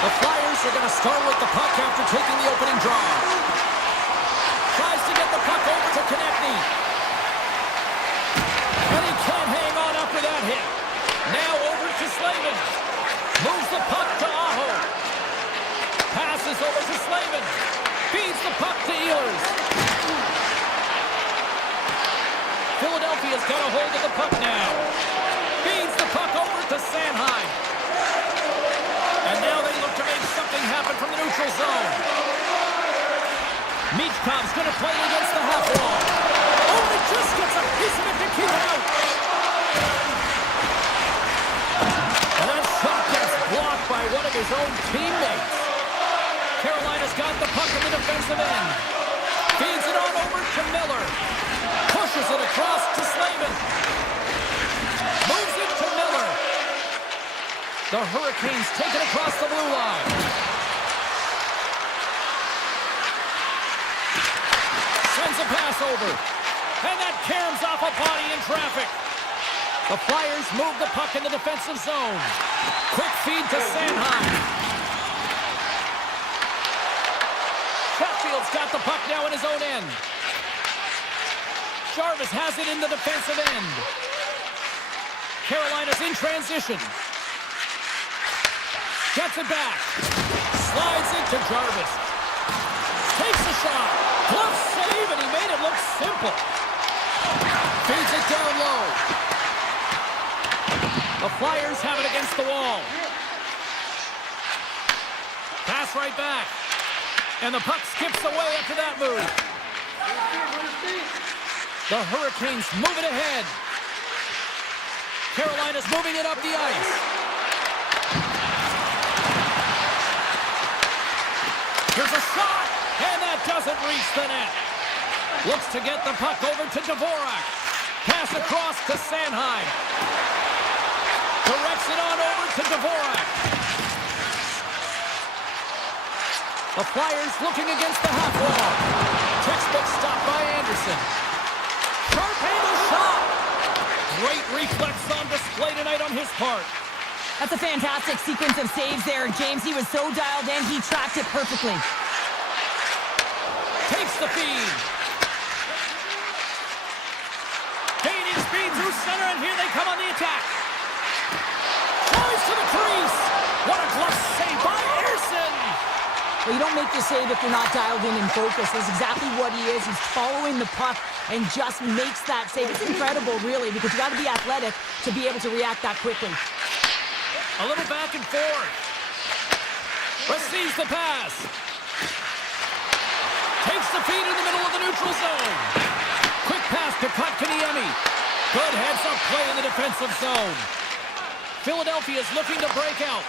The Flyers are going to start with the puck after taking the opening draw. Tries to get the puck over to Konechny. And he can't hang on after that hit. Now over to Slavin. Moves the puck to Aho. Passes over to Slavin. Feeds the puck to Ehlers. Philadelphia's got a hold of the puck now. Feeds the puck over to Sanheim. And now they look to make something happen from the neutral zone. Michkov's going to play it against the half wall. Oh, he just gets a piece of it to keep it out. And that shot gets blocked by one of his own teammates. Carolina's got the puck in the defensive end. Feeds it on over to Miller. Pushes it across to Slavin. Moves it to Miller. The Hurricanes take it across the blue line. Sends a pass over. And that caroms off a body in traffic. The Flyers move the puck in the defensive zone. Quick feed to Sanheim. Chatfield's got the puck now in his own end. Jarvis has it in the defensive end. Carolina's in transition. Gets it back. Slides it to Jarvis. Takes a shot. Glove save, and he made it look simple. Feeds it down low. The Flyers have it against the wall. Pass right back. And the puck skips away after that move. The Hurricanes move it ahead. Carolina's moving it up the ice. Here's a shot, and that doesn't reach the net. Looks to get the puck over to Dvorak. Pass across to Sanheim. Directs it on over to Dvorak. The Flyers looking against the half wall. Textbook stop by Anderson. Sharp handle shot. Great reflex on display tonight on his part. That's a fantastic sequence of saves there. James, he was so dialed in, he tracked it perfectly. Takes the feed. Gaining speed through center, and here they come on the attack. Tries to the crease. What a glove save by Anderson. Well, you don't make the save if you're not dialed in and focused. That's exactly what he is. He's following the puck and just makes that save. It's incredible, really, because you got to be athletic to be able to react that quickly. A little back and forth. Receives the pass. Takes the feed in the middle of the neutral zone. Quick pass to Kotkaniemi. Good heads-up play in the defensive zone. Philadelphia's looking to break out.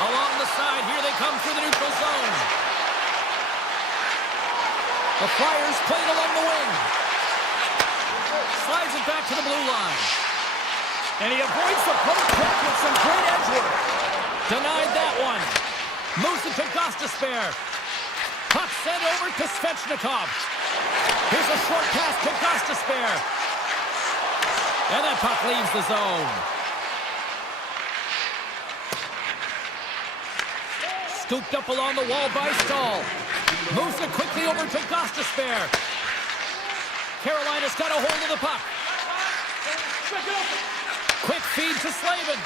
Along the side, here they come through the neutral zone. The Flyers play it along the wing. Slides it back to the blue line. And he avoids the poke check with some great edge work. Denied that one. Moves it to Gostisbehere. Puck sent over to Svechnikov. Here's a short pass to Gostisbehere. And that puck leaves the zone. Scooped up along the wall by Stahl. Moves it quickly over to Gostisbehere. Carolina's got a hold of the puck. Quick feed to Slavin.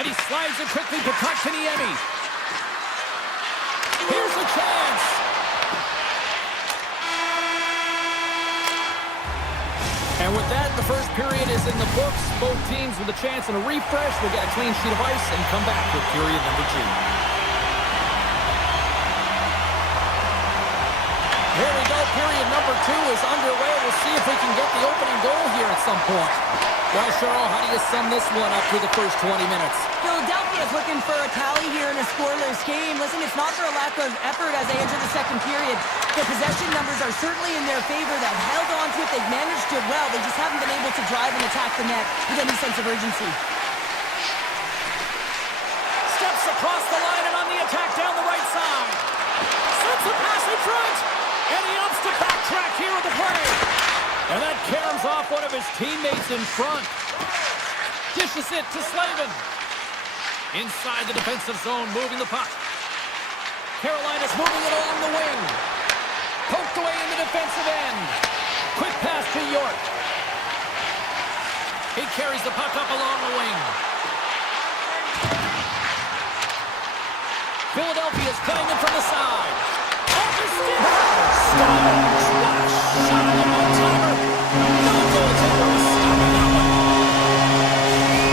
And he slides it quickly to Kotkaniemi. Here's a chance. And with that, the first period is in the books. Both teams with a chance and a refresh will get a clean sheet of ice and come back for period number 2. Here we go. Period number 2 is underway. We'll see if we can get the opening goal here at some point. Well, Cheryl, how do you sum this one up through the first 20 minutes? Philadelphia's looking for a tally here in a scoreless game. Listen, it's not for a lack of effort as they enter the second period. The possession numbers are certainly in their favor. They've held on to it. They've managed it well. They just haven't been able to drive and attack the net with any sense of urgency. Steps across the line and on the attack down the right side. Slips a pass in front. And he opts to backtrack here with the play. And that caroms off one of his teammates in front. Dishes it to Slavin. Inside the defensive zone, moving the puck. Carolina's moving it along the wing. Poked away in the defensive end. Quick pass to York. He carries the puck up along the wing. Philadelphia's playing it from the side. Off the stick. Stopped. What a shot on the one-timer. No goaltender was stopping that one.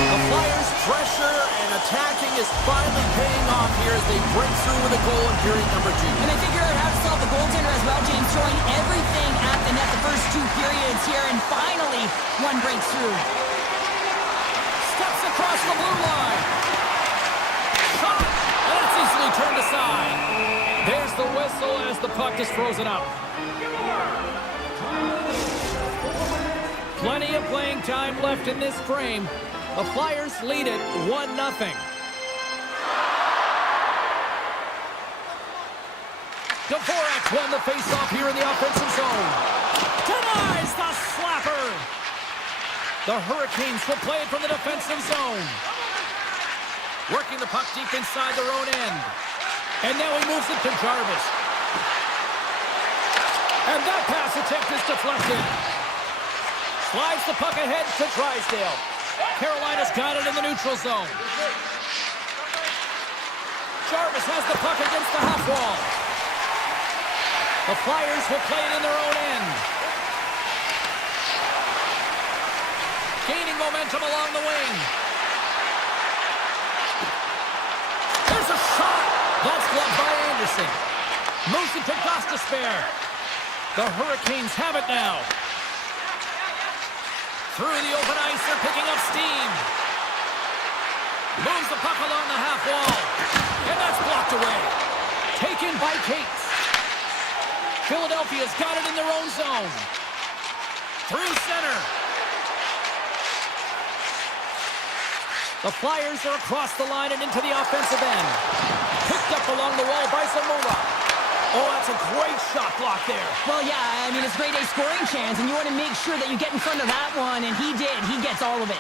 The Flyers' pressure and attacking is finally paying off here as they break through with a goal in period number 2. And they figure out how to solve the goaltender as well, James, throwing everything at the net the first 2 periods here, and finally one breaks through. Steps across the blue line. Shot, and it's easily turned aside. There's the whistle as the puck is frozen up. Plenty of playing time left in this frame. The Flyers lead it 1-0. Dvorak won the faceoff here in the offensive zone. Denies the slapper. The Hurricanes will play it from the defensive zone. Working the puck deep inside their own end. And now he moves it to Jarvis. And that pass attempt is deflected. Slides the puck ahead to Drysdale. Carolina's got it in the neutral zone. Jarvis has the puck against the half wall. The Flyers will play it in their own end. Gaining momentum along the wing. There's a shot. That's blocked by Anderson. Moves it to Gostisbehere. The Hurricanes have it now. Through the open ice, they're picking up steam. Moves the puck along the half wall. And that's blocked away. Taken by Cates. Philadelphia's got it in their own zone. Through center. The Flyers are across the line and into the offensive end. Picked up along the wall by Zamula. Oh, that's a great shot block there. Well, yeah, I mean, it's grade A scoring chance, and you want to make sure that you get in front of that one, and he did. He gets all of it.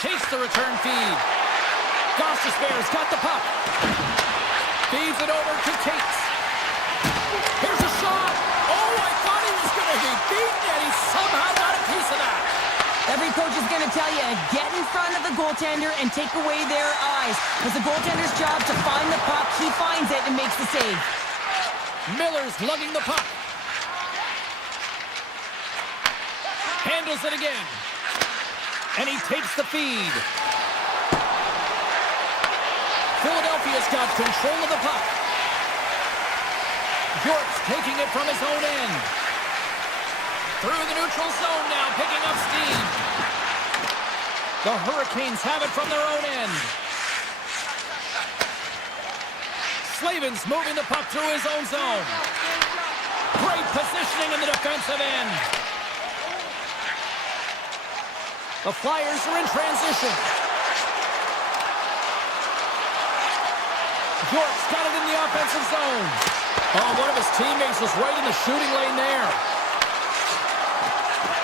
Chase the return feed. Gostisbehere's got the puck. Feeds it over to Cates. Here's a shot. Oh, I thought he was going to be beaten, and he somehow got a piece of that. Every coach is going to tell you, get in front of the goaltender and take away their eyes. It's the goaltender's job to find the puck. He finds it and makes the save. Miller's lugging the puck. Handles it again. And he takes the feed. Philadelphia's got control of the puck. York's taking it from his own end. Through the neutral zone now, picking up steam. The Hurricanes have it from their own end. Slavin's moving the puck through his own zone. Great positioning in the defensive end. The Flyers are in transition. York's got it in the offensive zone. Oh, one of his teammates was right in the shooting lane there.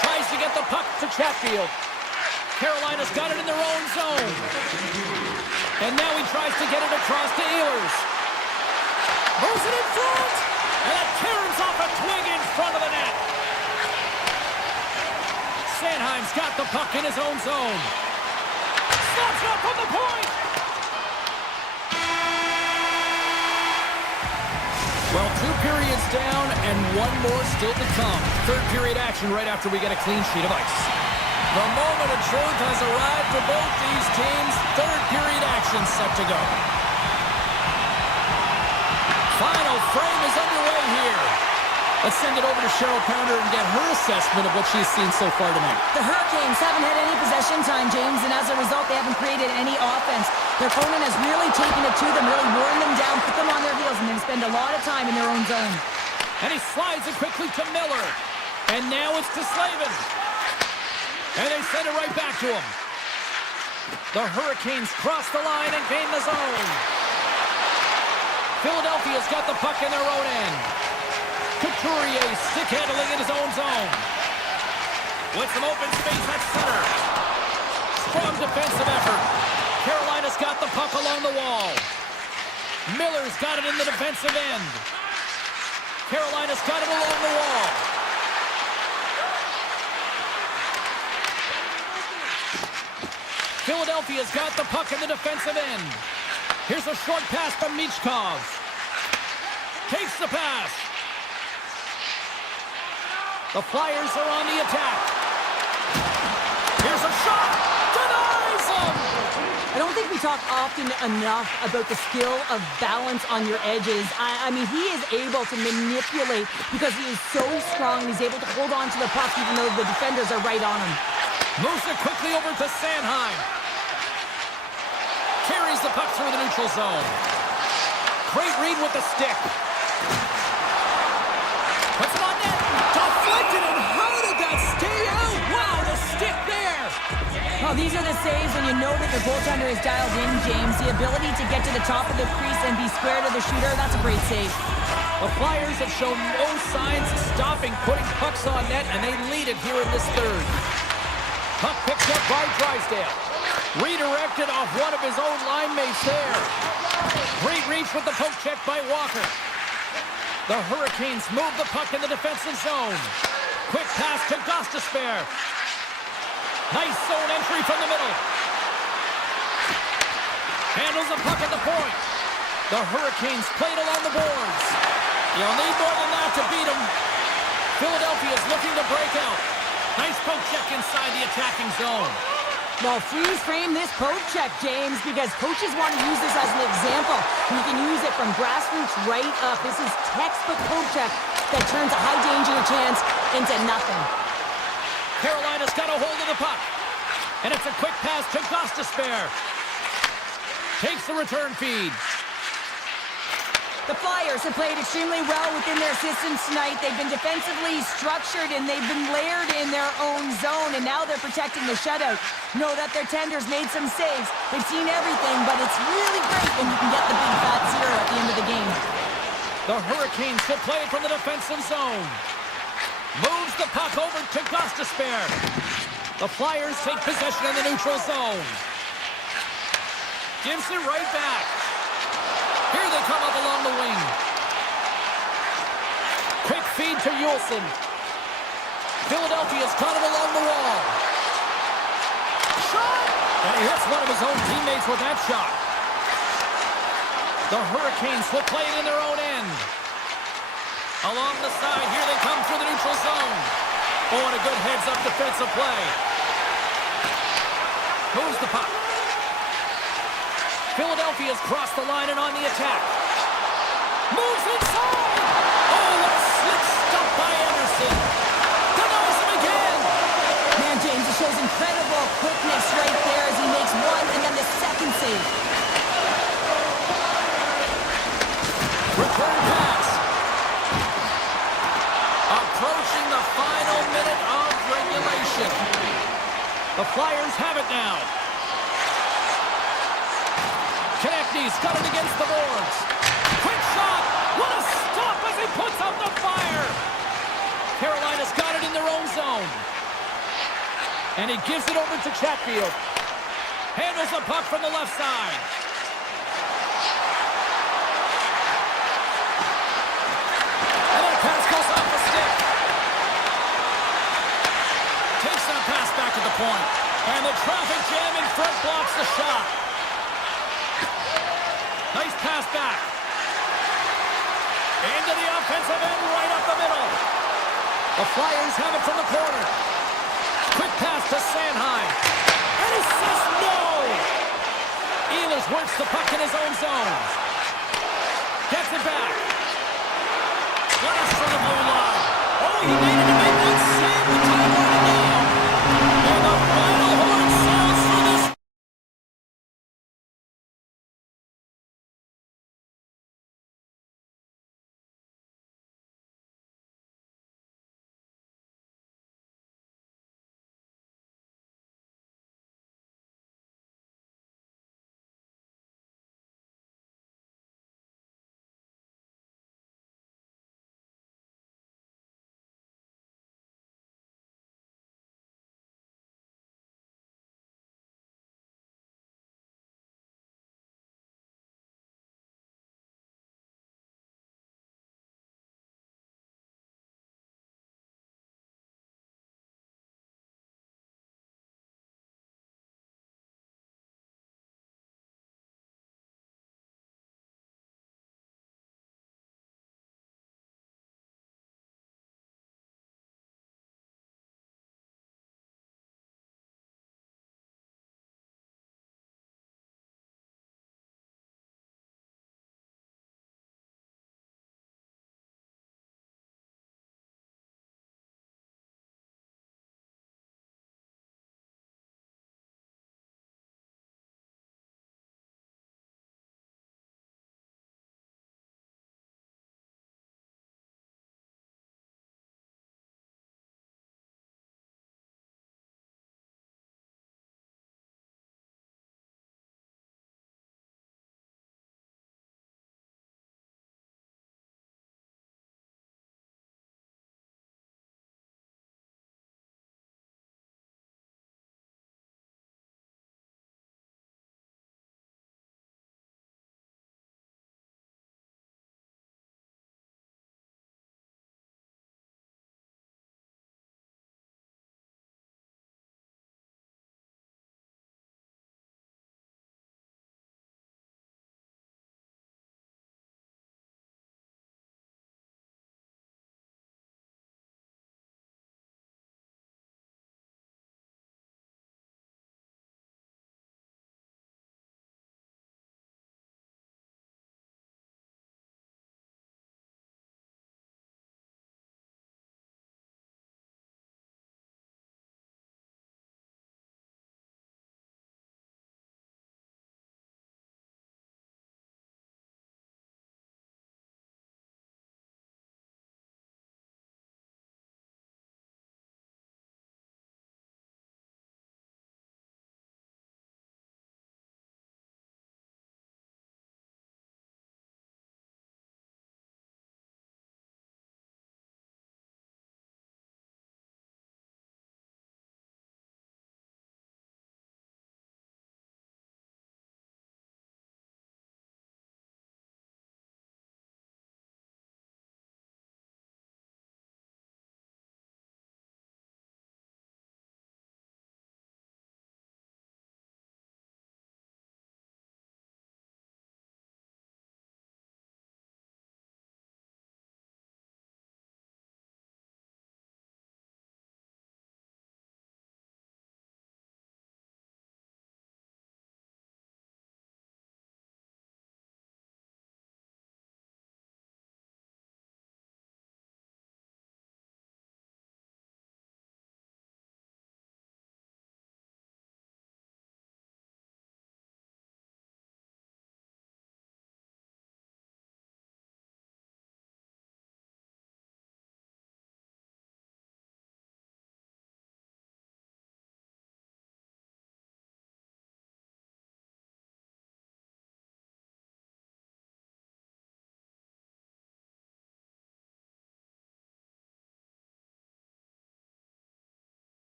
Tries to get the puck to Chatfield. Carolina's got it in their own zone. And now he tries to get it across to Ehlers. Moves it in front. And it turns off a twig in front of the net. Sanheim's got the puck in his own zone. Slots it up from the point. Well, 2 periods down and 1 more still to come. Third period action right after we get a clean sheet of ice. The moment of truth has arrived for both these teams. Third period action set to go. Final frame is underway here. Let's send it over to Cheryl Pounder and get her assessment of what she's seen so far tonight. The Hurricanes haven't had any possession time, James, and as a result, they haven't created any offense. Their opponent has really taken it to them, really worn them down, put them on their heels, and they spend a lot of time in their own zone. And he slides it quickly to Miller. And now it's to Slavin. And they send it right back to him. The Hurricanes cross the line and gain the zone. Philadelphia's got the puck in their own end. Couturier stick handling in his own zone. With some open space at center. Strong defensive effort. defensive end. Carolina's got it along the wall. Philadelphia's got the puck in the defensive end. Here's a short pass from Michkov. Takes the pass. The Flyers are on the attack. Here's a shot. Denies him. I don't think we talk often enough about the skill of balance on your edges. I mean, he is able to manipulate because he is so strong and he's able to hold on to the puck even though the defenders are right on him. Moves it quickly over to Sanheim. Carries the puck through the neutral zone. Great read with the stick. Puts it on net. Deflected, and how did that stay out? Wow, the stick there. Well, these are the saves when you know that your goaltender is dialed in, James. The ability to get to the top of the crease and be square to the shooter, that's a great save. The Flyers have shown no signs of stopping putting pucks on net, and they lead it here in this third. Puck picked up by Drysdale. Redirected off one of his own line mates there. Great reach with the poke check by Walker. The Hurricanes move the puck in the defensive zone. Quick pass to Gostisbehere. Nice zone entry from the middle. Handles the puck at the point. The Hurricanes played along the boards. You'll need more than that to beat them. Philadelphia's looking to break out. Nice poke check inside the attacking zone. Well, freeze frame this poke check, James, because coaches want to use this as an example. You can use it from grassroots right up. This is textbook poke check that turns a high danger chance into nothing. Carolina's got a hold of the puck. And it's a quick pass to Gostisbehere. Takes the return feed. The Flyers have played extremely well within their systems tonight. They've been defensively structured and they've been layered in their own zone, and now they're protecting the shutout. Know that their tenders made some saves. They've seen everything, but it's really great when you can get the big fat zero at the end of the game. The Hurricanes will play it from the defensive zone. Moves the puck over to Gostisbehere. The Flyers take possession in the neutral zone. Gives it right back. Here they come up along the wing. Quick feed to Yulson. Philadelphia's got it along the wall. Shot! And he hits one of his own teammates with that shot. The Hurricanes will play it in their own end. Along the side, here they come through the neutral zone. Oh, and a good heads-up defensive play. Moves the puck. Philadelphia's crossed the line and on the attack. Moves inside! Oh, what a slick stop by Anderson. Denies him again! Man, James, it shows incredible quickness right there as he makes one and then the second save. Return pass. Approaching the final minute of regulation. The Flyers have it now. Konechny's got it against the boards. Quick shot! What a stop as he puts out the fire! Carolina's got it in their own zone. And he gives it over to Chatfield. Handles the puck from the left side. And that pass goes off the stick. Takes that pass back to the point. And the traffic jam in front blocks the shot. Nice pass back. Into the offensive end, right up the middle. The Flyers have it from the corner. Quick pass to Sanheim. And he says no! Ehlers works the puck in his own zone. Gets it back. Blast from the blue line. Oh, he made it to make that save. The time running down. And the final horn sounds for this.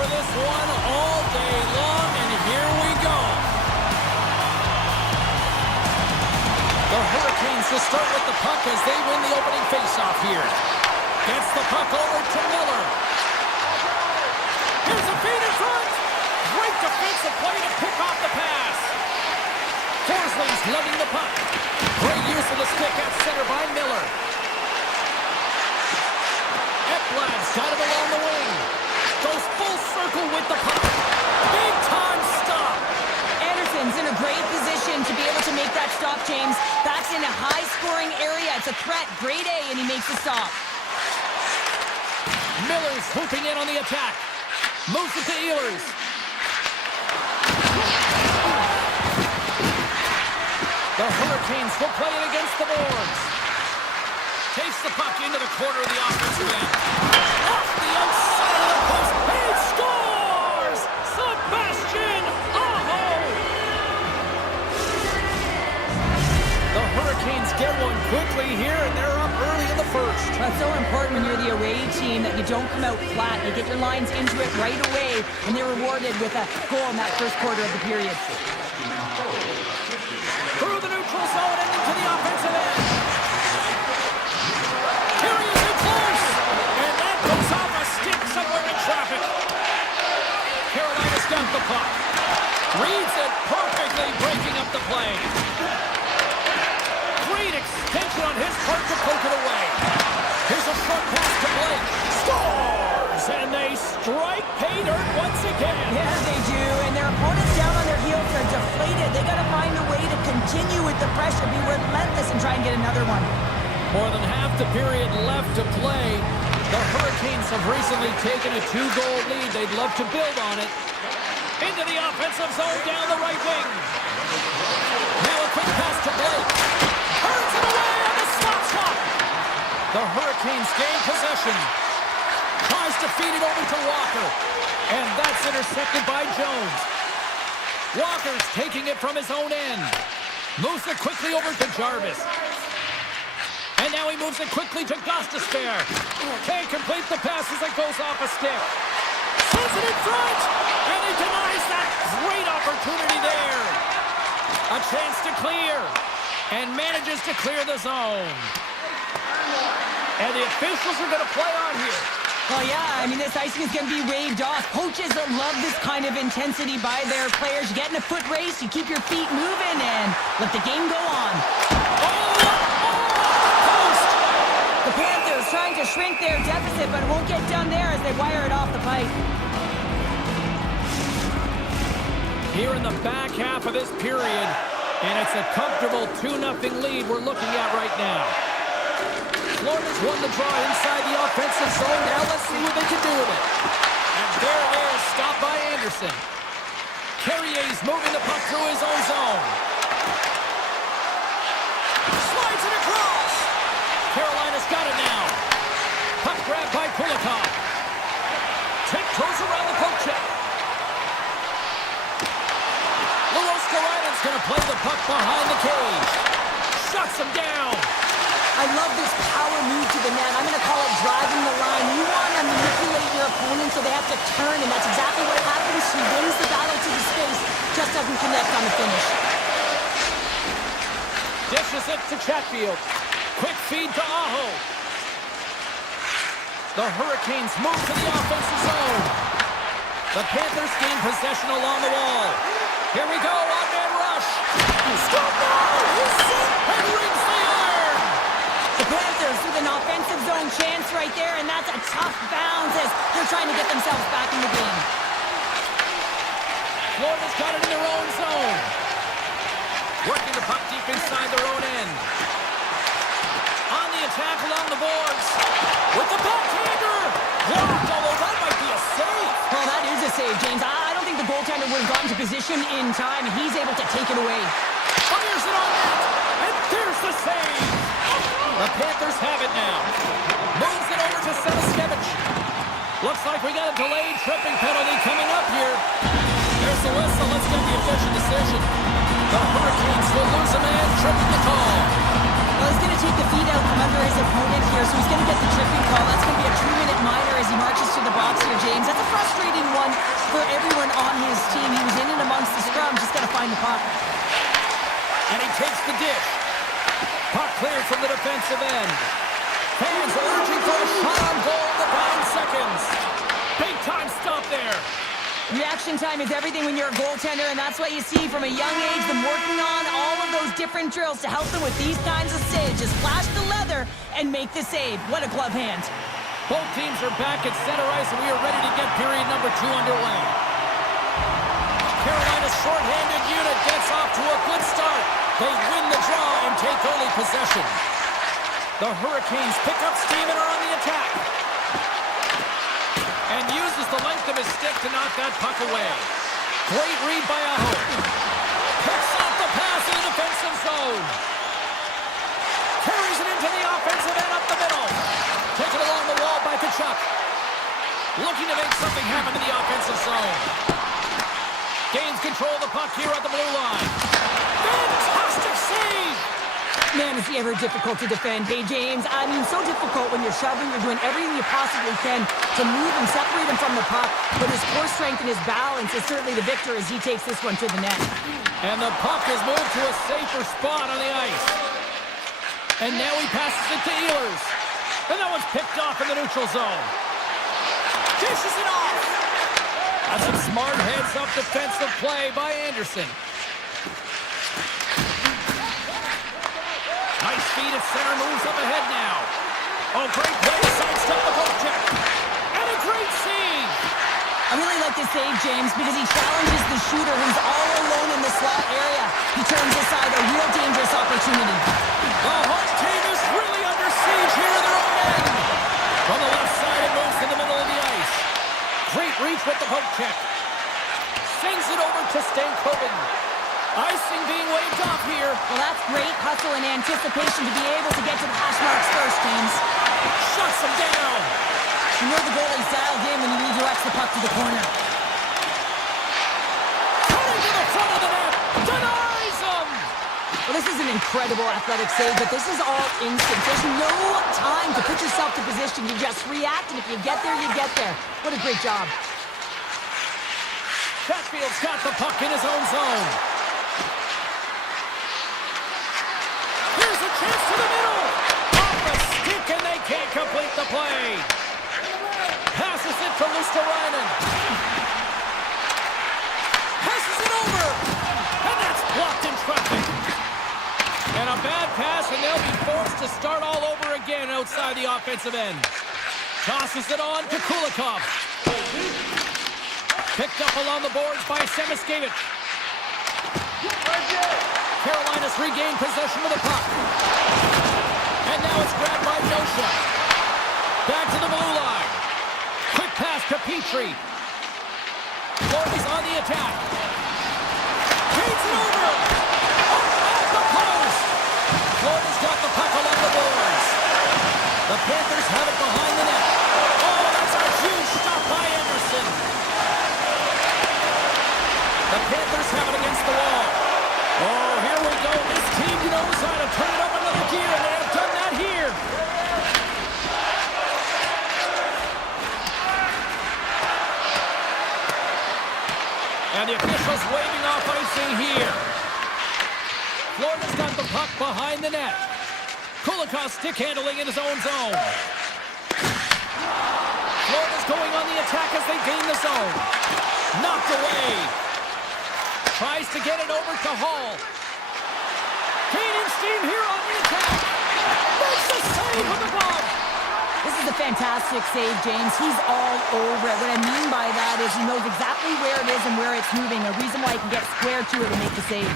for this one all day long, and here we go. The Hurricanes will start with the puck as they win the opening faceoff here. Gets the puck over to Miller. Here's a feed in front. Great defensive play to pick off the pass. Forsley's lugging the puck. Great use of the stick at center by Miller. Ekblad's got it along the wing. Goes full circle with the puck. Big time stop. Anderson's in a great position to be able to make that stop, James. That's in a high-scoring area. It's a threat, grade A, and he makes the stop. Miller's swooping in on the attack. Moves it to Ehlers. The Hurricanes will play it against the boards. Takes the puck into the corner of the offensive end. Off the outside of the post. He scores! Sebastian Aho! The Hurricanes get one quickly here, and they're up early in the first. That's so important when you're the away team that you don't come out flat. You get your lines into it right away, and they're rewarded with a goal in that first quarter of the period. Through the neutral zone and into the offensive end. Here he is in close. And that goes off a stick somewhere in traffic. Carolina's got the puck. Reads it perfectly, breaking up the play. Great extension on his part to poke it away. Here's a short pass to Blake. Scores! And they strike pay dirt once again. Yeah, they do. And their opponents down on their heels are deflated. They got to find a way to continue with the pressure, be relentless, and try and get another one. More than half the period left to play. The Hurricanes have recently taken a 2-goal lead. They'd love to build on it. Into the offensive zone down the right wing. Now a quick pass to Blake. Turns it away on the slot shot. The Hurricanes gain possession. Tries to feed it over to Walker. And that's intercepted by Jones. Walker's taking it from his own end. Moves it quickly over to Jarvis. And now he moves it quickly to Gostisbehere. Can't complete the pass as it goes off a stick. Sends it in front. And he denies that great opportunity there. A chance to clear. And manages to clear the zone. And the officials are going to play on here. Well, yeah, I mean, this icing is going to be waved off. Coaches love this kind of intensity by their players. You get in a foot race, you keep your feet moving, and let the game go on. Post! The Panthers trying to shrink their deficit, but it won't get done there as they wire it off the pipe. Here in the back half of this period, and it's a comfortable 2-0 lead we're looking at right now. Florida's won the draw inside the offensive zone. Now let's see what they can do with it. And there it is, stopped by Anderson. Carrier's moving the puck through his own zone. Slides it across. Carolina's got it now. Puck grabbed by Kulikov. Tiptoes around the poke check. Luoskalainen's going to play the puck behind the cage. Shuts him down. I love this power move to the net. I'm going to call it driving the line. You want to manipulate your opponent so they have to turn, and that's exactly what happens. She wins the battle to the space, just doesn't connect on the finish. Dishes it to Chatfield. Quick feed to Aho. The Hurricanes move to the offensive zone. The Panthers gain possession along the wall. Here we go, one-man rush. Score ball! He's set and rings the iron! The Panthers with an offensive zone chance right there, and that's a tough bounce as they're trying to get themselves back in the game. Florida's got it in their own zone. Working the puck deep inside their own end. On the attack along the boards. With the backhander! Blocked, although that might be a save. Well, that is a save, James. I don't think the goaltender would have gotten to position in time, and he's able to take it away. Fires it on net, and there's the save. The Panthers have it now. Moves it over to Selaskevich. Looks like we got a delayed tripping penalty coming up here. There's the whistle. Let's get the official decision. The Hurricanes will lose a man, tripping the call. Well, he's going to take the feed out from under his opponent here, so he's going to get the tripping call. That's going to be a 2-minute minor as he marches to the box here, James. That's a frustrating one puck. And he takes the dish. Puck cleared from the defensive end. Fans urging for a shot on goal in the 9 seconds. Big time stop there. Reaction time is everything when you're a goaltender, and that's what you see from a young age, them working on all of those different drills to help them with these kinds of saves. Just flash the leather and make the save. What a glove hand. Both teams are back at center ice, and we are ready to get period number 2 underway. Carolina's shorthanded unit gets off to a good start. They win the draw and take early possession. The Hurricanes pick up steam and are on the attack. And uses the length of his stick to knock that puck away. Great read by Aho. Picks off the pass in the defensive zone. Carries it into the offensive end up the middle. Taken along the wall by Tkachuk. Looking to make something happen in the offensive zone. Gains control of the puck here at the blue line. Fantastic save! Man, is he ever difficult to defend. Hey, James, I mean, so difficult when you're shoving. You're doing everything you possibly can to move and separate him from the puck. But his core strength and his balance is certainly the victor as he takes this one to the net. And the puck is moved to a safer spot on the ice. And now he passes it to Ehlers. And that one's picked off in the neutral zone. Dishes it off. That's some smart heads-up defensive play by Anderson. Nice feed at center, moves up ahead now. Oh, great play to sidestep the goal check. And a great save. I really like this save, James, because he challenges the shooter who's all alone in the slot area. He turns aside a real dangerous opportunity. The home team is really under siege here in their own end. From the left side, it moves to the middle of the ice. Great reach with the poke check. Sends it over to Stankoven. Icing being waved off here. Well, that's great hustle and anticipation to be able to get to the hash marks first, James. Shuts him down. You know the goalie's dialed in when he redirects the puck to the corner. Coming to the front of the net. Denies him. Well, this is an incredible athletic save, but this is all instant. There's no time to put yourself to position. You just react, and if you get there, you get there. What a great job. Chatfield's got the puck in his own zone. Here's a chance to the middle. Off the stick, and they can't complete the play. Passes it to Luosterainen. Passes it over. And that's blocked in traffic. And a bad pass, and they'll be forced to start all over again outside the offensive end. Tosses it on to Kulikov. Picked up along the boards by Semiskevich. Carolina's regained possession of the puck. And now it's grabbed by Nosha. Back to the blue line. Quick pass to Petrie. Florida's on the attack. Feeds it over. Off the post. Florida's got the puck along the boards. The Panthers have it behind the net. Oh, that's a huge stop by Anderson. The Panthers have it against the wall. Oh, here we go. This team knows how to turn it up another gear, and they have done that here. And the officials waving off icing here. Florida's got the puck behind the net. Kulikov stick handling in his own zone. Florida's going on the attack as they gain the zone. Knocked away. Tries to get it over to Hall. Gaining steam here on the attack. Makes the save with the glove. This is a fantastic save, James. He's all over it. What I mean by that is he knows exactly where it is and where it's moving. A reason why he can get square to it and make the save.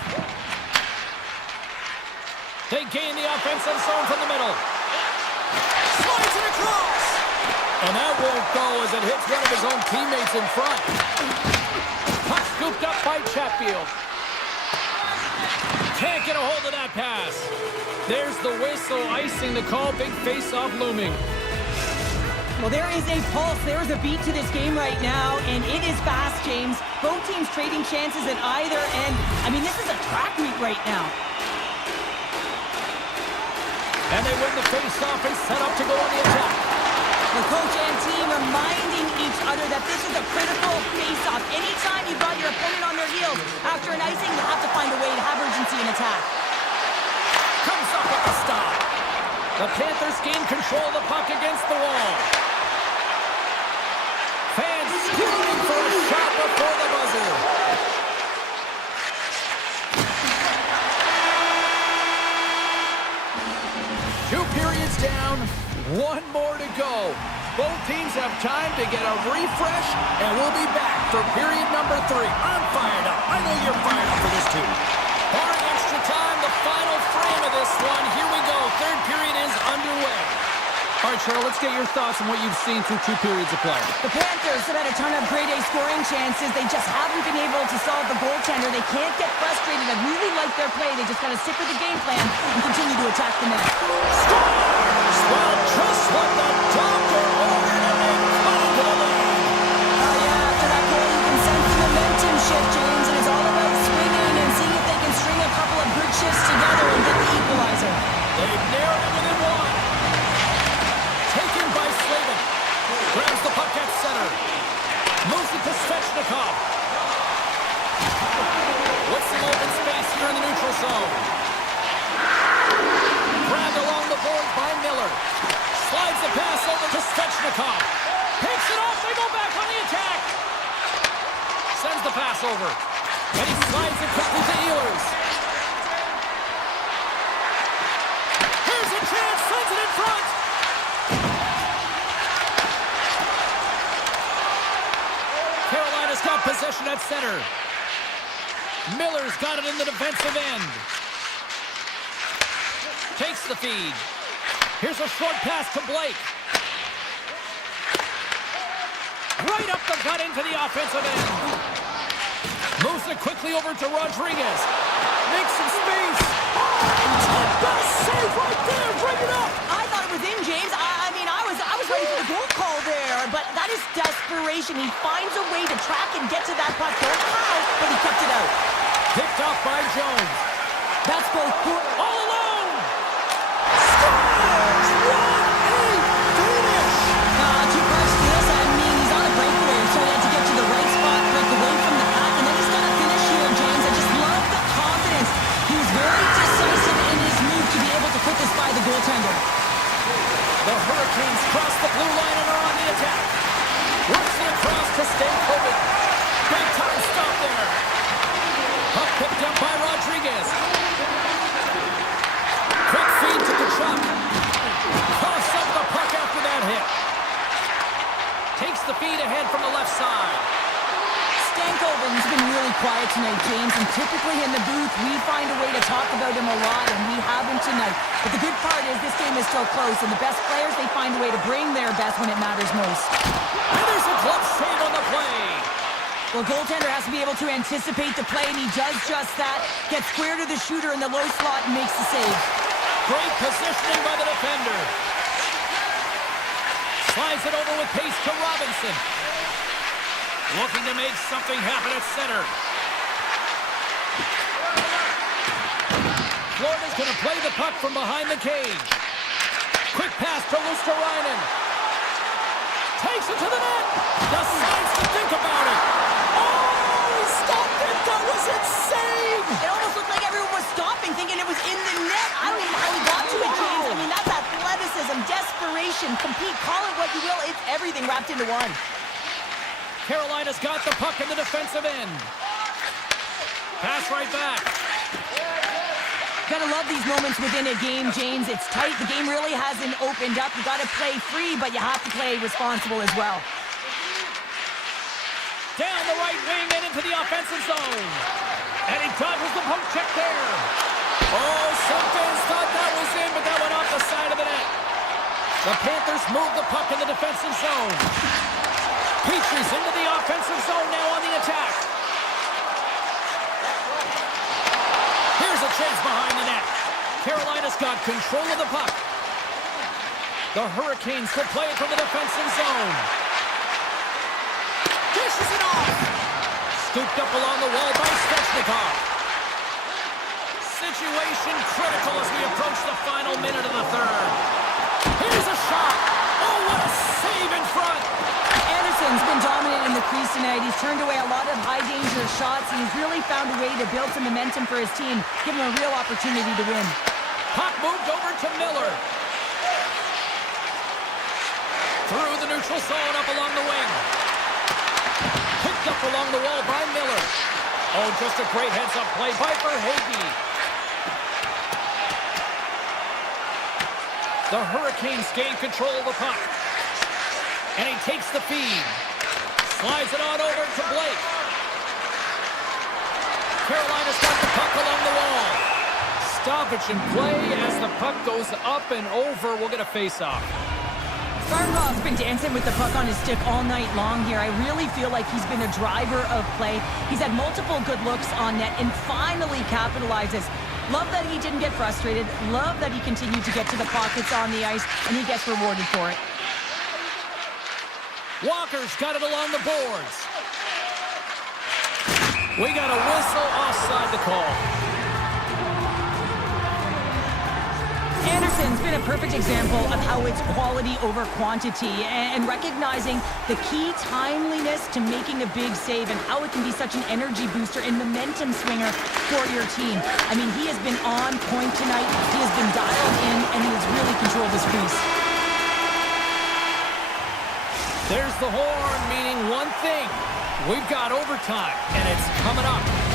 They gain the offensive zone from the middle. Slides it across. And that won't go as it hits one of his own teammates in front. Puck scooped up by Chatfield. Can't get a hold of that pass. There's the whistle, icing the call. Big face-off looming. Well, there is a pulse. There is a beat to this game right now, and it is fast, James. Both teams trading chances at either end. I mean, this is a track meet right now. And they win the face-off and set up to go on the attack. The coach and team reminding each other that this is a critical face-off. Anytime you've got your opponent on their heels after an icing, you have to find a way to have urgency in attack. Comes up with the stop. The Panthers gain control of the puck against the wall. Fans screaming for a shot before the buzzer. Two periods down, one more to go. Both teams have time to get a refresh, and we'll be back for period number 3. I'm fired up. I know you're fired up for this too. Barring extra time, the final frame of this one. Here we go. Third period is underway. All right, Cheryl, let's get your thoughts on what you've seen through 2 periods of play. The Panthers have had a ton of grade A scoring chances. They just haven't been able to solve the goaltender. They can't get frustrated. I really like their play. They just got to stick with the game plan and continue to attack the net. Scores! Well, just what the doctor ordered, and they cut into the lead. Yeah, after that goal, you can sense the momentum shift, James, and it's all about swinging and seeing if they can string a couple of good shifts together and get the equalizer. They've narrowed it within 1. Taken by Slavin. Grabs the puck at center. Moves it to Svechnikov. What's some open space here in the neutral zone? Grabbed along the board by Miller. Slides the pass over to Svechnikov. Picks it off. They go back on the attack. Sends the pass over. And he slides it quickly to Ehlers. Here's a chance. Sends it in front. Carolina's got possession at center. Miller's got it in the defensive end. Takes the feed. Here's a short pass to Blake. Right up the gut into the offensive end. Moves it quickly over to Rodriguez. Makes some space. Got a save right there. Bring it up. I thought it was in, James. I mean, I was ready for the goal call there, but that is desperation. He finds a way to track and get to that puck. Don't know how, but he kept it out. Picked off by Jones. That's both good. All alone. Scores! What a finish! Too close to this. I mean, he's on a breakaway, so he had to get to the right spot, break away from the pack, and then he's got to finish here, James. I just love the confidence. He was very decisive in his move to be able to put this by the goaltender. The Hurricanes cross the blue line and are on the attack. Works the across to Stankovic. Big time stop there. Puck picked up by Rodriguez. Quick feed to Kachuk. Coughs up the puck after that hit. Takes the feed ahead from the left side. Stankoven's been really quiet tonight, James, and typically in the booth, we find a way to talk about him a lot, and we haven't tonight. But the good part is this game is still close, and the best players, they find a way to bring their best when it matters most. And there's a glove save on the play. Well, goaltender has to be able to anticipate the play, and he does just that. Gets square to the shooter in the low slot and makes the save. Great positioning by the defender. Slides it over with pace to Robinson. Looking to make something happen at center. Florida's going to play the puck from behind the cage. Quick pass to Luosterainen. Takes it to the net. Decides to think about it. Oh, he stopped it. That was insane. It almost looked like everyone was stopping, thinking it was in the net. I don't even know how he got to it, James. I mean, that's athleticism, desperation, compete, call it what you will. It's everything wrapped into one. Carolina's got the puck in the defensive end. Pass right back. Gotta love these moments within a game, James. It's tight. The game really hasn't opened up. You gotta play free, but you have to play responsible as well. Down the right wing and into the offensive zone. And he dodges the poke check there. Oh, some fans thought that was in, but that went off the side of the net. The Panthers move the puck in the defensive zone. Petrie's into the offensive zone now on the attack. Here's a chance behind the net. Carolina's got control of the puck. The Hurricanes will play it from the defensive zone. Dishes it off. Scooped up along the wall by Svechnikov. Situation critical as we approach the final minute of the third. Here's a shot. Oh, what a save in front. Anderson Anderson's been dominant in the crease tonight. He's turned away a lot of high-danger shots, and he's really found a way to build some momentum for his team, give him a real opportunity to win. Puck moved over to Miller. Through the neutral zone, up along the wing. Picked up along the wall by Miller. Oh, just a great heads-up play by Verhaeghe. The Hurricanes gain control of the puck. And he takes the feed. Slides it on over to Blake. Carolina's got the puck along the wall. Stoppage in play as the puck goes up and over. We'll get a face-off. Barkov's been dancing with the puck on his stick all night long here. I really feel like he's been a driver of play. He's had multiple good looks on net and finally capitalizes. Love that he didn't get frustrated. Love that he continued to get to the pockets on the ice, and he gets rewarded for it. Walker's got it along the boards. We got a whistle offside the call. Anderson's been a perfect example of how it's quality over quantity and recognizing the key timeliness to making a big save and how it can be such an energy booster and momentum swinger for your team. I mean, he has been on point tonight. He has been dialed in, and he has really controlled his crease. There's the horn, meaning one thing. We've got overtime, and it's coming up.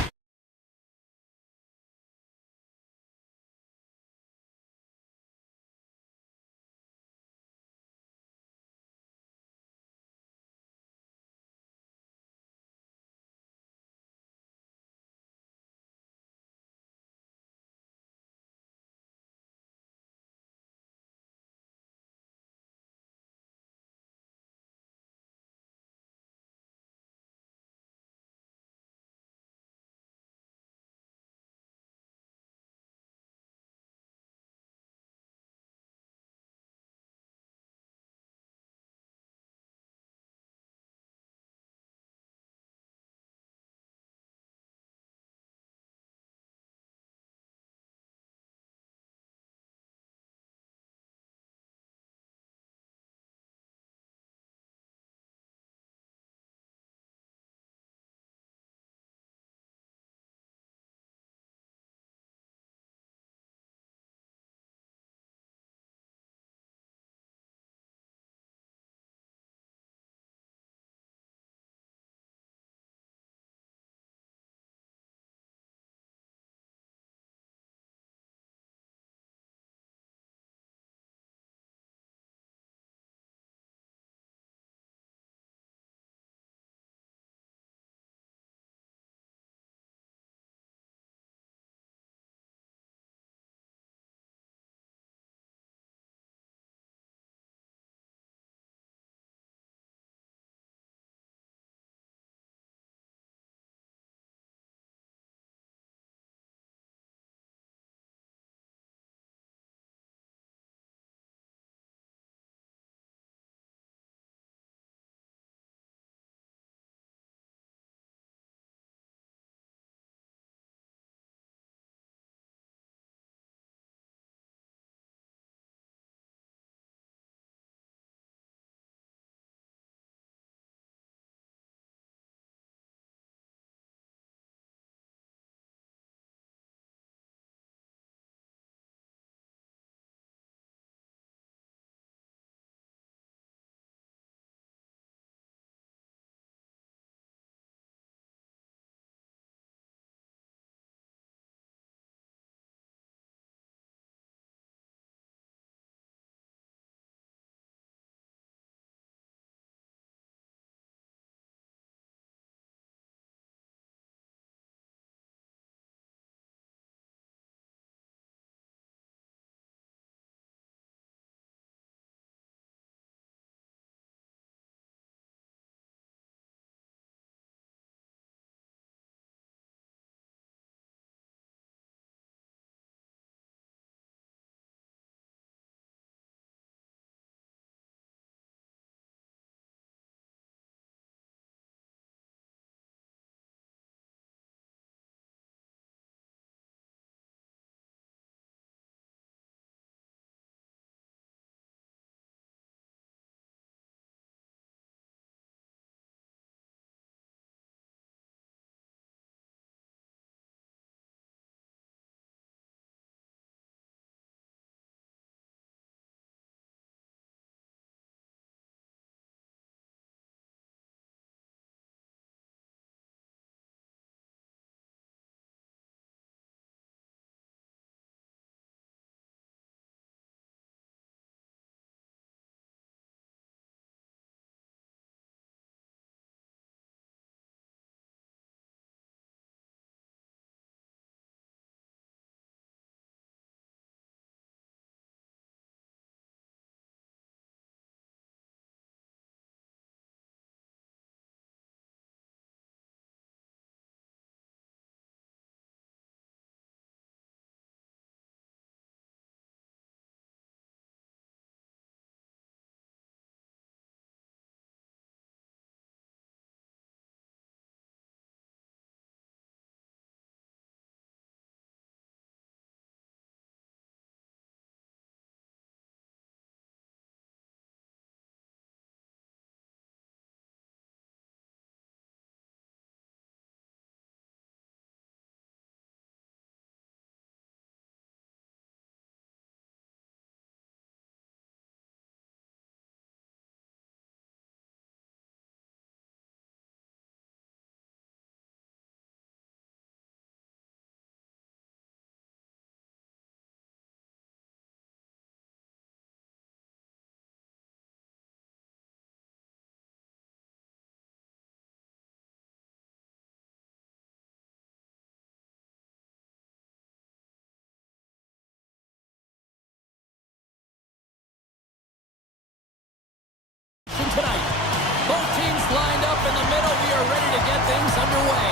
lined up in the middle. We are ready to get things underway.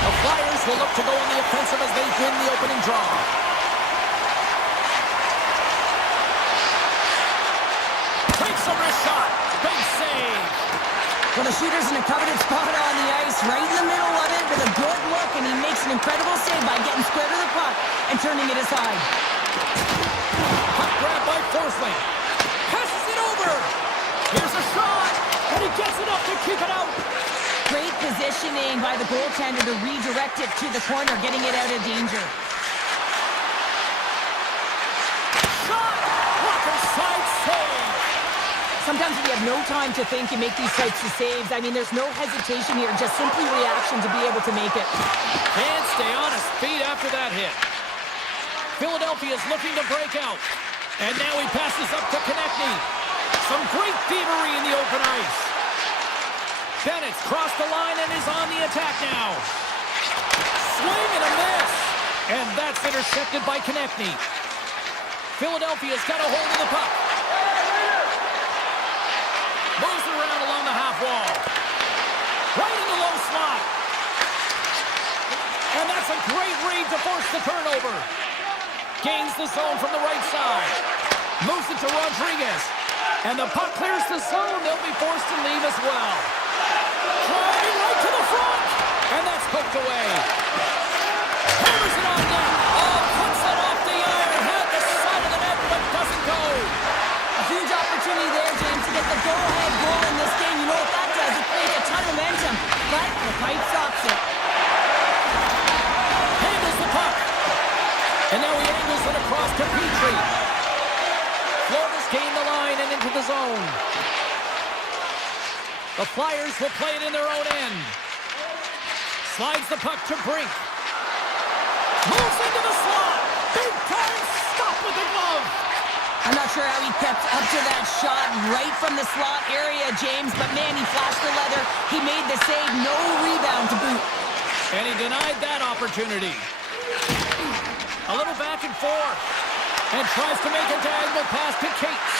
The Flyers will look to go on the offensive as they win the opening draw. Takes a wrist shot. Big save. Well, the shooter's in a coveted spot on the ice, right in the middle of it with a good look, and he makes an incredible save by getting square to the puck and turning it aside. Puck grab by Forsling. Passes it over. Here's a shot, and he gets it up to keep it out. Great positioning by the goaltender to redirect it to the corner, getting it out of danger. Shot! Walker side save. Sometimes we have no time to think and make these types of saves. I mean, there's no hesitation here, just simply reaction to be able to make it. Can't stay on his feet after that hit. Philadelphia is looking to break out. And now he passes up to Konechny. Some great thievery in the open ice. Bennett's crossed the line and is on the attack now. Swing and a miss. And that's intercepted by Konechny. Philadelphia's got a hold of the puck. Moves it around along the half wall. Right in the low slot. And that's a great read to force the turnover. Gains the zone from the right side. Moves it to Rodriguez. And the puck clears the zone. They'll be forced to leave as well. Driving right to the front. And that's poked away. Hammers it on net. Oh, puts it off the iron. Had the side of the net, but doesn't go. A huge opportunity there, James, to get the go-ahead goal in this game. You know what that does? It creates a ton of momentum. But the pipe stops it. Handles the puck. And now he angles it across to Petrie. Florida's gained the line and into the zone. The Flyers will play it in their own end. Slides the puck to Brink. Moves into the slot. Big time stop with the glove. I'm not sure how he kept up to that shot right from the slot area, James, but man, he flashed the leather. He made the save, no rebound to boot. And he denied that opportunity. A little back and forth. And tries to make a diagonal pass to Cates.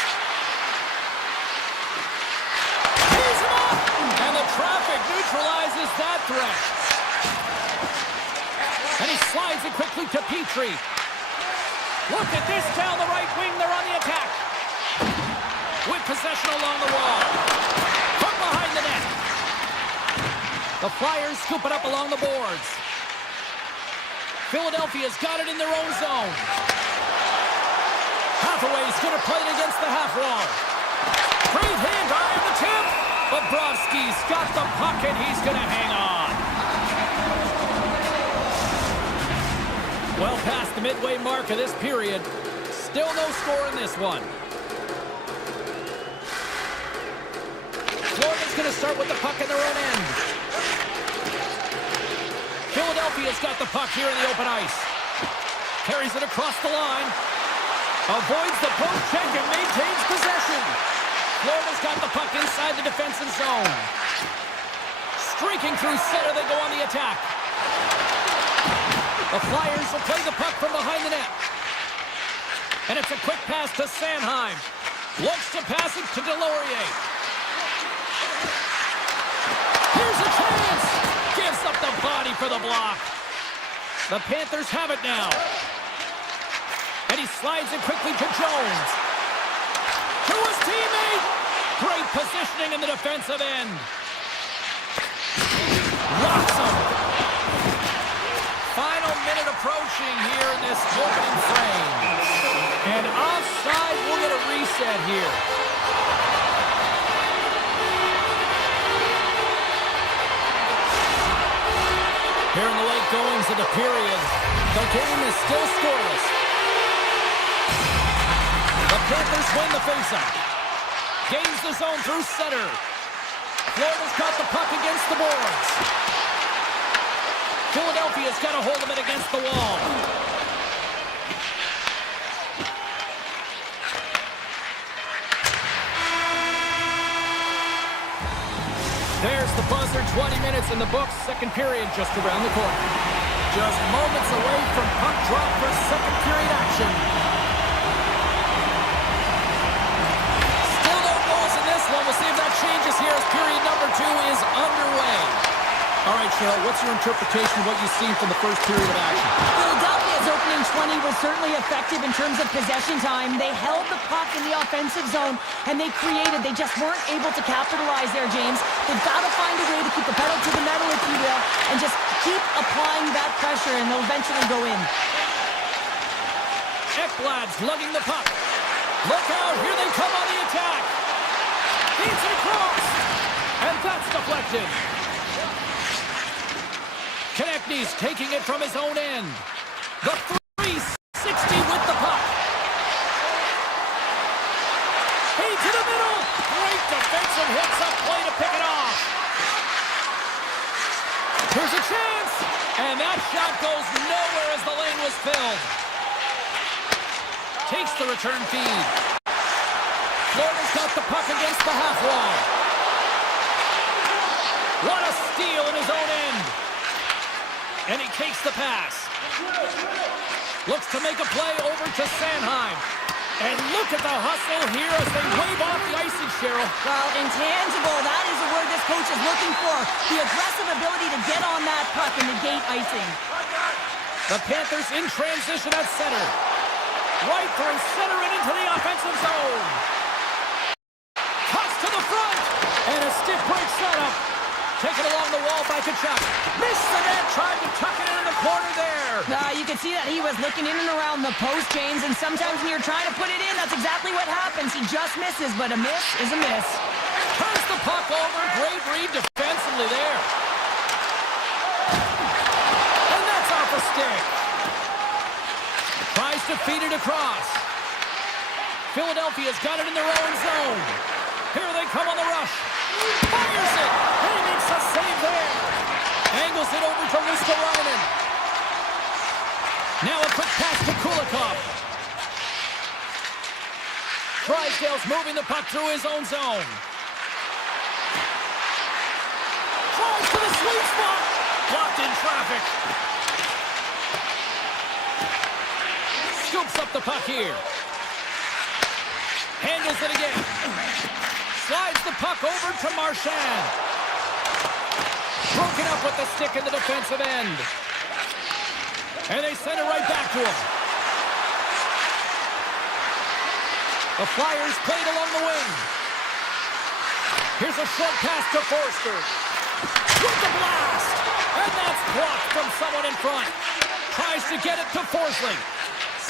He's him up! And the traffic neutralizes that threat. And he slides it quickly to Petrie. Look at this down the right wing. They're on the attack. With possession along the wall. From behind the net. The Flyers scoop it up along the boards. Philadelphia's got it in their own zone. Hathaway's going to play it against the half wall. Great hand eye on the tip. Bobrovsky's got the puck and he's going to hang on. Well past the midway mark of this period. Still no score in this one. Florida's going to start with the puck in their own end. Philadelphia's got the puck here in the open ice. Carries it across the line. Avoids the poke check and maintains possession. Florida's got the puck inside the defensive zone. Streaking through center, they go on the attack. The Flyers will play the puck from behind the net. And it's a quick pass to Sanheim. Looks to pass it to Delorier. Here's a chance. Gives up the body for the block. The Panthers have it now. And he slides it quickly to Jones. To his teammate. Great positioning in the defensive end. Rocks him. Final minute approaching here in this opening frame. And offside, we'll get a reset here. Here in the late goings of the period, the game is still scoreless. The Panthers win the faceoff. Gains the zone through center. Florida's got the puck against the boards. Philadelphia's got a hold of it against the wall. There's the buzzer, 20 minutes in the books, second period just around the corner. Just moments away from puck drop for second period action. Still no goals in this one. We'll see if that changes here as Period number 2 is underway. All right, Cheryl, what's your interpretation of what you've seen from the first period of action? Philadelphia's opening 20 was certainly effective in terms of possession time. They held the puck in the offensive zone, and they created. They just weren't able to capitalize there, James. They've got to find a way to keep the pedal to the metal, if you will, and just keep applying that pressure, and they'll eventually go in. Ekblad's lugging the puck. Look out, here they come on the attack. Feeds it across, and that's deflected. Konechny's taking it from his own end. The 360 with the puck. Feed to the middle. Great defensive hits up play to pick it off. Here's a chance. And that shot goes nowhere as the lane was filled. Takes the return feed. Florida's got the puck against the half wall. What a steal in his own end. And he takes the pass. Looks to make a play over to Sanheim. And look at the hustle here as they wave off the icing, Cheryl. Well, intangible, that is the word this coach is looking for. The aggressive ability to get on that puck and negate icing. The Panthers in transition at center. Right through center and into the offensive zone. Cuts to the front. And a stick break setup. Taken along the wall by Kachuk. Missed the net, trying to tuck it in the corner there. You can see that he was looking in and around the post, James, and sometimes when you're trying to put it in, that's exactly what happens. He just misses, but a miss is a miss. Turns the puck over. Great read defensively there. And that's off a stick. Tries to feed it across. Philadelphia's got it in their own zone. Here they come on the rush. Fires it. And he makes a save there. Angles it over to Ristolainen. Now a quick pass to Kulikov. Drysdale's moving the puck through his own zone. Tries to the sweet spot. Blocked in traffic. Scoops up the puck here. Handles it again. Slides the puck over to Marchand. Broken up with the stick in the defensive end. And they send it right back to him. The Flyers played along the wing. Here's a short pass to Forster. With the blast. And that's blocked from someone in front. Tries to get it to Forsling.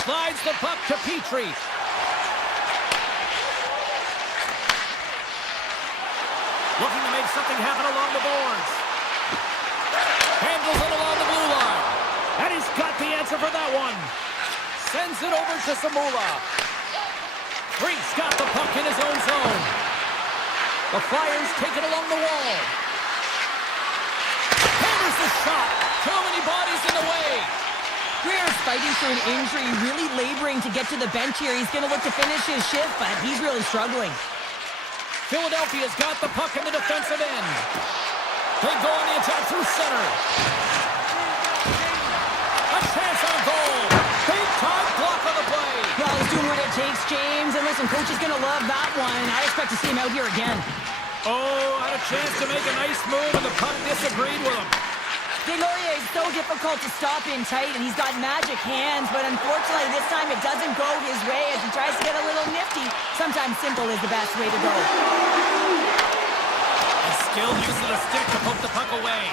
Slides the puck to Petrie. Looking to make something happen along the boards. Handles it along the blue line. And he's got the answer for that one. Sends it over to Samula. Freak's got the puck in his own zone. The Flyers take it along the wall. Hammers the shot. Too many bodies in the way. Greer's fighting through an injury, really laboring to get to the bench here. He's going to look to finish his shift, but he's really struggling. Philadelphia's got the puck in the defensive end. They go on the attack through center. A chance on goal. Big time block on the play. Well, he's doing what it takes, James. And listen, coach is going to love that one. I expect to see him out here again. Oh, had a chance to make a nice move, and the puck disagreed with him. Laurier is so difficult to stop in tight, and he's got magic hands, but unfortunately this time it doesn't go his way as he tries to get a little nifty. Sometimes simple is the best way to go. And still using a stick to poke the puck away.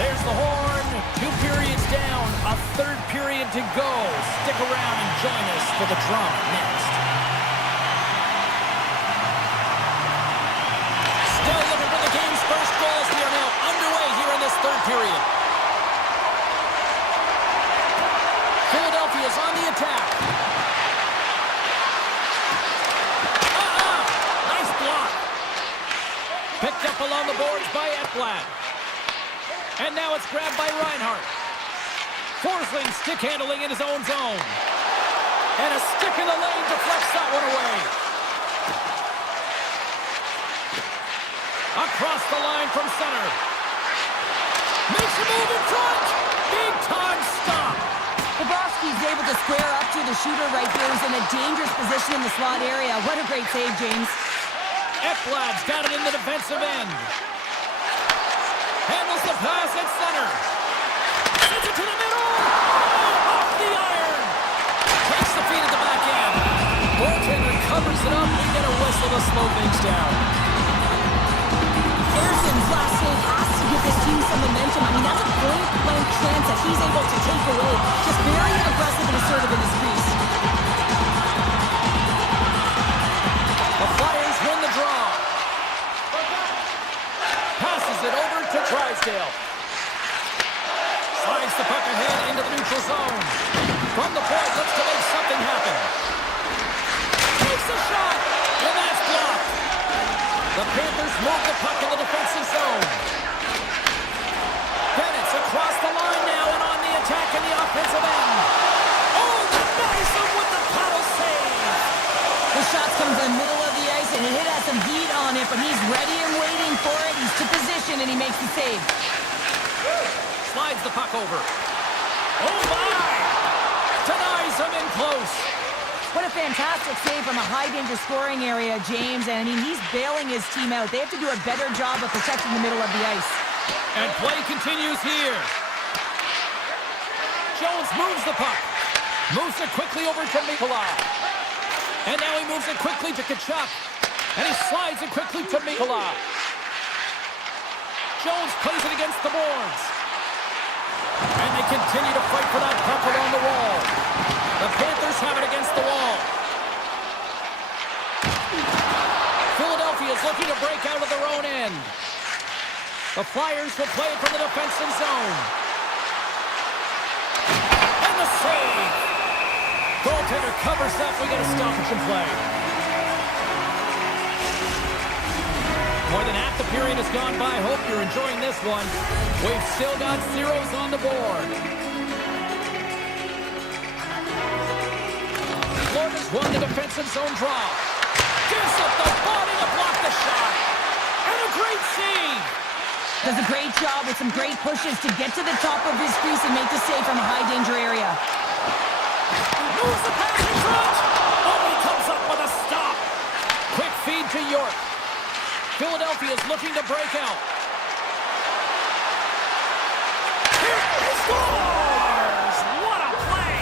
There's the horn. 2 periods down, a 3rd period to go. Stick around and join us for the drama next. Still looking for the game's first goals. We are now underway here in this 3rd period. Philadelphia's on the attack. Nice block. Picked up along the boards by Ekblad. And now it's grabbed by Reinhart. Forsling stick handling in his own zone. And a stick in the lane deflects that one away. Across the line from center. Makes a move in front. Big time stop. Bobrovsky he's able to square up to the shooter right here, who's in a dangerous position in the slot area. What a great save, James. Ekblad's got it in the defensive end. Handles the pass at center. Sends it to the middle. Oh, off the iron. Takes the feed at the back end. Goaltender covers it up. We get a whistle to slow things down. Harrison's last save has to give this team some momentum. I mean, that's a point-blank chance that he's able to take away. Just very aggressive and assertive in his crease. The Flyers win the draw. Passes it over to Drysdale. Slides the puck ahead into the neutral zone. From the point, looks to make something happen. Takes a shot, and that's blocked. The Panthers move the puck in the defensive zone. Bennett's across the line now and on the attack in the offensive end. Oh, the nice one with the paddle save. The shots come to the middle of the ice, and it has some heat on it, but he's ready and waiting for it. He's to position, and he makes the save. Slides the puck over. Oh, my! Denies him in close. What a fantastic save from a high-danger scoring area, James. And, I mean, he's bailing his team out. They have to do a better job of protecting the middle of the ice. And play continues here. Jones moves the puck. Moves it quickly over to Mikula. And now he moves it quickly to Tkachuk. And he slides it quickly to Mikula. Jones plays it against the boards. And they continue to fight for that puck around the wall. The Panthers have it against the wall. Philadelphia is looking to break out of their own end. The Flyers will play it from the defensive zone. And the save. Goaltender covers that. We get a stoppage in play. More than half the period has gone by. Hope you're enjoying this one. We've still got zeros on the board. Florida's won the defensive zone draw. Gives up the body to block the shot. And a great save. Does a great job with some great pushes to get to the top of his crease and make the save from a high-danger area. Moves the pass in front. Oh, he comes up with a stop. Quick feed to York. Philadelphia is looking to break out. Here he scores! What a play!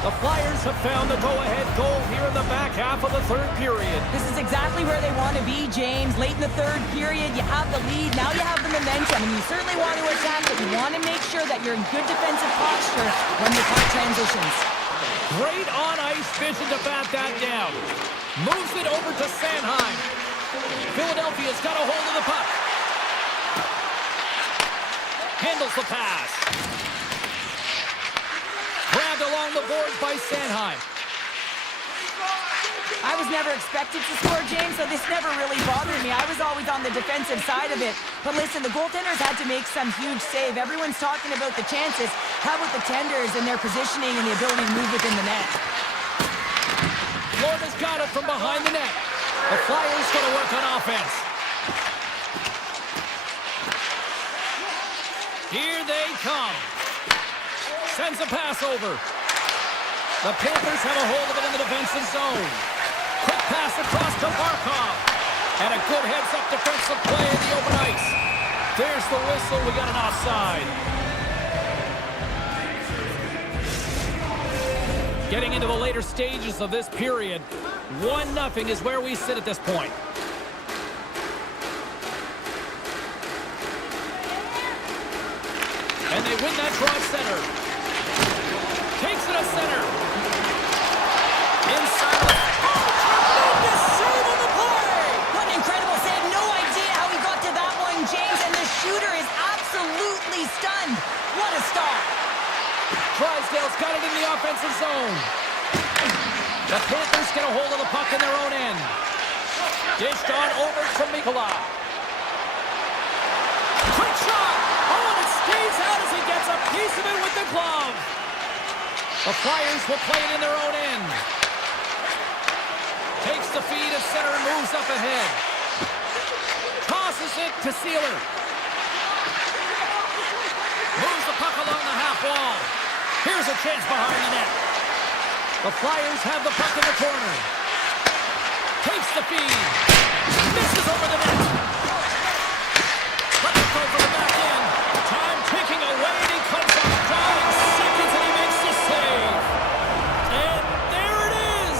The Flyers have found the go-ahead goal here in the back half of the third period. This is exactly where they want to be, James. Late in the third period, you have the lead. Now you have the momentum, and you certainly want to attack it. You want to make sure that you're in good defensive posture when the puck transitions. Great on-ice vision to bat that down. Moves it over to Sanheim. Philadelphia's got a hold of the puck. Handles the pass. Grabbed along the boards by Sanheim. I was never expected to score, James, so this never really bothered me. I was always on the defensive side of it. But listen, the goaltenders had to make some huge save. Everyone's talking about the chances. How about the tenders and their positioning and the ability to move within the net? Florida's got it from behind the net. The Flyers going to work on offense. Here they come. Sends a pass over. The Panthers have a hold of it in the defensive zone. Quick pass across to Barkov. And a good heads-up defensive play in the open ice. There's the whistle. We got an offside. Getting into the later stages of this period, 1-0 is where we sit at this point. And they win that draw at center. Takes it at center. Inside the... Oh, tremendous save on the play! What an incredible save. No idea how he got to that one, James, and the shooter is absolutely stunned. What a stop. Drysdale's got it in the offensive zone. The Panthers get a hold of the puck in their own end. Dished on over to Mikula. Quick shot! Oh, and it stays out as he gets a piece of it with the glove. The Flyers will play it in their own end. Takes the feed at center and moves up ahead. Tosses it to Sealer. Moves the puck wall. Here's a chance behind the net. The Flyers have the puck in the corner. Takes the feed. Misses over the net. Let it go for the back end. Time ticking away, and he comes up 5 seconds, and he makes the save. And there it is.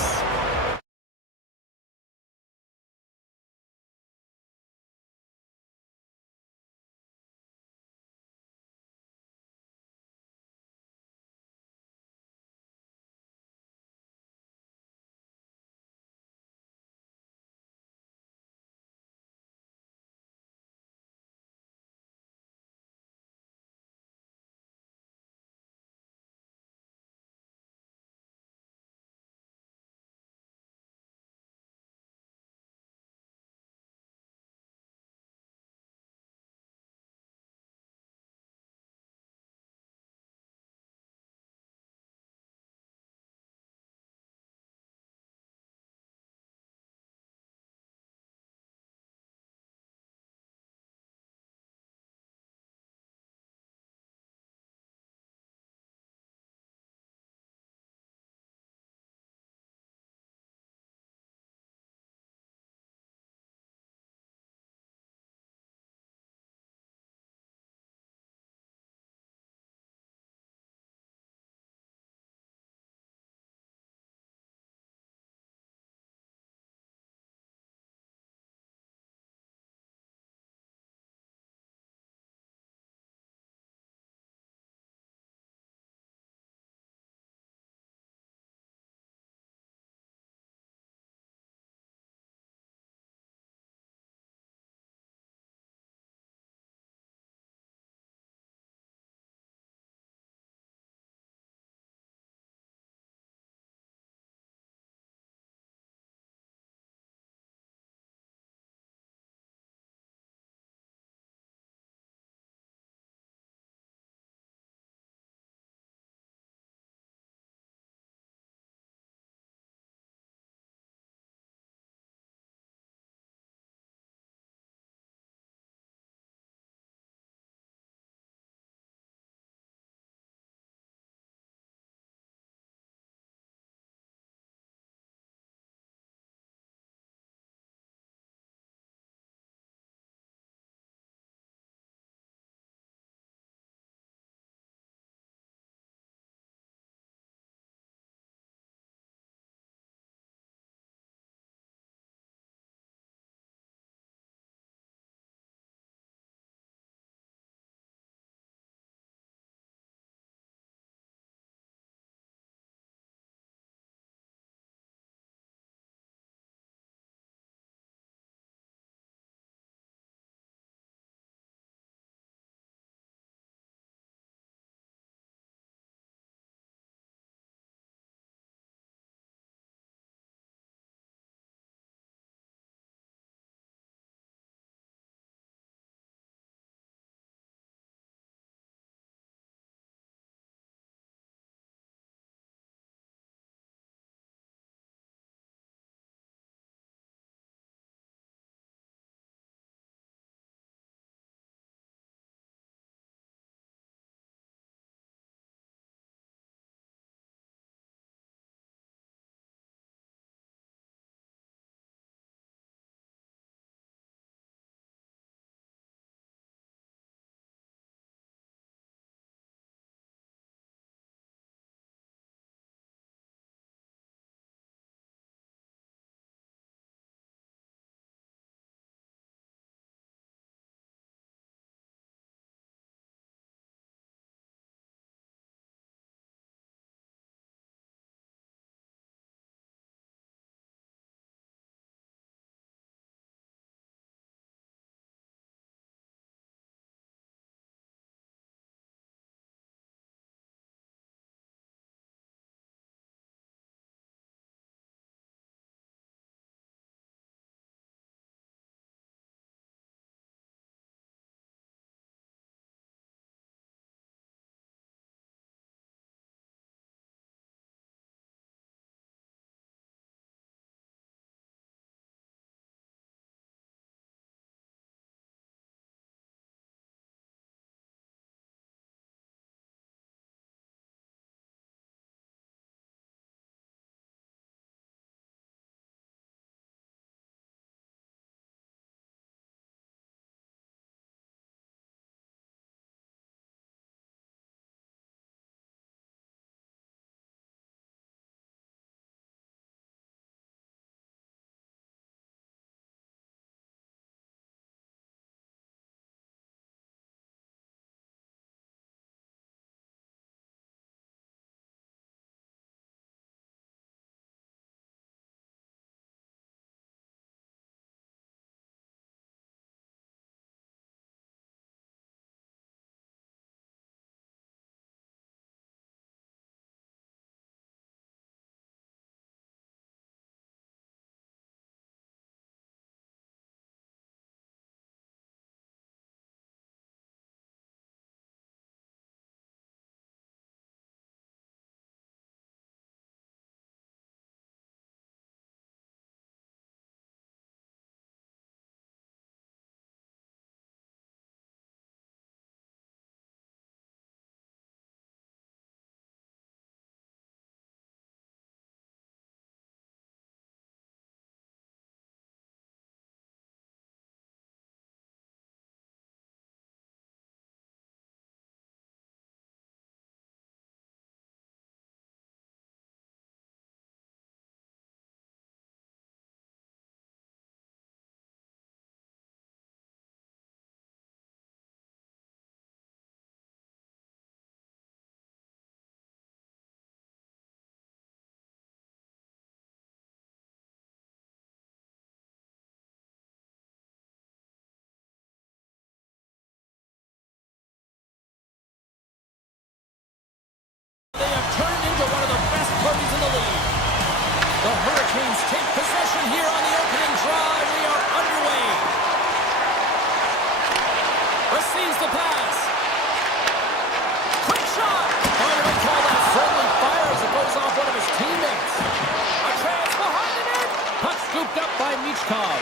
Scooped up by Michkov.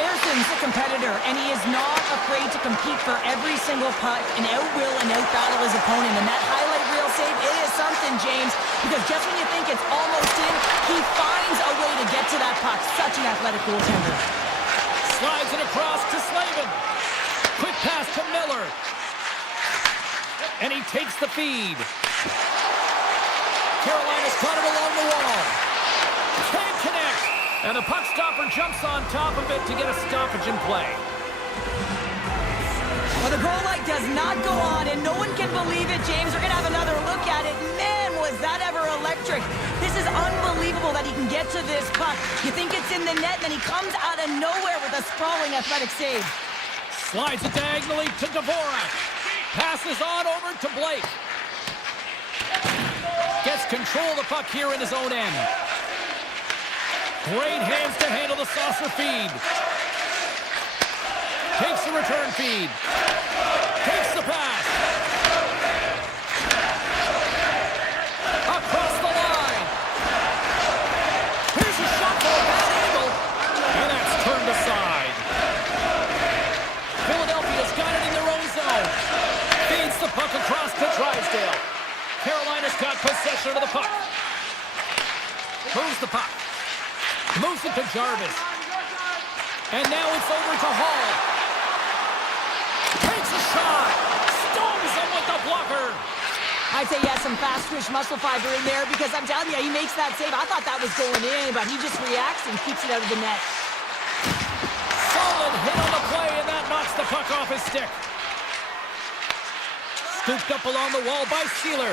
Erson's a competitor, and he is not afraid to compete for every single puck and out-will and out-battle his opponent. And that highlight reel save, it is something, James, because just when you think it's almost in, he finds a way to get to that puck. Such an athletic goaltender. Slides it across to Slavin. Quick pass to Miller. And he takes the feed. Carolina's caught it along the wall. Can't connect. And the puck stopper jumps on top of it to get a stoppage in play. Well, the goal light does not go on, and no one can believe it, James. We're going to have another look at it. Man, was that ever electric. This is unbelievable that he can get to this puck. You think it's in the net, and then he comes out of nowhere with a sprawling athletic save. Slides it diagonally to Dvorak. Passes on over to Blake. Gets control of the puck here in his own end. Great hands to handle the saucer feed. Takes the return feed. Takes the pass. Across the line. Here's a shot for a bad angle. And that's turned aside. Philadelphia's got it in their own zone. Feeds the puck across to Drysdale. Carolina's got possession of the puck. Moves the puck. Moves it to Jarvis. And now it's over to Hall. Takes a shot. Stones him with the blocker. I'd say he has some fast-twitch muscle fiber in there because I'm telling you, he makes that save. I thought that was going in, but he just reacts and keeps it out of the net. Solid hit on the play, and that knocks the puck off his stick. Scooped up along the wall by Sealer.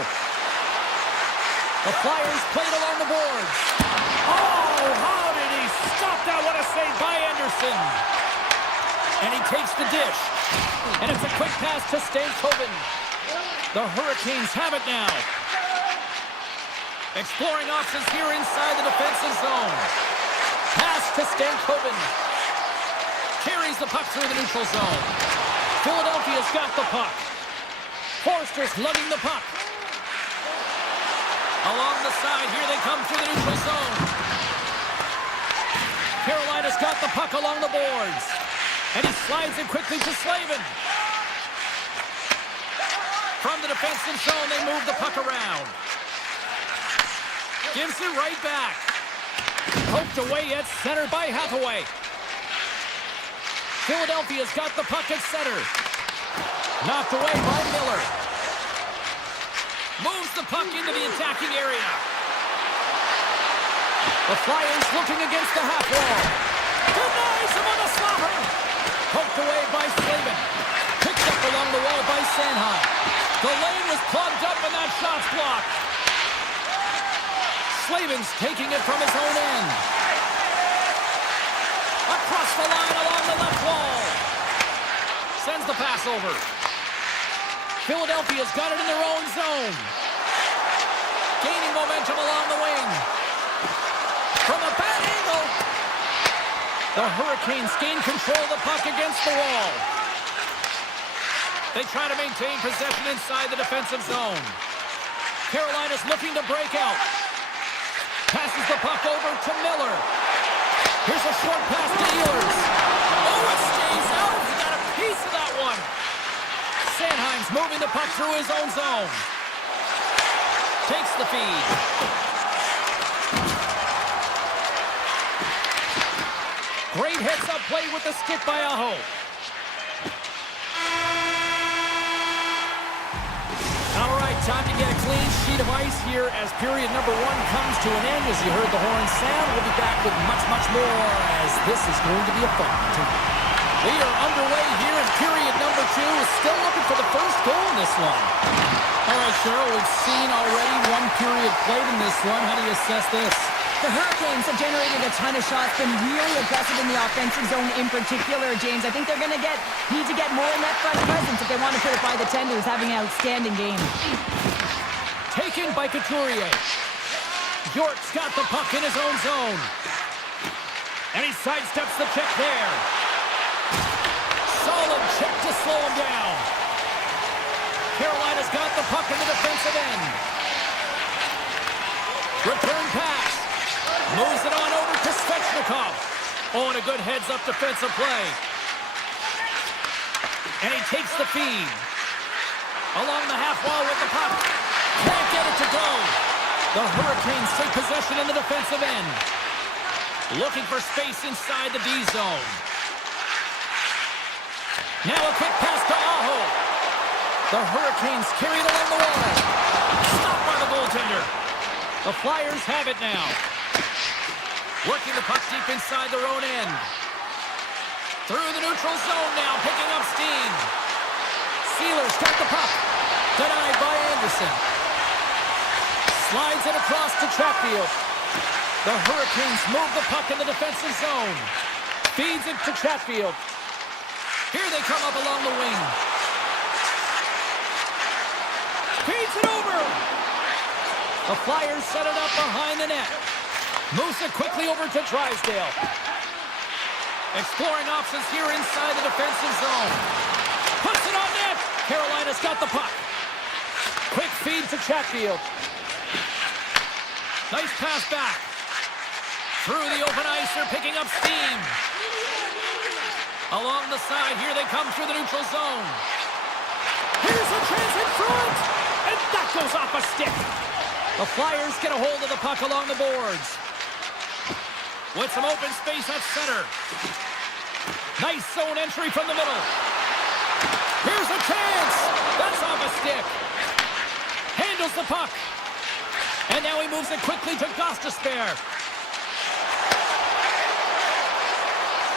The Flyers played along the boards. Oh, how did he stop that? What a save by Anderson. And he takes the dish. And it's a quick pass to Stankoven. The Hurricanes have it now. Exploring options here inside the defensive zone. Pass to Stankoven. Carries the puck through the neutral zone. Philadelphia's got the puck. Forster's lugging the puck. Along the side, here they come through the neutral zone. Carolina's got the puck along the boards. And he slides it quickly to Slavin. From the defensive zone, they move the puck around. Gives it right back. Poked away at center by Hathaway. Philadelphia's got the puck at center. Knocked away by Miller. Moves the puck into the attacking area. The Flyers looking against the half wall. Denies him on a slapper. Poked away by Slavin. Picked up along the wall by Sanheim. The lane was plugged up and that shot's blocked. Slavin's taking it from his own end. Across the line along the left wall. Sends the pass over. Philadelphia's got it in their own zone. Gaining momentum along the wing. From a bad angle. The Hurricanes gain control of the puck against the wall. They try to maintain possession inside the defensive zone. Carolina's looking to break out. Passes the puck over to Miller. Here's a short pass to Ehlers. Oh, it stays out. He got a piece of that one. Sanheim's moving the puck through his own zone. Takes the feed. Great heads-up play with the stick by Aho. All right, time to get a clean sheet of ice here as period number one comes to an end. As you heard the horn sound, we'll be back with much, much more as this is going to be a fun one. We are underway here in period number two. Still looking for the first goal in this one. All right, Cheryl, we've seen already one period played in this one. How do you assess this? The Hurricanes have generated a ton of shots, been really aggressive in the offensive zone in particular, James. I think they're going to need to get more net front presence if they want to put it by the Tender, who's having an outstanding game. Taken by Couturier. York's got the puck in his own zone. And he sidesteps the check there. Solid check to slow him down. Carolina's got the puck in the defensive end. Return pass. Moves it on over to Svechnikov. Oh, and a good heads-up defensive play. And he takes the feed. Along the half wall with the puck. Can't get it to go. The Hurricanes take possession in the defensive end. Looking for space inside the D zone. Now a quick pass to Aho. The Hurricanes carry it along the wall. Stopped by the goaltender. The Flyers have it now. Working the puck deep inside their own end. Through the neutral zone now, picking up steam. Steelers got the puck. Denied by Anderson. Slides it across to Chatfield. The Hurricanes move the puck in the defensive zone. Feeds it to Chatfield. Here they come up along the wing. Feeds it over. The Flyers set it up behind the net. Moves it quickly over to Drysdale. Exploring options here inside the defensive zone. Puts it on net. Carolina's got the puck. Quick feed to Chatfield. Nice pass back. Through the open ice, they're picking up steam. Along the side, here they come through the neutral zone. Here's a chance in front. And that goes off a stick. The Flyers get a hold of the puck along the boards. With some open space at center. Nice zone entry from the middle. Here's a chance. That's off a stick. Handles the puck. And now he moves it quickly to Gostisbehere.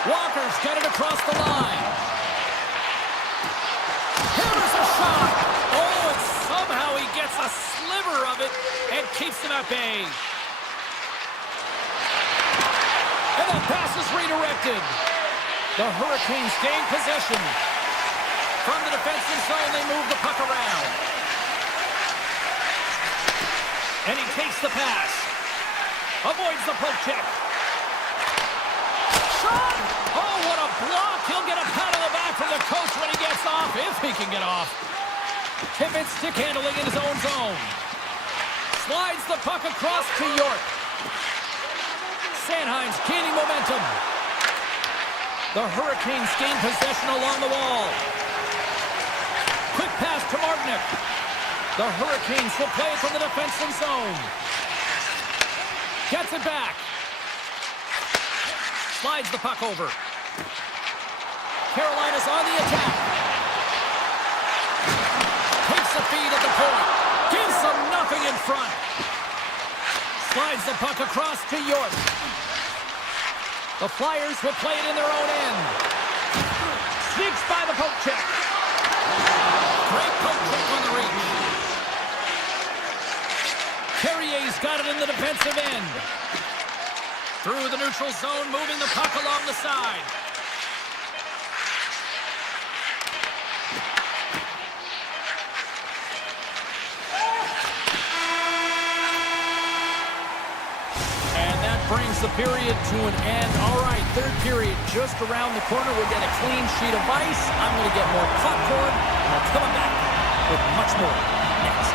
Walker's got it across the line. Hammers a shot. Oh, and somehow he gets a sliver of it and keeps him at bay. And the pass is redirected. The Hurricanes gain possession. From the defensive zone, they move the puck around. And he takes the pass. Avoids the poke check. Shot! Oh, what a block! He'll get a pat on the back from the coach when he gets off, if he can get off. Tippett stick handling in his own zone. Slides the puck across to York. Sanheim's gaining momentum. The Hurricanes gain possession along the wall. Quick pass to Martinick. The Hurricanes will play it from the defensive zone. Gets it back. Slides the puck over. Carolina's on the attack. Takes the feed at the point. Gives them nothing in front. Slides the puck across to York. The Flyers will play it in their own end. Sneaks by the poke check. Great poke check on the reach. Carrier's got it in the defensive end. Through the neutral zone, moving the puck along the side. And that brings the period to an end. All right, third period just around the corner. We'll get a clean sheet of ice. I'm going to get more popcorn, and I'll come back with much more next.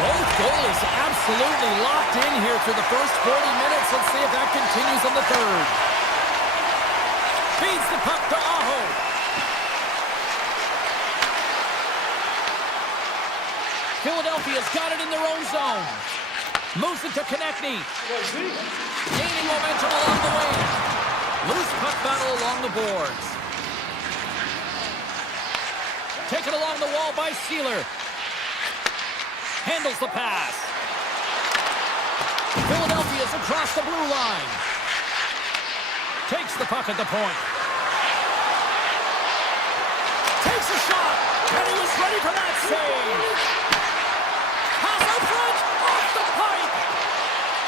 Both goalies absolutely locked in here through the first 40 minutes. Let's see if that continues in the third. Feeds the puck to Aho. Philadelphia's got it in their own zone. Moves it to Konechny. Gaining momentum along the wing. Loose puck battle along the boards. Taken along the wall by Sealer. Handles the pass. Philadelphia's across the blue line. Takes the puck at the point. Takes a shot. And he was ready for that save. Pass out front. Off the pipe.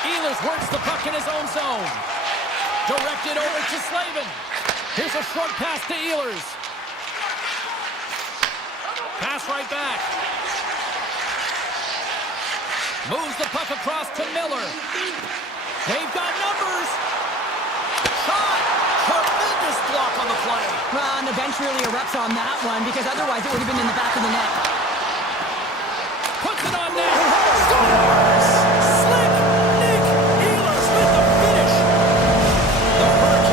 Ehlers works the puck in his own zone. Directed over to Slavin. Here's a short pass to Ehlers. Pass right back. Moves the puck across to Miller. They've got numbers. Shot! Tremendous block on the play. Well, and the bench really erupts on that one because otherwise it would have been in the back of the net. Puts it on net. Scores! Slick Nick Ehlers with the finish. The Hurricanes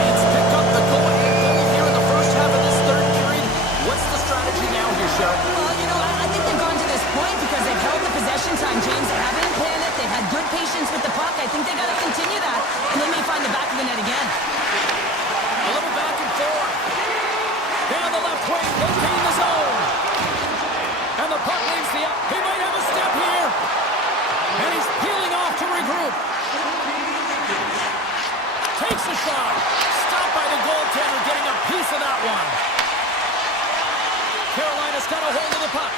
a shot. Stopped by the goaltender, getting a piece of that one. Carolina's got a hold of the puck.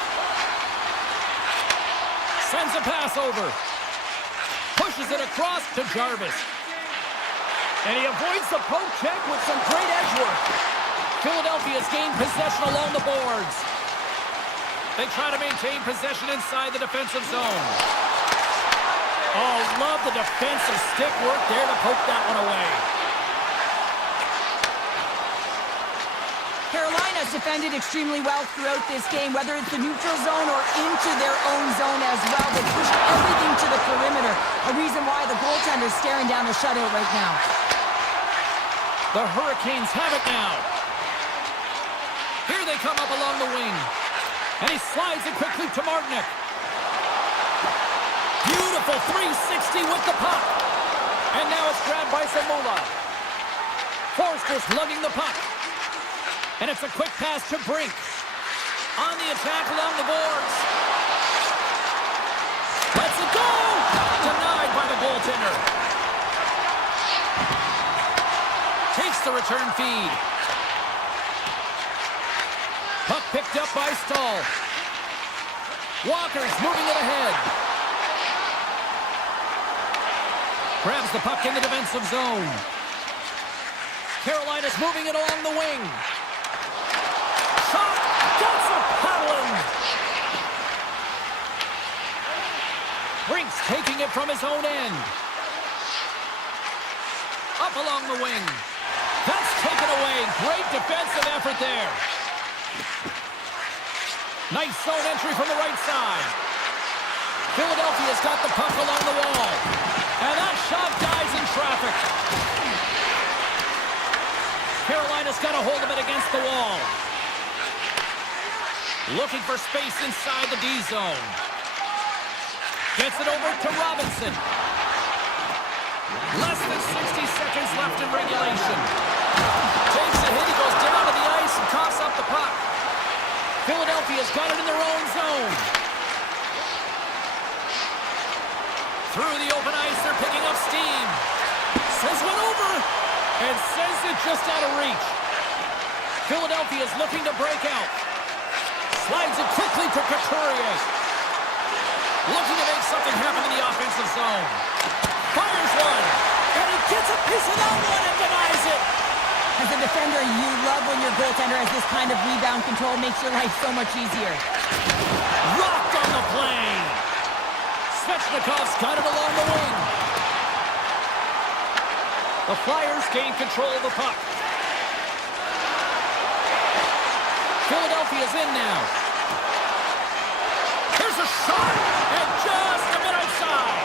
Sends a pass over. Pushes it across to Jarvis. And he avoids the poke check with some great edge work. Philadelphia's gained possession along the boards. They try to maintain possession inside the defensive zone. Oh, love the defensive stick work there to poke that one away. Carolina's defended extremely well throughout this game, whether it's the neutral zone or into their own zone as well. They pushed everything to the perimeter, a reason why the goaltender's staring down a shutout right now. The Hurricanes have it now. Here they come up along the wing. And he slides it quickly to Martinick. Beautiful 360 with the puck. And now it's grabbed by Zamula. Forster's lugging the puck. And it's a quick pass to Brink. On the attack along the boards. Lets it go! Denied by the goaltender. Takes the return feed. Puck picked up by Stahl. Walker's moving it ahead. Grabs the puck in the defensive zone. Carolina's moving it along the wing. Shot! Gets a paddling! Brink's taking it from his own end. Up along the wing. That's taken away. Great defensive effort there. Nice zone entry from the right side. Philadelphia's got the puck along the wall. And that shot dies in traffic. Carolina's got a hold of it against the wall. Looking for space inside the D zone. Gets it over to Robinson. Less than 60 seconds left in regulation. Takes a hit, he goes down to the ice and coughs up the puck. Philadelphia's got it in their own zone. Through the open ice, they're picking up steam. Says one over, and sends it just out of reach. Philadelphia's looking to break out. Slides it quickly to Couturier. Looking to make something happen in the offensive zone. Fires one, and he gets a piece of that one and denies it. As a defender, you love when your goaltender has this kind of rebound control. Makes your life so much easier. Rocked on the plane. Svechnikov's got it along the wing. The Flyers gain control of the puck. Philadelphia's in now. Here's a shot, and just a bit outside.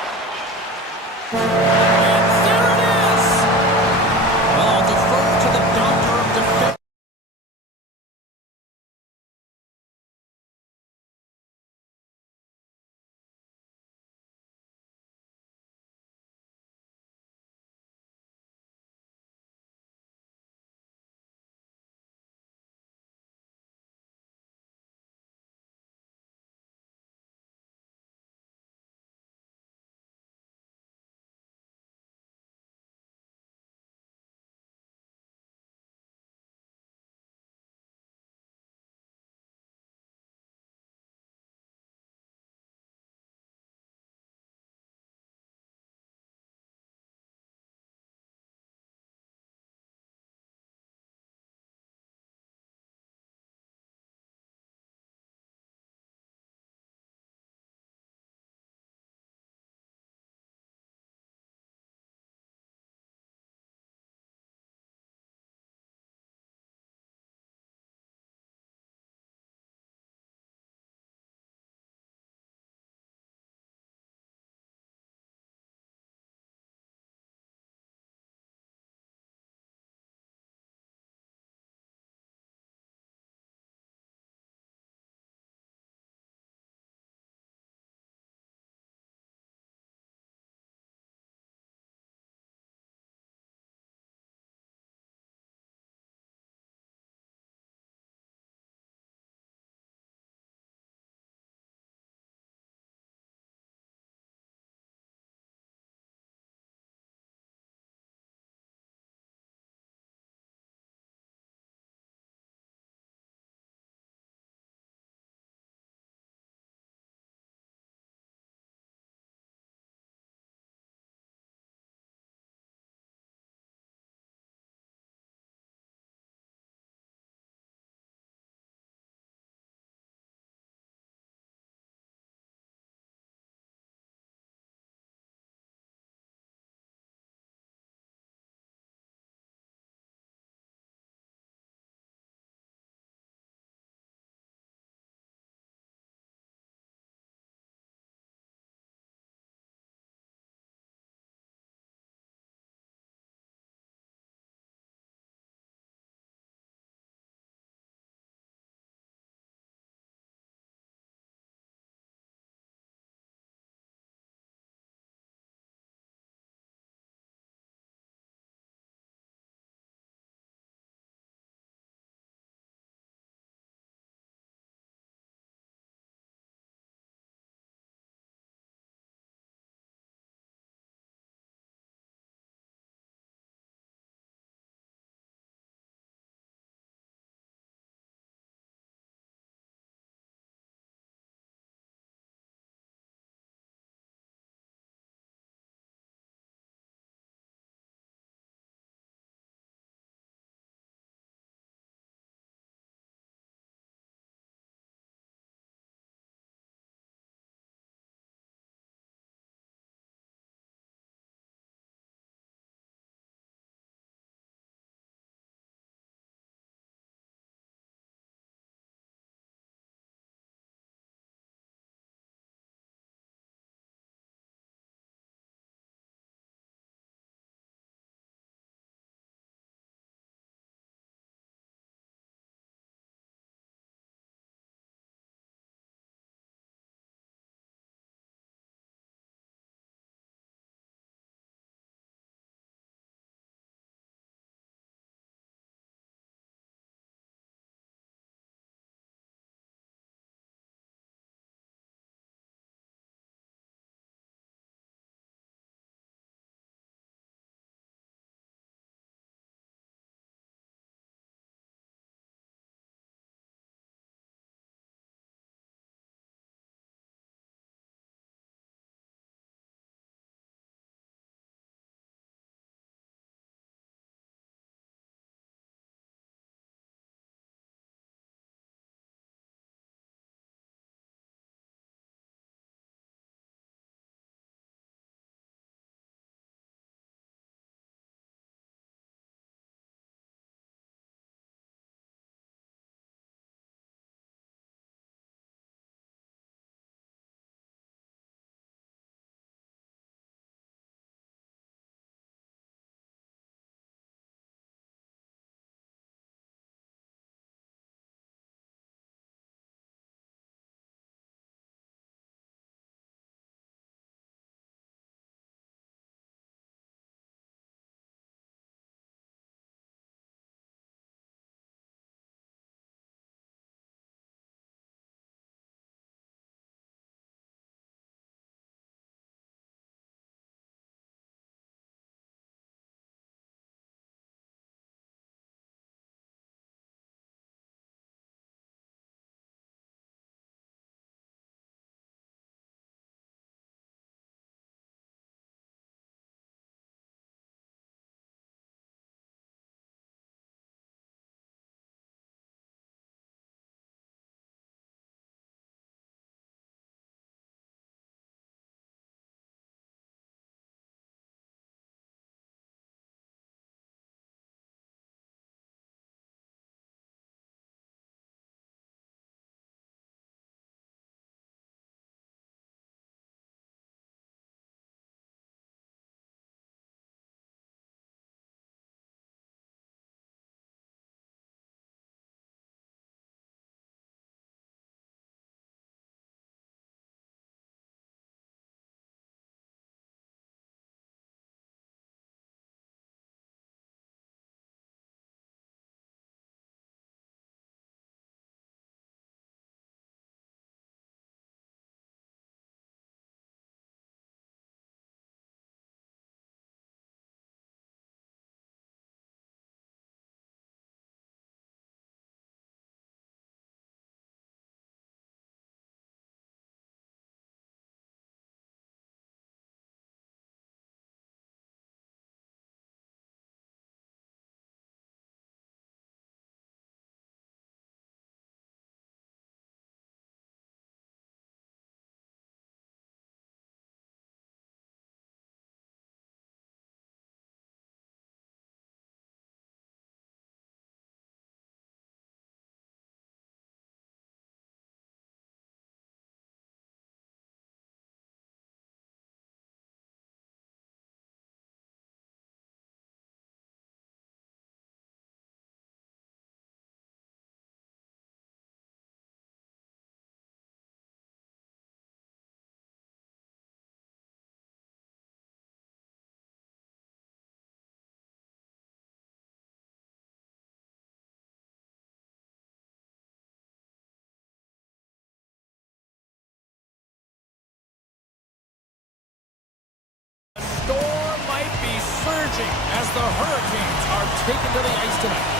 changing as the Hurricanes are taken to the ice tonight.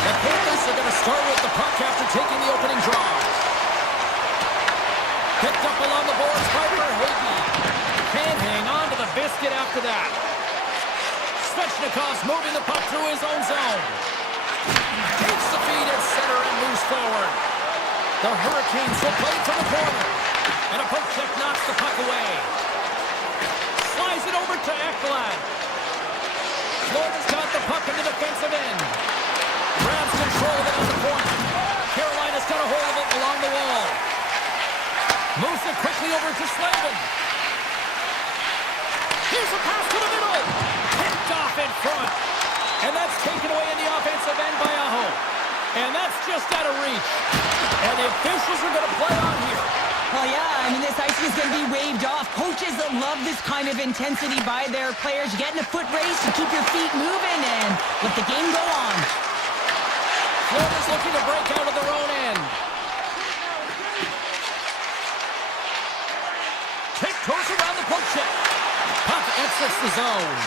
The Panthers are going to start with the puck after taking the opening draw. Picked up along the boards by Verhaeghe. Can't hang on to the biscuit after that. Svechnikov's moving the puck through his own zone. Takes the feed at center and moves forward. The Hurricanes will play to the corner. And a poke check knocks the puck away. Slides it over to Ekblad. Florida's got the puck in the defensive end. Grabs control of it on the point. Carolina's got a hold of it along the wall. Moves it quickly over to Slavin. Here's a pass to the middle. Picked off in front. And that's taken away in the offensive end by Aho. And that's just out of reach. And the officials are going to play on here. Well, yeah, I mean, this icing is going to be waved off. Coaches love this kind of intensity by their players. You get in a foot race, you keep your feet moving, and let the game go on. Florida's looking to break out of their own end. Tiptoes around the poke check. Puck exits the zone.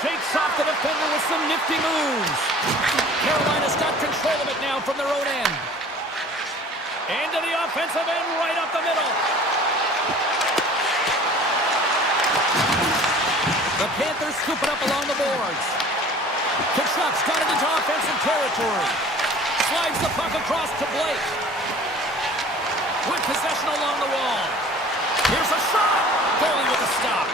Shakes off the defender with some nifty moves. Carolina's got control of it now from their own end. Into the offensive end, right up the middle. The Panthers scoop it up along the boards. Kachuk's got it into offensive territory. Slides the puck across to Blake. With possession along the wall. Here's a shot. Goalie with a stop.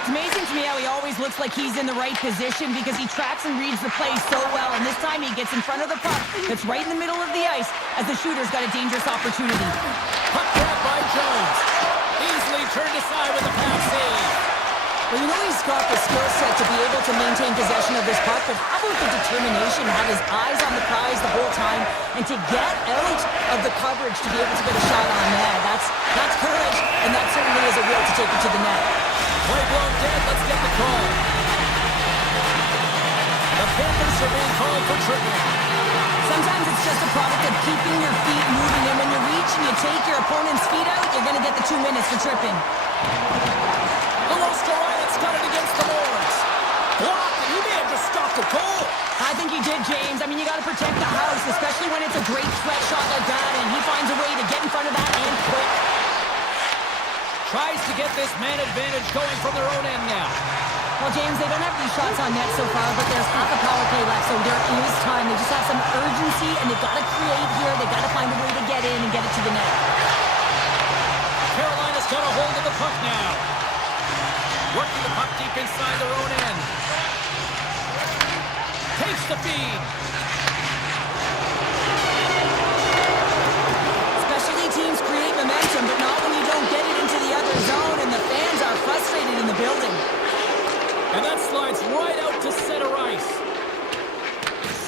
It's amazing to me how he always looks like he's in the right position because he tracks and reads the play so well. And this time he gets in front of the puck that's right in the middle of the ice as the shooter's got a dangerous opportunity. Puck grabbed by Jones. Easily turned aside with a pass save. Well, you know he's got the skill set to be able to maintain possession of this puck, but how about the determination, have his eyes on the prize the whole time, and to get out of the coverage to be able to get a shot on net. That's courage, and that certainly is a will to take it to the net. Play blown dead, let's get the call. The Panthers are being called for tripping. Sometimes it's just a product of keeping your feet moving, and when you reach and you take your opponent's feet out, you're going to get the 2 minutes for tripping. It's got it against the boards. Blocked, and he may have just stopped the goal. I think he did, James. I mean, you got to protect the house, especially when it's a great threat shot like that, and he finds a way to get in front of that and quick. Tries to get this man advantage going from their own end now. Well, James, they don't have these shots on net so far, but there's half a power play left, so there is time. They just have some urgency, and they've got to create here. They've got to find a way to get in and get it to the net. Carolina's got a hold of the puck now. Working the puck deep inside their own end. Takes the feed. Specialty teams create momentum, but not when you don't get it into the other zone, and the fans are frustrated in the building. And that slides right out to center ice.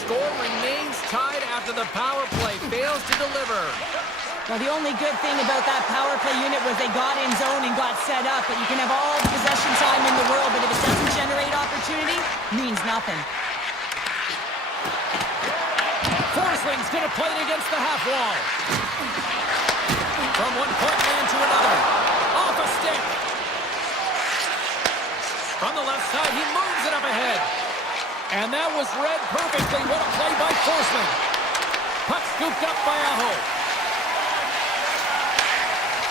Score remains tied after the power play fails to deliver. Well, the only good thing about that power play unit was they got in zone and got set up, but you can have all the possession time in the world, but if it doesn't generate opportunity, it means nothing. Forsling's going to play it against the half wall. From one point man to another. Off a stick. From the left side, he moves it up ahead. And that was read perfectly. What a play by Forsling. Puck scooped up by Aho.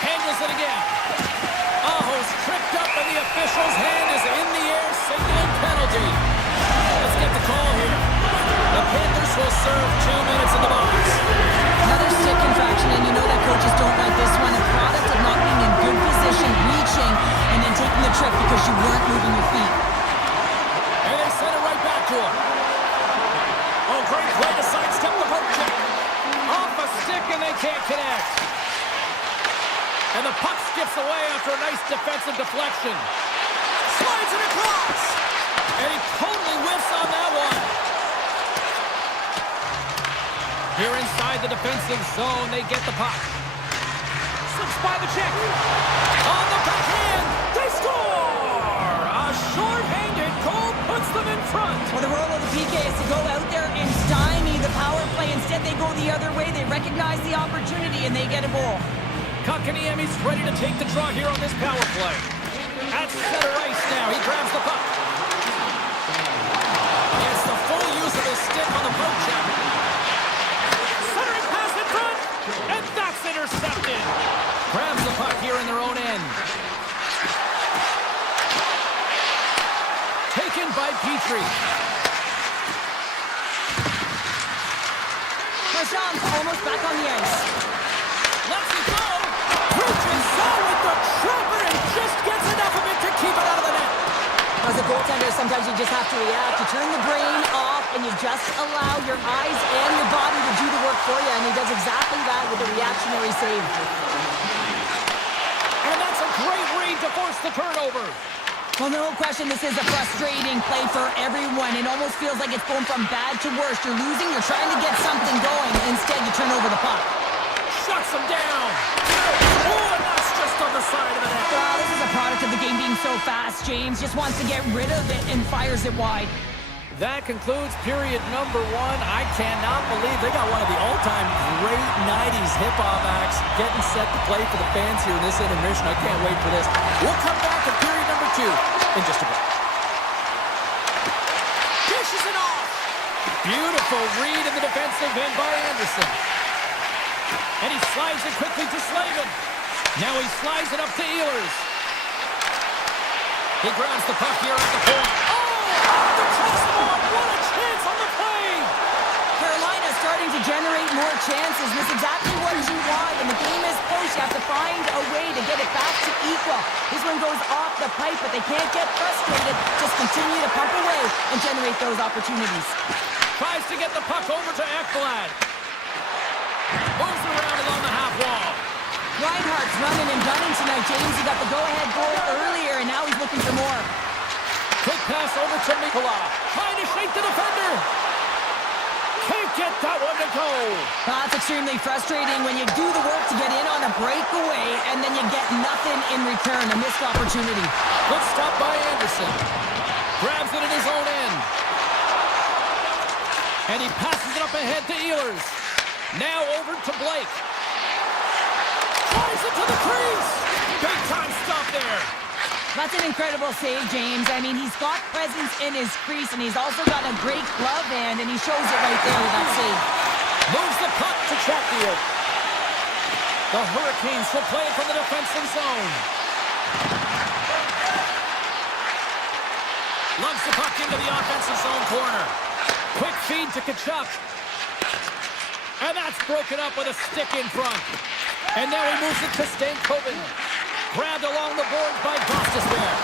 Handles it again. Aho's tripped up and the official's hand is in the air, signaling penalty. Let's get the call here. The Panthers will serve 2 minutes in the box. Another stick infraction, and you know that coaches don't like this one. A product of not being in good position, reaching, and then taking the trip because you weren't moving your feet. And they send it right back to him. Oh, great play to sidestep the poke check. Off a stick and they can't connect. And the puck skips away after a nice defensive deflection. Slides it across. And he totally whiffs on that one. Here inside the defensive zone, they get the puck. Slips by the check. On the backhand, they score! A short-handed goal puts them in front. Well, the role of the PK is to go out there and stymie the power play. Instead, they go the other way. They recognize the opportunity, and they get a goal. Kakaniemi's ready to take the draw here on this power play. At center ice now, he grabs the puck. Gets the full use of his stick on the poke check. Centering pass in front, and that's intercepted. Grabs the puck here in their own end. Taken by Petrie. Marchand's almost back on the ice. Lets it go. Reaches out with the trapper and just gets enough of it to keep it out of the net. As a goaltender, sometimes you just have to react. You turn the brain off and you just allow your eyes and your body to do the work for you. And he does exactly that with a reactionary save. And that's a great read to force the turnover. Well, no question, this is a frustrating play for everyone. It almost feels like it's going from bad to worse. You're losing, you're trying to get something going. Instead, you turn over the puck. Shuts him down. Oh, and that's just on the side of the net. Wow, this is a product of the game being so fast. James just wants to get rid of it and fires it wide. That concludes period number one. I cannot believe they got one of the all-time great 90s hip-hop acts getting set to play for the fans here in this intermission. I can't wait for this. We'll come back to period number two in just a bit. Dishes it off. Beautiful read in the defensive end by Anderson. And he slides it quickly to Slavin. Now he slides it up to Ehlers. He grabs the puck here at the point. Oh! The crossbar! What a chance on the play! Carolina starting to generate more chances. This is exactly what you want. When the game is close, you have to find a way to get it back to equal. This one goes off the pipe, but they can't get frustrated. Just continue to pump away and generate those opportunities. Tries to get the puck over to Ekblad. Moves around along the half wall. Reinhardt's running and gunning tonight, James. He got the go-ahead goal earlier, and now he's looking for more. Quick pass over to Mikula. Trying to shake the defender. Can't get that one to go. That's extremely frustrating when you do the work to get in on a breakaway, and then you get nothing in return, a missed opportunity. Good stop by Anderson. Grabs it in his own end. And he passes it up ahead to Ehlers. Now over to Blake. Fires it to the crease. Big time stop there. That's an incredible save, James. I mean, he's got presence in his crease, and he's also got a great glove hand, and he shows it right there with that save. Moves the puck to Chatfield. The Hurricanes will play it from the defensive zone. Lumps the puck into the offensive zone corner. Quick feed to Tkachuk. And that's broken up with a stick in front. And now he moves it to Stankoven. Grabbed along the boards by Gostisbehere.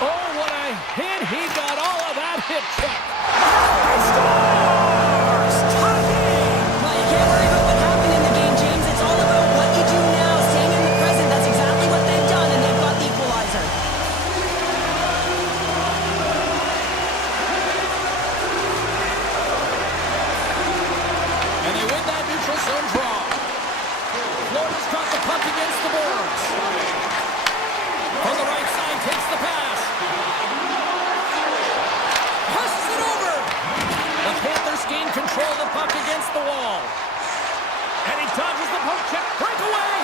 Oh, what a hit. He got all of that hit check. He scores! Tying! Well, you can't worry about what happened in the game, James. It's all about what you do now, staying in the present. That's exactly what they've done, and they've got the equalizer. And they win that neutral zone draw. Florida's got the puck against the boards. On the right side, takes the pass. Passes it over. The Panthers gain control of the puck against the wall. And he dodges the poke check. Breakaway.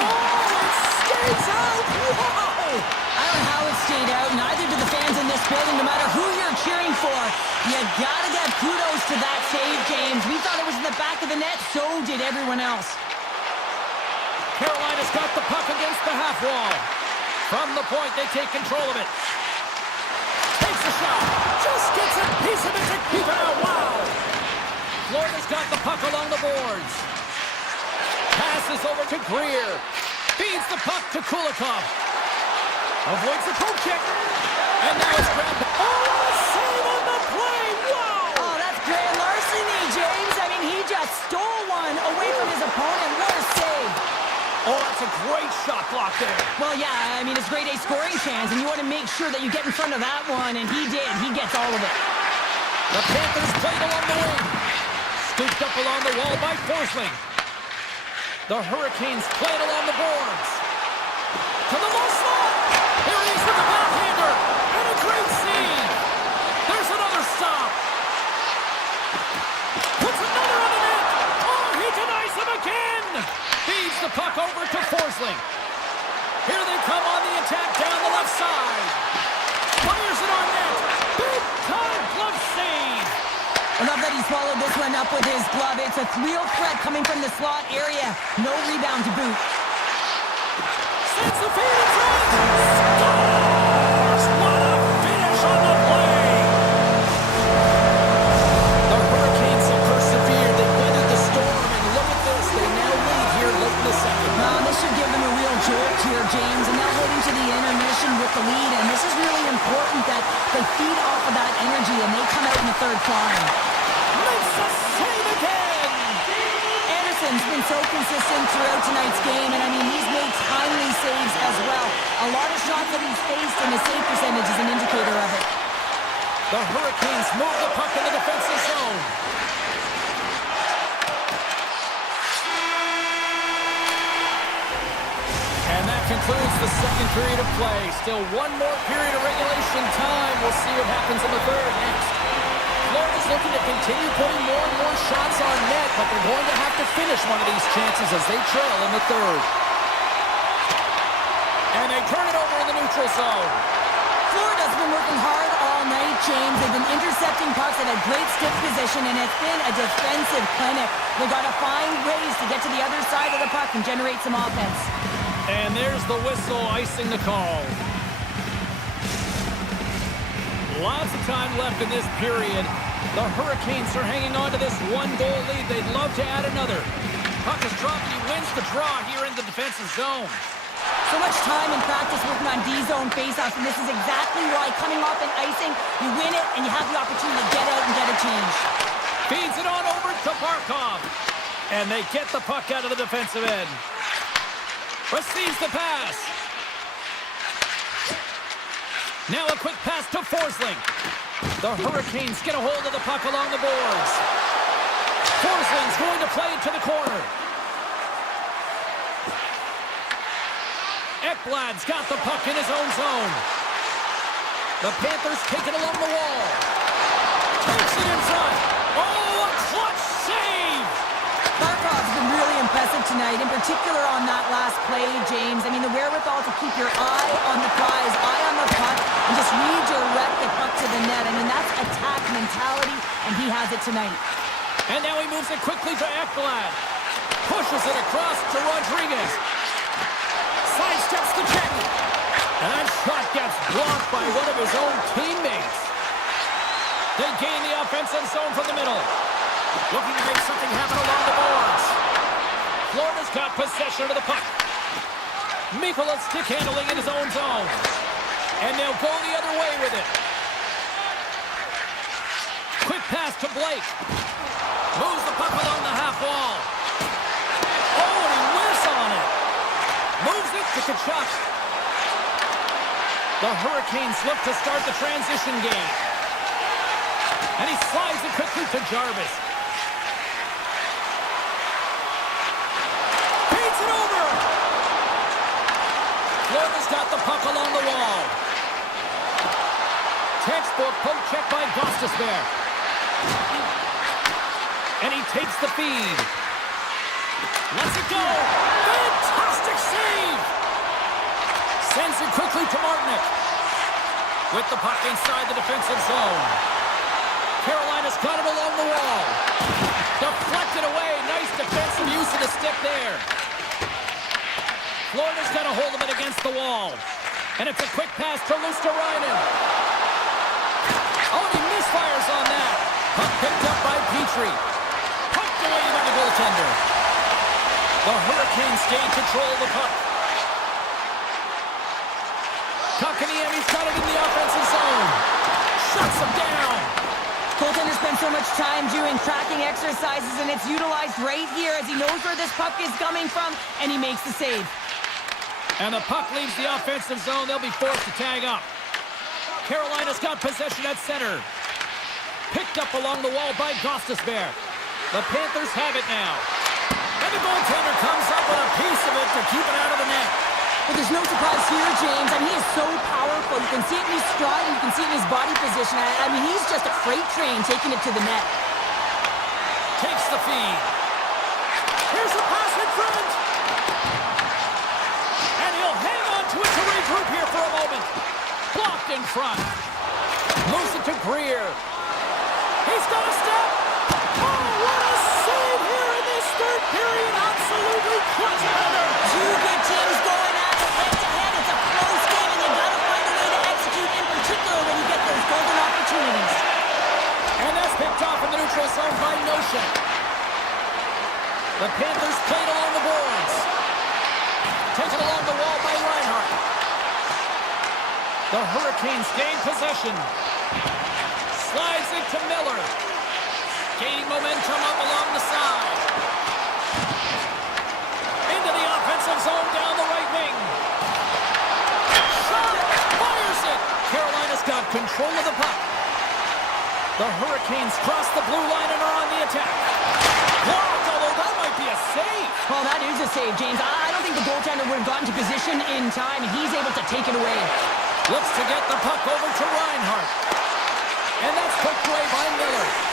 Oh, it skates out. Whoa. I don't know how it stayed out. Neither do the fans in this building, no matter who you're cheering for. You gotta get kudos to that save, James. We thought it was in the back of the net, so did everyone else. Carolina's got the puck against the half wall. From the point, they take control of it. Takes a shot. Just gets a piece of it to keep it out. Wow. Florida's got the puck along the boards. Passes over to Greer. Feeds the puck to Kulikov. Avoids the poke check. And now it's grabbed. Oh, a save on the play. Wow. Oh, that's grand larceny, James. I mean, he just stole one away from his opponent. What a save. Oh, that's a great shot block there. Well, yeah, I mean, it's grade A scoring chance, and you want to make sure that you get in front of that one, and he did. He gets all of it. The Panthers played along the wing. Scooped up along the wall by Forsling. The Hurricanes played along the boards. To the low slot. Here he is with the backhander. And a great save. There's another stop. Puts another on the net. Oh, he denies him again. Feeds the puck over to Forsling. one up with his glove. It's a real threat coming from the slot area. No rebound to boot. Sends the feed in front. Scores! What a finish on the play! The Hurricanes have persevered. They weathered the storm, and look at this. They now lead here late in the second. This should give them a real jolt here, James, and they'll head into the intermission with the lead, and this is really important that they feed off of that energy and they come out in the third quarter. Makes a save again! Anderson's been so consistent throughout tonight's game, and I mean, he's made timely saves as well. A lot of shots that he's faced, and his save percentage is an indicator of it. The Hurricanes move the puck in the defensive zone. And that concludes the second period of play. Still one more period of regulation time. We'll see what happens in the third next. Florida's looking to continue putting more and more shots on net, but they're going to have to finish one of these chances as they trail in the third. And they turn it over in the neutral zone. Florida's been working hard all night, James. They've been intercepting pucks at a great stiff position, and it's been a defensive clinic. They've got to find ways to get to the other side of the puck and generate some offense. And there's the whistle icing the call. Lots of time left in this period. The Hurricanes are hanging on to this one-goal lead. They'd love to add another. Puck is dropped. He wins the draw here in the defensive zone. So much time and practice working on D-zone faceoffs, and this is exactly why coming off an icing, you win it, and you have the opportunity to get out and get a change. Feeds it on over to Barkov. And they get the puck out of the defensive end. Receives the pass. Now a quick pass to Forsling. The Hurricanes get a hold of the puck along the boards. Forsling's going to play it to the corner. Ekblad's got the puck in his own zone. The Panthers take it along the wall. Takes it in front. Oh, a clutch save! Barkov's been really impressive tonight, in particular on that last play, James. I mean, the wherewithal to keep your eye on the prize, eye on the puck, and just redirect the puck to the net. I mean, that's attack mentality, and he has it tonight. And now he moves it quickly to Ekblad. Pushes it across to Rodriguez. Sidesteps the check. And that shot gets blocked by one of his own teammates. They gain the offensive zone from the middle. Looking to make something happen along the boards. Florida's got possession of the puck. Mikkola stick handling in his own zone. And they'll go the other way with it. Quick pass to Blake. Moves the puck along the half wall. Oh, and he whiffs on it. Moves it to Kachuk. The Hurricanes look to start the transition game. And he slides it quickly to Jarvis. Feeds it over. Florida's got the puck along the wall. Textbook poke check by Gostisbehere. And he takes the feed. Lets it go. Fantastic save. Sends it quickly to Martinic. With the puck inside the defensive zone. Carolina's got it along the wall. Deflected away. Nice defensive use of the stick there. Florida's got a hold of it against the wall. And it's a quick pass to Luosterainen. Oh, and he misfires on that. Puck picked up by Petrie. Poked away by the goaltender. The Hurricanes gain control of the puck. Kotkaniemi's got it in the offensive zone. Shuts him down. Goaltender spends so much time doing tracking exercises, and it's utilized right here as he knows where this puck is coming from, and he makes the save. And the puck leaves the offensive zone. They'll be forced to tag up. Carolina's got possession at center. Picked up along the wall by Gostisbehere. The Panthers have it now. And the goaltender comes up with a piece of it to keep it out of the net. But there's no surprise here, James. I mean, he is so powerful. You can see it in his stride, and you can see it in his body position. I mean, he's just a freight train taking it to the net. Takes the feed. Here's the pass in front. And he'll hang on to it to regroup here for a moment. Blocked in front. Moves it to Greer. He's got a step. Oh, Clutch powder. Two good teams going at it head-to-head. It's a close game, and you gotta find a way to execute, in particular when you get those golden opportunities. And that's picked off in the neutral zone by Notion. The Panthers played along the boards. Taken along the wall by Reinhardt. The Hurricanes gain possession. Slides it to Miller. Gaining momentum up along the side. Into the offensive zone down the right wing. Shot! Fires it! Carolina's got control of the puck. The Hurricanes cross the blue line and are on the attack. Blocked, although that might be a save. Well, that is a save, James. I don't think the goaltender would have gotten to position in time, and he's able to take it away. Looks to get the puck over to Reinhardt. And that's poked away by Miller.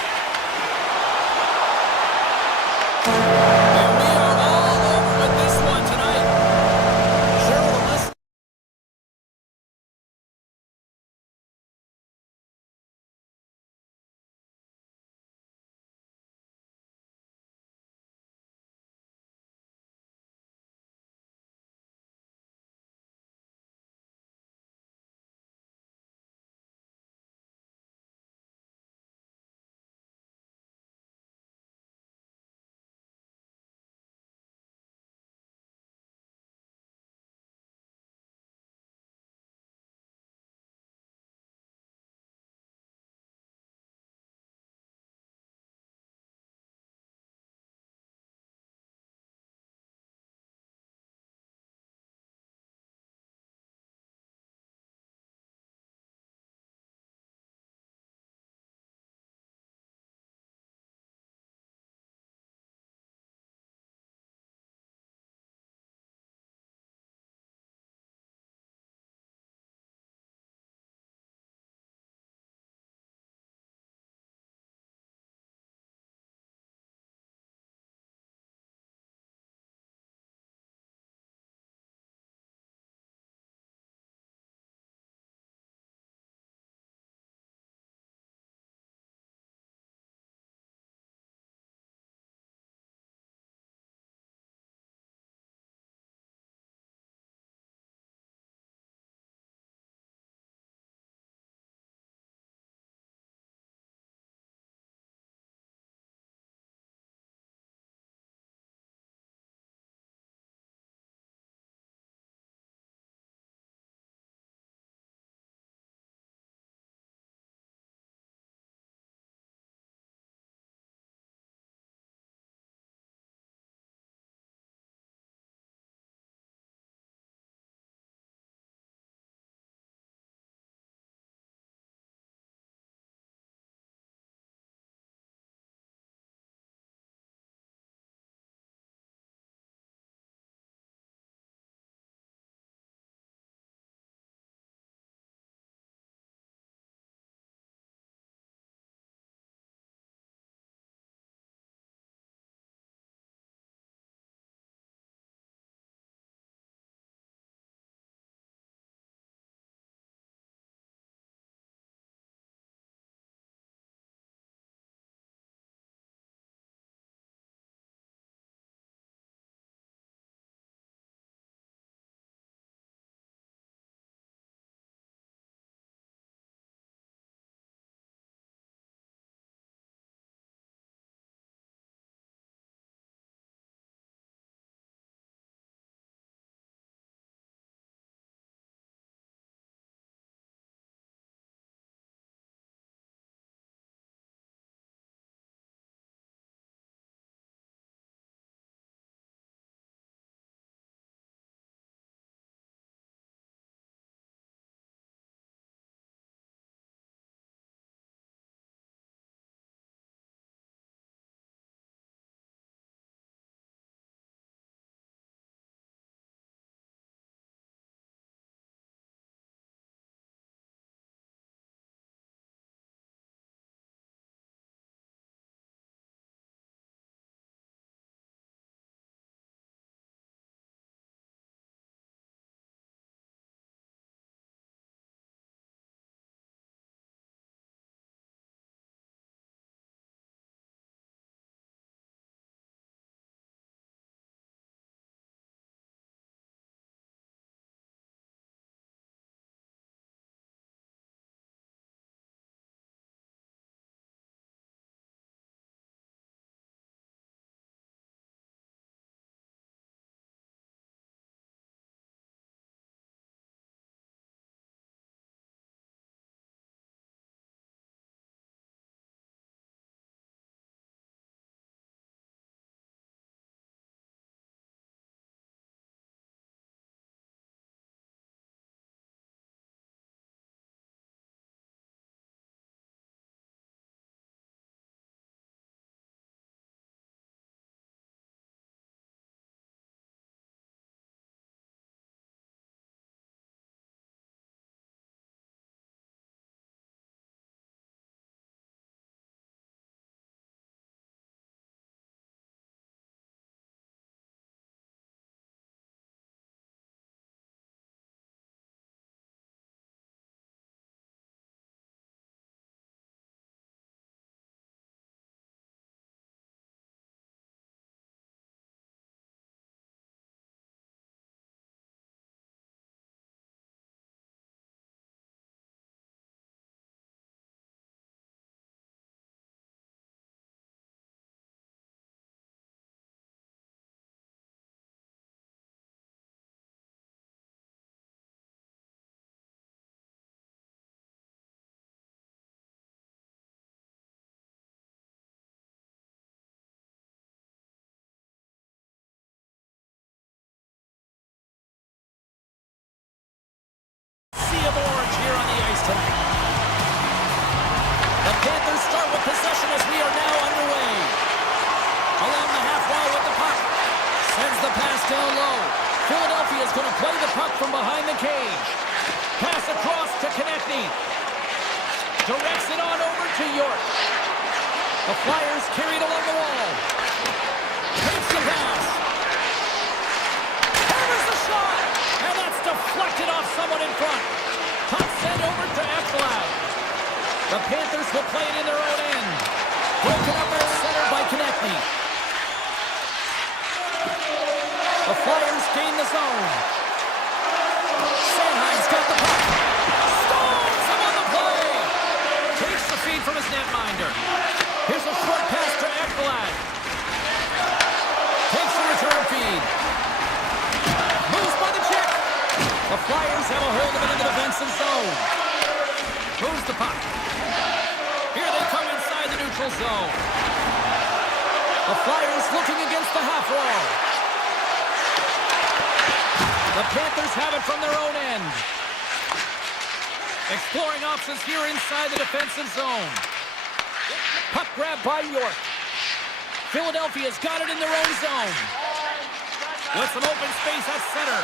momentum. The Panthers start with possession as we are now underway. Along the half wall with the puck. Sends the pass down low. Philadelphia is going to play the puck from behind the cage. Pass across to Konechny. Directs it on over to York. The Flyers carried along the wall. Takes the pass. Hammers the shot. And that's deflected off someone in front. Puck sent over to Ekblad. The Panthers will play it in their own end. Broken up at center by Konechny. The Flyers gain the zone. Sanheim's got the puck. Stones him on the play. Takes the feed from his netminder. Here's a short pass to Ekblad. Takes the return feed. Moves by the check. The Flyers have a hold of it in the defensive zone. Moves the puck. Here they come inside the neutral zone. The Flyers looking against the half wall. The Panthers have it from their own end. Exploring options here inside the defensive zone. Puck grab by York. Philadelphia's got it in their own zone. With some open space at center.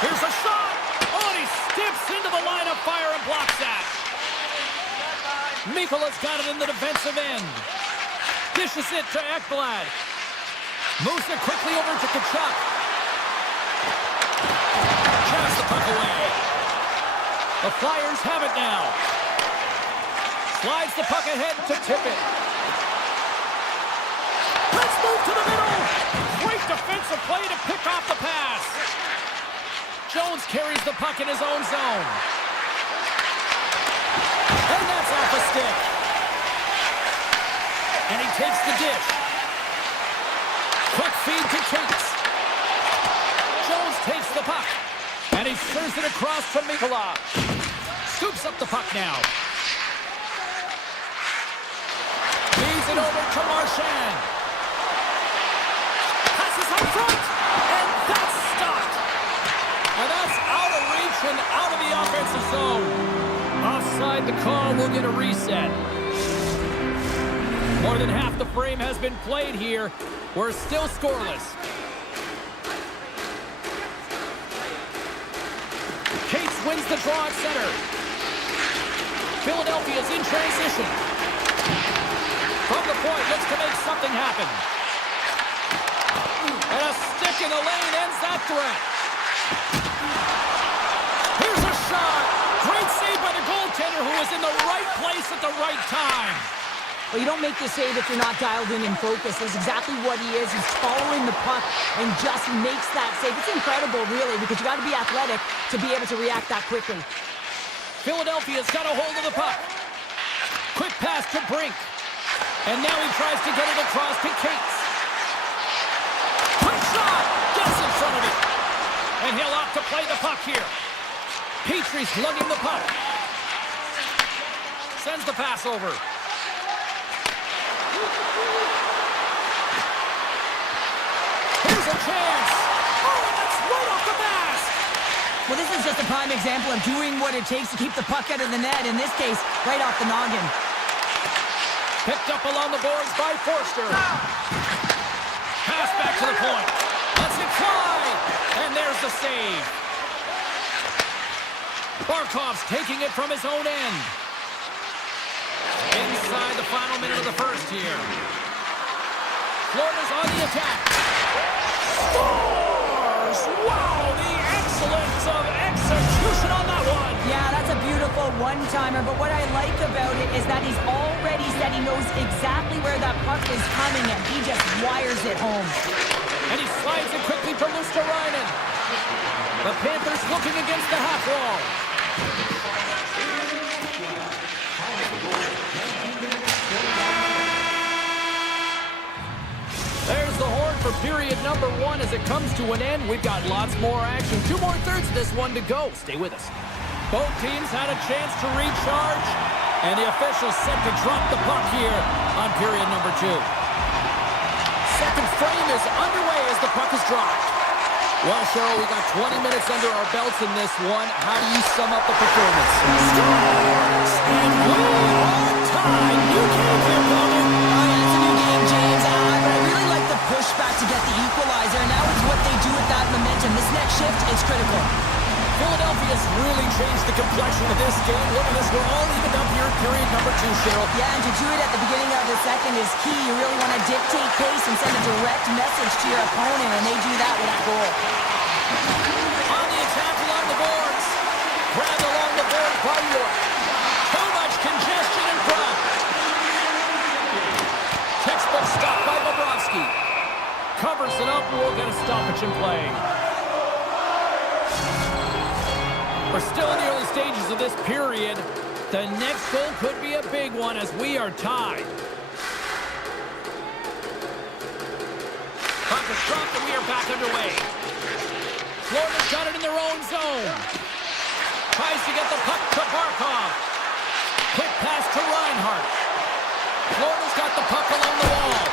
Here's a shot. Oh, and he steps into the line of fire and blocks that. Mikola's got it in the defensive end. Dishes it to Ekblad. Moves it quickly over to Tkachuk. Casts the puck away. The Flyers have it now. Slides the puck ahead to Tippett. Let's move to the middle. Great defensive play to pick off the pass. Jones carries the puck in his own zone. And that's off a stick. And he takes the dish. Quick feed to Cates. Jones takes the puck. And he serves it across to Mikola. Scoops up the puck now. Feeds it over to Marchand. Passes up front. And that's stopped. And that's out of reach and out of the offensive zone. Offside the call will get a reset. More than half the frame has been played here. We're still scoreless. Cates wins the draw at center. Philadelphia's in transition. From the point, looks to make something happen. And a stick in the lane ends that threat. Here's a shot. Great save by the goaltender who was in the right place at the right time. Well, you don't make the save if you're not dialed in and focused. That's exactly what he is. He's following the puck and just makes that save. It's incredible, really, because you got to be athletic to be able to react that quickly. Philadelphia's got a hold of the puck. Quick pass to Brink. And now he tries to get it across to Cates. Quick shot! Gets in front of it. And he'll opt to play the puck here. Petrie's lugging the puck. Sends the pass over. Here's a chance. Oh, that's right off the mask. Well, this is just a prime example of doing what it takes to keep the puck out of the net. In this case, right off the noggin. Picked up along the boards by Forster. Pass back to the point. Lets it fly. And there's the save. Barkov's taking it from his own end. Inside the final minute of the first here. Florida's on the attack. Scores! Wow, the excellence of execution on that one. Yeah, that's a beautiful one-timer, but what I like about it is that he's already said he knows exactly where that puck is coming, and he just wires it home. And he slides it quickly to Luosterainen. The Panthers looking against the half wall. There's the horn for period number 1 as it comes to an end. We've got lots more action. 2 more thirds of this one to go. Stay with us. Both teams had a chance to recharge, and the officials set to drop the puck here on period number 2. Second frame is underway as the puck is dropped. Well, Cheryl, we got 20 minutes under our belts in this one. How do you sum up the performance? Scores! And we are tied. New game here, Bowman. Oh, yeah, it's a new game, James. But I really like the pushback to get the equalizer. And now it's what they do with that momentum. This next shift, it's critical. Philadelphia's really changed the complexion of this game. Look at this, we're all evened up here in period number 2, Cheryl. Yeah, and to do it at the beginning of the second is key. You really want to dictate pace and send a direct message to your opponent, and they do that with that goal. On the attack along the boards. Grabbed along the boards by York. Too much congestion in front. Textbook stop by Bobrovsky. Covers it up, and we'll get a stoppage in play. We're still in the early stages of this period. The next goal could be a big one as we are tied. Puck is dropped and we are back underway. Florida's got it in their own zone. Tries to get the puck to Barkov. Quick pass to Reinhart. Florida's got the puck along the wall.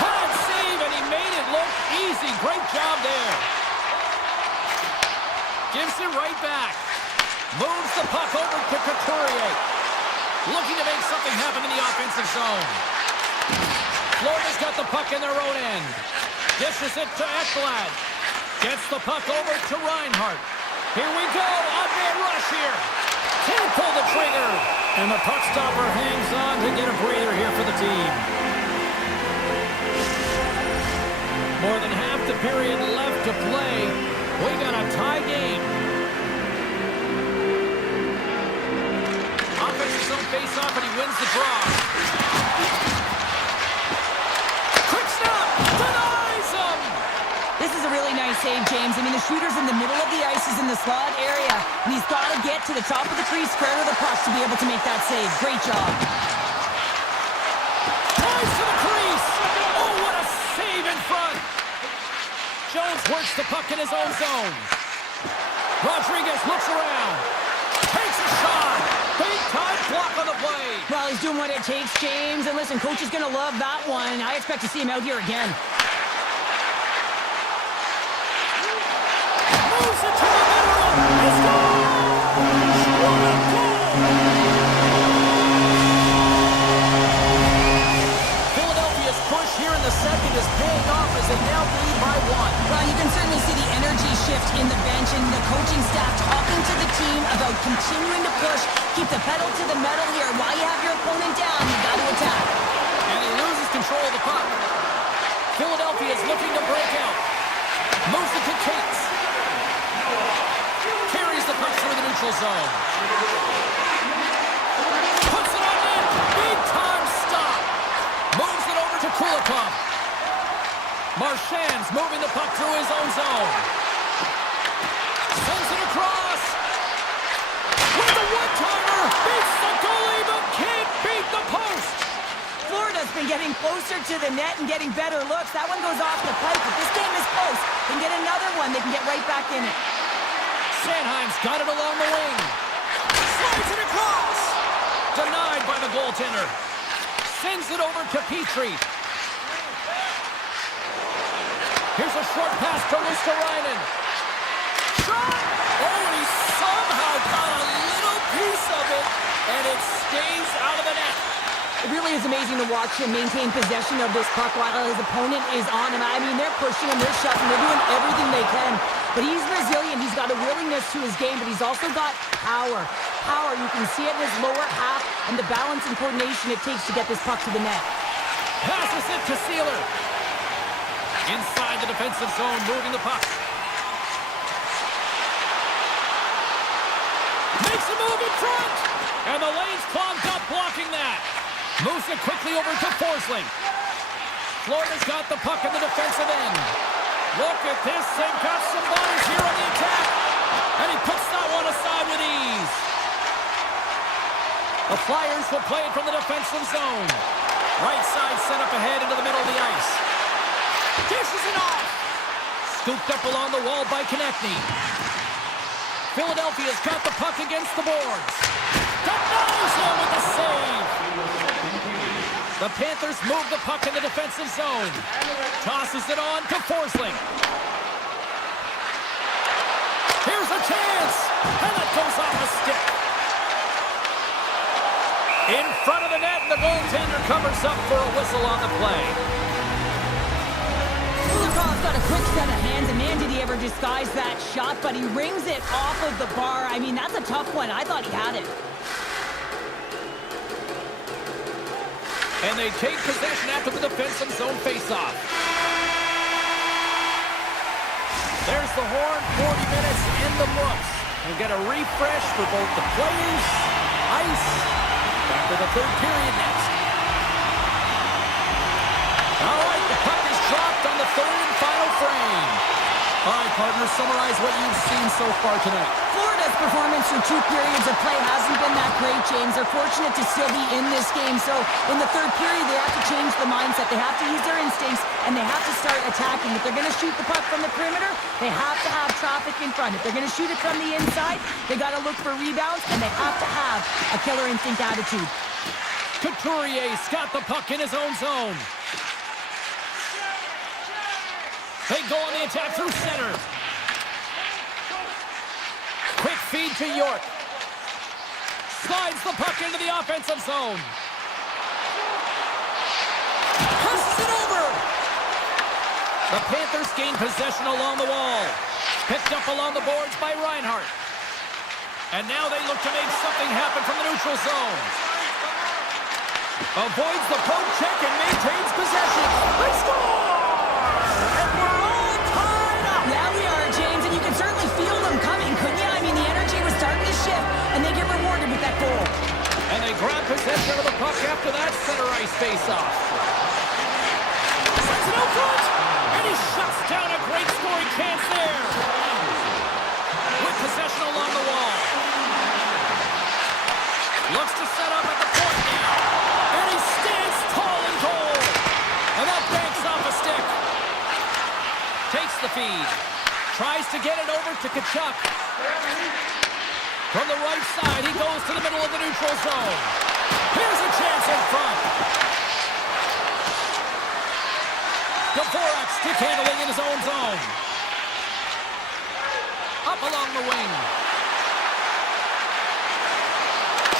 Pad save and he made it look easy. Great job there. Gives it right back. Moves the puck over to Couturier. Looking to make something happen in the offensive zone. Florida's got the puck in their own end. Dishes it to Ekblad. Gets the puck over to Reinhart. Here we go. On-man rush here. Can't pull the trigger. And the puck stopper hangs on to get a breather here for the team. More than half the period left to play. We got a tie game. Offensive zone face-off, and he wins the draw. Quick stop! Denies him! This is a really nice save, James. I mean, the shooter's in the middle of the ice. He's in the slot area, and he's got to get to the top of the crease square to the puck to be able to make that save. Great job. Tries to the crease! Oh, what a save in front! Jones works the puck in his own zone. Rodriguez looks around. Takes a shot. Big time block on the play. Well, he's doing what it takes, James. And listen, coach is going to love that one. I expect to see him out here again. Moves it to the middle. It's gone. What a goal. Philadelphia's push here in the second is paying off as they now lead by 1. Well, you can certainly see the energy shift in the bench and the coaching staff talking to the team about continuing to push, keep the pedal to the metal here. While you have your opponent down, you got to attack. And he loses control of the puck. Philadelphia is looking to break out. Moves it to Cates. Carries the puck through the neutral zone. Puts it on net. Big time stop. Moves it over to Kulikov. Marchand's moving the puck through his own zone. Sends it across. With the one-timer. Beats the goalie, but can't beat the post. Florida's been getting closer to the net and getting better looks. That one goes off the pipe, but this game is close. They can get another one. They can get right back in it. Sanheim's got it along the wing. Slides it across. Denied by the goaltender. Sends it over to Petrie. Here's a short pass to Ristolainen. Shot! Oh, and he somehow got a little piece of it, and it stays out of the net. It really is amazing to watch him maintain possession of this puck while his opponent is on him. I mean, they're pushing him, they're shoving, they're doing everything they can. But he's resilient, he's got a willingness to his game, but he's also got power. Power, you can see it in his lower half and the balance and coordination it takes to get this puck to the net. Passes it to Sealer. Inside the defensive zone, moving the puck. Makes a move in front! And the lane's clogged up, blocking that. Moves it quickly over to Forsling. Florida's got the puck in the defensive end. Look at this, they've got some bodies here on the attack. And he puts that one aside with ease. The Flyers will play it from the defensive zone. Right side set up ahead into the middle of the ice. Dishes it off. Scooped up along the wall by Konechny. Philadelphia's got the puck against the boards. Denies him with the save. The Panthers move the puck in the defensive zone. Tosses it on to Forsling. chance! And that goes off a stick. In front of the net, and the goaltender covers up for a whistle on the play. Kulikov's got a quick set of hands, and man, did he ever disguise that shot, but he rings it off of the bar. I mean, that's a tough one. I thought he had it. And they take possession after the defensive zone faceoff. There's the horn, 40 minutes in the books. We'll get a refresh for both the players, ice, after the third period next. All right, the puck is dropped on the third and final frame. All right, partners, summarize what you've seen so far tonight. Florida's performance through 2 periods of play hasn't been that great, James. They're fortunate to still be in this game. So in the third period, they have to change the mindset. They have to use their instincts, and they have to start attacking. If they're going to shoot the puck from the perimeter, they have to have traffic in front. If they're going to shoot it from the inside, they got to look for rebounds, and they have to have a killer instinct attitude. Couturier's got the puck in his own zone. They go on the attack through center. Quick feed to York. Slides the puck into the offensive zone. Passes it over. The Panthers gain possession along the wall. Picked up along the boards by Reinhart. And now they look to make something happen from the neutral zone. Avoids the poke check and maintains possession. They score! And we're all tied up. Yeah, we are, James, and you can certainly feel them coming, couldn't you? I mean, the energy was starting to shift, and they get rewarded with that goal. And they grab possession of the puck after that center ice face-off. Sends it out front, and he shuts down a great scoring chance there. With possession along the wall. Looks to set up at the point now. And he stands tall and cold. And that banks off a stick. Takes the feed. Tries to get it over to Tkachuk. From the right side, he goes to the middle of the neutral zone. Here's a chance in front. Dvorak stick handling in his own zone. Up along the wing.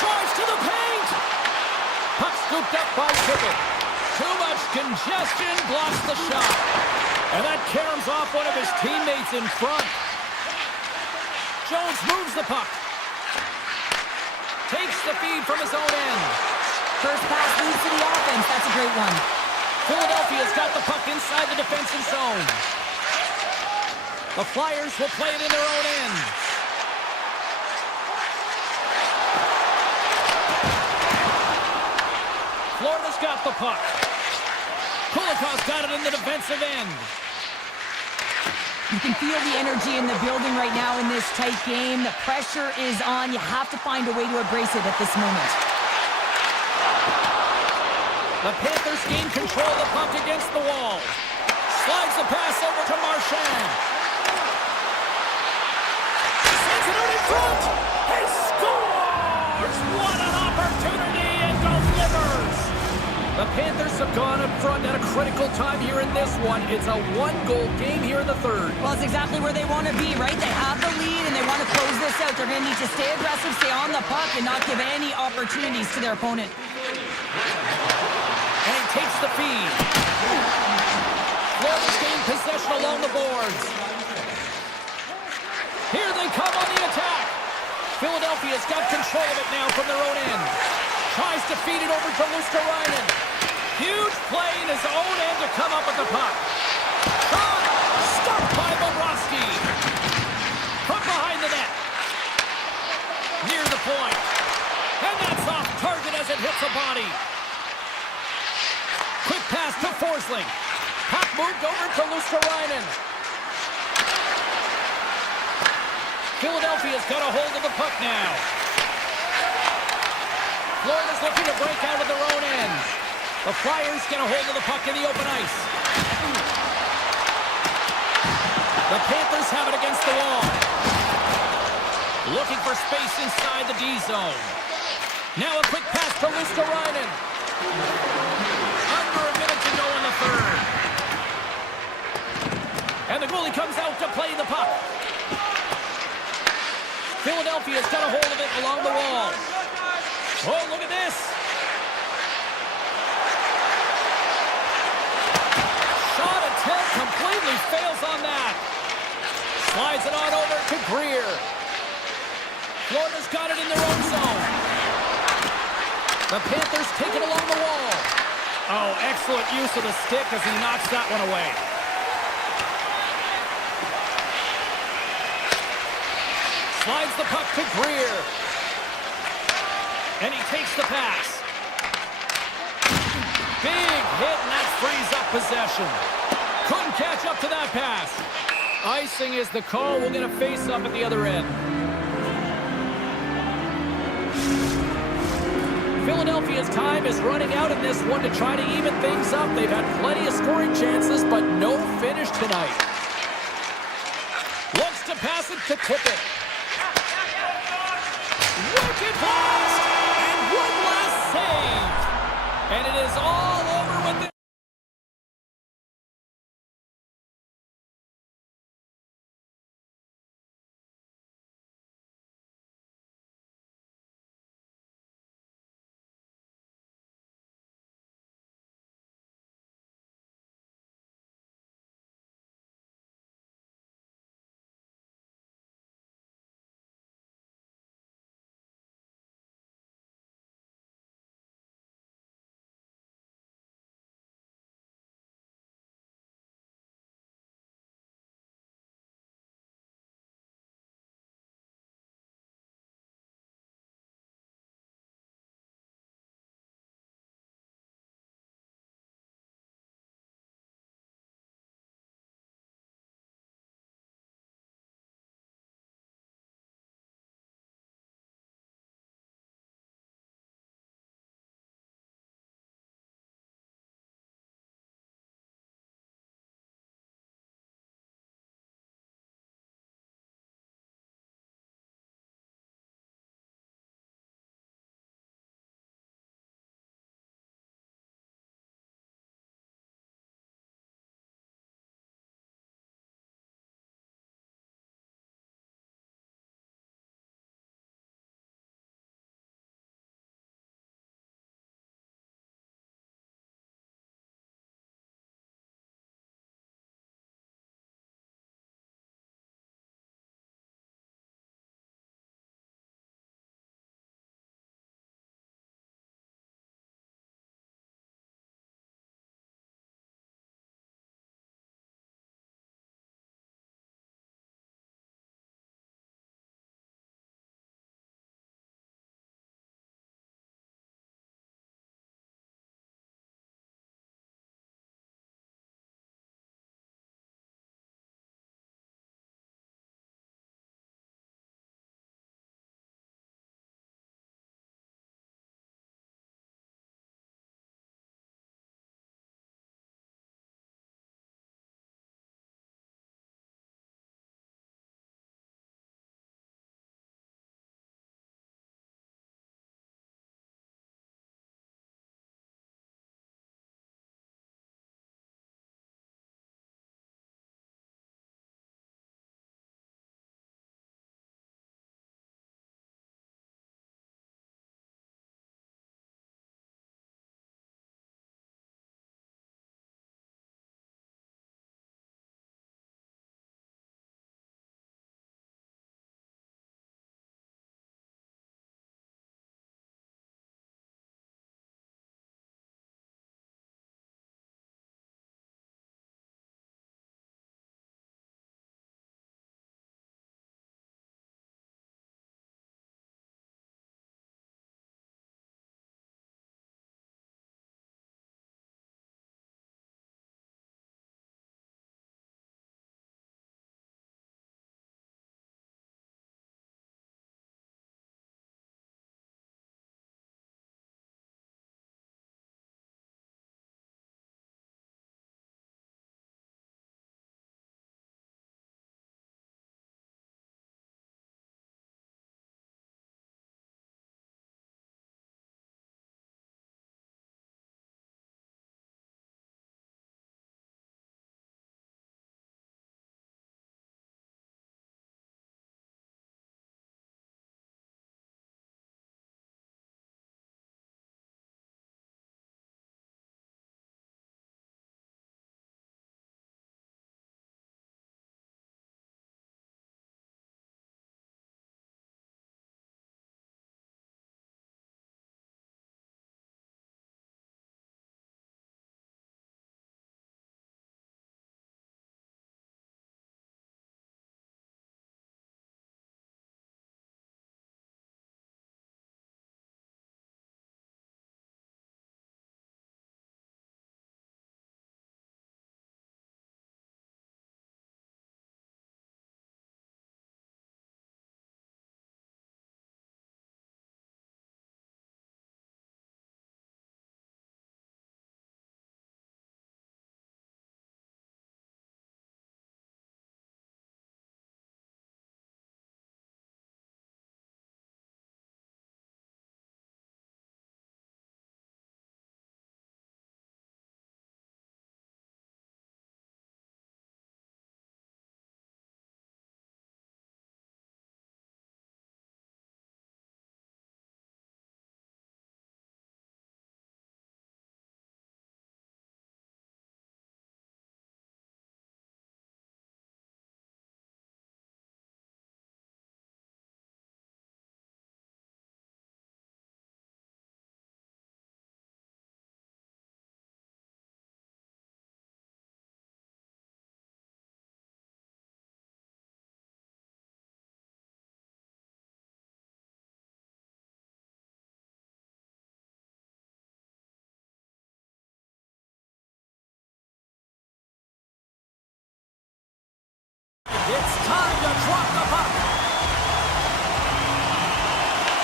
Drives to the paint. Puck scooped up by Tippett. Too much congestion blocks the shot. And that caroms off one of his teammates in front. Jones moves the puck. Takes the feed from his own end. First pass leads to the offense. That's a great one. Philadelphia's got the puck inside the defensive zone. The Flyers will play it in their own end. Florida's got the puck. Kulikov's got it in the defensive end. You can feel the energy in the building right now in this tight game. The pressure is on. You have to find a way to embrace it at this moment. The Panthers gain control of the puck against the wall. Slides the pass over to Marchand. Sends it out in front. He scores! What an opportunity and delivers! The Panthers have gone up front at a critical time here in this one. It's a one-goal game here in the third. Well, it's exactly where they want to be, right? They have the lead, and they want to close this out. They're going to need to stay aggressive, stay on the puck, and not give any opportunities to their opponent. And he takes the feed. Florida's gained possession along the boards. Here they come on the attack. Philadelphia's got control of it now from their own end. Tries to feed it over to Luosterainen. Huge play in his own end to come up with the puck. Shot! Stopped by Bobrovsky. From behind the net. Near the point. And that's off target as it hits a body. Quick pass to Forsling. Puck moved over to Luosterainen. Philadelphia's got a hold of the puck now. Florida's looking to break out of their own end. The Flyers get a hold of the puck in the open ice. The Panthers have it against the wall. Looking for space inside the D zone. Now a quick pass to Luosterainen. Under a minute to go in the third. And the goalie comes out to play the puck. Philadelphia's got a hold of it along the wall. Oh, look at this. Shot attempt completely fails on that. Slides it on over to Greer. Florida's got it in their own zone. The Panthers take it along the wall. Oh, excellent use of the stick as he knocks that one away. Slides the puck to Greer. And he takes the pass. Big hit, and that frees up possession. Couldn't catch up to that pass. Icing is the call. We'll get a face-up at the other end. Philadelphia's time is running out in this one to try to even things up. They've had plenty of scoring chances, but no finish tonight. Looks to pass it to Tippett. Wicked blast! And one last save! And it is all over with the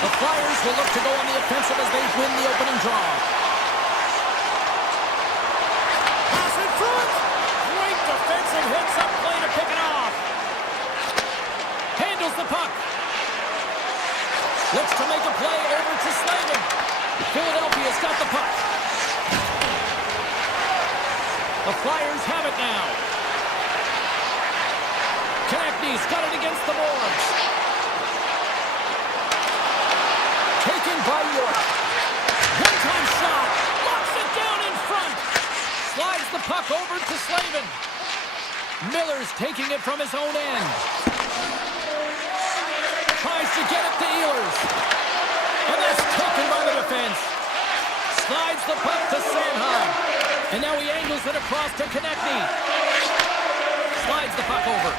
The Flyers will look to go on the offensive as they win the opening draw. Pass in front! Great defensive hits-up play to pick it off. Handles the puck. Looks to make a play over to Slavin. Philadelphia's got the puck. The Flyers have it now. Konechny's got it against the boards. Taken by York. One-time shot. Locks it down in front. Slides the puck over to Slavin. Miller's taking it from his own end. Tries to get it to Ehlers. And that's taken by the defense. Slides the puck to Sanheim. And now he angles it across to Konechny. Slides the puck over.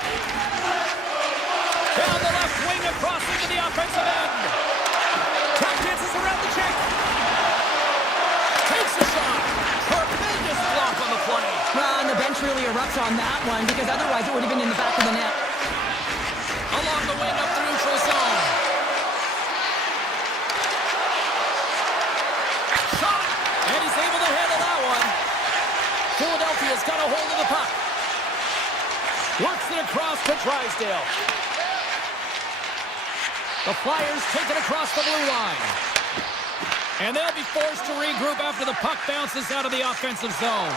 Down the left wing across into the offensive end. Tap dances around the check. Takes a shot. Tremendous block on the play. Well, and the bench really erupts on that one because otherwise it would have been in the back of the net. Along the wing up the neutral zone. Shot. And he's able to handle that one. Philadelphia's got a hold of the puck. Works it across to Drysdale. The Flyers take it across the blue line. And they'll be forced to regroup after the puck bounces out of the offensive zone.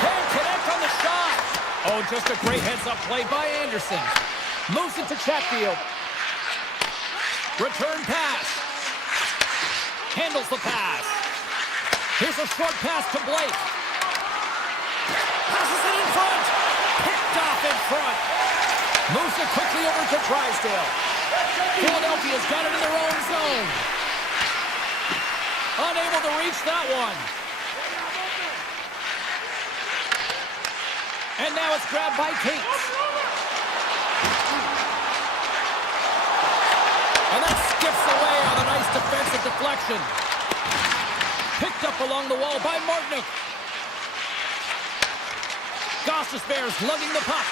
Can't connect on the shot. Oh, just a great heads-up play by Anderson. Moves it to Chatfield. Return pass. Handles the pass. Here's a short pass to Blake. Passes it in front. Picked off in front. Moves it quickly over to Drysdale. Philadelphia's got it in their own zone. Unable to reach that one. And now it's grabbed by Cates. And that skips away on a nice defensive deflection. Picked up along the wall by Martinook. Gostis Bears lugging the puck.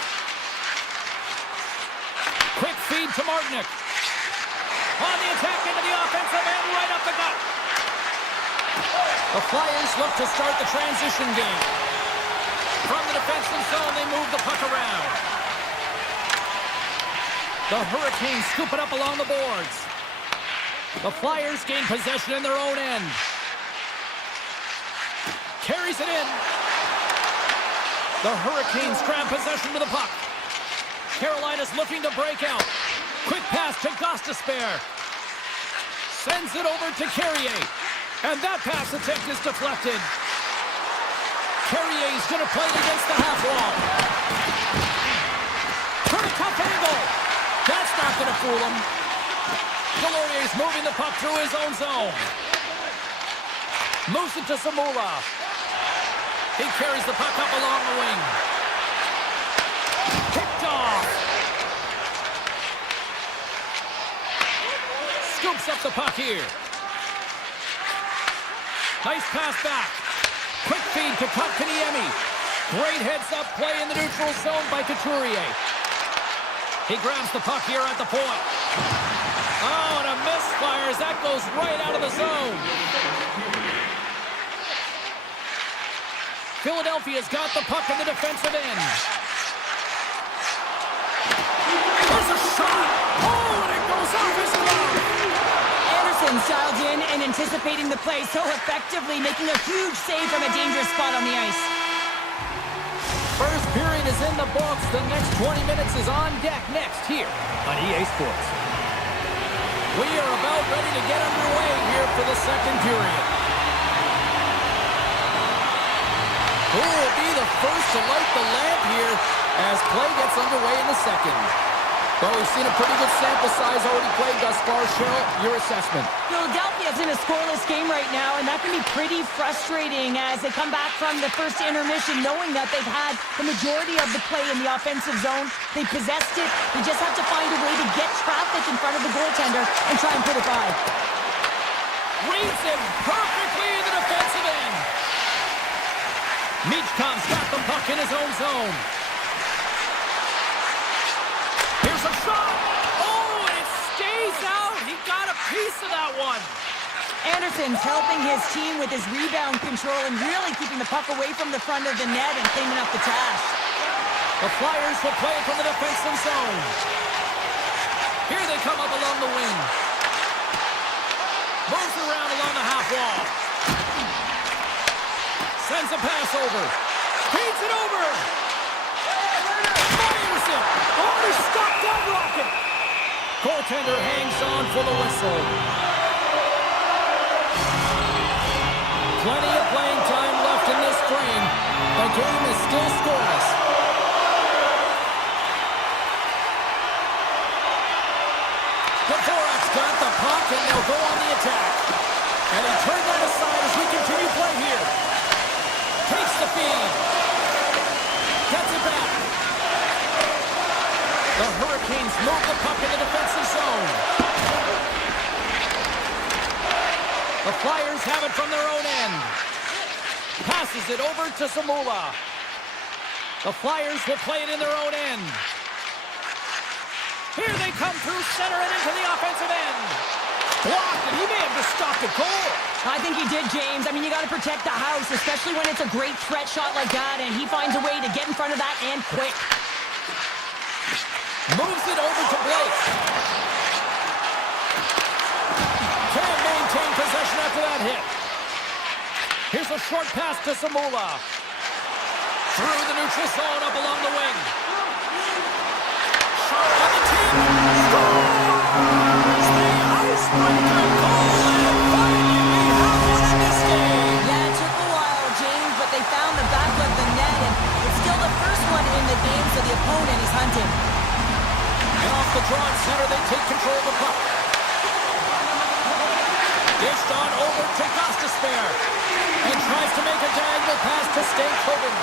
Quick feed to Martinook. On the attack into the offensive end, right up the gut. The Flyers look to start the transition game. From the defensive zone, they move the puck around. The Hurricanes scoop it up along the boards. The Flyers gain possession in their own end. Carries it in. The Hurricanes grab possession with the puck. Carolina's looking to break out. Quick pass to Gostisbehere. Sends it over to Carrier. And that pass attempt is deflected. Carrier's going to play it against the half wall. Turn a tough angle. That's not going to fool him. Delorier's moving the puck through his own zone. Moves it to Zamula. He carries the puck up along the wing. Kicked off. Scoops up the puck here. Nice pass back. Quick feed to Kotkaniemi. Great heads-up play in the neutral zone by Couturier. He grabs the puck here at the point. Oh, and a misfire as that goes right out of the zone. Philadelphia's got the puck in the defensive end. There's a shot. Oh, and it goes off his glove. Anderson's dialed in and anticipating the play so effectively, making a huge save from a dangerous spot on the ice. First period is in the books. The next 20 minutes is on deck next here on EA Sports. We are about ready to get underway here for the second period. Who will be the first to light the lamp here as play gets underway in the second? Well, we've seen a pretty good sample size already played thus far. Cheryl, your assessment. Philadelphia's in a scoreless game right now, and that can be pretty frustrating as they come back from the first intermission knowing that they've had the majority of the play in the offensive zone. They possessed it. They just have to find a way to get traffic in front of the goaltender and try and put it by. Reads it perfectly in the defensive end. Michkov's got the puck in his own zone. Here's a shot. Oh, and it Anderson's helping his team with his rebound control and really keeping the puck away from the front of the net and cleaning up the trash. The Flyers will play it from the defensive zone. Here they come up along the wing. Moves around along the half wall. Sends a pass over. Feeds it over. Fires it. Oh, he stopped that rocket. Goaltender hangs on for the whistle. Plenty of playing time left in this frame. The game is still scoreless. Dvorak's got the puck, and they'll go on the attack. And he turned that aside as we continue play here. Takes the feed. Gets it back. The Hurricanes move the puck in the defensive zone. The Flyers have it from their own end. Passes it over to Zamula. The Flyers will play it in their own end. Here they come through center and into the offensive end. Blocked, and he may have just stopped a goal. I think he did, James. I mean, you got to protect the house, especially when it's a great threat shot like that, and he finds a way to get in front of that and quick. Moves it over to Blake. Can't maintain possession after that hit. Here's a short pass to Zamula. Through the neutral zone up along the wing. Shot on the tip. Scores! The icebreaker goal, and finally we have one in this game. Yeah, it took a while, James, but they found the back of the net, and it's still the first one in the game, so the opponent is hunting. And off the draw at center, they take control of the puck. Dished on over to Gostisbehere. And tries to make a diagonal pass to Stay Coburn.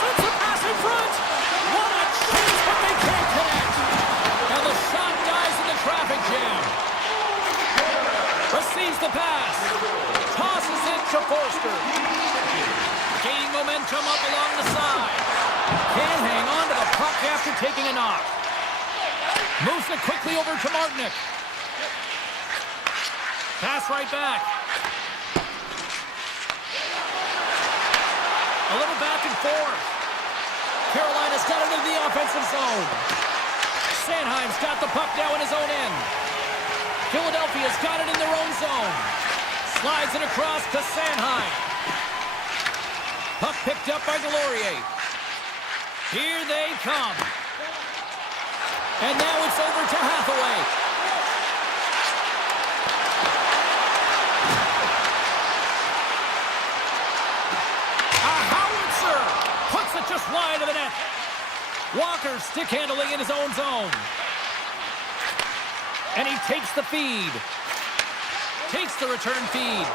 Sends a pass in front. What a chance, but they can't connect. And the shot dies in the traffic jam. Receives the pass. Tosses it to Forster. Gaining momentum up along the side. Can't hang on to the puck after taking a knock. Moves it quickly over to Martinick. Pass right back. A little back and forth. Carolina's got it into the offensive zone. Sanheim's got the puck now in his own end. Philadelphia's got it in their own zone. Slides it across to Sanheim. Puck picked up by Delorier. Here they come. And now it's over to Hathaway. A howitzer puts it just wide of the net. Walker stick handling in his own zone. And he takes the feed. Takes the return feed.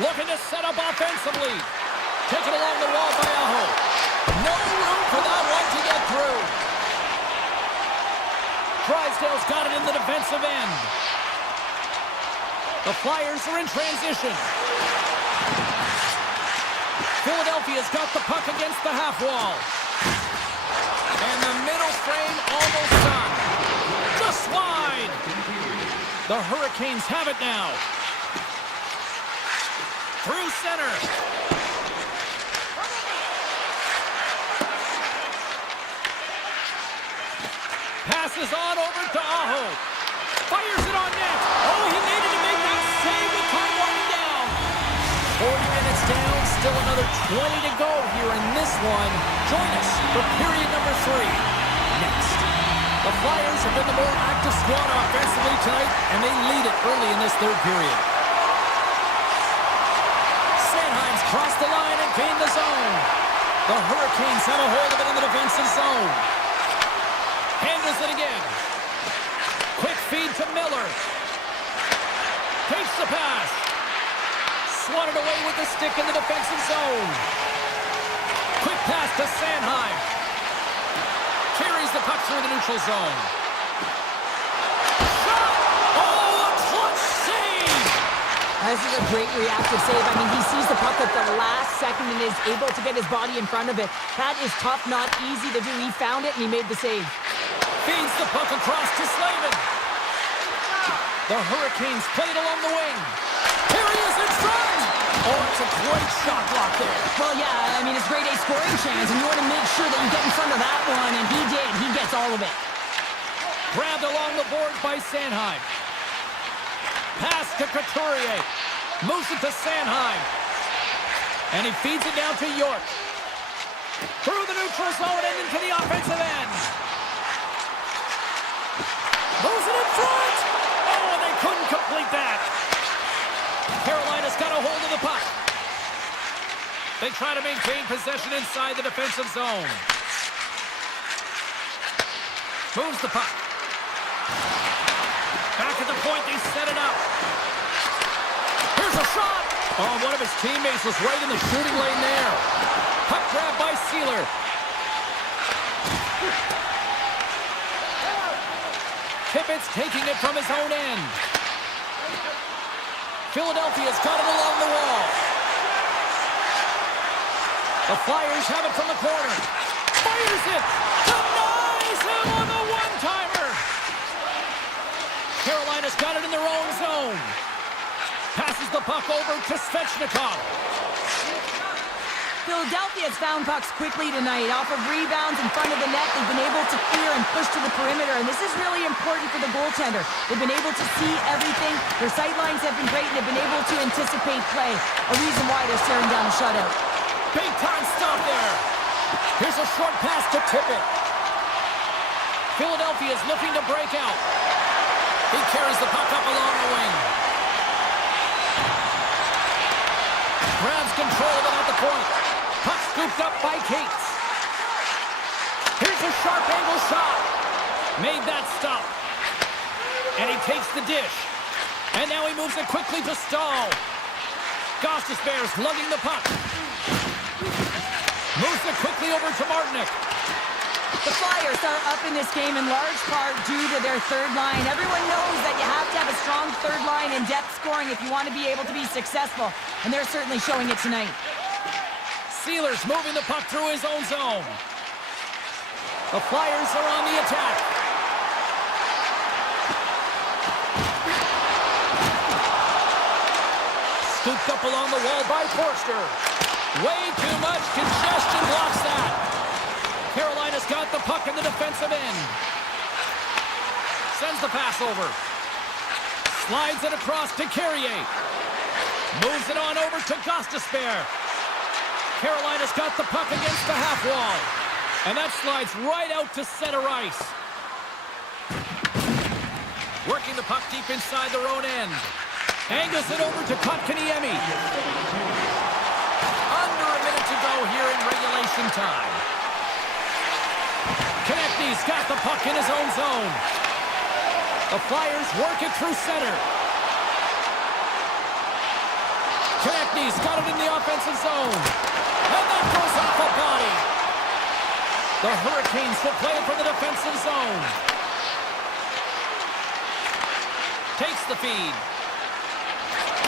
Looking to set up offensively. Taken along the wall by Aho. No room for that one to get through. Drysdale's got it in the defensive end. The Flyers are in transition. Philadelphia's got the puck against the half wall. And the middle frame almost done. Just wide. The Hurricanes have it now. Through center. Passes on over to Aho. Fires it on net. Oh, he needed to make that save with time winding down. 40 minutes down, still another 20 to go here in this one. Join us for period number 3. Next. The Flyers have been the more active squad offensively tonight, and they lead it early in this third period. Sanheim's crossed the line and gained the zone. The Hurricanes have a hold of it in the defensive zone. Handles it again. Quick feed to Miller. Takes the pass. Swatted away with the stick in the defensive zone. Quick pass to Sanheim. Carries the puck through the neutral zone. Shot! Oh, a clutch save! This is a great reactive save. I mean, he sees the puck at the last second and is able to get his body in front of it. That is tough, not easy to do. He found it and he made the save. Feeds the puck across to Slavin. The Hurricanes play it along the wing. Here he is in front! Oh, it's a great shot block there. Well, yeah, I mean, it's grade A scoring chance, and you want to make sure that you get in front of that one, and he did. He gets all of it. Grabbed along the boards by Sanheim. Pass to Couturier. Moves it to Sanheim. And he feeds it down to York. Through the neutral zone and into the offensive end. Moves it in front. Oh, and they couldn't complete that. Carolina's got a hold of the puck. They try to maintain possession inside the defensive zone. Moves the puck. Back at the point, they set it up. Here's a shot. Oh, one of his teammates was right in the shooting lane there. Puck grab by Sealer. Tippett's taking it from his own end. Philadelphia's got it along the wall. The Flyers have it from the corner. Fires it. Denies him on the one-timer. Carolina's got it in their own zone. Passes the puck over to Svechnikov. Philadelphia's found pucks quickly tonight. Off of rebounds in front of the net, they've been able to clear and push to the perimeter, and this is really important for the goaltender. They've been able to see everything. Their sight lines have been great, and they've been able to anticipate play. A reason why they're staring down a shutout. Big time stop there. Here's a short pass to Tippett. Philadelphia's looking to break out. He carries the puck up along the wing. Grabs control of it at the point. Puck scooped up by Cates. Here's a sharp angle shot. Made that stop. And he takes the dish. And now he moves it quickly to Stahl. Gostisbehere's lugging the puck. Moves it quickly over to Martinick. The Flyers are up in this game in large part due to their third line. Everyone knows that you have to have a strong third line and depth scoring if you want to be able to be successful, and they're certainly showing it tonight. Sealer's moving the puck through his own zone. The Flyers are on the attack. Scooped up along the wall by Forster. Way too much congestion blocks that. Carolina's got the puck in the defensive end. Sends the pass over. Slides it across to Carrier. Moves it on over to Gostisbehere. Carolina's got the puck against the half wall. And that slides right out to center ice. Working the puck deep inside their own end. Angles it over to Kotkaniemi. Under a minute to go here in regulation time. Konechny's got the puck in his own zone. The Flyers work it through center. Konechny's got it in the offensive zone. And that goes off a body. The Hurricanes will play it from the defensive zone. Takes the feed.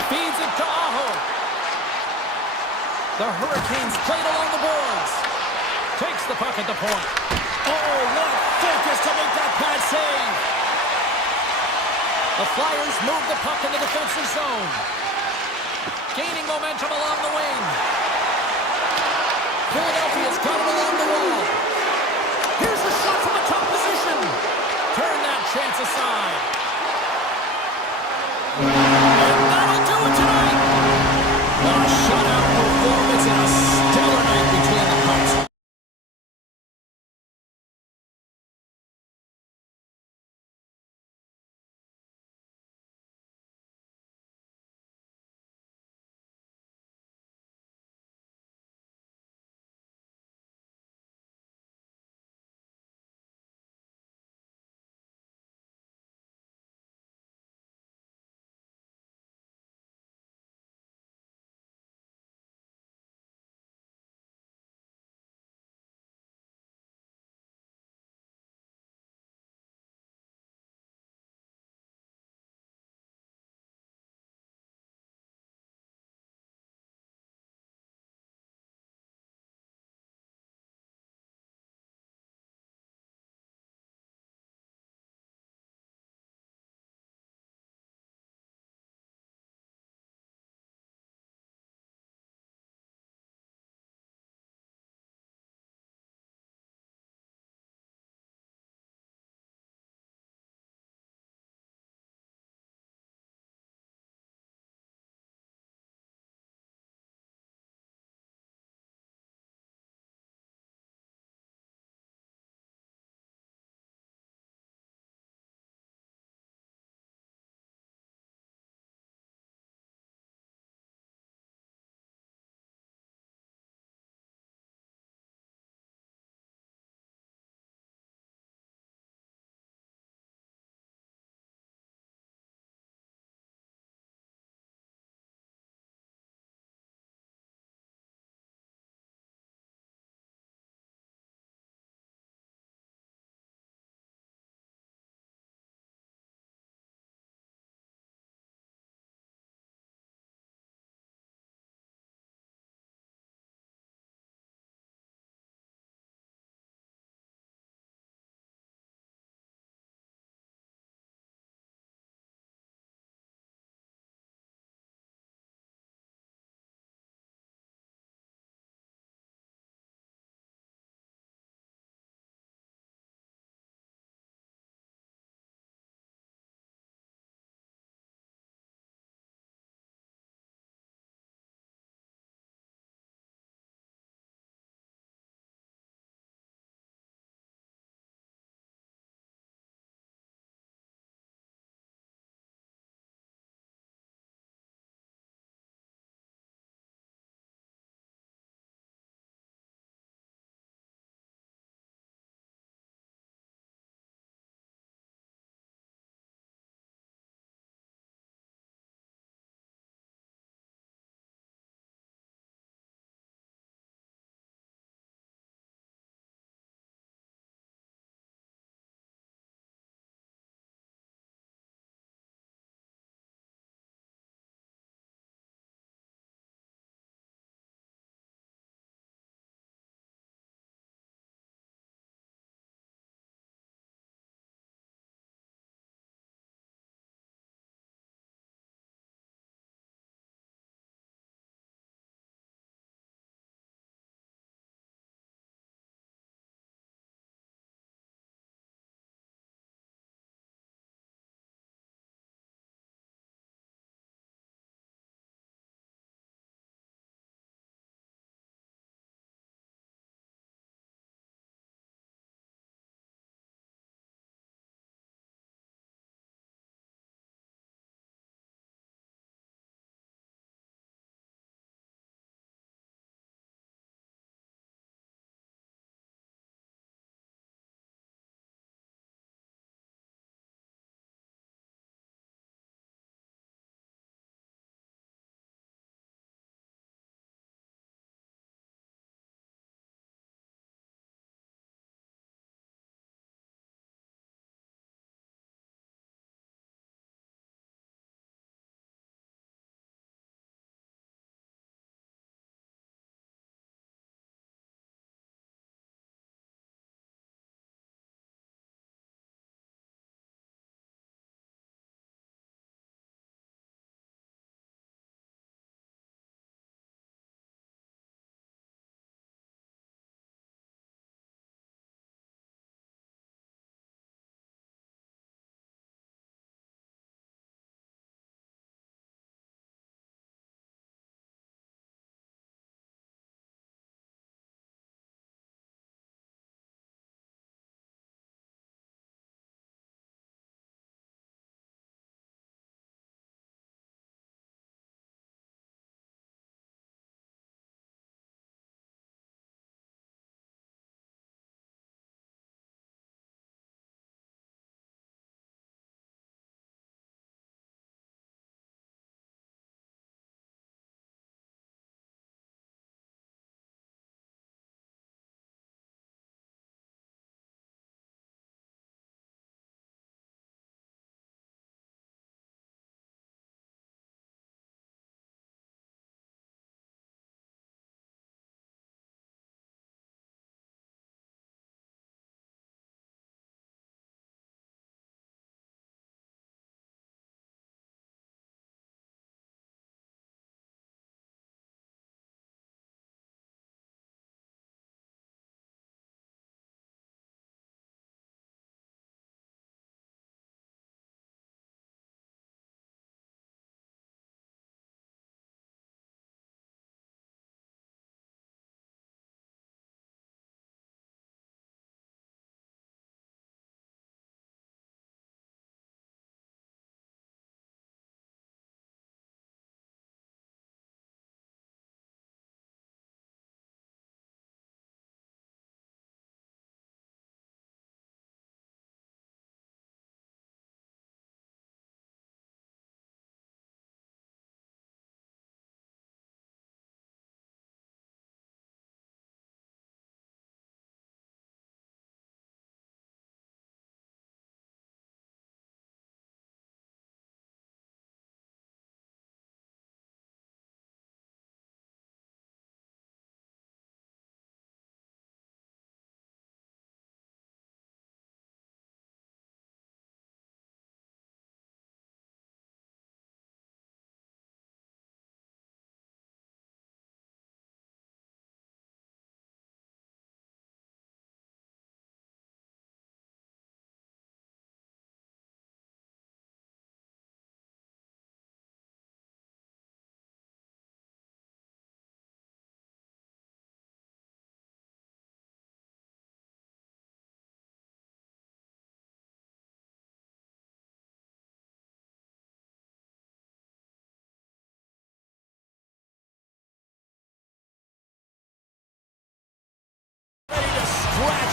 Feeds it to Aho. The Hurricanes played along the boards. Takes the puck at the point. Oh, what focus to make that pad save. The Flyers move the puck in the defensive zone. Gaining momentum along the wing. Philadelphia's got it along the wall. Here's a shot from the top position. Turn that chance aside.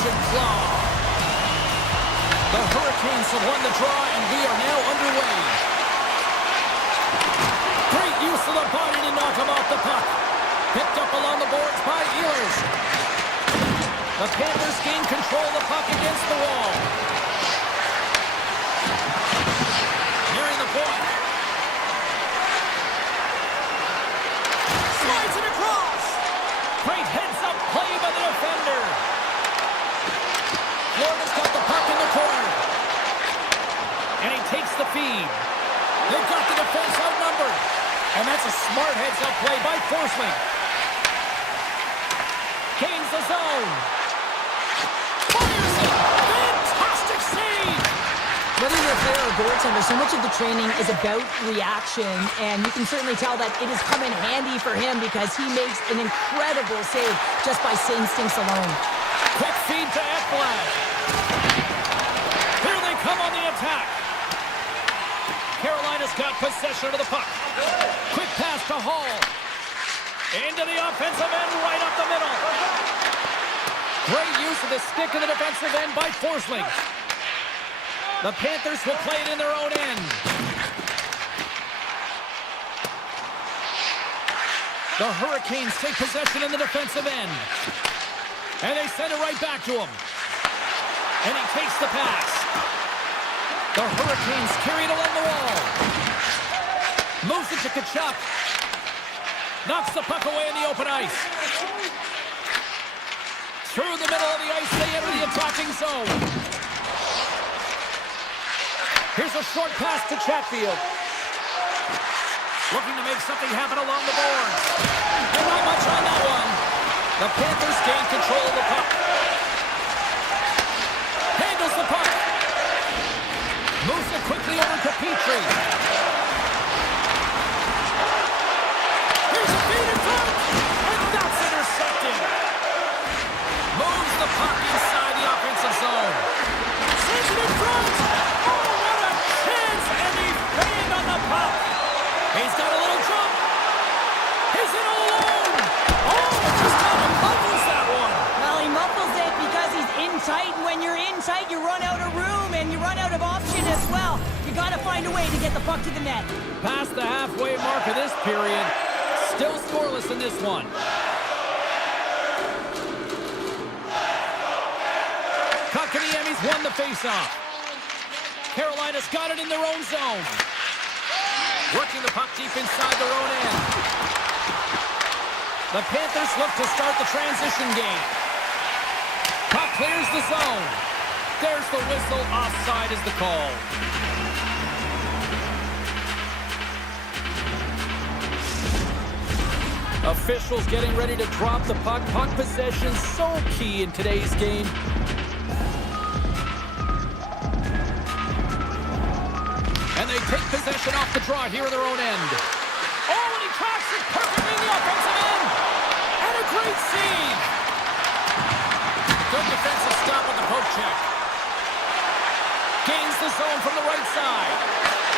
Magic claw. The Hurricanes have won the draw, and we are now underway. Great use of the body to knock him off the puck. Picked up along the boards by Ehlers. The Panthers gain control of the puck against the wall. Nearing the point. Slides it across. Great heads-up play by the defender. Florida's got the puck in the corner. And he takes the feed. They've got the defense outnumbered. And that's a smart heads-up play by Forsling. Gains the zone. Fires it. Fantastic save. Whether you're a player or a goaltender, so much of the training is about reaction, and you can certainly tell that it has come in handy for him because he makes an incredible save just by instincts alone. Quick feed to Ekblad. Here they come on the attack. Carolina's got possession of the puck. Quick pass to Hall. Into the offensive end, right up the middle. Great use of the stick in the defensive end by Forsling. The Panthers will play it in their own end. The Hurricanes take possession in the defensive end. And they send it right back to him. And he takes the pass. The Hurricanes carry it along the wall. Moves it to Tkachuk. Knocks the puck away in the open ice. Through the middle of the ice, they enter the attacking zone. Here's a short pass to Chatfield. Looking to make something happen along the boards. And not much on that one. The Panthers gain control of the puck. Handles the puck. Moves it quickly over to Petrie. Here's a feed in front. And that's intercepted. Moves the puck inside the offensive zone. Sends it in front. Oh, what a chance. And he fanned on the puck. He's got a little jump. He's in all alone. Oh, just kind of muffles that one. Well, he muffles it because he's in tight, and when you're in tight, you run out of room, and you run out of option as well. You got to find a way to get the puck to the net. Past the halfway mark of this period. Still scoreless in this one. Kotkaniemi's won the faceoff. Carolina's got it in their own zone. Working the puck deep inside their own end. The Panthers look to start the transition game. Puck clears the zone. There's the whistle. Offside is the call. Officials getting ready to drop the puck. Puck possession so key in today's game. And they take possession off the draw here in their own end. Oh, and he tracks it perfectly in the offensive end. And a great save. Good defensive stop with the poke check. Gains the zone from the right side.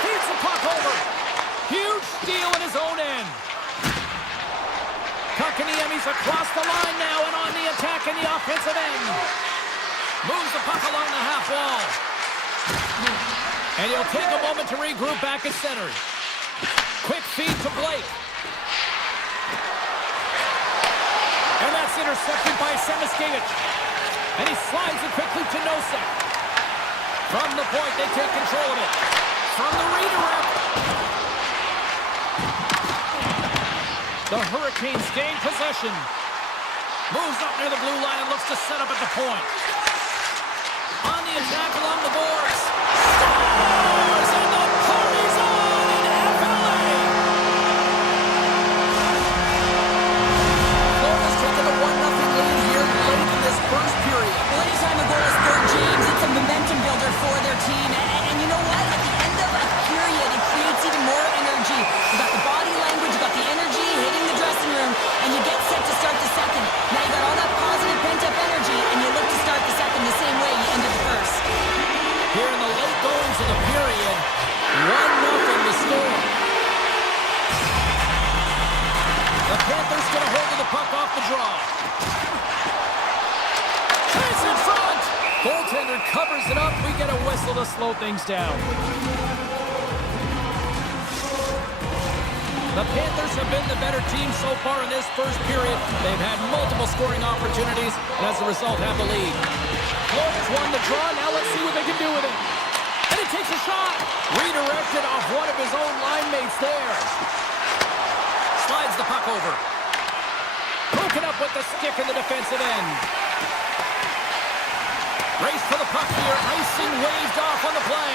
Feeds the puck over. Huge steal in his own end. Kotkaniemi's across the line now and on the attack in the offensive end. Moves the puck along the half wall. And he'll take a moment to regroup back at center. Quick feed to Blake. And that's intercepted by Samoskevich. And he slides it quickly to Nosek. From the point, they take control of it. From the redirect. The Hurricanes gain possession. Moves up near the blue line and looks to set up at the point. On the attack along the boards. Scores! And the party's on in FLA! Florida's taken a 1-0 lead here late in this first period. Well, anytime a goal is scored, James, it's a momentum builder for their team. And you know what? At the end of a period, it creates even more energy. You got the body language, you got the energy hitting the dressing room, and you get set to start the second. Now you got all that positive pent-up energy, and you look to start the second the same way you ended the first. Here in the late goings of the period, 1-0 to score. The Panthers get a hold of the puck off the draw. Chance in front! covers it up. We get a whistle to slow things down. The Panthers have been the better team so far in this first period. They've had multiple scoring opportunities, and as a result have the lead. Florida's won the draw. Now let's see what they can do with it. And he takes a shot. Redirected off one of his own line mates there. Slides the puck over. Broken up with the stick in the defensive end. Race for the puck here. Icing waved off on the play.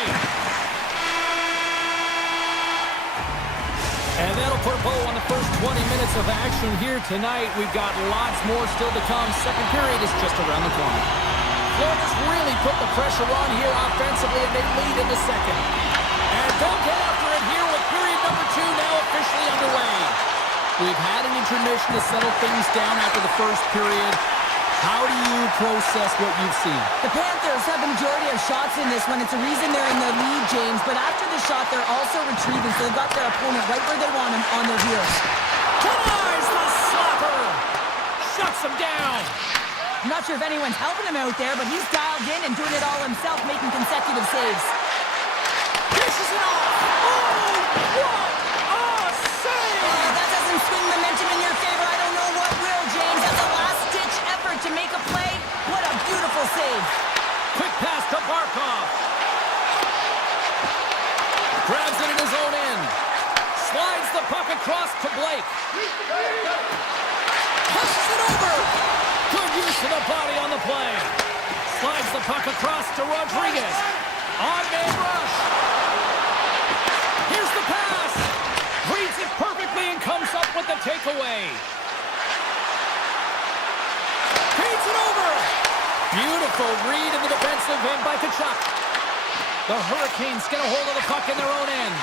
And that'll put a bow on the first 20 minutes of action here tonight. We've got lots more still to come. Second period is just around the corner. Florida's really put the pressure on here offensively, and they lead in the second. And they'll get after it here with period number 2 now officially underway. We've had an intermission to settle things down after the first period. How do you process what you've seen? The Panthers have the majority of shots in this one. It's a reason they're in the lead, James. But after the shot, they're also retrieving, so they've got their opponent right where they want him on their heels. Denies the slapper! Shuts him down! I'm not sure if anyone's helping him out there, but he's dialed in and doing it all himself, making consecutive saves. Dishes it off! Oh, what a save! If that doesn't swing momentum in your favor, I don't know what will, James. That's a last-ditch effort to make a play. What a beautiful save. Quick pass to Barkov. Grabs it in his own end. Slides the puck across to Blake. Pushes it over. Good use of the body on the play. Slides the puck across to Rodriguez. On-man rush. Here's the pass. Reads it perfectly and comes up with the takeaway. Feeds it over. Beautiful read in the defensive end by Tkachuk. The Hurricanes get a hold of the puck in their own end.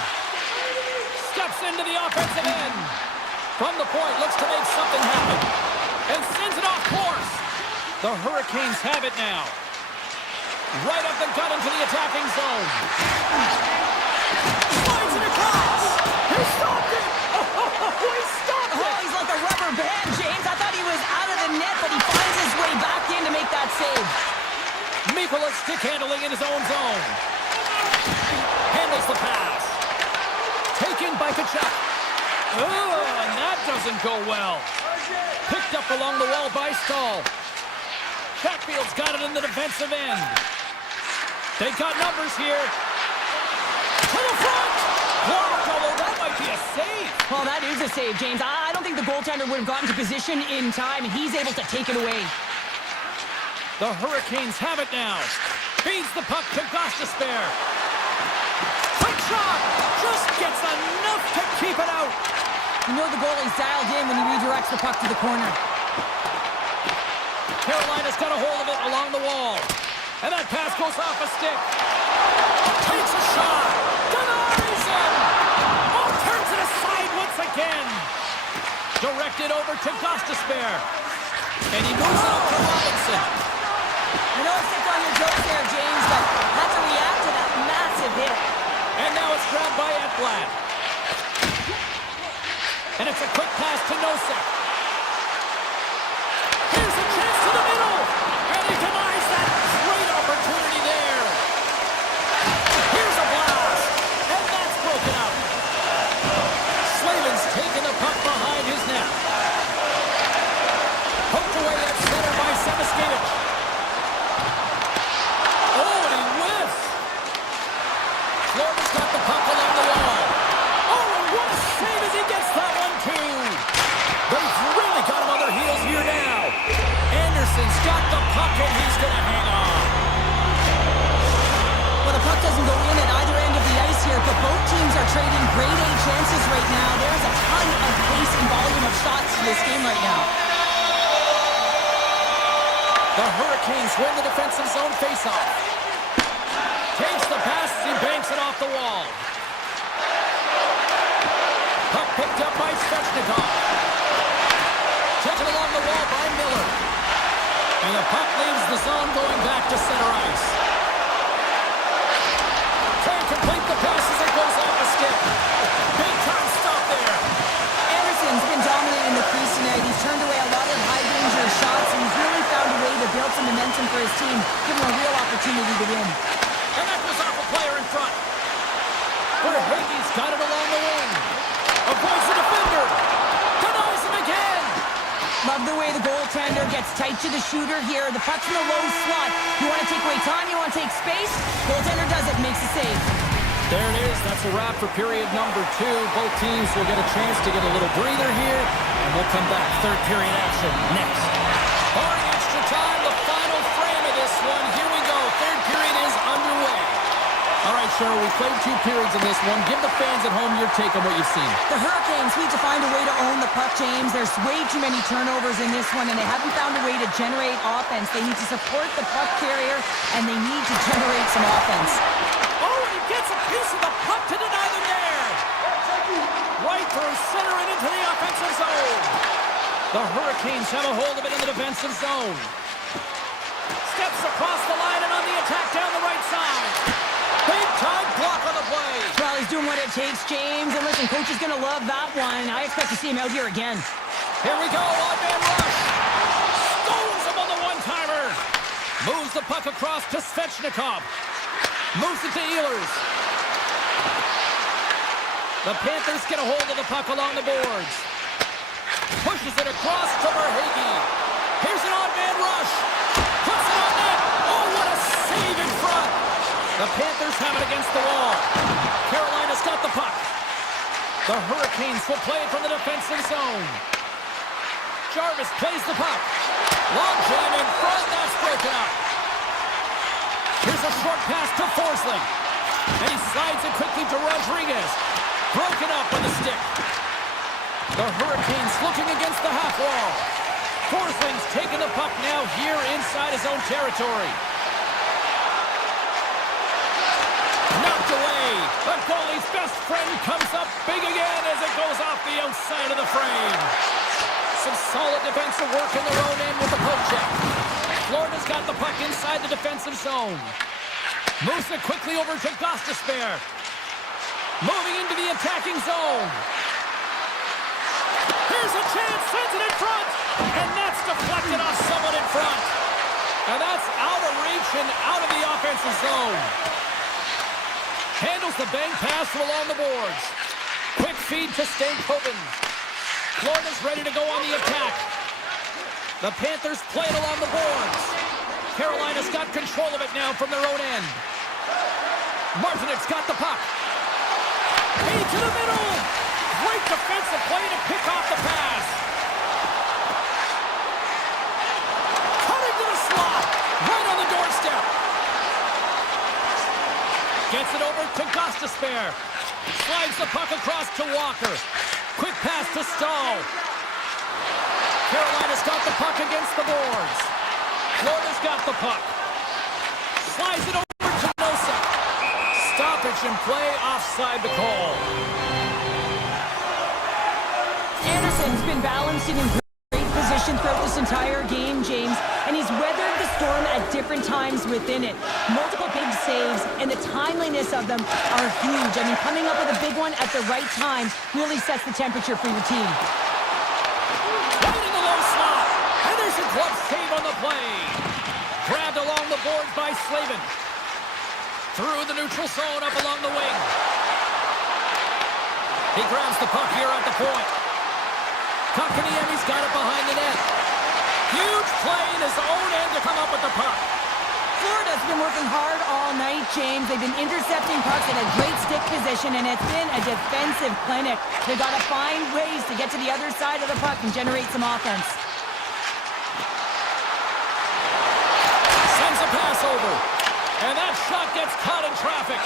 Steps into the offensive end. From the point, looks to make something happen. And sends it off course. The Hurricanes have it now. Right up the gut into the attacking zone. Slides it across. He stopped it. Oh, he stopped it. Oh, he's like a rubber band, James. I thought he was out of the net, but he finds his way back in to make that save. Mikula stick handling in his own zone. Handles the pass. Taken by Tkachuk. Oh, and that doesn't go well. Picked up along the wall by Stahl. Chatfield's got it in the defensive end. They've got numbers here. To the front! Blocked, although that might be a save. Well, that is a save, James. I don't think the goaltender would have gotten to position in time, and he's able to take it away. The Hurricanes have it now. Feeds the puck to Gostisbehere. Quick shot! Just gets enough to keep it out. You know the goalie's dialed in when he redirects the puck to the corner. Carolina's got a hold of it along the wall. And that pass goes off a stick. Takes a shot. Denies him. Oh, turns it aside once again. Directed over to Gostisbehere. And he moves it up to Robinson. I know I stepped on your joke there, James, but had to react to that massive hit. And now it's grabbed by Ekblad. And it's a quick pass to Nosek. Here's a chance to the middle. And he denies that great opportunity there. Here's a blast. And that's broken up. Slavin's taking the puck behind his net. Poked away at center by Sevaskevich. Oh, and he whiffs. Florida's got the puck along the wall. Oh, and what a save as he gets that one, too. They've really got him on their heels here now. Anderson's got the puck, and he's going to hang on. Well, the puck doesn't go in at either end of the ice here, but both teams are trading grade A chances right now. There's a ton of pace and volume of shots in this game right now. The Hurricanes win the defensive zone faceoff. Takes the pass as he banks it off the wall. Puck picked up by Svechnikov. Taken along the wall by Miller. And the puck leaves the zone going back to center ice. Can't complete the pass as it goes off a stick. Big time stop there. Anderson's been dominant in the crease tonight. He's turned away a lot of high-danger shots, and he's really found a way to build some momentum for his team, give him a real opportunity to win. And that was off a player in front. Verhaeghe's got it along the wing. Avoids the defender. Denies him again. Love the way the goaltender gets tight to the shooter here. The puck's in the low slot. You want to take away time, you want to take space. Goaltender does it, makes a save. There it is. That's a wrap for period number 2. Both teams will get a chance to get a little breather here, and we'll come back. Third period action next. Barring extra time, the final frame of this one. Here we go. Third period is underway. All right, Cheryl, we played 2 periods in this one. Give the fans at home your take on what you've seen. The Hurricanes need to find a way to own the puck, James. There's way too many turnovers in this one, and they haven't found a way to generate offense. They need to support the puck carrier, and they need to generate some offense. Oh, and he gets a piece of the puck to deny them there. Right through center and into the offensive zone. The Hurricanes have a hold of it in the defensive zone. Steps across the line and on the attack down the right side. Big time block on the play. Well, he's doing what it takes, James. And listen, coach is going to love that one. I expect to see him out here again. Here we go, one-man rush. Stones him on the one-timer. Moves the puck across to Svechnikov. Moves it to Ehlers. The Panthers get a hold of the puck along the boards. Pushes it across to Verhaeghe. Here's an odd-man rush. Puts it on net. Oh, what a save in front. The Panthers have it against the wall. Carolina's got the puck. The Hurricanes will play it from the defensive zone. Jarvis plays the puck. Long jam in front. That's broken up. Here's a short pass to Forsling. And he slides it quickly to Rodriguez. Broken up on the stick. The Hurricanes looking against the half wall. Forsling's taking the puck now here inside his own territory. Knocked away. The goalie's best friend comes up big again as it goes off the outside of the frame. Some solid defensive work in their own end with the poke check. Florida's got the puck inside the defensive zone. Moves it quickly over to Gostisbehere. Moving into the attacking zone. Here's a chance, sends it in front, and that's deflected off someone in front. Now that's out of reach and out of the offensive zone. Handles the bank pass from along the boards. Quick feed to Stankoven. Florida's ready to go on the attack. The Panthers play it along the boards. Carolina's got control of it now from their own end. Martinek's got the puck. Feed to the middle. Great defensive play to pick off the pass. Cutting to the slot. Right on the doorstep. Gets it over to Gostisbehere. Slides the puck across to Walker. Quick pass to Stahl. Carolina's got the puck against the boards. Florida's got the puck. Slides it over to Nosa. Stoppage in play, offside the call. Anderson's been balanced and in great position throughout this entire game, James, and he's weathered the storm at different times within it. Multiple big saves, and the timeliness of them are huge. I mean, coming up with a big one at the right time really sets the temperature for your team. Right in the low slot, and there's a glove save on the play. Grabbed along the boards by Slavin. Through the neutral zone, up along the wing. He grabs the puck here at the point. Kotkaniemi's got it behind the net. Huge play in his own end to come up with the puck. Florida's been working hard all night, James. They've been intercepting pucks in a great stick position, and it's been a defensive clinic. They've got to find ways to get to the other side of the puck and generate some offense. Sends a pass over. And that shot gets caught in traffic.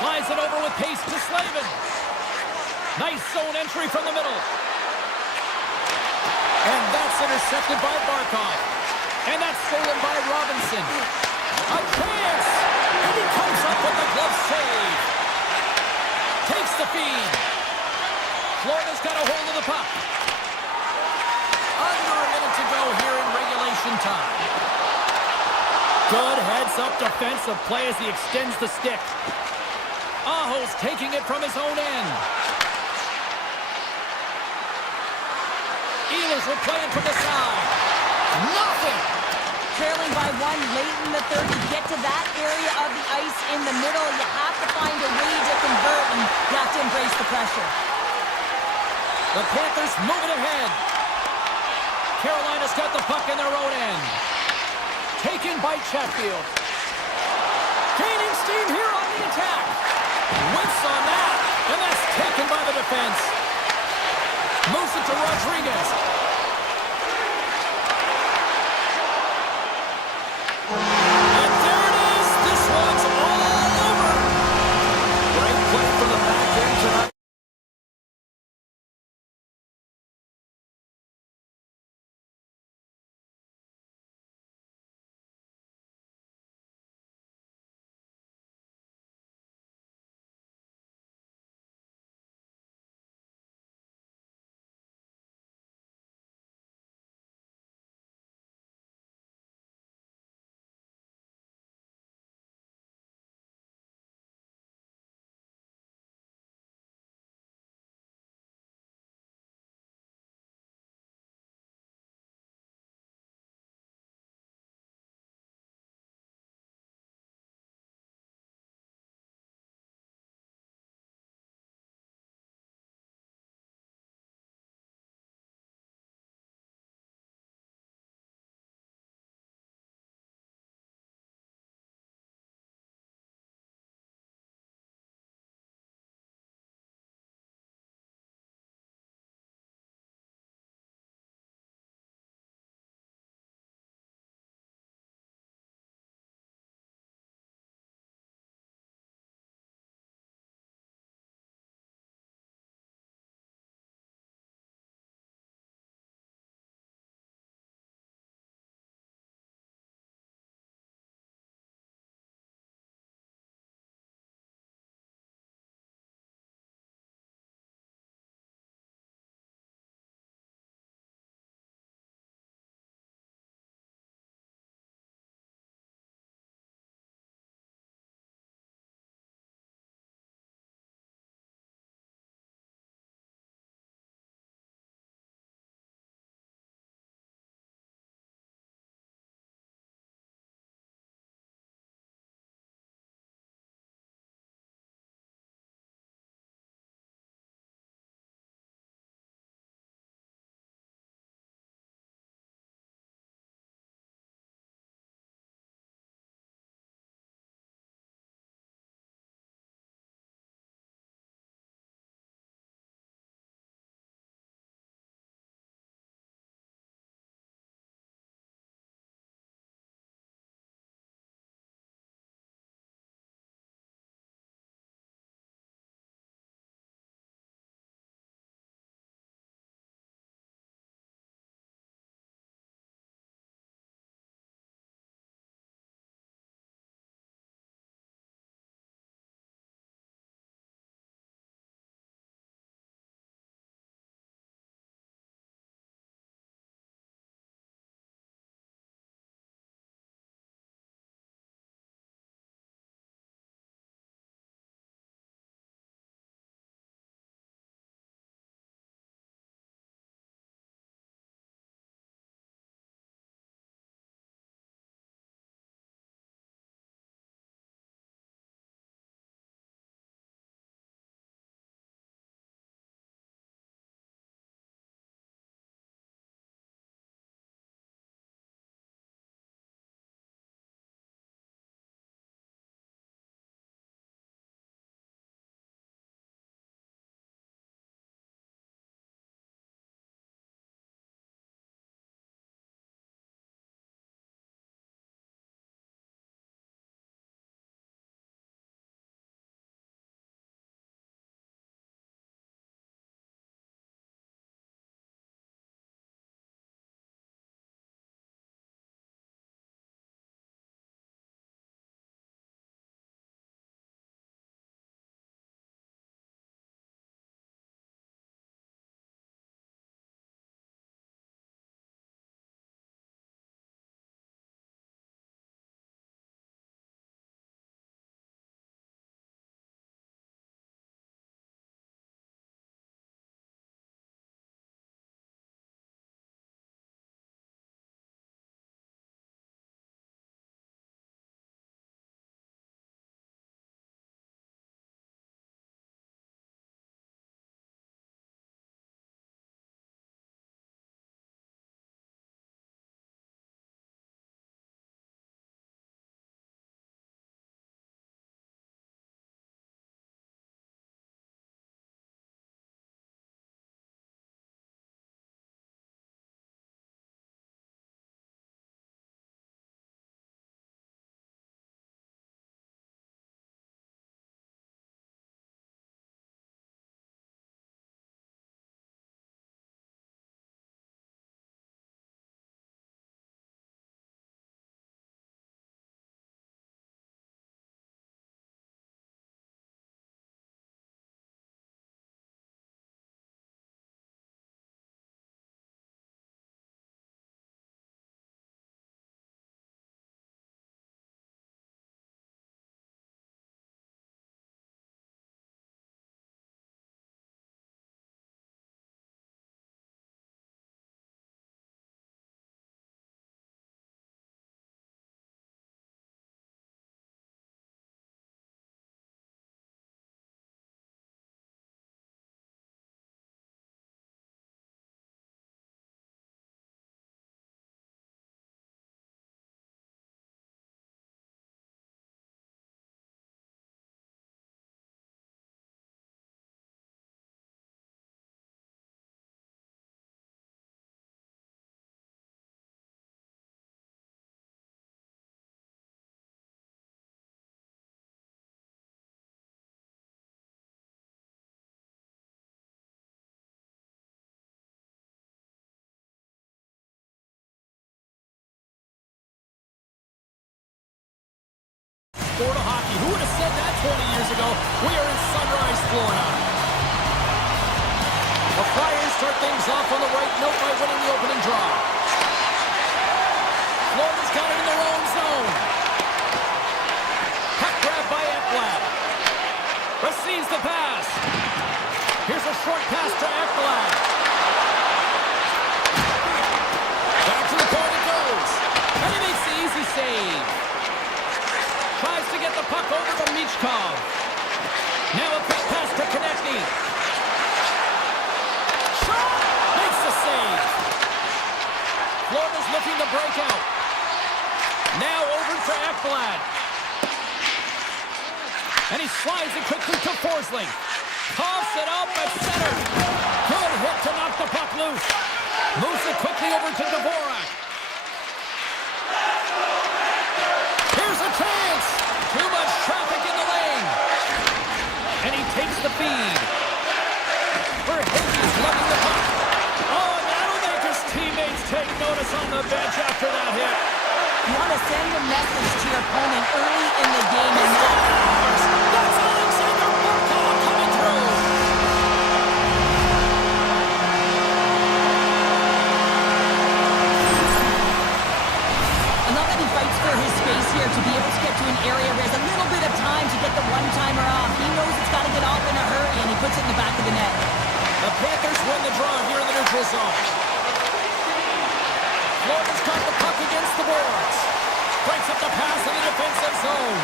Slides it over with pace to Slavin. Nice zone entry from the middle. And that's intercepted by Barkov. And that's stolen by Robinson. A chance! And he comes up with the glove save. Takes the feed. Florida's got a hold of the puck. Under a minute to go here in regulation time. Good heads-up defensive play as he extends the stick. Aho's taking it from his own end. Ehlers will play it from the side. Nothing! trailing by one late in the third. You get to that area of the ice in the middle, you have to find a way to convert, and you have to embrace the pressure. The Panthers move it ahead. Carolina's got the puck in their own end. Taken by Chatfield. Gaining steam here on the attack. Whiffs on that, and that's taken by the defense. Moves it to Rodriguez. sport of hockey. Who would have said that 20 years ago? We are in Sunrise, Florida. The Flyers start things off on the right note by winning the opening draw. Florida's got it in their own zone. Puck grab by Ekblad. Receives the pass. Here's a short pass to Ekblad. Back to the corner it goes. And he makes the easy save. Tries to get the puck over to Michkov. Now a quick pass to Konechny. Shot! Makes the save. Florida's looking to break out. Now over to Ekblad. And he slides it quickly to Forsling. Coughs it up at center. Good hit to knock the puck loose. Moves it quickly over to Dvorak. Here's a chance. Too much traffic in the lane. And he takes the feed. Verhaeghe's lugging the puck. Oh, and that'll make his teammates take notice on the bench after that hit. You want to send a message to your opponent early in the game, and that's Alexander Barkov coming through. I love that he fights for his space here to be able to get to an area where he has a little bit of time to get the one-timer off. He knows it's got to get off in a hurry, and he puts it in the back of the net. The Panthers win the draw here in the neutral zone. Florida's got the puck against the boards. Breaks up the pass in the defensive zone.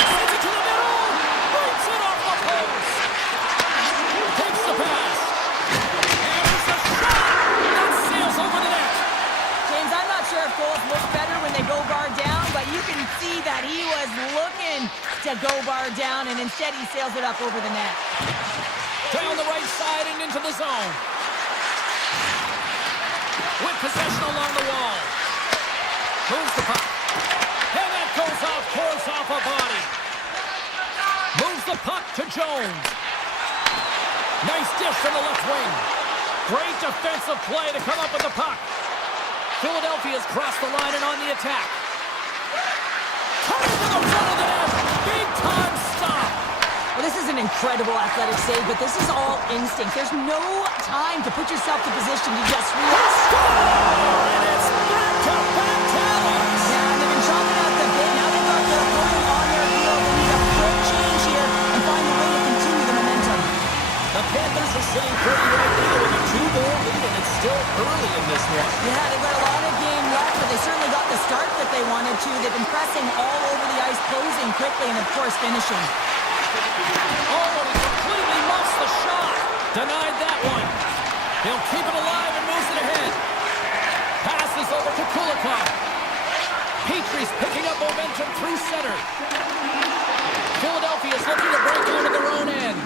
Sends it to the middle. Breaks it off the post. Takes the pass. And there's a shot. That sails over the net. James, I'm not sure if goals look better when they go bar down, but you can see that he was looking to go bar down, and instead he sails it up over the net. Down the right side and into the zone. With possession along the wall. Moves the puck. And that goes off, pours off a body. Moves the puck to Jones. Nice dish from the left wing. Great defensive play to come up with the puck. Philadelphia's crossed the line and on the attack. Coming to the front of the net. Big time stop. Well, this is an incredible athletic save, but this is all instinct. There's no time to put yourself to position to just react. And it's back-to-back tallies. Yeah, they've been chopping out the bit. Now they've got their opponent on their heel. They need a quick change here and find a way to continue the momentum. The Panthers are sitting pretty right now with a 2-goal lead, and it's still early in this one. Yeah, they've got a lot of game left, but they certainly got the start that they wanted to. They've been pressing all over the ice, closing quickly, and of course finishing. Oh, he completely muffs the shot. Denied that one. He'll keep it alive and moves it ahead. Passes over to Kulikov. Petrie's picking up momentum through center. Philadelphia's looking to break out of their own end.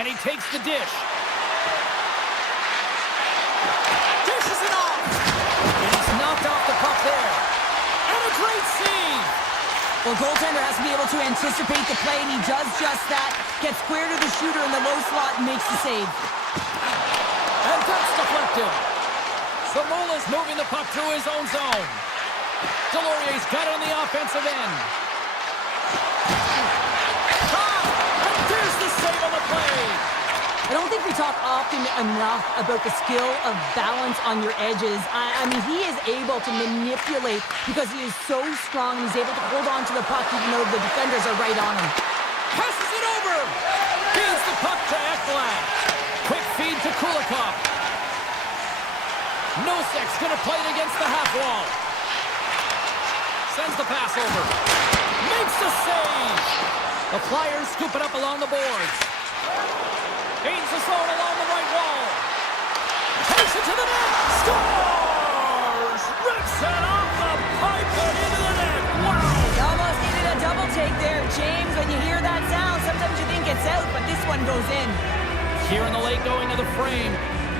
And he takes the dish. Dishes it off. And he's knocked off the puck there. And a great save. Well, goaltender has to be able to anticipate the play, and he does just that. Gets square to the shooter in the low slot and makes the save. And that's deflected. Samula's moving the puck through his own zone. Delorier's got it on the offensive end. And there's the save on the play. I don't think we talk often enough about the skill of balance on your edges. I mean, he is able to manipulate because he is so strong. He's able to hold on to the puck even though the defenders are right on him. Passes it over. Feeds the puck to Ekblad. Quick feed to Kulikov. Nosek's going to play it against the half wall. Sends the pass over. Makes the save. The Flyers scoop it up along the boards. Gains the zone along the right wall. Takes it to the net. Scores! Rips it off the pipe and into the net. Wow! He almost needed a double take there, James. When you hear that sound, sometimes you think it's out, but this one goes in. Here in the late going to the frame.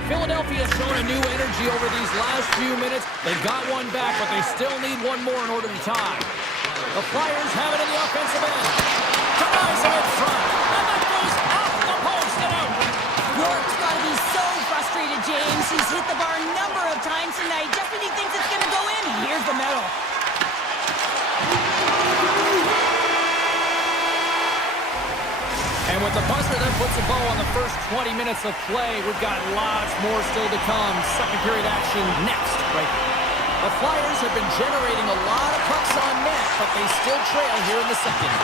Philadelphia's shown a new energy over these last few minutes. They got one back, but they still need one more in order to tie. The Flyers have it in the offensive end. Denies him in front. And that goes off the post and out. York's got to be so frustrated, James. He's hit the bar a number of times tonight. Just when he thinks it's going to go in, here the buzzer that puts a bow on the first 20 minutes of play. We've got lots more still to come. Second period action next, right here. The Flyers have been generating a lot of pucks on net, but they still trail here in the second.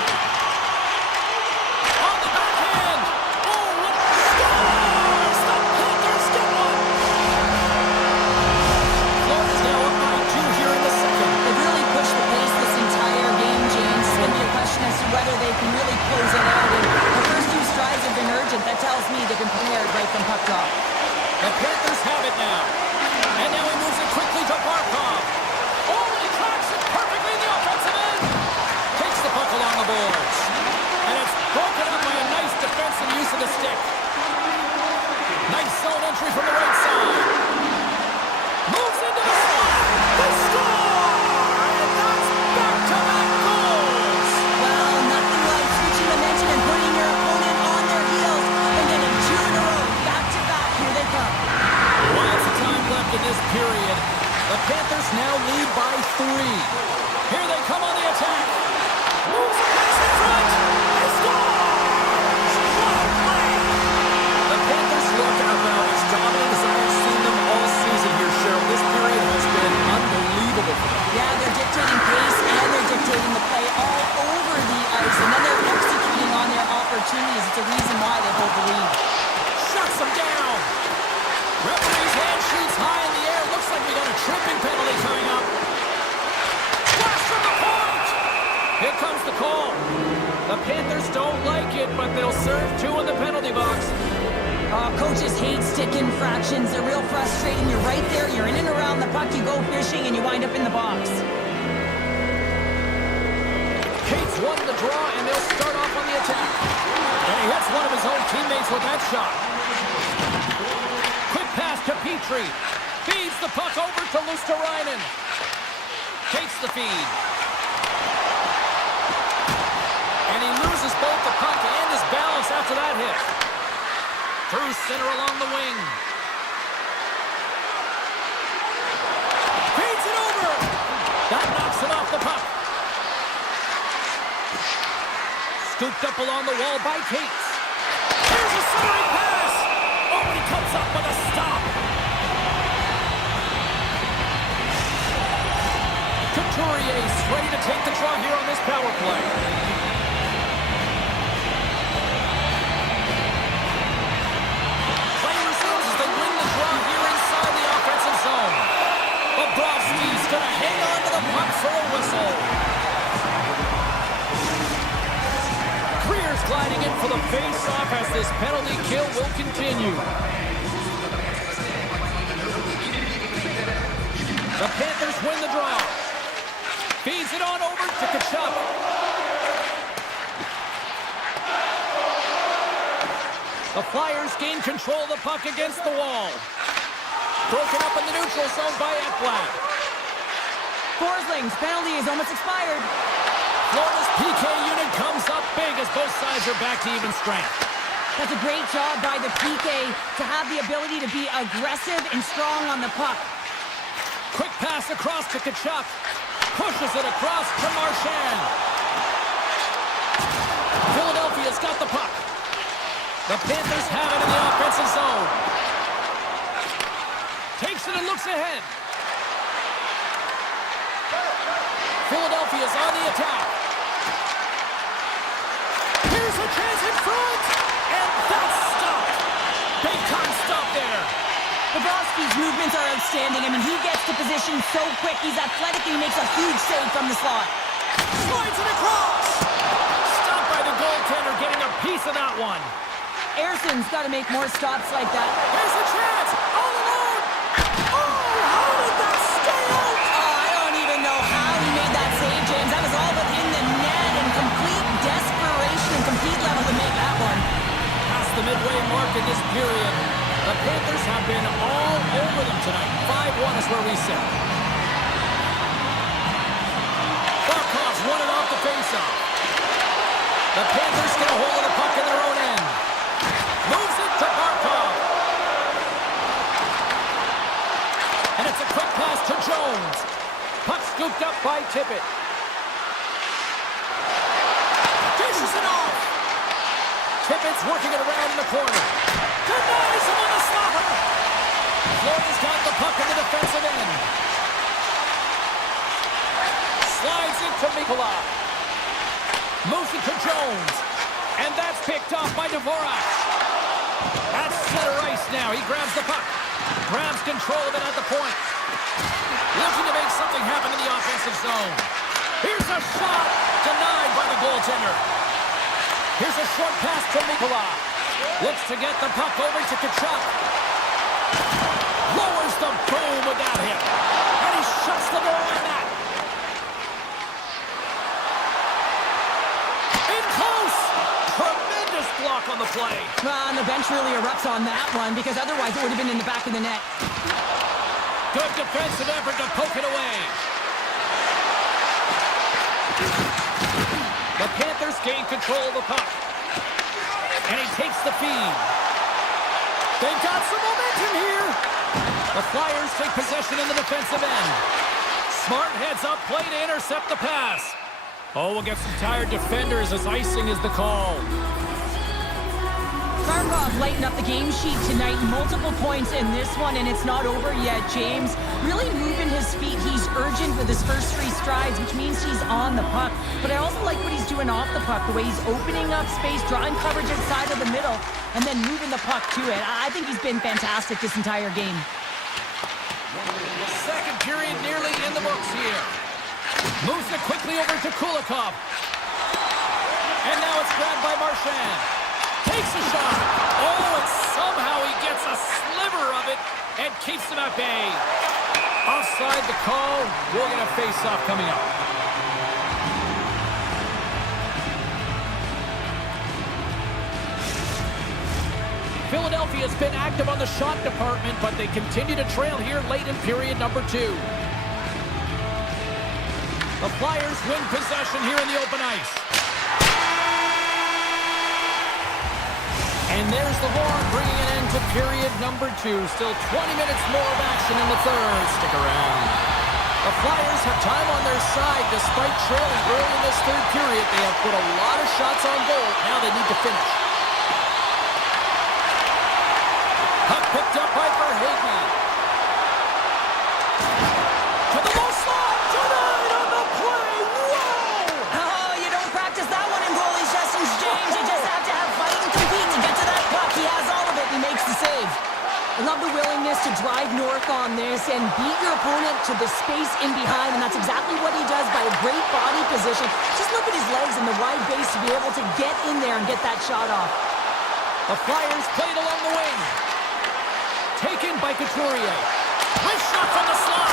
On the backhand! Oh, what a scores! The Panthers get one! Florida's now up by 2 here in the second. They've really pushed the pace this entire game, James. It's going to be a question as to whether they can really close it out. And the first 2 strides have been urgent. That tells me they've been prepared right from puck drop. The Panthers have it now. And now he moves it quickly to Barkov. Oh, he tracks it perfectly in the offensive end. Takes the puck along the boards. And it's broken up by a nice defensive use of the stick. Nice zone entry from the right side. Moves into the slot. They score! And that's back-to-back goals. Well, nothing like switching momentum and putting your opponent on their heels and getting 2 in a row. Back-to-back. Here they come. Lots of time left in this period. The Panthers now lead by 3. Here they come on the attack. Moves the pass in front. They score! What a play! The Panthers look about as dominant as I've seen them all season here, Cheryl. This period has been unbelievable for them. Yeah, they're dictating pace and they're dictating the play all over the ice. And then they're executing on their opportunities. It's a reason why they hold the lead. Shuts them down. Referee's hand shoots high in the air. Looks like we got a tripping penalty coming up. Splash from the point! Here comes the call. The Panthers don't like it, but they'll serve 2 in the penalty box. Coaches hate stick infractions. They're real frustrating. You're right there. You're in and around the puck. You go fishing and you wind up in the box. Cates won the draw, and they'll start off on the attack. And he hits one of his own teammates with that shot. Quick pass to Petrie. Feeds the puck over to Luosterainen. Takes the feed. And he loses both the puck and his balance after that hit. Through center along the wing. Feeds it over. That knocks him off the puck. Scooped up along the wall by Cates. Here's a centering pass. Oh, and he comes up with a stop. Couturier's ready to take the draw here on this power play. Play resumes as they win the draw here inside the offensive zone. Bobrovsky's going to hang on to the puck for a whistle. Greer's gliding in for the face-off as this penalty kill will continue. The Panthers win the draw. Feeds it on over to Tkachuk. The Flyers gain control of the puck against the wall. Broken up in the neutral zone by Ekblad. Forsling's penalty is almost expired. Florida's PK unit comes up big as both sides are back to even strength. That's a great job by the PK to have the ability to be aggressive and strong on the puck. Quick pass across to Tkachuk. Pushes it across to Marchand. Philadelphia's got the puck. The Panthers have it in the offensive zone. Takes it and looks ahead. Philadelphia's on the attack. Here's a chance in front. And that's stopped. Big time stop there. Bobrovsky's movements are outstanding. I mean, he gets to position so quick. He's athletic and he makes a huge save from the slot. Slides it across. Stopped by the goaltender, getting a piece of that one. Ayerson's got to make more stops like that. Here's a chance. All alone. Oh, how did that stay out? Oh, I don't even know how he made that save, James. That was all within the net and complete desperation and complete level to make that one. Past the midway mark in this period. The Panthers have been all over them tonight. 5-1 is where we sit. Barkov's won it off the faceoff. The Panthers get a hold of the puck in their own end. Moves it to Barkov. And it's a quick pass to Jones. Puck scooped up by Tippett. Dishes it off. Tippett defense working it around in the corner. Denies him on the slapper. Florida's got the puck in the defensive end. Slides it to Mikola. Moves it to Jones. And that's picked off by Dvorak. That's center ice now. He grabs the puck. Grabs control of it at the point. Looking to make something happen in the offensive zone. Here's a shot. Denied by the goaltender. Here's a short pass to Mikola. Looks to get the puck over to Kachuk. Lowers the boom with that hit. And he shuts the door on that. In close. Tremendous block on the play. Well, and the bench really erupts on that one because otherwise it would have been in the back of the net. Good defensive effort to poke it away. The Panthers gain control of the puck. And he takes the feed. They've got some momentum here. The Flyers take possession in the defensive end. Smart heads up play to intercept the pass. Oh, we'll get some tired defenders as icing is the call. Markov lightened up the game sheet tonight. Multiple points in this one, and it's not over yet, James. Really moving his feet. He's urgent with his first 3 strides, which means he's on the puck. But I also like what he's doing off the puck, the way he's opening up space, drawing coverage inside of the middle, and then moving the puck to it. I think he's been fantastic this entire game. Second period nearly in the books here. Moves it quickly over to Kulikov. And now it's grabbed by Marchand. Takes a shot. Oh, and somehow he gets a sliver of it and keeps him at bay. Offside the call. We'll get a face-off coming up. Philadelphia's been active on the shot department, but they continue to trail here late in period number 2. The Flyers win possession here in the open ice. And there's the horn, bringing an end to period number 2. Still 20 minutes more of action in the third. Stick around. The Flyers have time on their side. Despite trailing early in this third period, they have put a lot of shots on goal. Now they need to finish. Puck picked up by Verhaeghe. To the low slot. Denied on the play. Whoa! Oh, you don't practice that one in goalie sessions, James. You just have to have fight and compete to get to that puck. He has all of it. He makes the save. I love the willingness to drive north on this and beat your opponent to the space in behind, and that's exactly what he does by a great body position. Just look at his legs and the wide base to be able to get in there and get that shot off. The Flyers played along the wing. Taken by Couturier. Wrist shot from the slot.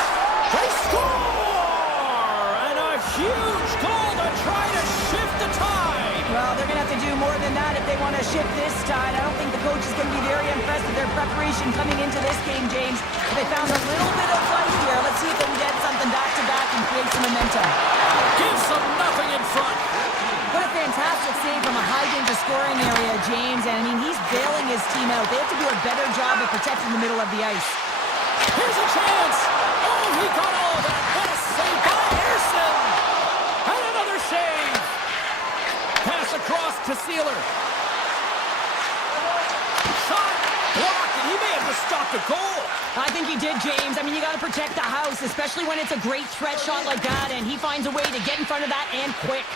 They score! And a huge goal to try to shift the tide. Well, they're going to have to do more than that if they want to shift this tide. I don't think the coach is going to be very impressed with their preparation coming into this game, James. They found a little bit of life here. Let's see if they can get something back-to-back and create some momentum. Gives them nothing in front. What a fantastic save from a high-danger scoring area, James. And, I mean, he's bailing his team out. They have to do a better job of protecting the middle of the ice. Here's a chance. Oh, he got all of that. What a save by Anderson. And another save. Pass across to Sealer. Shot blocked, and he may have just stopped a goal. I think he did, James. I mean, you got to protect the house, especially when it's a great threat shot like that, and he finds a way to get in front of that and quick.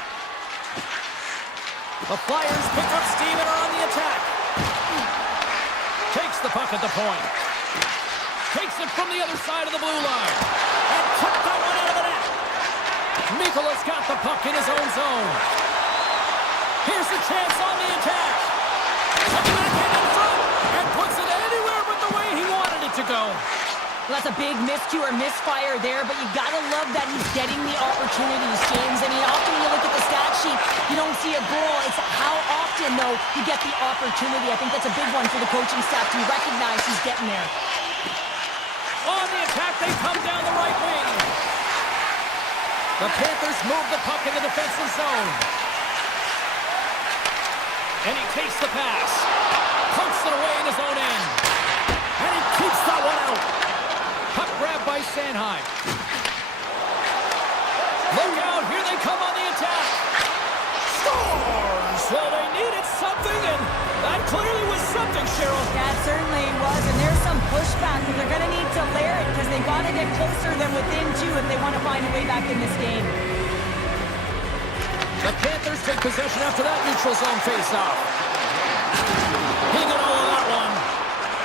The Flyers pick up steam and are on the attack. Takes the puck at the point. Takes it from the other side of the blue line. And took that one out of the net. Mikola's got the puck in his own zone. Here's the chance on the attack. Coming back in front and puts it anywhere but the way he wanted it to go. Well, that's a big miscue or misfire there, but you gotta love that he's getting the opportunities, James. I mean, often when you look at the stat sheet, you don't see a goal. It's how often, though, you get the opportunity. I think that's a big one for the coaching staff to recognize he's getting there. On the attack, they come down the right wing. The Panthers move the puck in the defensive zone. And he takes the pass. Pumps it away in his own end. And he keeps that one out. Puck grabbed by Sanheim. Look out, here they come on the attack. Scores! Well, they needed something, and Cheryl. Yeah, it certainly was, and there's some pushback, but they're going to need to layer it because they've got to get closer than within two if they want to find a way back in this game. The Panthers take possession after that neutral zone face-off. He got all of that one.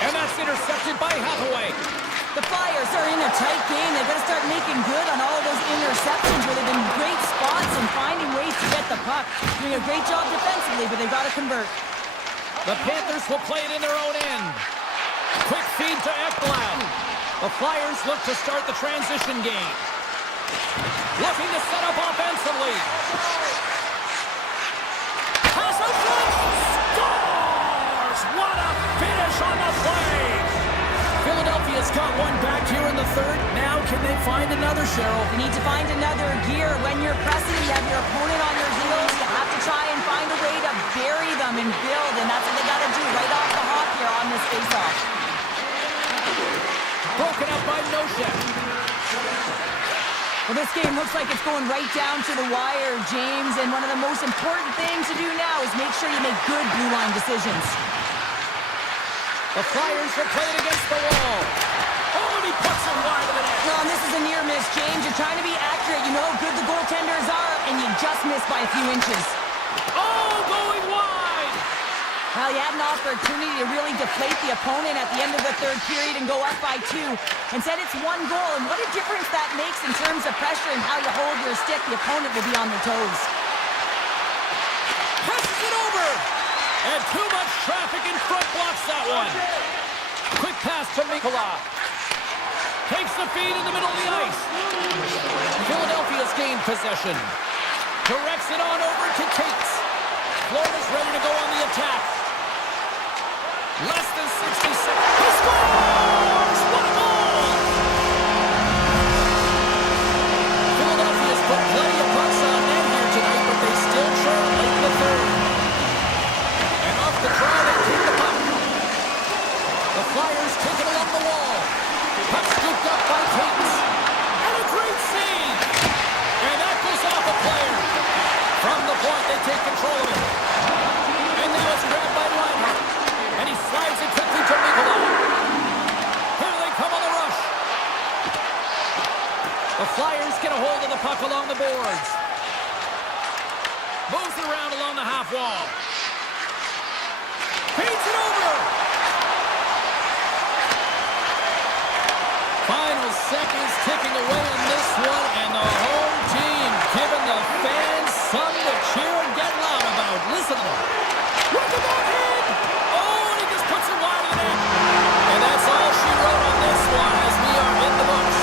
And that's intercepted by Hathaway. The Flyers are in a tight game. They've got to start making good on all of those interceptions where they've been in great spots and finding ways to get the puck. Doing a great job defensively, but they've got to convert. The Panthers will play it in their own end. Quick feed to Ekblad. The Flyers look to start the transition game. Looking to set up offensively. Pass out front. Scores! What a finish on the play! Philadelphia's got one back here in the third. Now can they find another, Cheryl? You need to find another gear. When you're pressing, you have your opponent on your heels. You have to try and find a way to bury them and build, and that's what they got to do right off the hop here on this faceoff. Broken up by Nosek. Well, this game looks like it's going right down to the wire, James, and one of the most important things to do now is make sure you make good blue line decisions. The Flyers are playing against the wall. Oh, and he puts it wide of the net. No, and this is a near miss, James. You're trying to be accurate. You know how good the goaltenders are, and you just missed by a few inches. Oh, going wide. Well, you had an opportunity to really deflate the opponent at the end of the third period and go up by 2. Instead, it's 1 goal, and what a difference that makes in terms of pressure and how you hold your stick. The opponent will be on their toes. Passes it over. And too much traffic in front blocks that one. Quick pass to Mikula. Takes the feed in the middle of the ice. Philadelphia's gained possession. Directs it on over to Tates. Florida's ready to go on the attack. Less than 60 seconds. He scores! What a goal! Philadelphia's put plenty of pucks on net here tonight, but they still trail late in the third. And off the draw, they take the puck. The Flyers take it along the wall. Puck scooped up by Tates. And a great save! And that goes off a player. From the point, they take control of it. And now it's grabbed by Reinhardt. And he slides it quickly to Mikula. Here they come on the rush. The Flyers get a hold of the puck along the boards. Moves it around along the half wall. Feeds it over. Final seconds ticking away on this one, and the home team giving the fans something to cheer and get loud about. Listen to them. Look at that hit! Oh, and he just puts it wide of the net. And that's all she wrote on this one as we are in the books.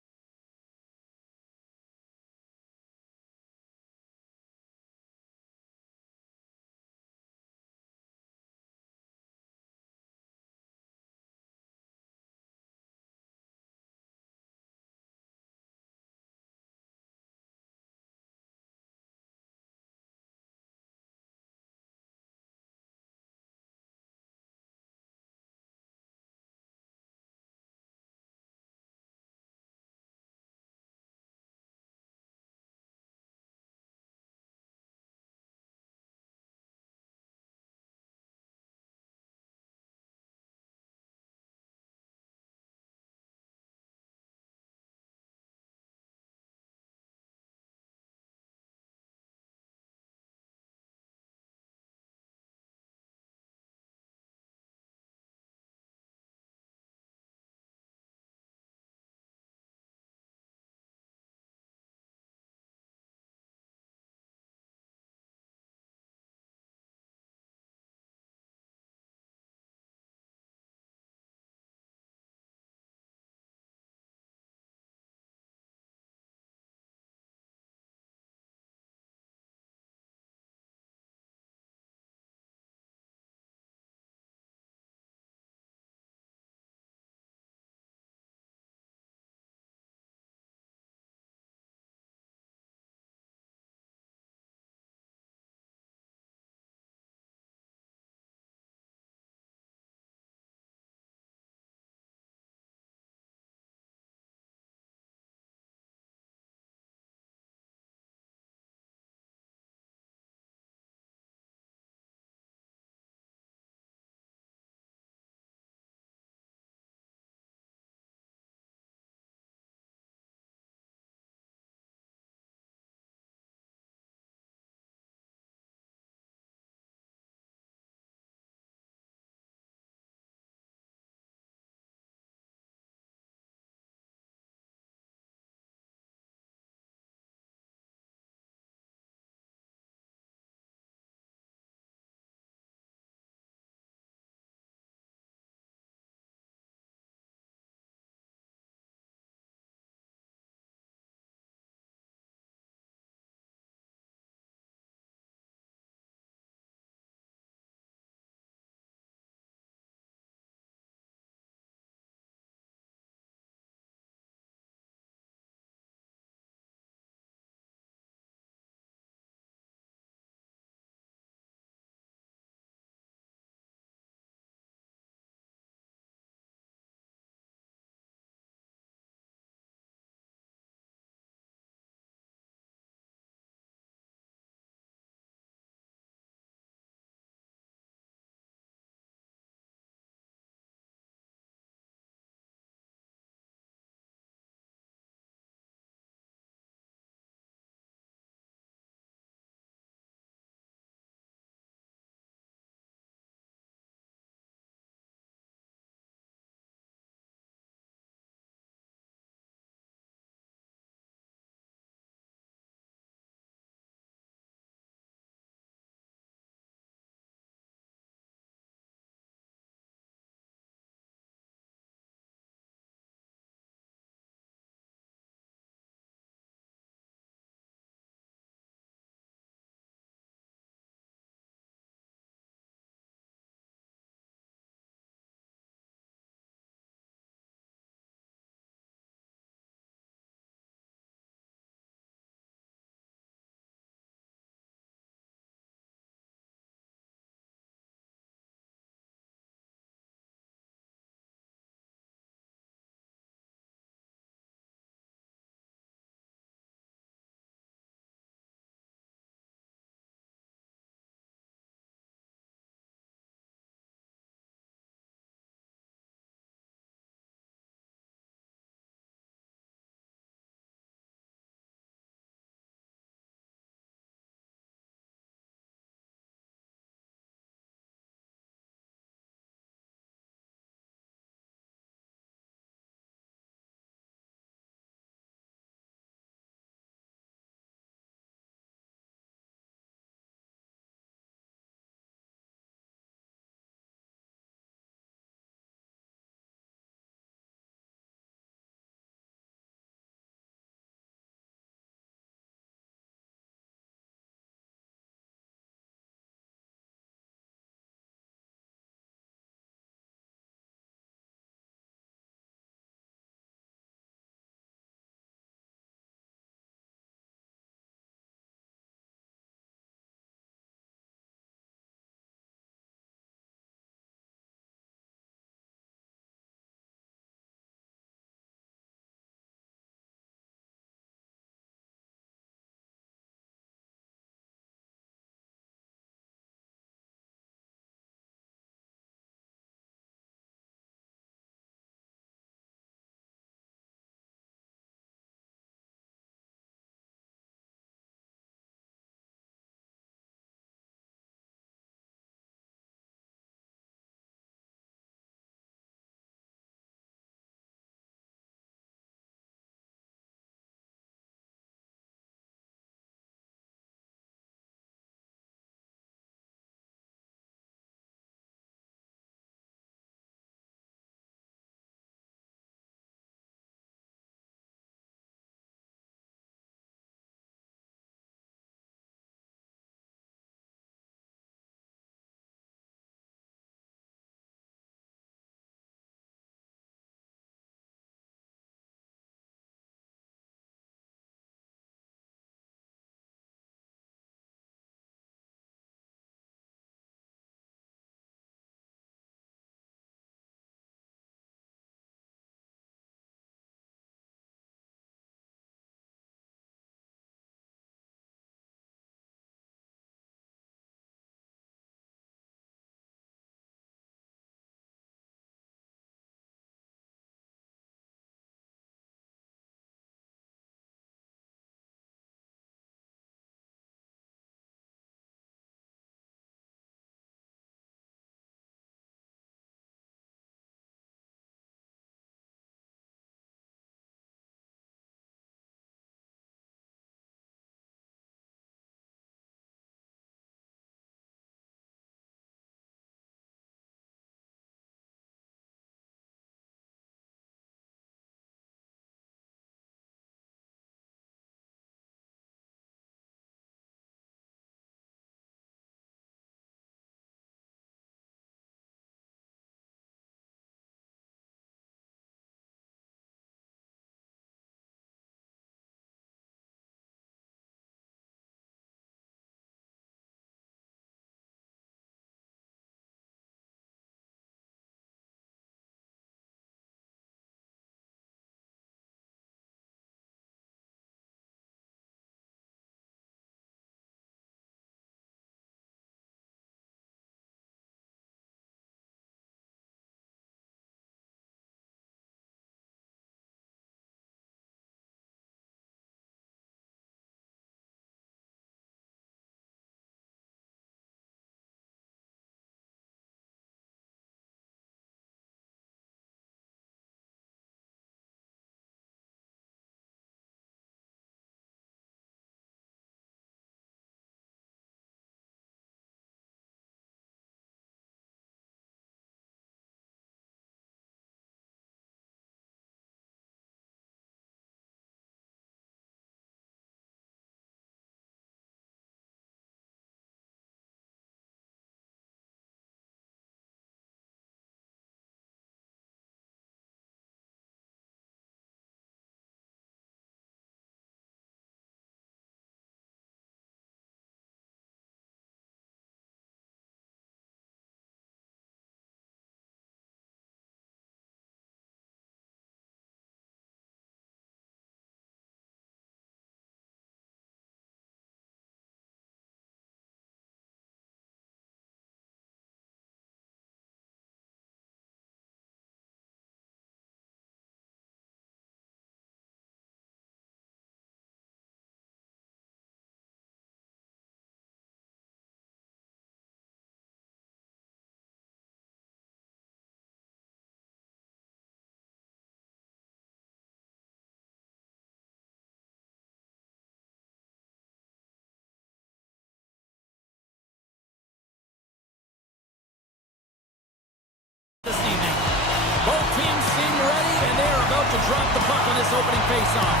Both teams seem ready, and they are about to drop the puck on this opening faceoff.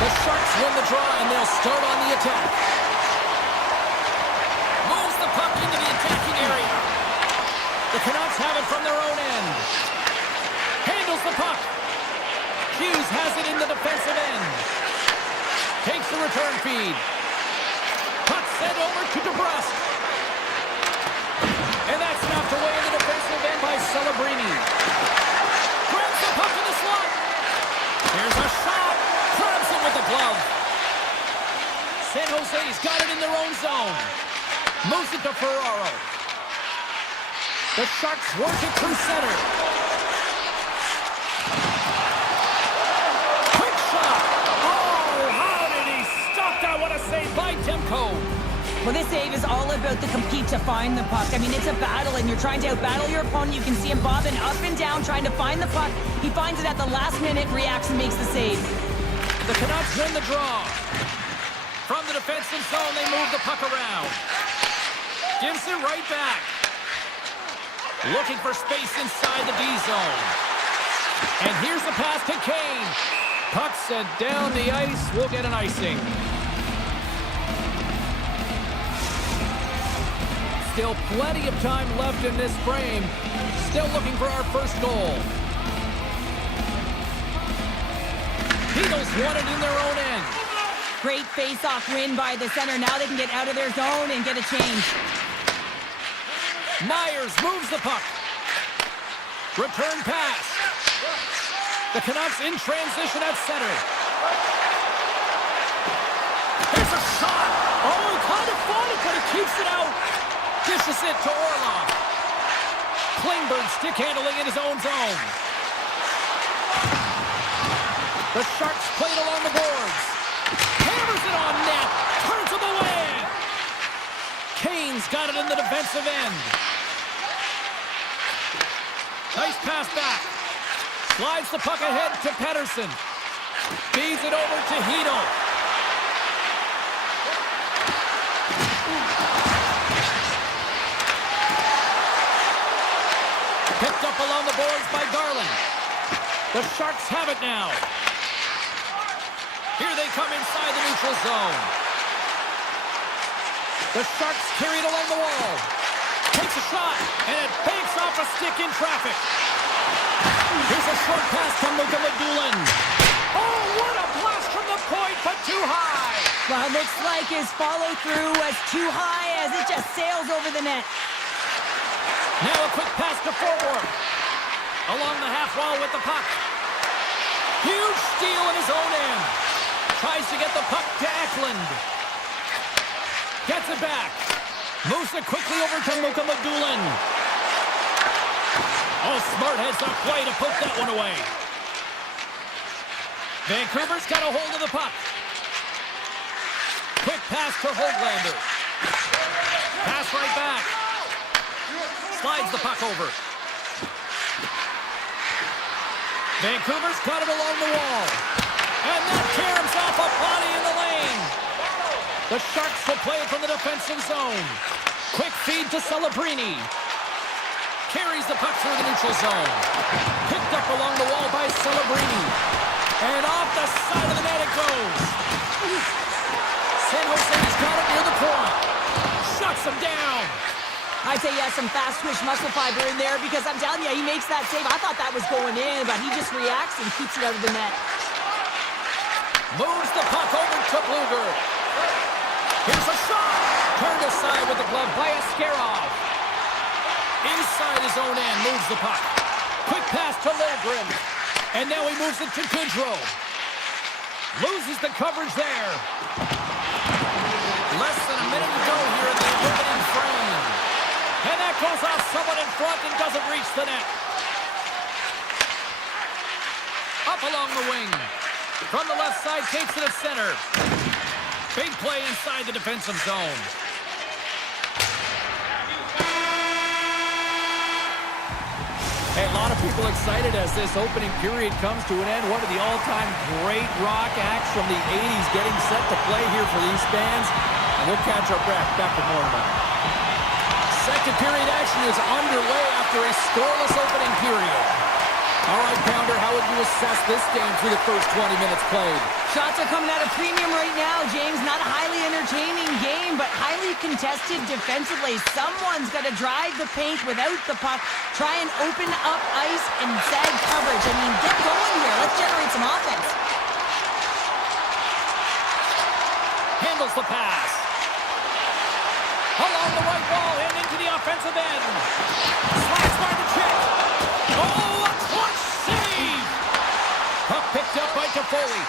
The Sharks win the draw, and they'll start on the attack. Moves the puck into the attacking area. The Canucks have it from their own end. Handles the puck. Hughes has it in the defensive end. Takes the return feed. Puck sent over to DeBrusque. And that's knocked away in the defensive end by Celebrini. Grabs the puck in the slot. Here's a shot. Grabs it with the glove. San Jose's got it in their own zone. Moves it to Ferraro. The Sharks work it through center. Quick shot. Oh, how did he stop that? What a save by Demko. Well, this save is all about the compete to find the puck. I mean, it's a battle, and you're trying to outbattle your opponent. You can see him bobbing up and down, trying to find the puck. He finds it at the last minute, reacts, and makes the save. The Canucks win the draw. From the defensive zone, they move the puck around. Gives it right back. Looking for space inside the D zone. And here's the pass to Kane. Puck sent down the ice. We'll get an icing. Still plenty of time left in this frame. Still looking for our first goal. Beatles won it in their own end. Great face-off win by the center. Now they can get out of their zone and get a change. Myers moves the puck. Return pass. The Canucks in transition at center. Here's a shot. Oh, he kind of fought it, but he keeps it out. Dishes it to Orlov. Klingberg stick handling in his own zone. The Sharks played along the boards. Hammers it on net. Turns him away. Kane's got it in the defensive end. Nice pass back. Slides the puck ahead to Pettersson. Feeds it over to Hito. Picked up along the boards by Garland. The Sharks have it now. Here they come inside the neutral zone. The Sharks carry it along the wall. Takes a shot, and it banks off a stick in traffic. Here's a short pass to Luka Madulin. Oh, what a blast from the point, but too high. Well, it looks like his follow-through was too high as it just sails over the net. Now a quick pass to forward. Along the half wall with the puck. Huge steal in his own end. Tries to get the puck to Eklund. Gets it back. Moves it quickly over to Luka Madulin. Oh, smart heads-up play to put that one away. Vancouver's got a hold of the puck. Quick pass to Höglander. Pass right back. Slides the puck over. Vancouver's got it along the wall. And that caroms off a body in the lane. The Sharks will play it from the defensive zone. Quick feed to Celebrini. Carries the puck through the neutral zone. Picked up along the wall by Celebrini. And off the side of the net it goes. San Jose's got it near the point. Shuts him down. I'd say he has some fast-twitch muscle fiber in there because I'm telling you, he makes that save. I thought that was going in, but he just reacts and keeps it out of the net. Moves the puck over to Bluger. Here's a shot. Turned aside with the glove by Askarov. Inside his own end, moves the puck. Quick pass to Lilgren. And now he moves it to Goodrow. Loses the coverage there. Less than a minute to go here in the opening frame. And that goes off someone in front and doesn't reach the net. Up along the wing. From the left side, takes it at center. Big play inside the defensive zone. Hey, a lot of people excited as this opening period comes to an end. One of the all-time great rock acts from the 80s getting set to play here for these fans. And we'll catch our breath. Back with more in a moment. Second period action is underway after after a scoreless opening period. All right, Pounder, how would you assess this game through the first 20 minutes played? Shots are coming out of premium right now, James. Not a highly entertaining game, but highly contested defensively. Someone's got to drive the paint without the puck, try and open up ice and zag coverage. I mean, get going here. Let's generate some offense. Handles the pass. Along the right wall and into the offensive end. Slides by the check. Oh, a clutch save! Puck picked up by Toffoli.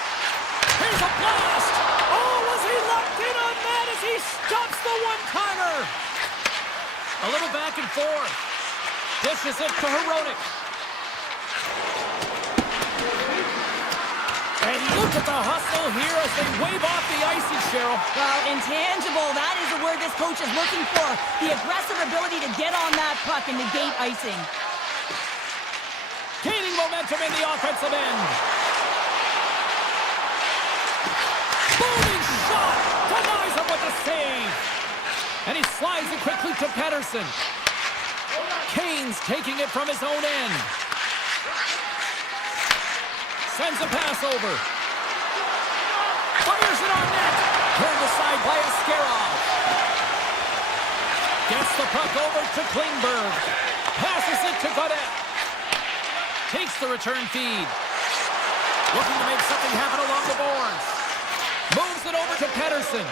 Here's a blast! Oh, was he locked in on that as he stops the one-timer? A little back and forth. Dishes it to Heronic. And look at the hustle here as they wave off the icing, Cheryl. Well, intangible, that is the word this coach is looking for. The aggressive ability to get on that puck and negate icing. Gaining momentum in the offensive end. Booming shot! Denies him with a save. And he slides it quickly to Pettersson. Kane's taking it from his own end. Sends a pass over. Fires it on net. Turned aside by Askarov. Gets the puck over to Klingberg. Passes it to Godet. Takes the return feed. Looking to make something happen along the boards. Moves it over to Pettersson.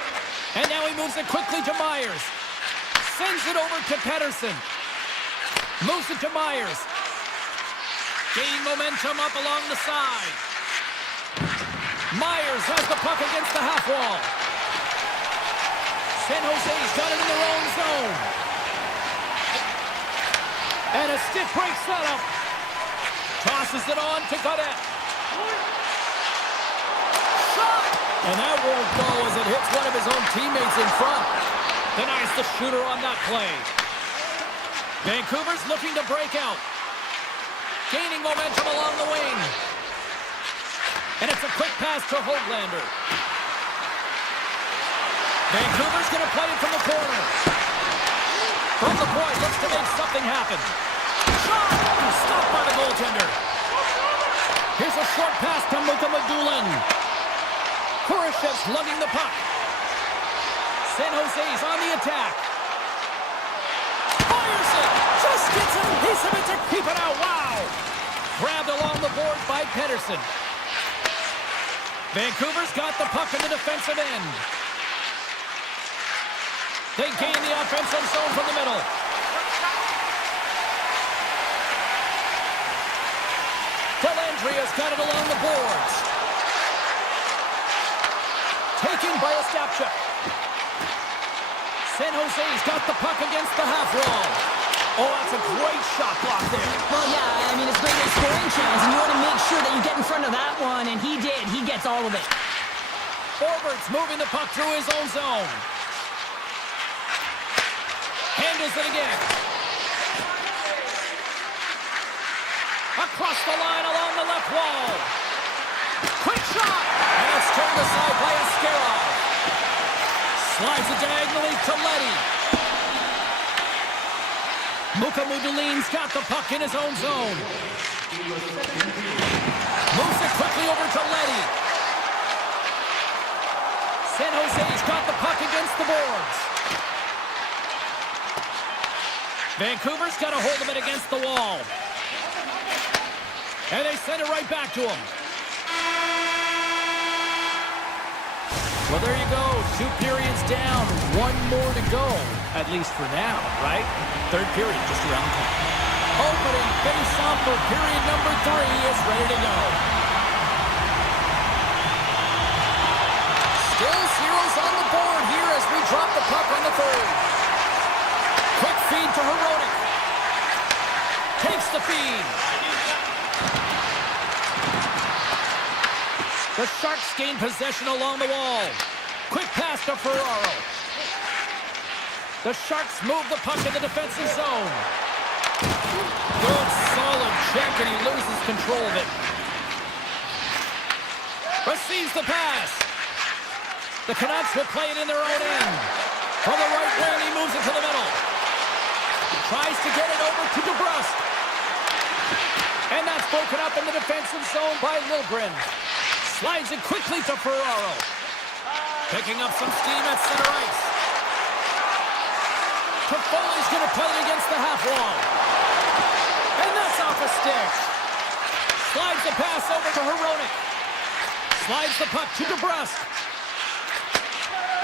And now he moves it quickly to Myers. Sends it over to Pettersson. Moves it to Myers. Gain momentum up along the side. Myers has the puck against the half wall. San Jose's got it in their own zone. And a stick break setup. Tosses it on to Godet. Shot! And that won't go as it hits one of his own teammates in front. Denies the shooter on that play. Vancouver's looking to break out. Gaining momentum along the wing. And it's a quick pass to Höglander. Vancouver's going to play it from the corner. From the point, looks to make something happen. Shot! Stopped by the goaltender. Here's a short pass to Mukamadulin. Kurashev's lugging the puck. San Jose's on the attack. Fires it! Just gets a piece of it to keep it out. Wow! Grabbed along the boards by Pettersson. Vancouver's got the puck in the defensive end. They gain the offensive zone from the middle. Delandria's got it along the boards. Taken by Ostapchuk. San Jose's got the puck against the half wall. Oh, that's a great shot block there. Well, yeah, I mean, it's great scoring chance, and you want to make sure that you get in front of that one, and he did. He gets all of it. Forwards moving the puck through his own zone. Handles it again. Across the line along the left wall. Quick shot! And it's turned aside by Askarov. Slides it diagonally to Leddy. Mukamudulin's got the puck in his own zone. Moves it quickly over to Leddy. San Jose's got the puck against the boards. Vancouver's got a hold of it against the wall. And they send it right back to him. Well, there you go. 2 periods down. 1 more to go. At least for now, right? Third period just around the corner. Opening face-off for period number 3 is ready to go. Still zeros on the board here as we drop the puck on the third. Quick feed to Heronic. Takes the feed. The Sharks gain possession along the wall. Quick pass to Ferraro. The Sharks move the puck in the defensive zone. Good, solid check, and he loses control of it. Receives the pass. The Canucks will play it in their own end. From the right wing, he moves it to the middle. Tries to get it over to DeBrus. broken up in the defensive zone by Lilgren. Slides it quickly to Ferraro. Picking up some steam at center ice. Toffoli's going to play it against the half wall. And that's off a stick. Slides the pass over to Hronek. Slides the puck to DeBrusque.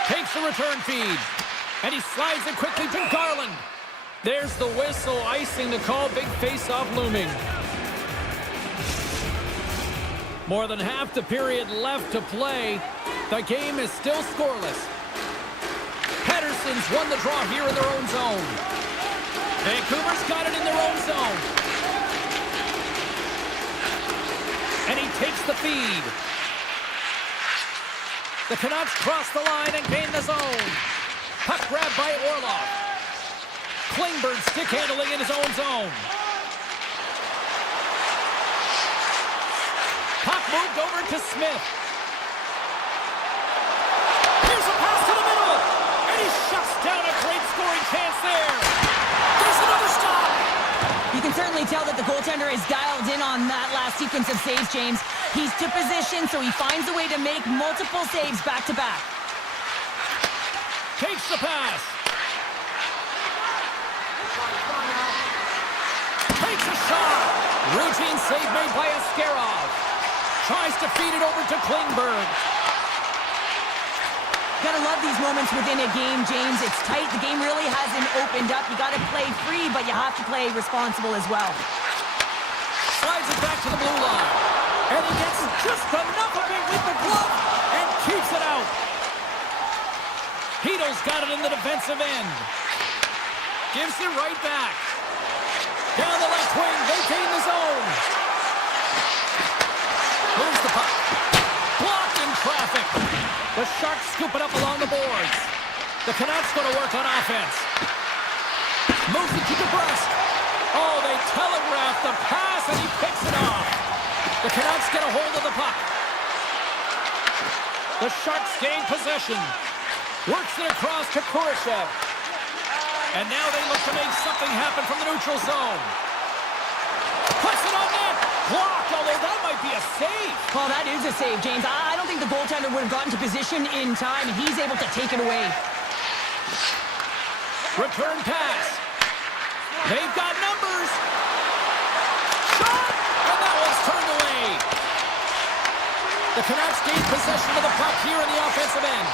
Takes the return feed. And he slides it quickly to Garland. There's the whistle, icing the call. Big face-off looming. More than half the period left to play. The game is still scoreless. Pettersson's won the draw here in their own zone. Vancouver's got it in their own zone. And he takes the feed. The Canucks cross the line and gain the zone. Puck grab by Orlov. Klingberg stick handling in his own zone. Puck moved over to Smith. Here's a pass to the middle. And he shuts down a great scoring chance there. There's another stop. You can certainly tell that the goaltender is dialed in on that last sequence of saves, James. He's to position, so he finds a way to make multiple saves back-to-back. Takes the pass. Takes a shot. Routine save made by Askarov. Tries to feed it over to Klingberg. Gotta love these moments within a game, James. It's tight. The game really hasn't opened up. You gotta play free, but you have to play responsible as well. Slides it back to the blue line. And he gets just enough of it with the glove and keeps it out. Hedo's got it in the defensive end. Gives it right back. Down the left wing, they gain the zone. Moves the puck. Blocked in traffic. The Sharks scoop it up along the boards. The Canucks going to work on offense. Moves it to DeBrusque. Oh, they telegraph the pass, and he picks it off. The Canucks get a hold of the puck. The Sharks gain possession. Works it across to Kurashev. And now they look to make something happen from the neutral zone. Puts it on net. Blocked, although that might be a save. Oh, that is a save, James. I don't think the goaltender would have gotten to position in time, and he's able to take it away. Return pass. They've got numbers. Shot! And that was turned away. The Canucks gain possession of the puck here in the offensive end.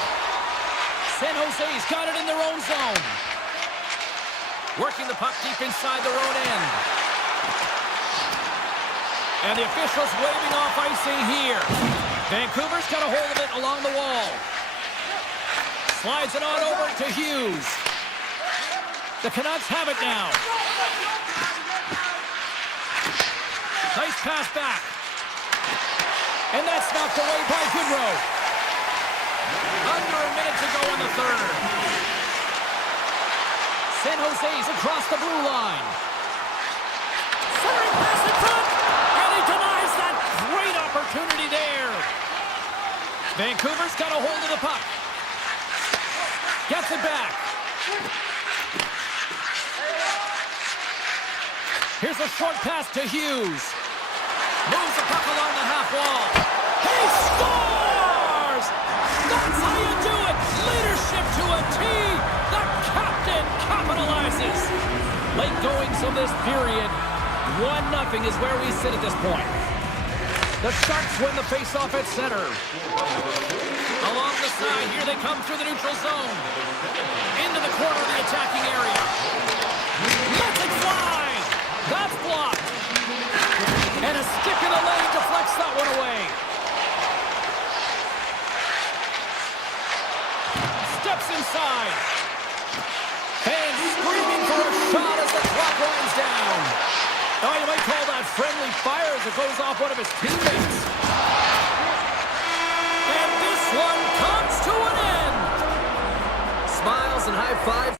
San Jose's got it in their own zone. Working the puck deep inside their own end. And the officials waving off icing here. Vancouver's got a hold of it along the wall. Slides it on over to Hughes. The Canucks have it now. Nice pass back. And that's knocked away by Goodrow. Under a minute to go in the third. San Jose's across the blue line. Soaring pass in front. And he denies that great opportunity there. Vancouver's got a hold of the puck. Gets it back. Here's a short pass to Hughes. Moves the puck along the half wall. He scores! That's how you do it! Leadership to a T! The captain capitalizes! Late goings of this period. 1-0 is where we sit at this point. The Sharks win the faceoff at center. Along the side, here they come through the neutral zone. Into the corner of the attacking area. Lets it fly! That's blocked. And a stick in the lane deflects that one away. Steps inside. Fans screaming for a shot as the clock winds down. Oh, you might call that friendly fire as it goes off one of his teammates. And this one comes to an end. Smiles and high fives.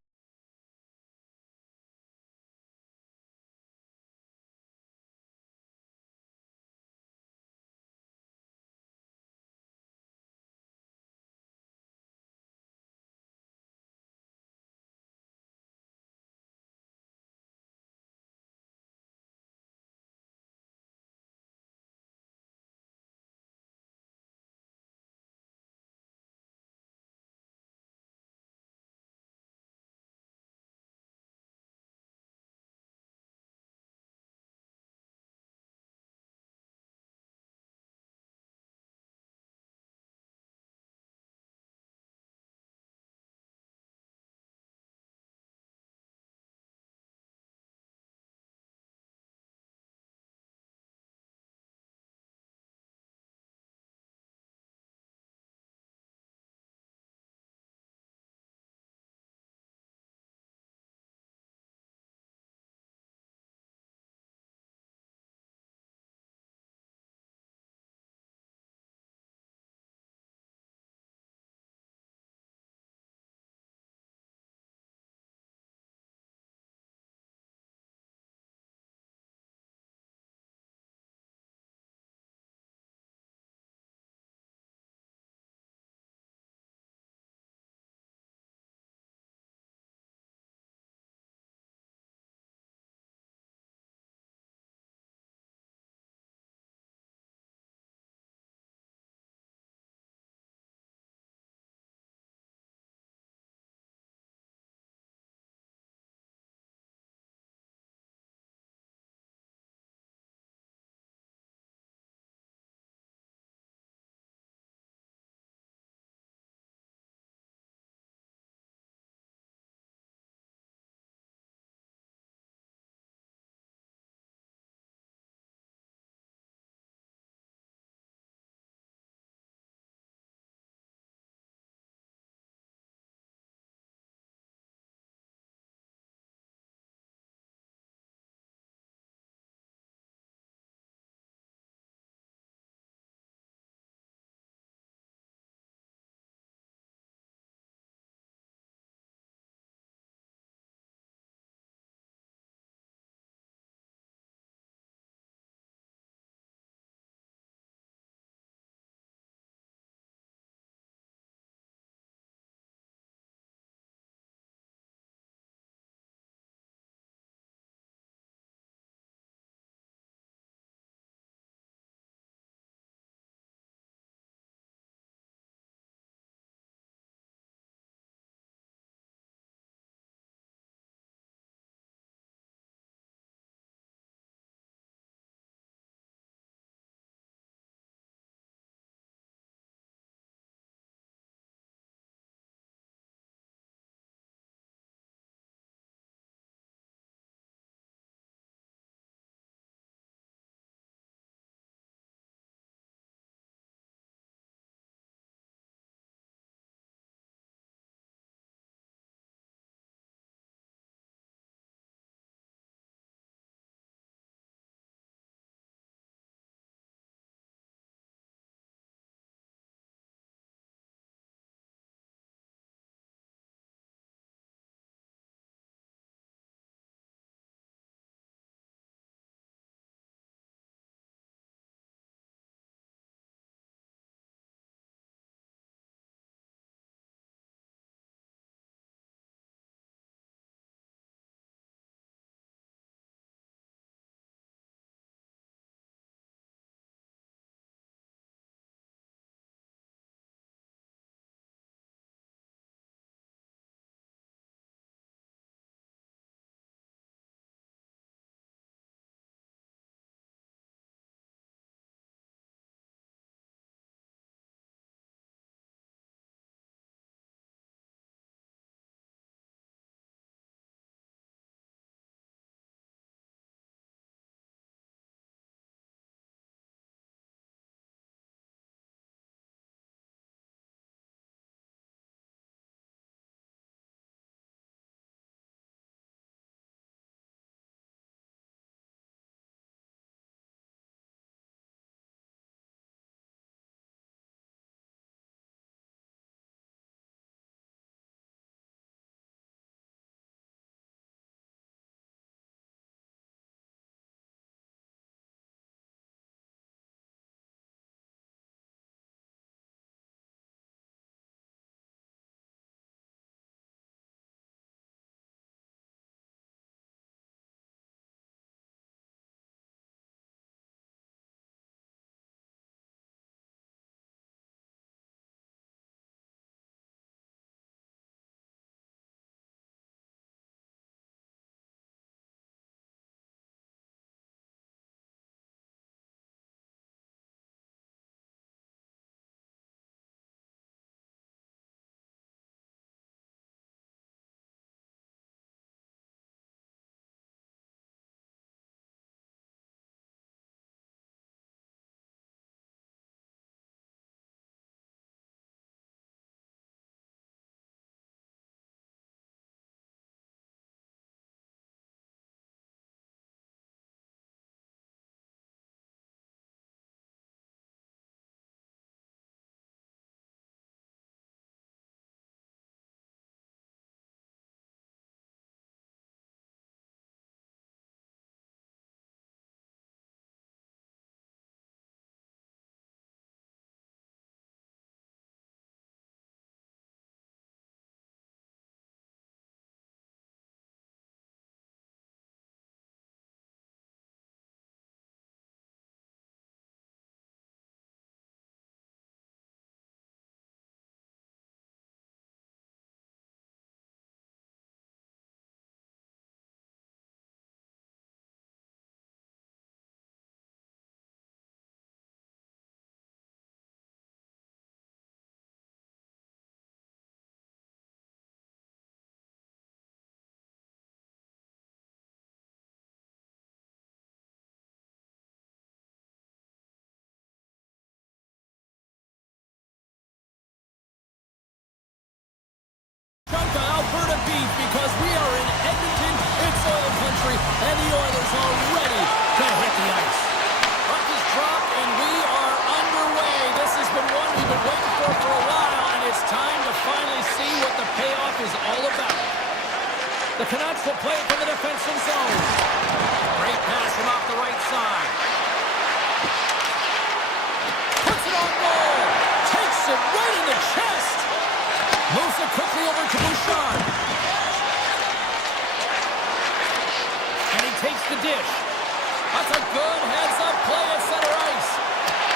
good heads-up play at center ice.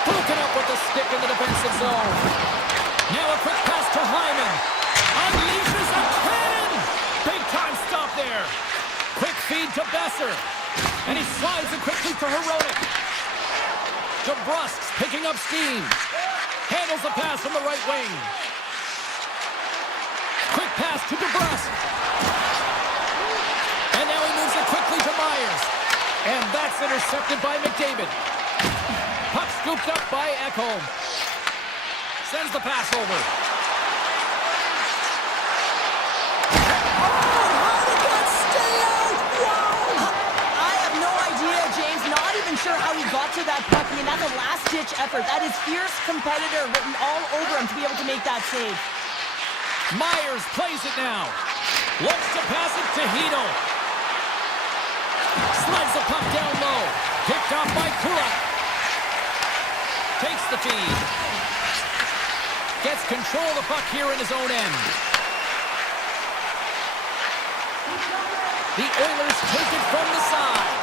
Broken up with the stick in the defensive zone. Now a quick pass to Hyman. Unleashes a cannon. Big-time stop there. Quick feed to Besser. And he slides it quickly to Heronic. DeBrusk's picking up steam. Handles the pass from the right wing. Quick pass to DeBrusk. And now he moves it quickly to Myers. And that's intercepted by McDavid. Puck scooped up by Ekholm. Sends the pass over. Sure how he got to that puck. I mean, that's a last-ditch effort. That is fierce competitor written all over him to be able to make that save. Myers plays it now. Looks to pass it to Hito. Slides the puck down low. Picked off by Kulak. Takes the feed. Gets control of the puck here in his own end. The Oilers take it from the side.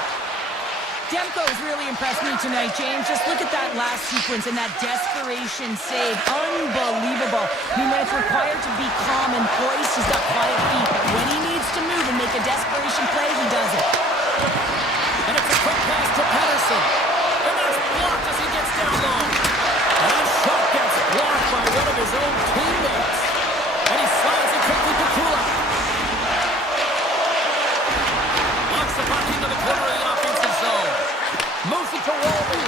Demko's really impressed me tonight, James. Just look at that last sequence and that desperation save. Unbelievable. I mean, when it's required to be calm and poised, he's got quiet feet. But when he needs to move and make a desperation play, he does it. And it's a quick pass to Patterson. And that's blocked as he gets down low. And that shot gets blocked by one of his own teammates. And he slides it quickly to Kulak. Knocks the puck into the corner of the offensive zone. Moves it to Walby.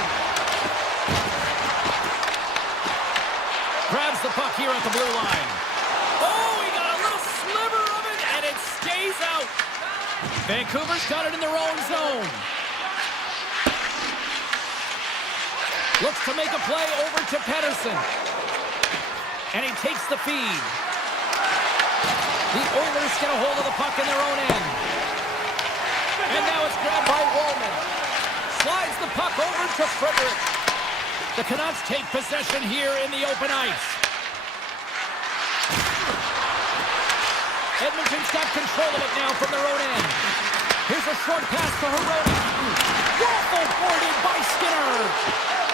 Grabs the puck here at the blue line. Oh, he got a little sliver of it, and it stays out. Vancouver's got it in their own zone. Looks to make a play over to Pedersen. And he takes the feed. The Oilers get a hold of the puck in their own end. And now it's grabbed by Wallman. Slides the puck over to Frederick. The Canucks take possession here in the open ice. Edmonton's got control of it now from their own end. Here's a short pass to Heronic. Waffle boarded by Skinner.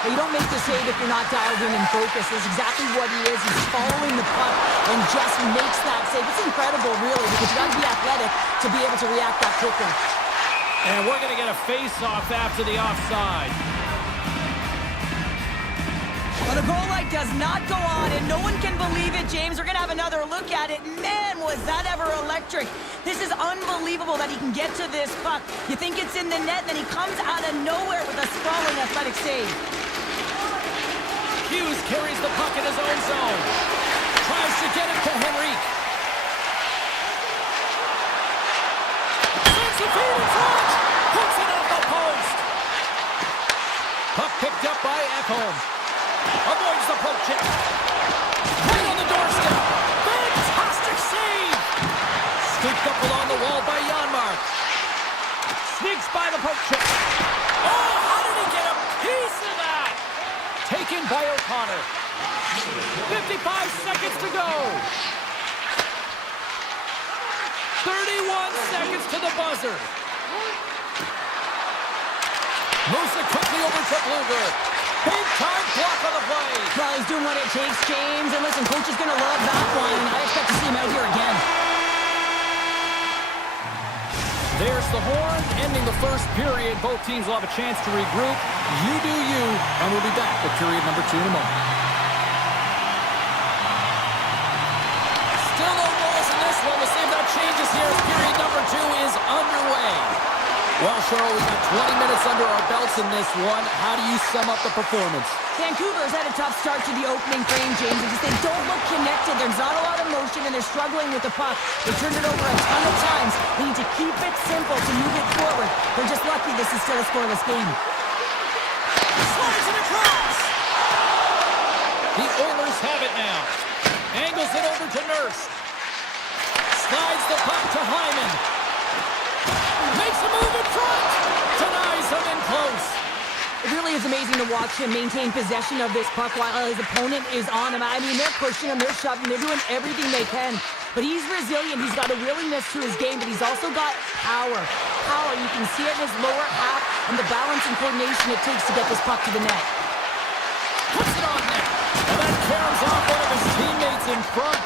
Well, you don't make the save if you're not dialed in and focused. That's exactly what he is. He's following the puck and just makes that save. It's incredible, really, because you got to be athletic to be able to react that quickly. And we're going to get a face-off after the offside. Well, the goal light does not go on, and no one can believe it, James. We're going to have another look at it. Man, was that ever electric. This is unbelievable that he can get to this puck. You think it's in the net, then he comes out of nowhere with a sprawling athletic save. Hughes carries the puck in his own zone. Tries to get it to Henrique. Sends the feed in front. Puts it off the post. Puck picked up by Ekholm. Avoids the poke check. Right on the doorstep. Fantastic save. Scooped up along the wall by Janmark. Sneaks by the poke check. Oh, how did he get a piece of that? Taken by O'Connor. 55 seconds to go. 31 seconds to the buzzer. Moves it quickly over to Bluger. Big time block on the play. Well, he's doing what it takes, James. And listen, coach is going to love that one. I expect to see him out here again. There's the horn, ending the first period. Both teams will have a chance to regroup. You do you, and we'll be back with period number 2 in a moment. Still no goals in this one. We'll see if that changes here as period number 2 is underway. Well, Cheryl, we've got 20 minutes under our belts in this one. How do you sum up the performance? Vancouver's had a tough start to the opening frame, James, because they don't look connected. There's not a lot of motion, and they're struggling with the puck. They turned it over a ton of times. They need to keep it simple to move it forward. They're just lucky this is still a scoreless game. Slides it across. The Oilers have it now. Angles it over to Nurse. Slides the puck to Hyman. Makes a move in front. Denies him in close. It really is amazing to watch him maintain possession of this puck while his opponent is on him. I mean, they're pushing him, they're shoving, they're doing everything they can. But he's resilient. He's got a willingness to his game, but he's also got power. Power, you can see it in his lower half. and the balance and coordination it takes to get this puck to the net. Puts it on net. And that carries off one of his teammates in front.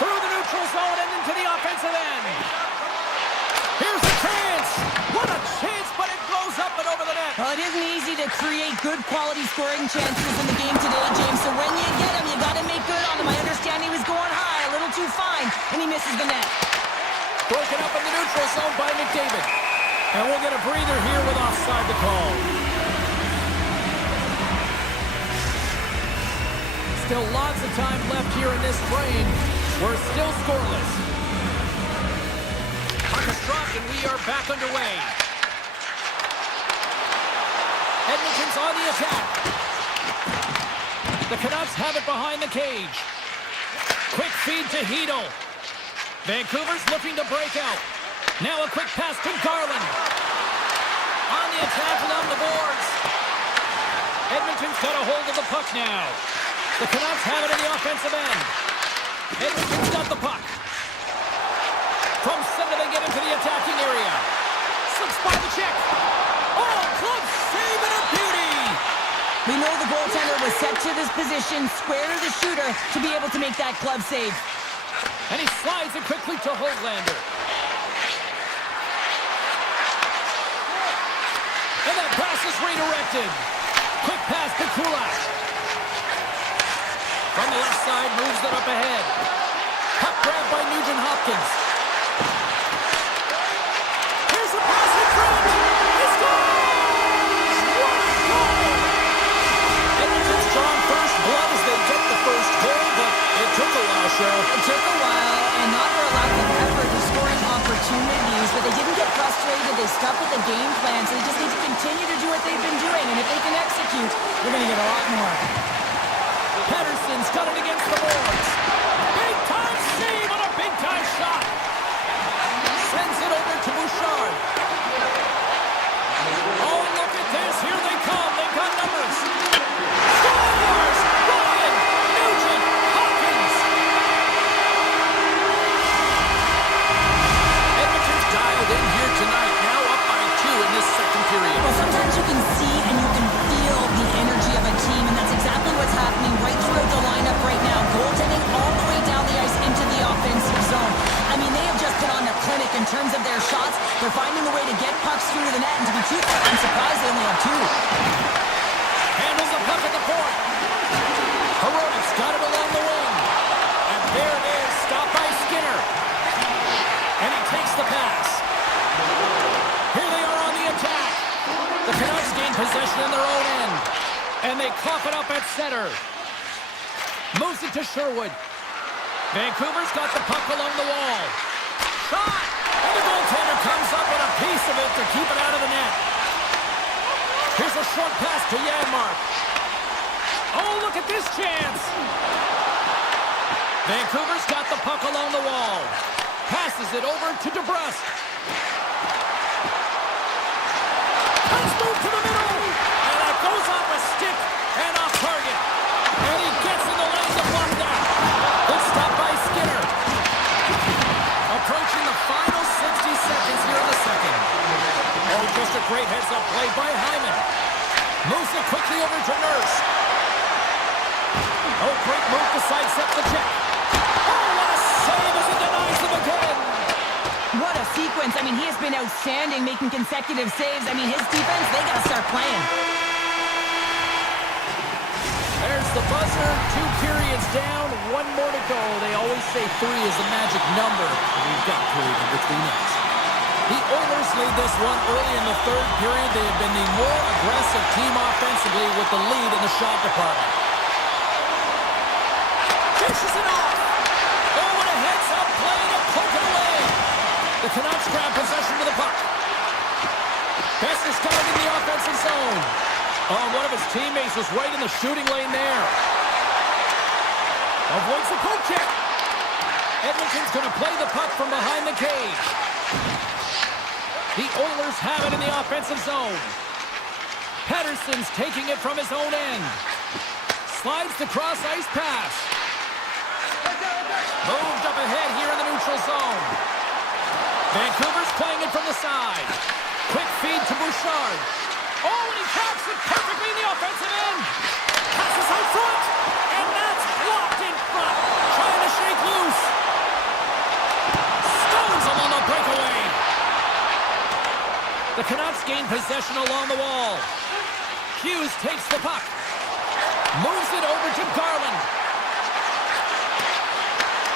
Through the neutral zone and into the offensive end. Here's a chance. What a chance, but it goes up and over the net. Well, it isn't easy to create good quality scoring chances in the game today, James. So when you get them, you got to make good on them. I understand he was going high, a little too fine, and he misses the net. Broken up in the neutral zone by McDavid. And we'll get a breather here with offside the call. Still lots of time left here in this frame. We're still scoreless. Puck is dropped and we are back underway. Edmonton's on the attack. The Canucks have it behind the cage. Quick feed to Hedl. Vancouver's looking to break out. Now a quick pass to Garland. On the attack along the boards. Edmonton's got a hold of the puck now. The Canucks have it in the offensive end. Edmonton's got the puck. From center they get into the attacking area. Slips by the check. Oh, club save and a beauty! We know the goaltender was set to this position, square to the shooter, to be able to make that glove save. And he slides it quickly to Höglander. And that pass is redirected. Quick pass to Kulak. From the left side, moves it up ahead. Puck grab by Nugent-Hopkins. Here's a pass in front. He scores! What a goal! Edmonton's drawn first blood as they get the first goal, but it took a while, Cheryl. It took a while, and not for a lack of effort to scoring opportunities, but they didn't get frustrated. They stuck with the game plan, so they just need to continue to do what they've been doing, and if they can execute, they're going to get a lot more. Patterson's got it against the boards. Big-time save on a big-time shot. Sends it over to Bouchard. Oh, look at this. Here they come. They've got numbers. Scores! Ryan Nugent-Hopkins. Edmonton's dialed in here tonight. Now up by 2 in this second period. Well, sometimes you can see and you can feel the energy of a team, and that's exactly what's happening right throughout the lineup right now. Goaltending all the way down the ice into the offensive zone. I mean, they have just put on a clinic in terms of their shots. They're finding a way to get pucks through to the net, and to be truthful, I'm surprised they only have 2. Handles the puck at the point. Hronik's got it along the wing. And there it is, stopped by Skinner. And he takes the pass. Here they are on the attack. The Canucks gain possession in their own end. And they cough it up at center. Moves it to Sherwood. Vancouver's got the puck along the wall. Shot! And the goaltender comes up with a piece of it to keep it out of the net. Here's a short pass to Janmark. Oh, look at this chance! Vancouver's got the puck along the wall. Passes it over to DeBrusque. Pass move to the middle! And that goes off a stick and off target. And he gets in the lane to block that. Good stop by Skinner. Approaching the final 60 seconds here in the second. Oh, just a great heads-up play by Hyman. Moves it quickly over to Nurse. Oh, great move to sidestep the check. Oh, what a save as it denies them again. What a sequence. I mean, he has been outstanding, making consecutive saves. I mean, his defense, they got to start playing. There's the buzzer. 2 periods down, 1 more to go. They always say 3 is the magic number. We've got period in between us. The Oilers lead this one early in the third period. They have been the more aggressive team offensively with the lead in the shot department. Dishes it off. Oh, what a heads-up play to poke it away. The Canucks grab possession of the puck. Best is coming in the offensive zone. Oh, one of his teammates was right in the shooting lane there. Avoids the poke check. Edmonton's going to play the puck from behind the cage. The Oilers have it in the offensive zone. Patterson's taking it from his own end. Slides the cross-ice pass. Moved up ahead here in the neutral zone. Vancouver's playing it from the side. Quick feed to Bouchard. Oh, and he traps it perfectly in the offensive end. Passes out front, and that's blocked in front. Trying to shake loose. Stones him on the breakaway. The Canucks gain possession along the wall. Hughes takes the puck. Moves it over to Garland.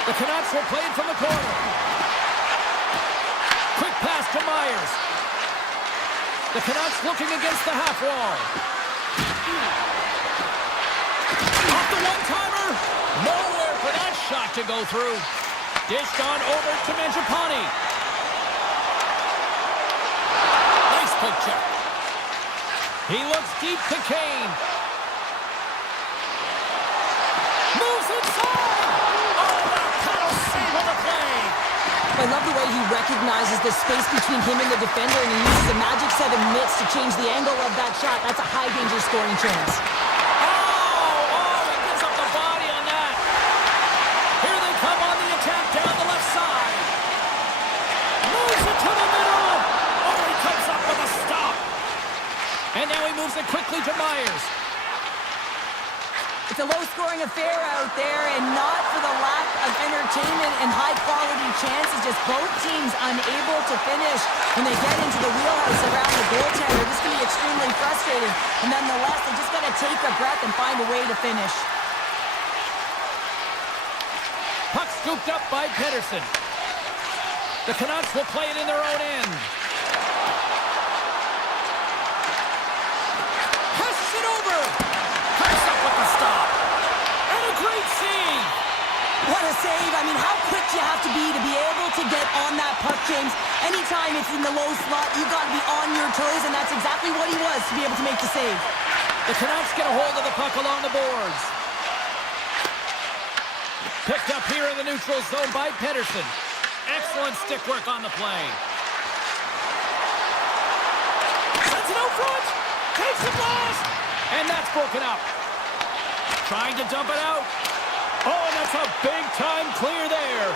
The Canucks will play it from the corner. Quick pass to Myers. The Canucks looking against the half wall. Off the one-timer. Nowhere for that shot to go through. Dished on over to Mangiapane. Nice poke check. He looks deep to Kane. Moves inside. Oh, that tunnel save on the play. I love the way he recognizes the space between him and the defender, and he uses a magic set of mitts to change the angle of that shot. That's a high-danger scoring chance. Oh, he gives up the body on that. Here they come on the attack down the left side. Moves it to the middle. Oh, he comes up with a stop. And now he moves it quickly to Myers. It's a low-scoring affair out there, and not for the lack of entertainment and high-quality chances. Just both teams unable to finish when they get into the wheelhouse around the goaltender. This can be extremely frustrating. And nonetheless, they just got to take a breath and find a way to finish. Puck scooped up by Pedersen. The Canucks will play it in their own end. Passes it over. Comes up with the stop. And a great save. What a save. I mean, how quick do you have to be able to get on that puck, James? Anytime it's in the low slot, you got to be on your toes, and that's exactly what he was to be able to make the save. The Canucks get a hold of the puck along the boards. Picked up here in the neutral zone by Pedersen. Excellent stick work on the play. Sends it out front. Takes the blast. And that's broken up. Trying to dump it out. Oh, and that's a big-time clear there.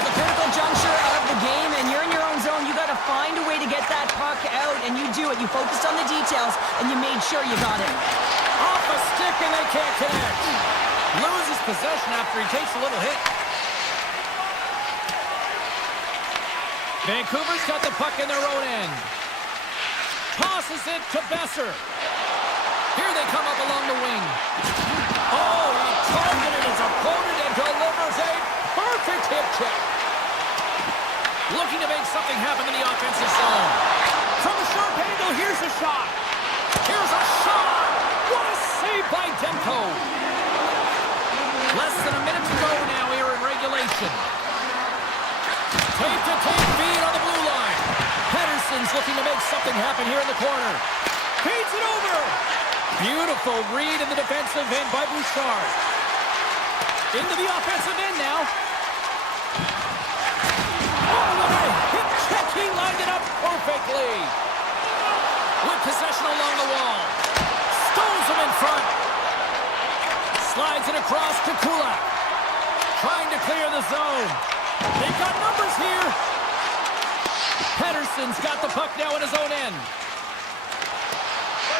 The critical juncture of the game, and you're in your own zone. You got to find a way to get that puck out, and you do it. You focused on the details, and you made sure you got it. Off a stick, and they can't connect. Loses possession after he takes a little hit. Vancouver's got the puck in their own end. Tosses it to Besser. Here they come up along the wing. Oh, he targeted his opponent and delivers a perfect hip check. Looking to make something happen in the offensive zone. From a sharp angle, here's a shot. Here's a shot. What a save by Demko. Less than a minute to go now here in regulation. Tape-to-tape feed on the blue line. Pedersen's looking to make something happen here in the corner. Feeds it over. Beautiful read in the defensive end by Bouchard. Into the offensive end now. Oh, what a hip check. He lined it up perfectly. With possession along the wall. Stones him in front. Slides it across to Kulak. Trying to clear the zone. They've got numbers here. Pedersen's got the puck now in his own end.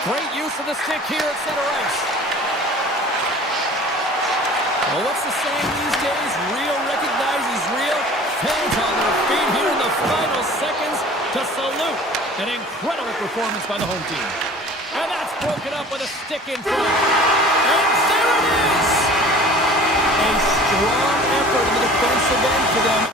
Great use of the stick here at center ice. Well, what's the saying these days? Real recognizes real. Fans on their feet here in the final seconds to salute an incredible performance by the home team. And that's broken up with a stick in front. And there it is! A strong effort in the defensive end for them.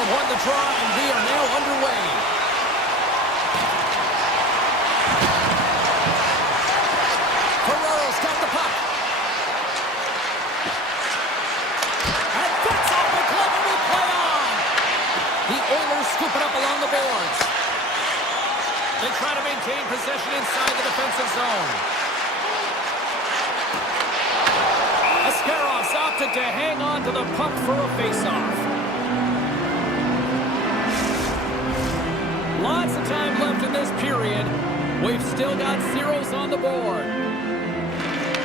have won the draw, and we are now underway. Ferraro's got the puck. And that's off the glove and will play on. The Oilers scoop it up along the boards. They try to maintain possession inside the defensive zone. Ascarov's opted to hang on to the puck for a face-off. Lots of time left in this period. We've still got zeros on the board.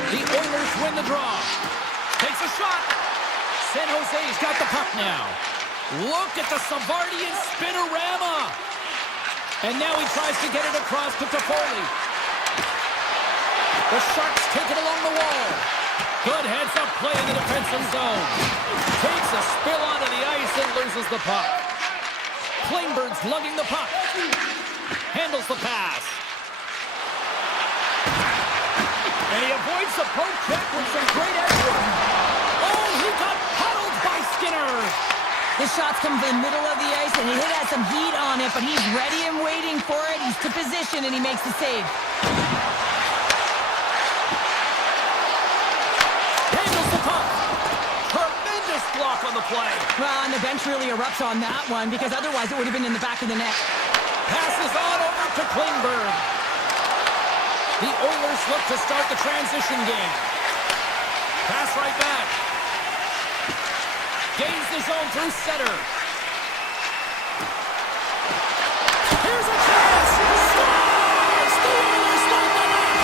The Oilers win the draw. Takes a shot. San Jose's got the puck now. Look at the Savardian spinorama. And now he tries to get it across to Toffoli. The Sharks take it along the wall. Good heads-up play in the defensive zone. Takes a spill onto the ice and loses the puck. Klingberg's lugging the puck. Handles the pass. And he avoids the poke check with some great effort. Oh, he got paddled by Skinner. The shots come from the middle of the ice, and he has some heat on it, but he's ready and waiting for it. He's to position, and he makes the save. Handles the puck. Tremendous block on the play. Well, and the bench really erupts on that one, because otherwise it would have been in the back of the net. Passes on over to Klingberg. The Oilers look to start the transition game. Pass right back. Gains the zone through center. Here's a chance. Scores! The Oilers light them up.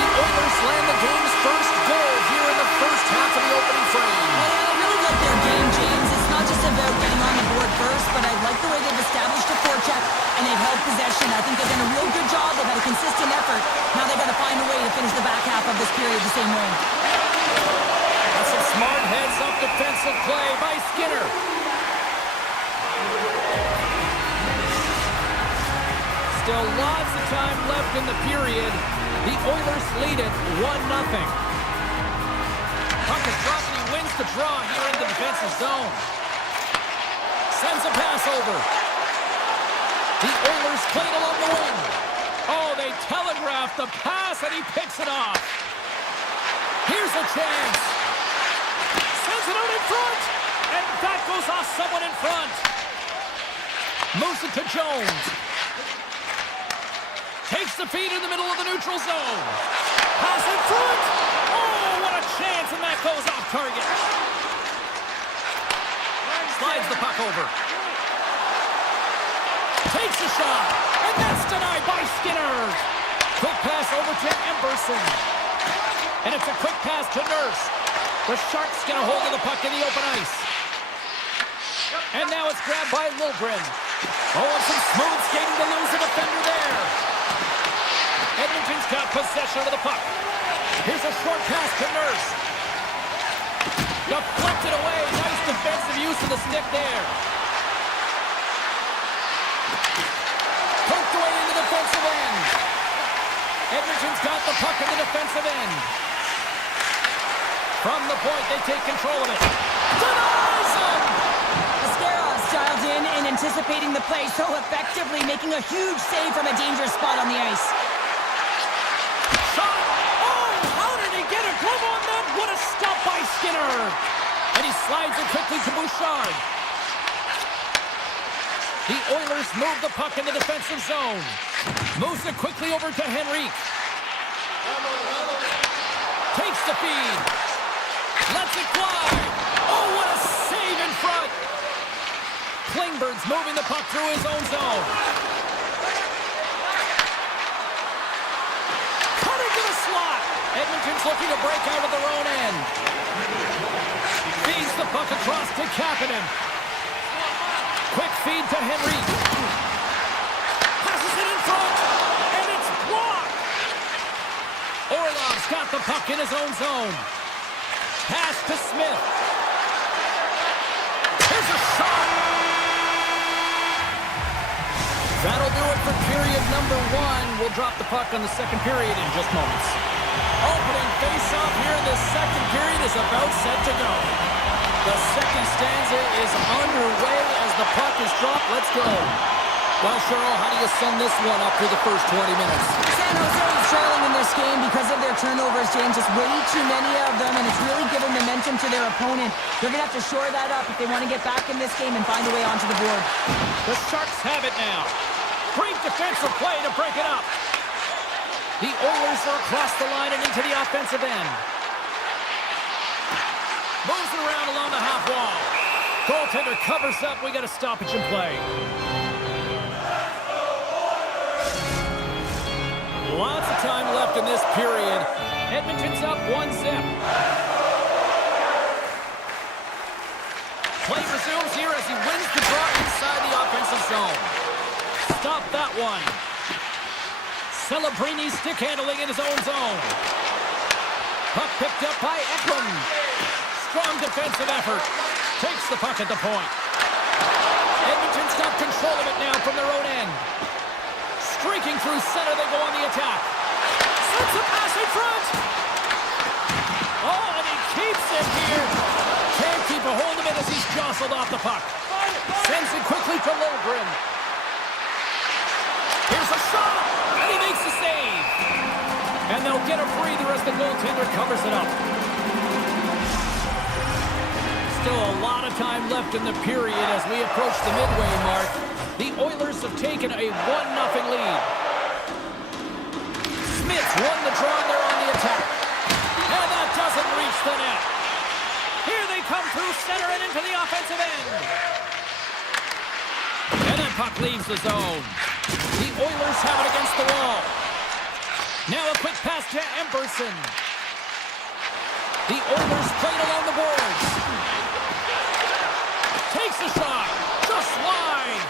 The Oilers land the game's first goal here in the first half of the opening frame. Well, I really like their game, James. It's not just about getting on the board first, but I like the way they've established a forecheck and they've held possession. I think they've done a real good job. They've had a consistent effort. Now they've got to find a way to finish the back half of this period the same way. That's a smart heads-up defensive play by Skinner. Still lots of time left in the period. The Oilers lead it 1-0. Puck is dropped and he wins the draw here in the defensive zone. Sends a pass over. The Oilers play it along the wing. Oh, they telegraph the pass and he picks it off. Here's a chance. Sends it out in front. And that goes off someone in front. Moves it to Jones. Takes the feed in the middle of the neutral zone. Pass in front. Oh, what a chance, and that goes off target. Slides the puck over. Takes a shot, and that's denied by Skinner. Quick pass over to Emberson. And it's a quick pass to Nurse. The Sharks get a hold of the puck in the open ice. And now it's grabbed by Liljegren. Oh, and some smooth skating to lose a defender there. Edmonton's got possession of the puck. Here's a short pass to Nurse. Deflected away. Nice defensive use of the stick there. Poked away in the defensive end. Edmonton's got the puck in the defensive end. From the point, they take control of it. Denies him! Ascarov's dialed in and anticipating the play so effectively, making a huge save from a dangerous spot on the ice. Shot! Oh, how did he get a glove on that? What a stop by Skinner! And he slides it quickly to Bouchard. The Oilers move the puck in the defensive zone. Moves it quickly over to Henrique. Takes the feed. Lets it fly. Oh, what a save in front. Klingberg's moving the puck through his own zone. Cutting to the slot. Edmonton's looking to break out of their own end. Feeds the puck across to Kapanen. Quick feed to Henrique. Passes it in front. And it's blocked. Orlov's got the puck in his own zone. Pass to Smith. Here's a shot. That'll do it for period number 1. We'll drop the puck on the second period in just moments. Opening face-off here in the second period is about set to go. The second stanza is underway as the puck is dropped. Let's go. Well, Cheryl, how do you sum this one up through the first 20 minutes? San Jose is trailing in this game because of their turnovers, James. Just way too many of them, and it's really given momentum to their opponent. They're going to have to shore that up if they want to get back in this game and find a way onto the board. The Sharks have it now. Great defensive play to break it up. The Oilers are across the line and into the offensive end. Moves it around along the half wall. Goaltender covers up. We got a stoppage in play. Lots of time left in this period. Edmonton's up 1-0. Play resumes here as he wins the draw inside the offensive zone. Stop that one. Celebrini stick handling in his own zone. Puck picked up by Eklund. Strong defensive effort. Takes the puck at the point. Edmonton's got control of it now from their own end. Streaking through center, they go on the attack. Sends a pass in front. Oh, and he keeps it here. Can't keep a hold of it as he's jostled off the puck. Sends it quickly to Lilgren. Here's a shot, and he makes the save. And they'll get a breather as the goaltender covers it up. Still a lot of time left in the period as we approach the midway mark. The Oilers have taken a 1-0 lead. Smith's won the draw, and they're on the attack. And that doesn't reach the net. Here they come through center and into the offensive end. And that puck leaves the zone. The Oilers have it against the wall. Now a quick pass to Emberson. The Oilers played along the boards. Takes a shot. Just wide.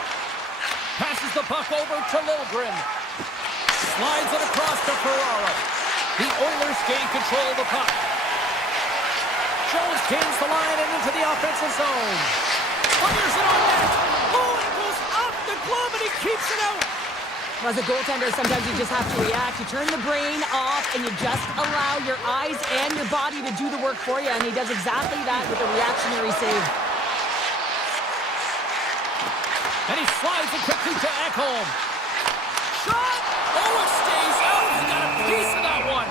Passes the puck over to Lilgren. Slides it across to Ferraro. The Oilers gain control of the puck. Jones gains the line and into the offensive zone. Fires it on net. Oh, it goes off the glove and he keeps it out. As a goaltender, sometimes you just have to react. You turn the brain off and you just allow your eyes and your body to do the work for you. And he does exactly that with a reactionary save. And he slides it quickly to Ekholm. Shot! Oh, it stays out. He got a piece of that one.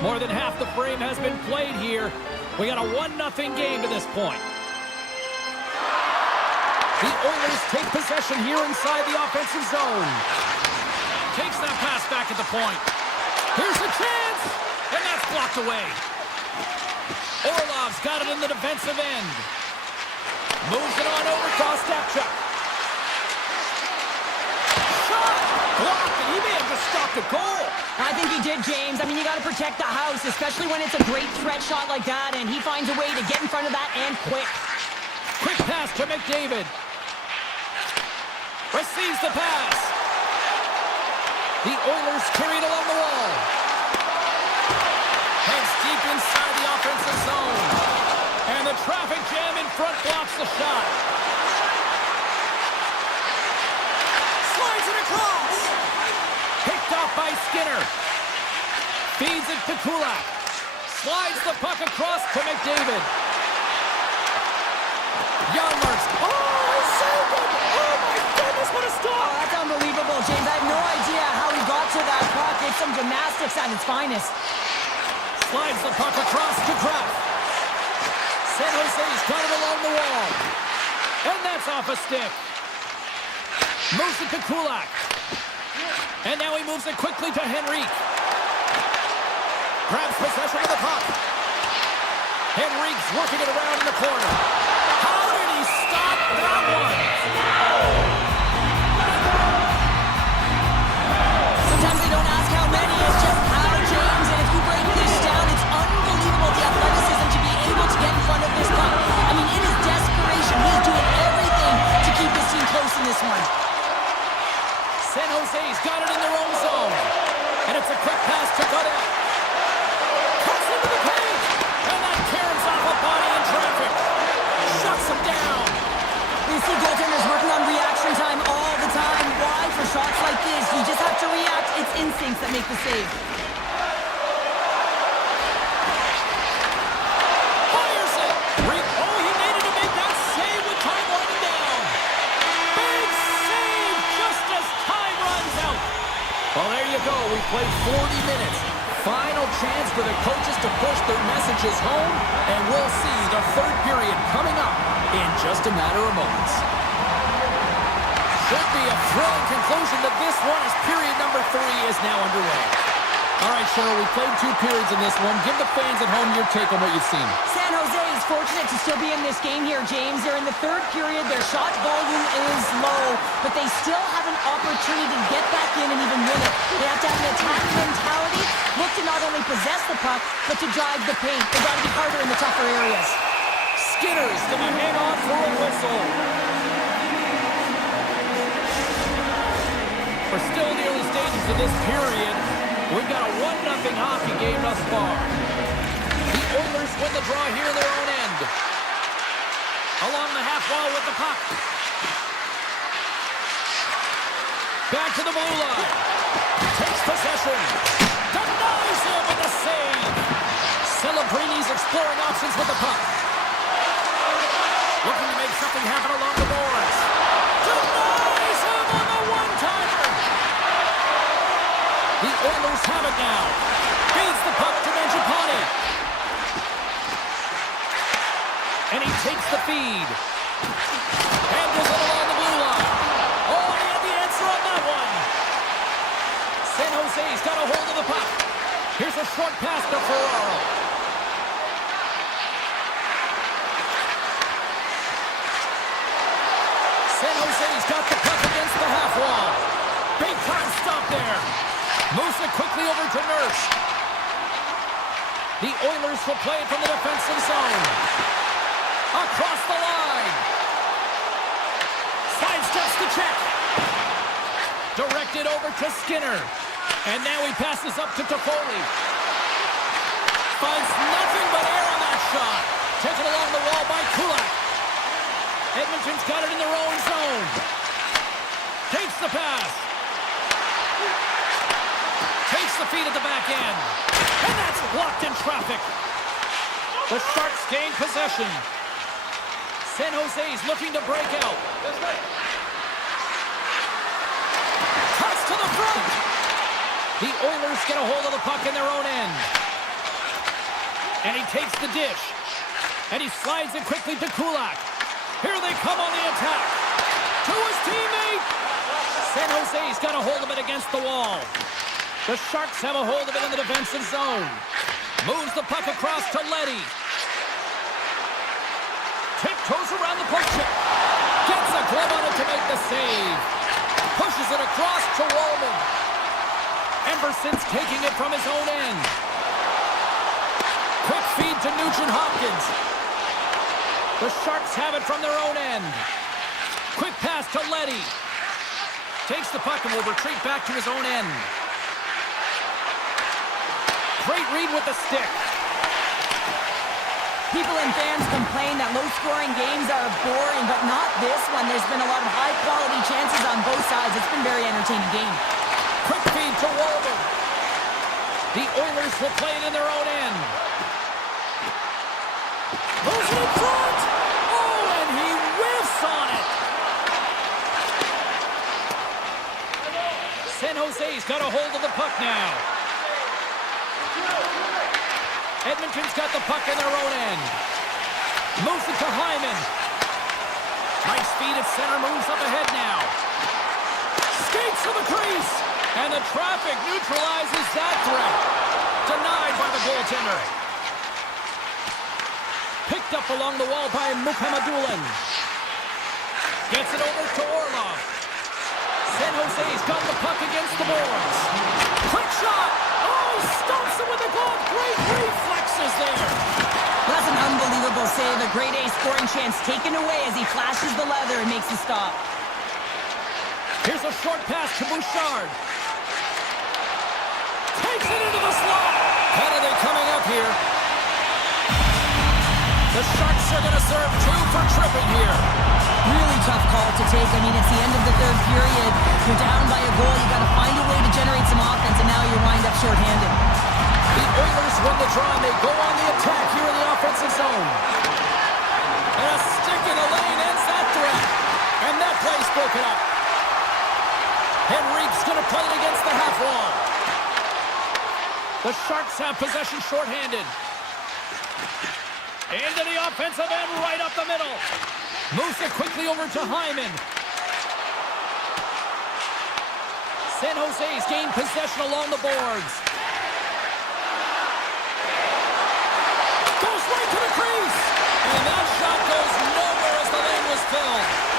More than half the frame has been played here. We got a 1-0 game to this point. The Oilers take possession here inside the offensive zone. Takes that pass back at the point. Here's a chance! And that's blocked away. Orlov's got it in the defensive end. Moves it on over to Ostapchuk. Shot! Blocked, and he may have just stopped a goal. I think he did, James. I mean, you got to protect the house, especially when it's a great threat shot like that, and he finds a way to get in front of that and quick. Quick pass to McDavid. Receives the pass. The Oilers carried along the wall. Heads deep inside the offensive zone. And the traffic jam in front blocks the shot. Slides it across. Picked off by Skinner. Feeds it to Kulak. Slides the puck across to McDavid. Janmarks. Oh, it's so good. Oh, my goodness, what a stop. Oh, that's unbelievable, James. I have no idea how he got to that puck. It's some gymnastics at its finest. Slides the puck across to Kraft. San Jose's got it along the wall. And that's off a stick. Moves it to Kulak. And now he moves it quickly to Henrique. Grabs possession of the puck. Henrique's working it around in the corner. How did he stop that one? Sometimes they don't ask how many, it's just how, James. And if you break this down, it's unbelievable the athleticism to be able to get in front of this puck. I mean, in his desperation, he's doing everything to keep his team close in this one. San Jose's got it in their own zone. And it's a quick pass to Goddard. Cuts into the cage. And that tears off a body in traffic. Shuts him down. You see goaltenders working on reaction time all the time. Why? For shots like this, you just have to react. It's instincts that make the save. played 40 minutes. Final chance for the coaches to push their messages home, and we'll see the third period coming up in just a matter of moments. Should be a thrilling conclusion to this one as period number 3 is now underway. All right, Cheryl, we played 2 periods in this one. Give the fans at home your take on what you've seen. San Jose is fortunate to still be in this game here, James. They're in the third period. Their shot volume is low, but they still have an opportunity to get back in and even win it. They have to have an attacking mentality, look to not only possess the puck, but to drive the paint. They've got to be harder in the tougher areas. Skinner's going to hang on for a whistle. We're still in the early stages of this period. We've got a 1-0 hockey game thus far. The Oilers win the draw here in their own end. Along the half wall with the puck. Back to the blue line. Takes possession. Denies him with the save. Celebrini's exploring options with the puck. Looking to make something happen along the boards. Denies him on the one-timer. The Oilers have it now. Feeds the puck to Mangiapane. And he takes the feed. Handles it along the blue line. Oh, he had the answer on that one. San Jose's got a hold of the puck. Here's a short pass to Ferraro. San Jose's got the puck against the half wall. Big time stop there. Moves it quickly over to Nurse. The Oilers will play it from the defensive zone. Across the line. Sidesteps the check. Directed over to Skinner. And now he passes up to Toffoli. Finds nothing but air on that shot. Taken along the wall by Kulak. Edmonton's got it in their own zone. Takes the pass. Takes the feed at the back end. And that's blocked in traffic. The Sharks gain possession. San Jose's looking to break out. Cuts to the front. The Oilers get a hold of the puck in their own end. And he takes the dish. And he slides it quickly to Kulak. Here they come on the attack. To his teammate. San Jose's got a hold of it against the wall. The Sharks have a hold of it in the defensive zone. Moves the puck across to Leddy. Tiptoes around the post check. Gets a glove on it to make the save. Pushes it across to Wallman. Emberson's taking it from his own end. Quick feed to Nugent-Hopkins. The Sharks have it from their own end. Quick pass to Leddy. Takes the puck and will retreat back to his own end. Great read with the stick. People and fans complain that low-scoring games are boring, but not this one. There's been a lot of high-quality chances on both sides. It's been a very entertaining game. Quick feed to Walden. The Oilers will play it in their own end. Moves it in front. Oh, and he whiffs on it. San Jose's got a hold of the puck now. Edmonton's got the puck in their own end. Moves it to Hyman. Nice speed at center, moves up ahead now. Skates to the crease. And the traffic neutralizes that threat. Denied by the goaltender. Picked up along the wall by Mukhamadullin. Gets it over to Orlov. San Jose's got the puck against the boards. Quick shot. Oh, stumps it with a glove. Great reflexes there. That's an unbelievable save. A grade A scoring chance taken away as he flashes the leather and makes the stop. Here's a short pass to Bouchard. Takes it into the slot. Penalty coming up here. The Sharks are going to serve 2 for tripping here. Really tough call to take. I mean, it's the end of the third period. You're down by a goal. You got to find a way to generate some offense, and now you wind up shorthanded. The Oilers win the draw, and they go on the attack here in the offensive zone. And a stick in the lane ends that threat. And that play's broken up. Henrique's going to play it against the half wall. The Sharks have possession shorthanded. Into the offensive end, right up the middle. Moves it quickly over to Hyman. San Jose's gained possession along the boards. Goes right to the crease. And that shot goes nowhere as the lane was filled.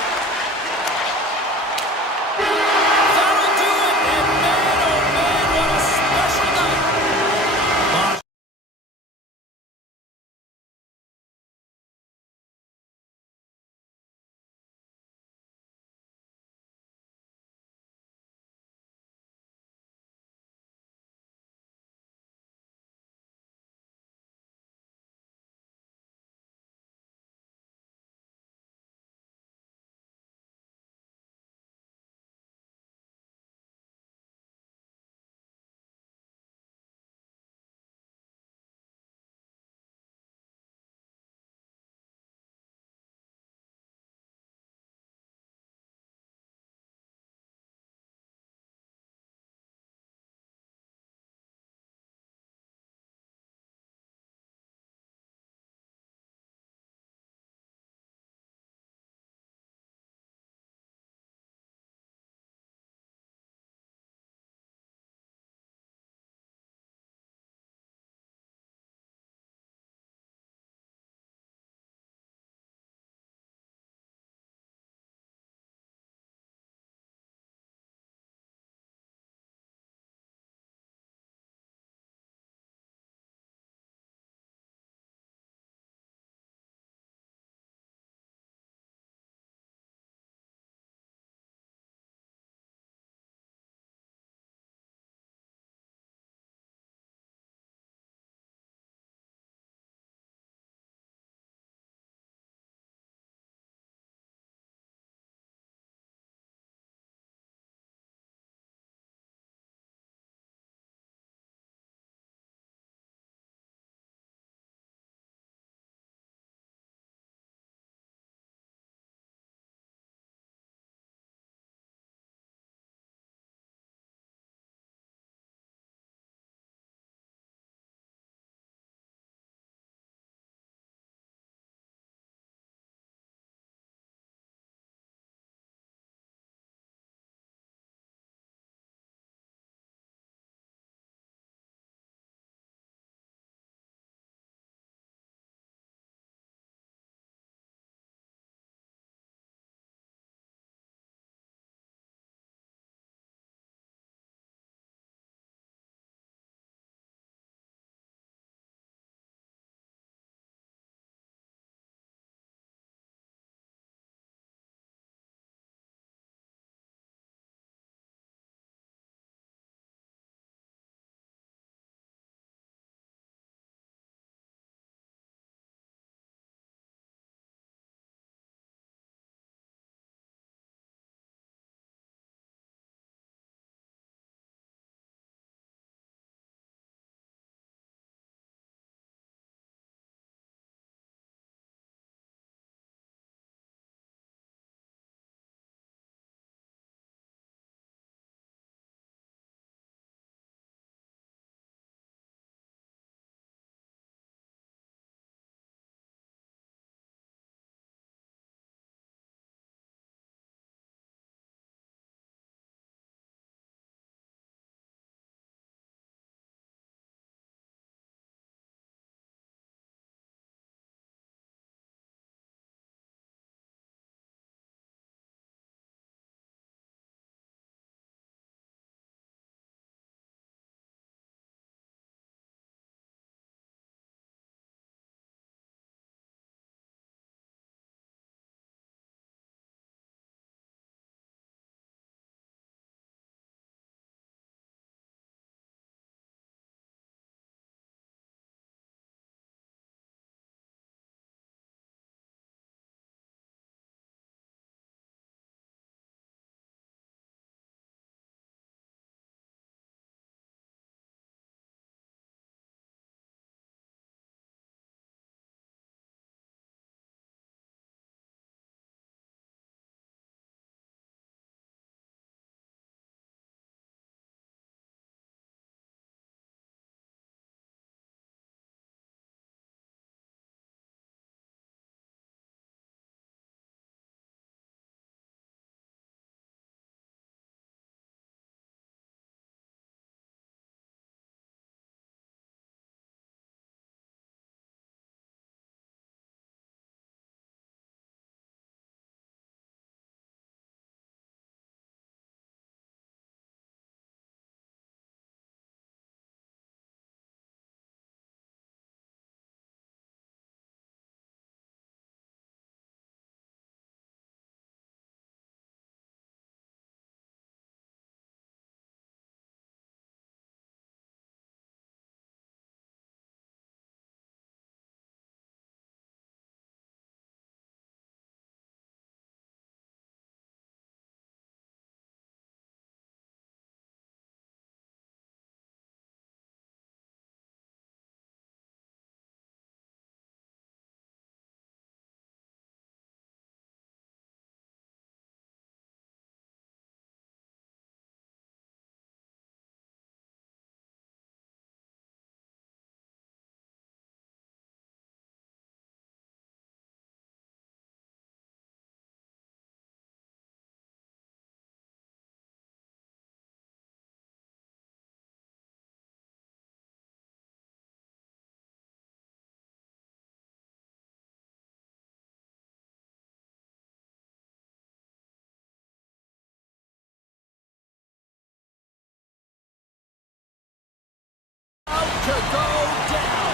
go down.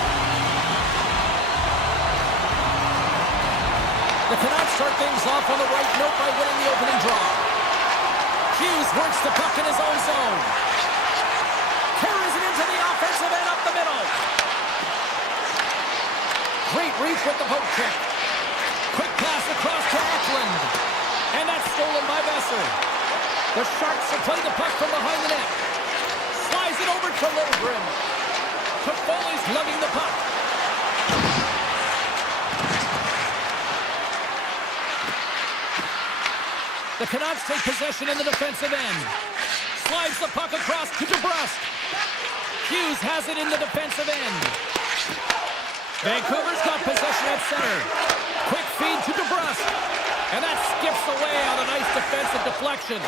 The Canucks start things off on the right note by winning the opening draw. Hughes works the puck in his own zone. Carries it into the offensive end up the middle. Great reach with the poke check. Quick pass across to Eklund. And that's stolen by Besser. The Sharks have played the puck from behind the net. Slides it over to Littlegren. Toffoli's lugging the puck. The Canucks take possession in the defensive end. Slides the puck across to DeBrusque. Hughes has it in the defensive end. Vancouver's got possession at center. Quick feed to DeBrusque. And that skips away on a nice defensive deflection.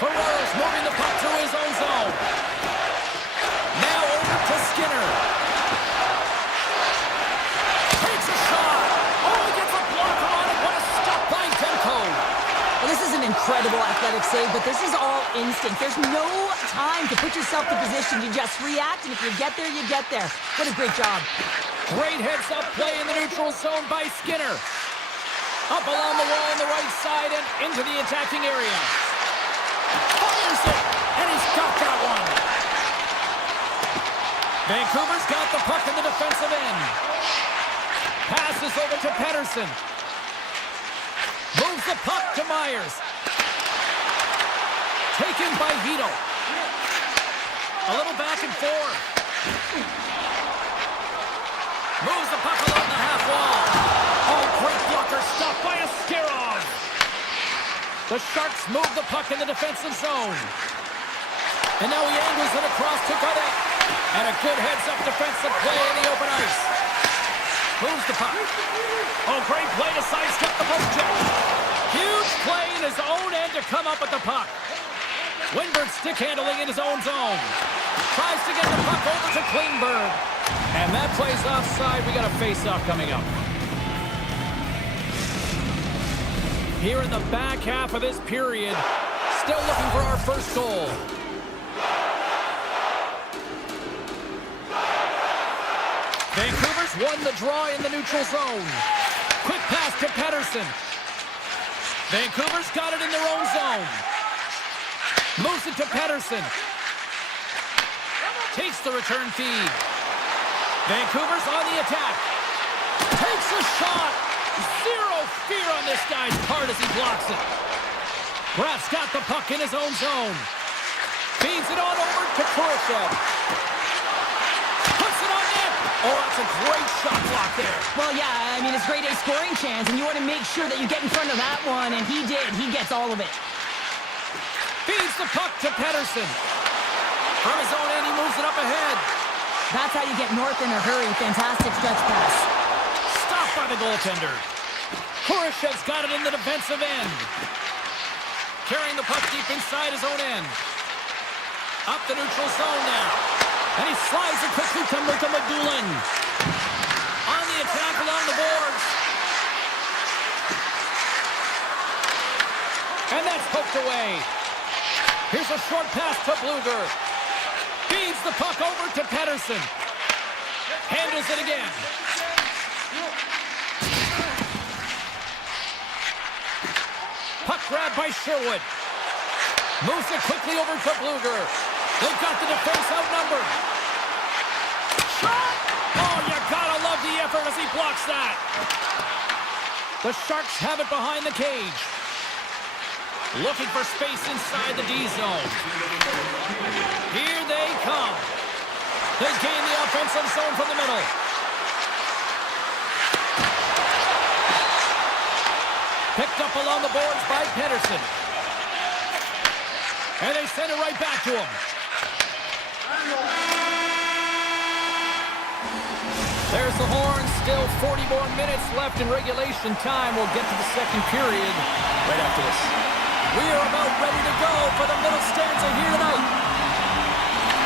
Ferrero's moving the puck through his own zone. Now over to Skinner. Takes a shot. Oh, he gets a blocker on it. What a stop by Demko. Well, this is an incredible athletic save, but this is all instinct. There's no time to put yourself in position. You just react, and if you get there, you get there. What a great job. Great heads-up play in the neutral zone by Skinner. Up along the wall on the right side and into the attacking area. Fires it, and he's got that one. Vancouver's got the puck in the defensive end. Passes over to Pettersson. Moves the puck to Myers. Taken by Vito. A little back and forth. Moves the puck along the half wall. Oh, great blocker stopped by Askarov. The Sharks move the puck in the defensive zone. And now he angles it across to Godet. And a good heads-up defensive play in the open ice. Moves the puck. Oh, great play to sidestep the post check. Huge play in his own end to come up with the puck. Winberg stick handling in his own zone. Tries to get the puck over to Klingberg. And that play's offside. We got a face-off coming up. Here in the back half of this period, still looking for our first goal. Vancouver's won the draw in the neutral zone. Quick pass to Pettersson. Vancouver's got it in their own zone. Moves it to Pettersson. Takes the return feed. Vancouver's on the attack. Takes a shot. Zero fear on this guy's part as he blocks it. Graf's got the puck in his own zone. Feeds it on over to Khrushchev. Puts it on net. Oh, that's a great shot block there. Well, yeah, I mean, it's grade A scoring chance, and you want to make sure that you get in front of that one, and he did. He gets all of it. Feeds the puck to Pettersson. From his own end, he moves it up ahead. That's how you get north in a hurry. Fantastic stretch pass. Stopped by the goaltender. Khrushchev's got it in the defensive end. Carrying the puck deep inside his own end. Up the neutral zone now. And he slides it quickly to Madulin. On the attack along the boards. And that's poked away. Here's a short pass to Bluger. Feeds the puck over to Pettersson. Handles it again. Puck grab by Sherwood. Moves it quickly over to Bluger. They've got the defense outnumbered. Shot! Oh, you gotta love the effort as he blocks that. The Sharks have it behind the cage. Looking for space inside the D zone. Here they come. They gain the offensive zone from the middle. Picked up along the boards by Pettersson. And they send it right back to him. There's the horn. Still 40 more minutes left in regulation time. We'll get to the second period right after this. We are about ready to go for the middle stanza here tonight.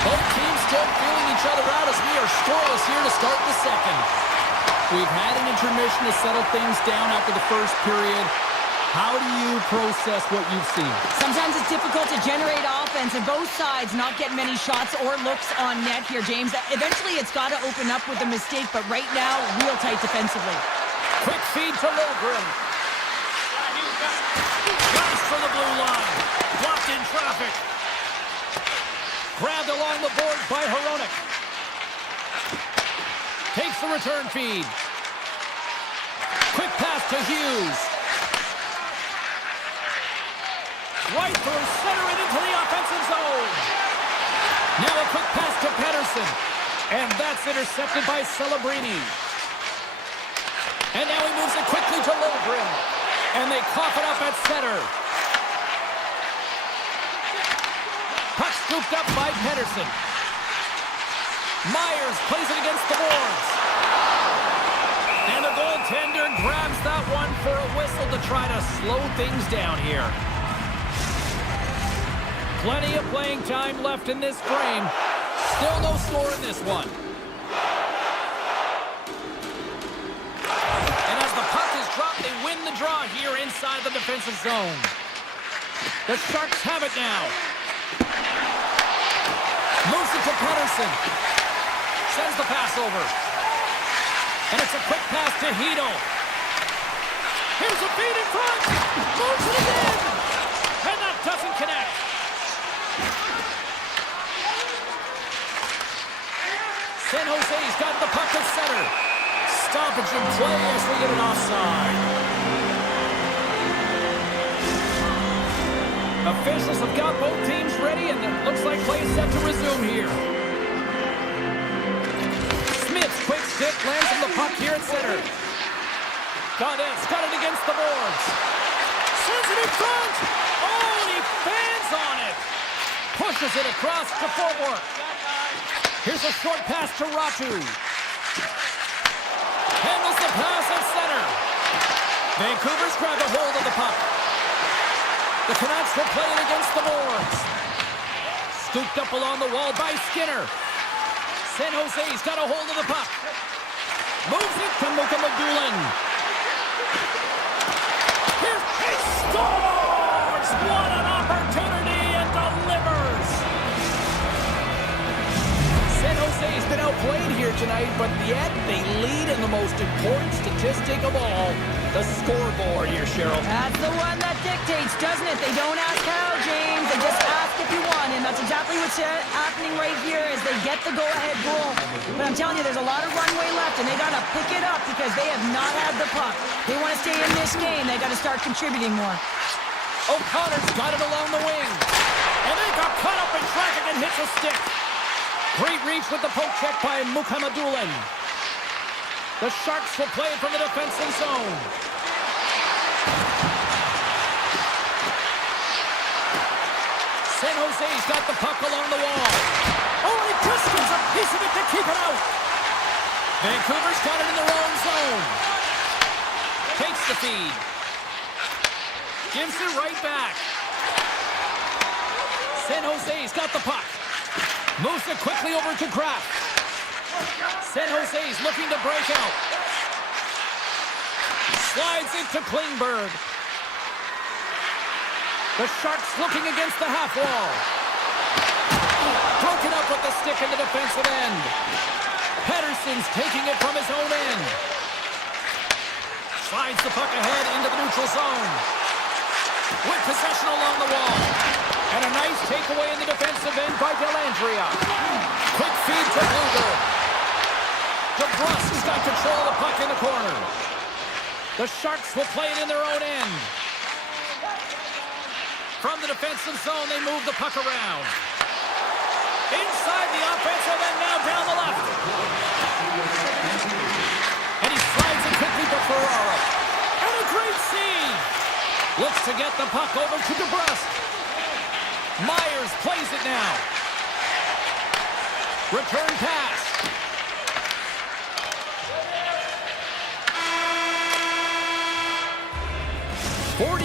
Both teams still feeling each other out as we are scoreless here to start the second. We've had an intermission to settle things down after the first period. How do you process what you've seen? Sometimes it's difficult to generate offense, and both sides not get many shots or looks on net here, James. Eventually, it's got to open up with a mistake, but right now, real tight defensively. Quick feed to Logren. Nice for the blue line. Blocked in traffic. Grabbed along the boards by Hronek. Takes the return feed. Quick pass to Hughes. Right through center and into the offensive zone. Now a quick pass to Pedersen. And that's intercepted by Celebrini. And now he moves it quickly to Logren. And they cough it up at center. Puck scooped up by Pedersen. Myers plays it against the boards. And the goaltender grabs that one for a whistle to try to slow things down here. Plenty of playing time left in this frame. Still no score in this one. And as the puck is dropped, they win the draw here inside the defensive zone. The Sharks have it now. Moves it to Pedersen. Sends the pass over. And it's a quick pass to Hito. Here's a feed in front. Moves it again. And that doesn't connect. San Jose's got the puck at center. Stoppage in play as we get an offside. Officials have got both teams ready, and it looks like play is set to resume here. Smith's quick stick lands on the puck here at center. Got it against the boards. Sends it in front. Oh, and he fans on it. Pushes it across to forward. Here's a short pass to Ratu. Handles the pass at center. Vancouver's grabbed a hold of the puck. The Canucks will play it against the boards. Scooped up along the wall by Skinner. San Jose's got a hold of the puck. Moves it to Mukhamadullin. Here's he scores! What an opportunity, and delivers! San Jose's been outplayed here tonight, but yet they lead in the most important statistic of all, the scoreboard here, Cheryl. That's the one that dictates, doesn't it? They don't ask how, James. They just ask if you won, and that's exactly what's happening right here as they get the go-ahead goal. But I'm telling you, there's a lot of runway left, and they got to pick it up because they have not had the puck. They want to stay in this game. They got to start contributing more. O'Connor's got it along the wing. And they got caught up in traffic and hits a stick. Great reach with the poke check by Mukhamadullin. The Sharks will play it from the defensive zone. San Jose's got the puck along the wall. Oh, and he just gives a piece of it to keep it out. Vancouver's got it in their own zone. Takes the feed. Gives it right back. San Jose's got the puck. Moves it quickly over to Kraft. San Jose's looking to break out. Slides it to Klingberg. The Sharks looking against the half wall. Broken up with the stick in the defensive end. Pedersen's taking it from his own end. Slides the puck ahead into the neutral zone. With possession along the wall. And a nice takeaway in the defensive end by Dellandrea. Quick feed to Bluger. DeBrusque has got control of the puck in the corner. The Sharks will play it in their own end. From the defensive zone, they move the puck around. Inside the offensive end, now down the left. And he slides it quickly to Ferraro. And a great save. Looks to get the puck over to DeBrusque. Myers plays it now. Return pass.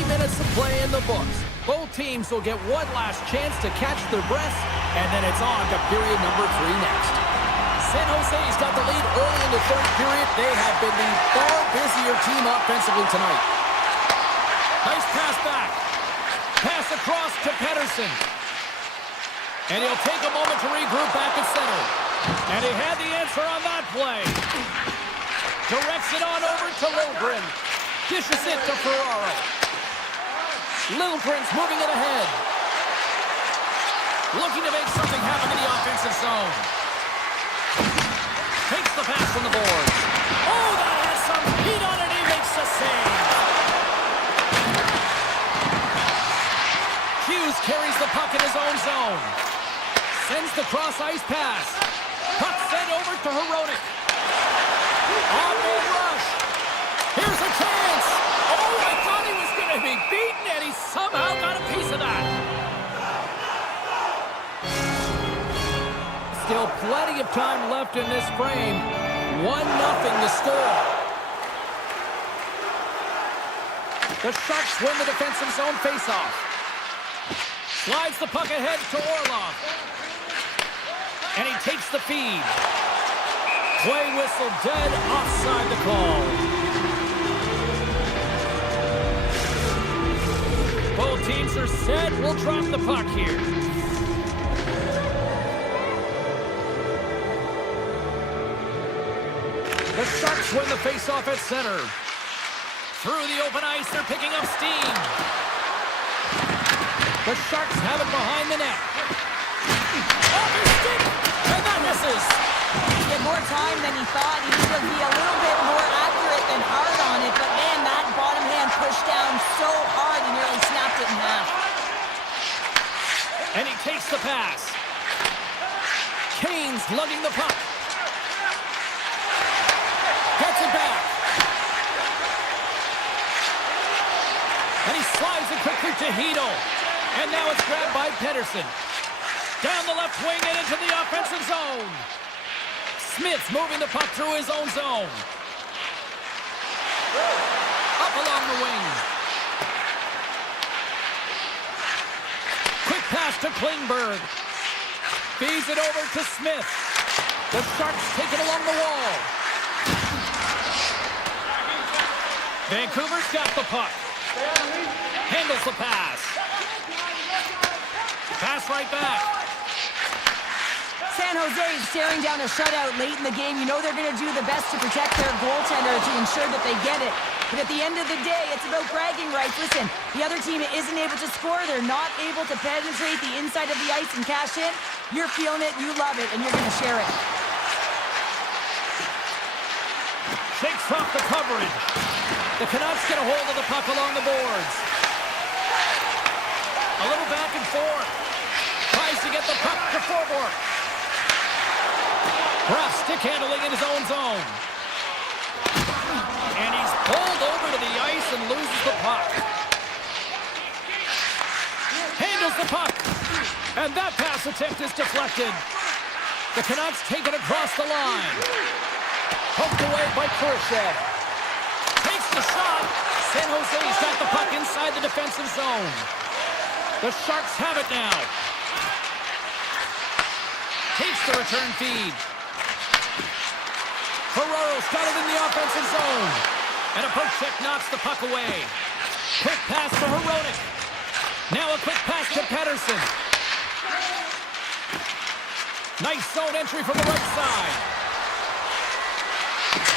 Minutes of play in the books. Both teams will get one last chance to catch their breaths, and then it's on to period number 3 next. San Jose's got the lead early in the third period. They have been the far busier team offensively tonight. Nice pass back. Pass across to Pedersen. And he'll take a moment to regroup back at center. And he had the answer on that play. Directs it on over to Liljegren. Dishes it to Ferraro. Liljegren's moving it ahead. Looking to make something happen in the offensive zone. Takes the pass from the boards. Oh, that has some heat on it. He makes the save. Hughes carries the puck in his own zone. Sends the cross-ice pass. Puck sent over to Hronek. On-man rush. Here's a chance. Oh, I thought he was going to be beaten, and he somehow got a piece of that. Still plenty of time left in this frame. 1-0 the score. The Sharks win the defensive zone faceoff. Slides the puck ahead to Orlov. And he takes the feed. Play whistle dead, offside the call. Both teams are set. We'll drop the puck here. The Sharks win the faceoff at center. Through the open ice, they're picking up steam. The Sharks have it behind the net. Off his stick, and that misses. He had more time than he thought. He needed to be a little bit more accurate than hard on it, but man, that bottom hand pushed down so hard he nearly snapped it in half. And he takes the pass. Kane's lugging the puck. Gets it back. And he slides it quickly to Hedel. And now it's grabbed by Pedersen. Down the left wing and into the offensive zone. Smith's moving the puck through his own zone. Up along the wing. Quick pass to Klingberg. Feeds it over to Smith. The Sharks take it along the wall. Vancouver's got the puck. Handles the pass. Pass right back. San Jose is staring down a shutout late in the game. You know they're going to do the best to protect their goaltender to ensure that they get it. But at the end of the day, it's about bragging rights. Listen, the other team isn't able to score. They're not able to penetrate the inside of the ice and cash in. You're feeling it, you love it, and you're going to share it. Shakes off the coverage. The Canucks get a hold of the puck along the boards. A little back and forth. Tries to get the puck to Forborg. Rough stick handling in his own zone. And he's pulled over to the ice and loses the puck. Handles the puck. And that pass attempt is deflected. The Canucks take it across the line. Poked away by Khrushchev. Takes the shot. San Jose's got the puck inside the defensive zone. The Sharks have it now. Takes the return feed. Ferraro's got it in the offensive zone. And a poke check knocks the puck away. Quick pass to Hronek. Now a quick pass to Pedersen. Nice zone entry from the right side.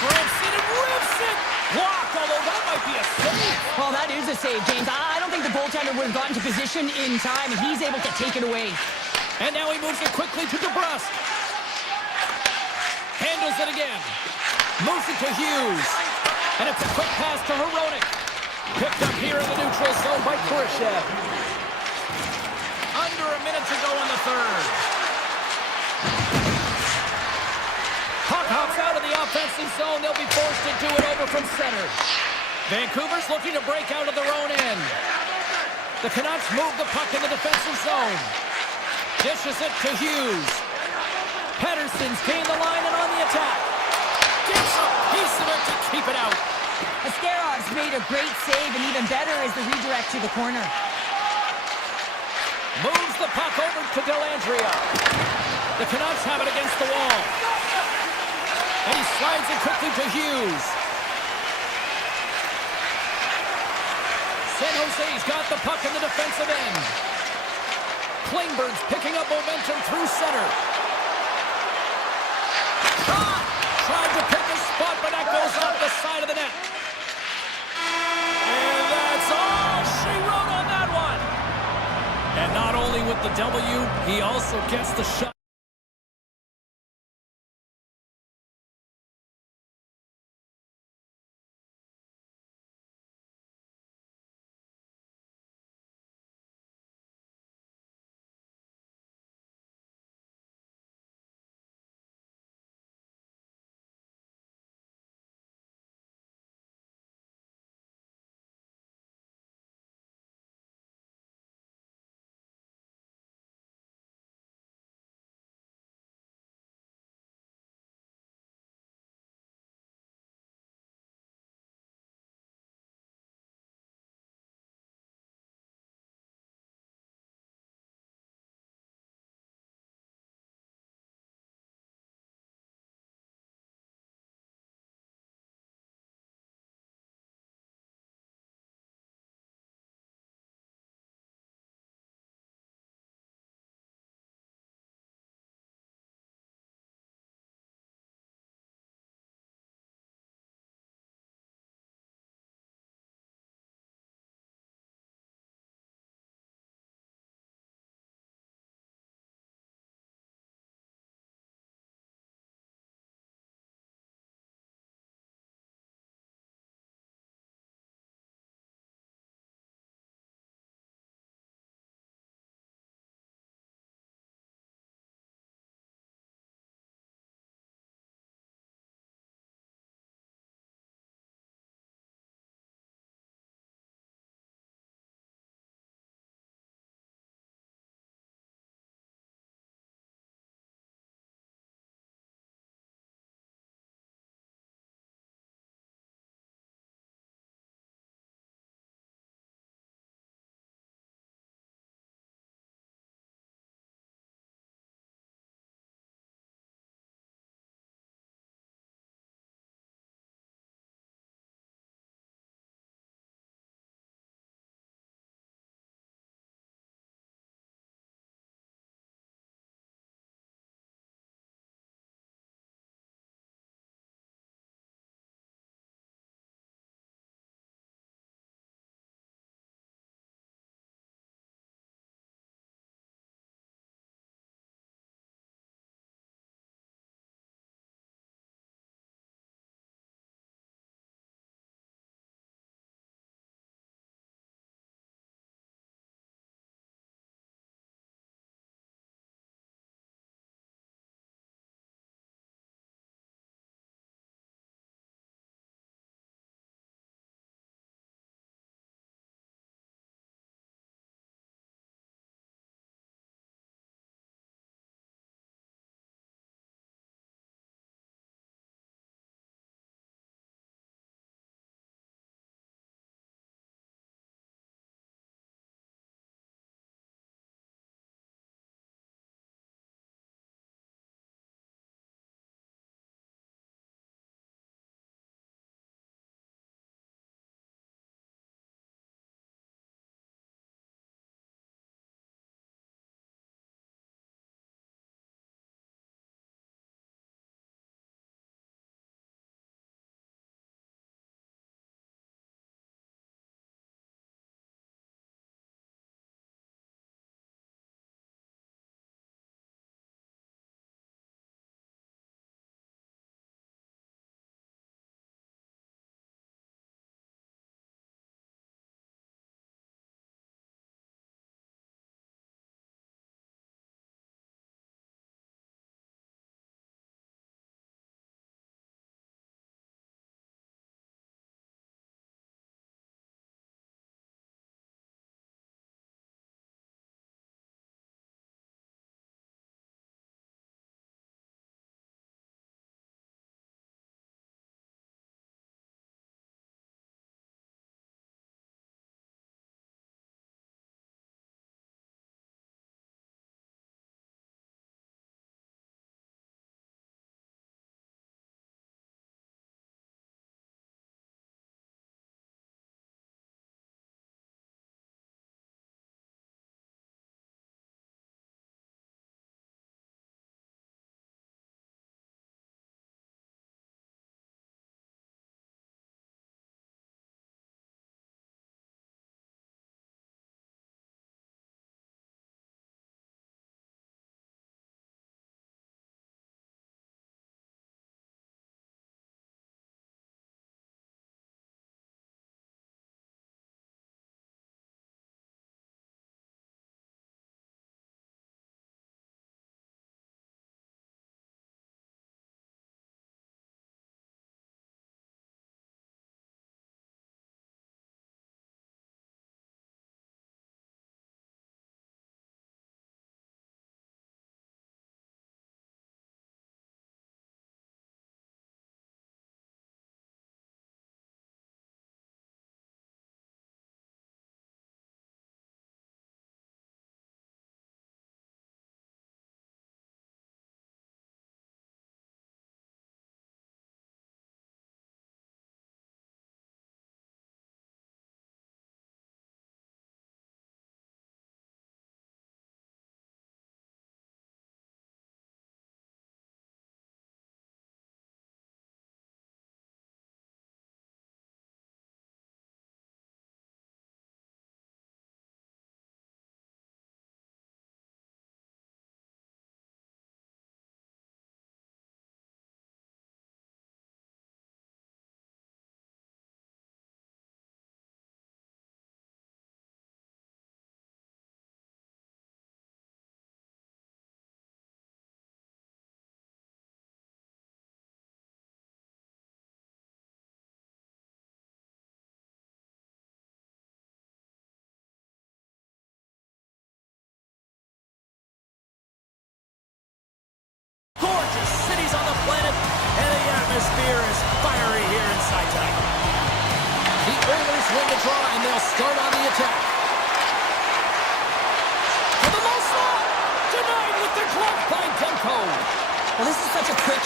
Grips it and rips it. Blocked, although that might be a save. Well, that is a save, James. I don't think the goaltender would have gotten to position in time, and he's able to take it away. And now he moves it quickly to DeBrusque. Handles it again. Moves it to Hughes. And it's a quick pass to Hronek. Picked up here in the neutral zone by Khrushchev. Under a minute to go in the third. Puck hops out of the offensive zone. They'll be forced to do it over from center. Vancouver's looking to break out of their own end. The Canucks move the puck in the defensive zone. Dishes it to Hughes. Pedersen's gained the line and on the attack. Gets a piece of it to keep it out. Askerov's made a great save, and even better is the redirect to the corner. Moves the puck over to Dellandrea. The Canucks have it against the wall. And he slides it quickly to Hughes. San Jose's got the puck in the defensive end. Klingberg's picking up momentum through center. Shot! Tried to pick a spot, but that goes off the side of the net. And that's all she wrote on that one. And not only with the W, he also gets the shot.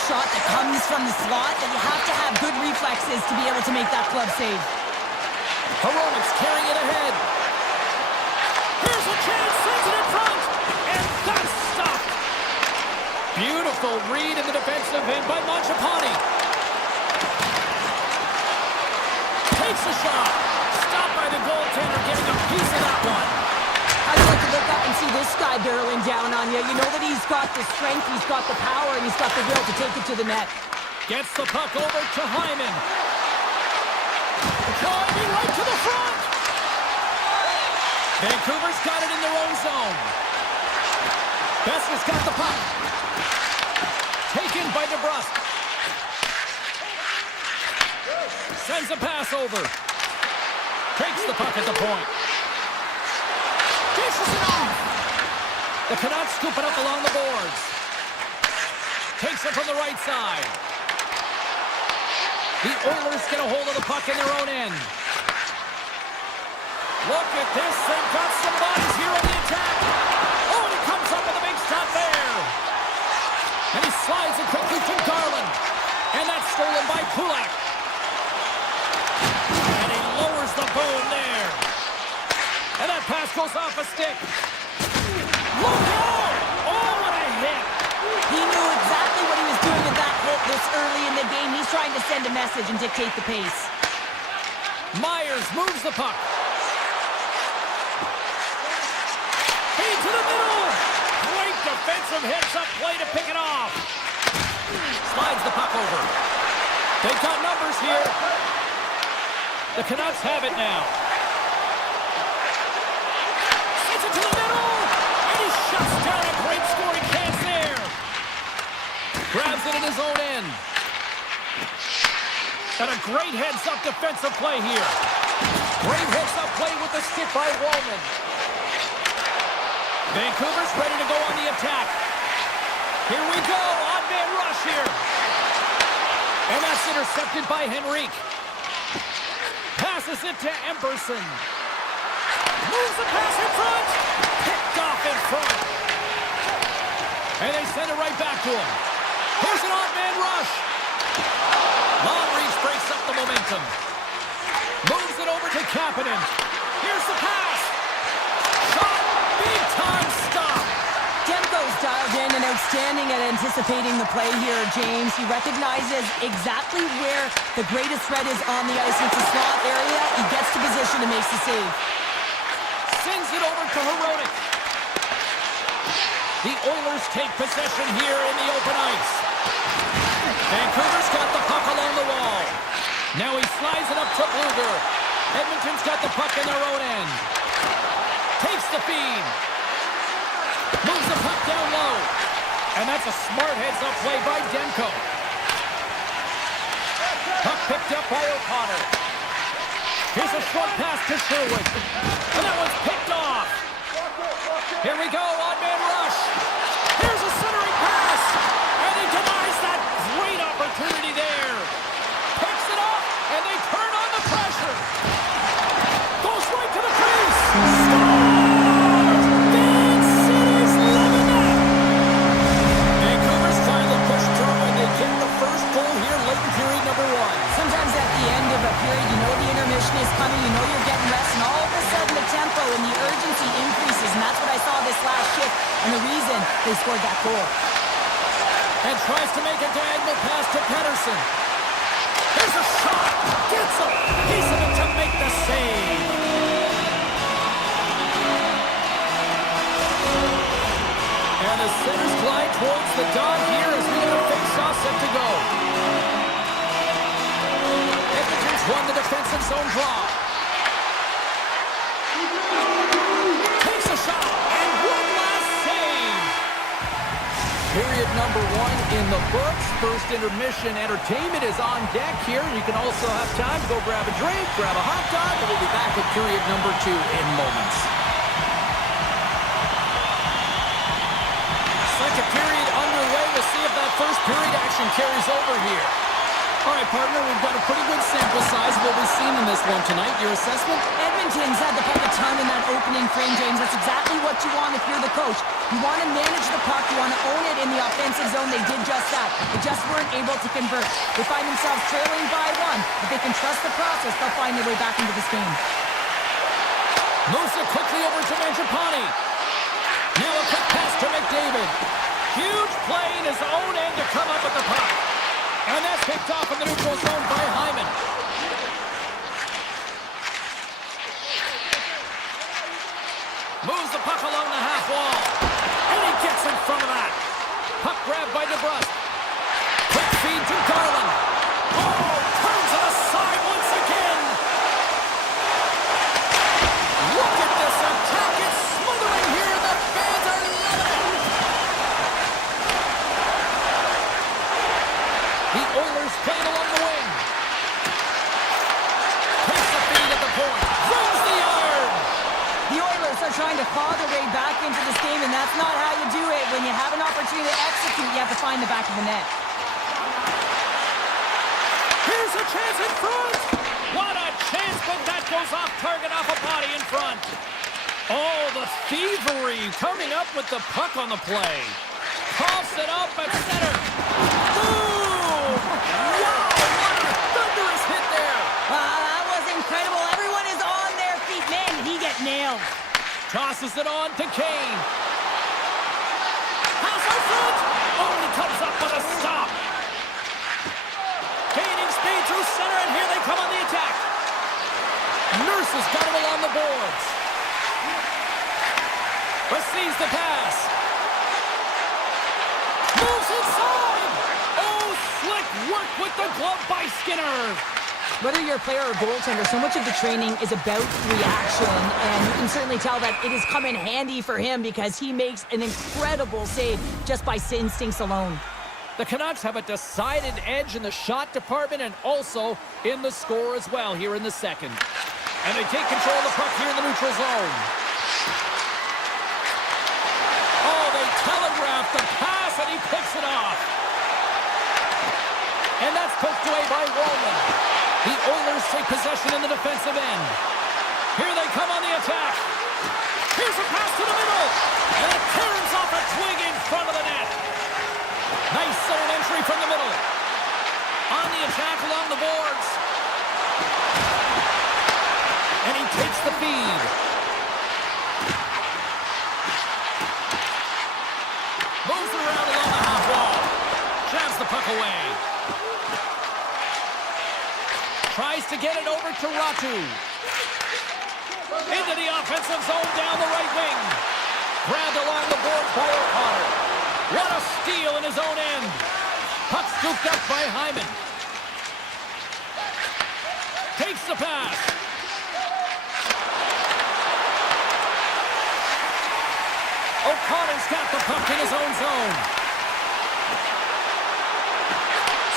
shot that comes from the slot that you have to have good reflexes to be able to make that glove save. Hronik's carrying it ahead. Here's a chance, sends it in front, and that's stopped. Beautiful read in the defensive end by Mangiapane. Takes a shot. Stopped by the goaltender, getting a piece of that one. I'd like to look up and see this guy barreling down on you. You know that he's got the strength, he's got the power, and he's got the will to take it to the net. Gets the puck over to Hyman. Driving right to the front. Vancouver's got it in their own zone. Besser's got the puck. Taken by DeBrusque. Sends a pass over. Takes the puck at the point. Dishes it off. The Canucks scoop it up along the boards. Takes it from the right side. The Oilers get a hold of the puck in their own end. Look at this. They've got some bodies here on the attack. Oh, and he comes up with a big stop there. And he slides it quickly to Garland. And that's stolen by Kulak. And he lowers the boom there. And that pass goes off a stick. Look out! Oh, what a hit! He knew exactly what he was doing with that hit this early in the game. He's trying to send a message and dictate the pace. Myers moves the puck. Feed to the middle! Great defensive heads-up play to pick it off. Slides the puck over. They've got numbers here. The Canucks have it now. Sends it to the middle! And he shuts down a great scoring chance there. Grabs it in his own end. And a great heads-up defensive play here. Great heads-up play with the stick by Wallman. Vancouver's ready to go on the attack. Here we go, odd man rush here. And that's intercepted by Henrique. Passes it to Emberson. Moves the pass in front. Picked off in front. And they send it right back to him. Here's an odd man rush. Long reach breaks up the momentum. Moves it over to Kapanen. Here's the pass. Shot. Big time stop. Demko's dialed in and outstanding at anticipating the play here, James. He recognizes exactly where the greatest threat is on the ice. It's the slot area. He gets to position and makes the save. Sends it over to Hronik. The Oilers take possession here in the open ice. Vancouver's got the puck along the wall. Now he slides it up to Bluger. Edmonton's got the puck in their own end. Takes the feed. Moves the puck down low. And that's a smart heads-up play by Demko. Puck picked up by O'Connor. Here's a short pass to Sherwood. And that one's picked off. Here we go, odd man rush. Here's a centering pass. And he denies that great opportunity there. Picks it up, and they turn on the pressure. Goes right to the crease. Van City's loving that. Vancouver's finally pushed through, and they get the first goal here late in period number one. Sometimes at the end of a period, you know the intermission is coming, you know you're getting rest, and all of a sudden the tempo and the urgency increases, and that's what I saw this last shift, and the reason they scored that goal. And tries to make a diagonal pass to Pettersson. Here's a shot. Gets a piece of it to make the save. And the centers glide towards the dot here as we got a face-off set to go. Edmonton's won the defensive zone draw. Takes a shot, and one last save. Period number one in the books. First intermission entertainment is on deck here. You can also have time to go grab a drink, grab a hot dog, and we'll be back with period number two in moments. Second period underway. We'll see if that first period action carries over here. All right, partner, we've got a pretty good sample size of what we've seen in this one tonight. Your assessment? Edmonton Edmonton's had the puck a ton in that opening frame, James. That's exactly what you want if you're the coach. You want to manage the puck. You want to own it in the offensive zone. They did just that. They just weren't able to convert. They find themselves trailing by one. If they can trust the process, they'll find their way back into this game. Moves it quickly over to Mangiapane. Now a quick pass to McDavid. Huge play in his own end to come up with the puck. And that's picked off in the neutral zone by Hyman. Moves the puck along the half wall. And he gets in front of that. Puck grabbed by DeBrusque. Quick feed to Garland. Oh, turns it aside once again. Look at this attack. It's smothering here, and the fans are loving it. The Oilers play it along the wing. Takes the feed at the point. Runs the iron. The Oilers are trying to claw their way back into this game, and that's not how you do it. When you have an opportunity to execute, you have to find the back of the net. Here's a chance in front. What a chance, but that goes off target, off a body in front. Oh, the thievery coming up with the puck on the play. Toss it up at center. Boom! Wow, what a thunderous hit there. That was incredible. Everyone is on their feet. Man, did he get nailed. Tosses it on to Kane. Pass out front. Oh, and he comes up with a stop. Gaining speed through center, and here they come on the attack. Nurse has got it along the boards. Receives the pass. Moves inside. Oh, slick work with the glove by Skinner. Whether you're a player or goaltender, so much of the training is about reaction, and you can certainly tell that it has come in handy for him because he makes an incredible save just by instincts alone. The Canucks have a decided edge in the shot department and also in the score as well here in the second. And they take control of the puck here in the neutral zone. Oh, they telegraph the pass, and he picks it off. And that's poked away by Wallman. The Oilers take possession in the defensive end. Here they come on the attack. Here's a pass to the middle. And it turns off a twig in front of the net. Nice zone entry from the middle. On the attack along the boards. And he takes the feed. Moves it around along the half wall. Jabs the puck away. Tries to get it over to Ratu. Into the offensive zone down the right wing. Grabbed along the boards by O'Connor. What a steal in his own end. Puck scooped up by Hyman. Takes the pass. O'Connor's got the puck in his own zone.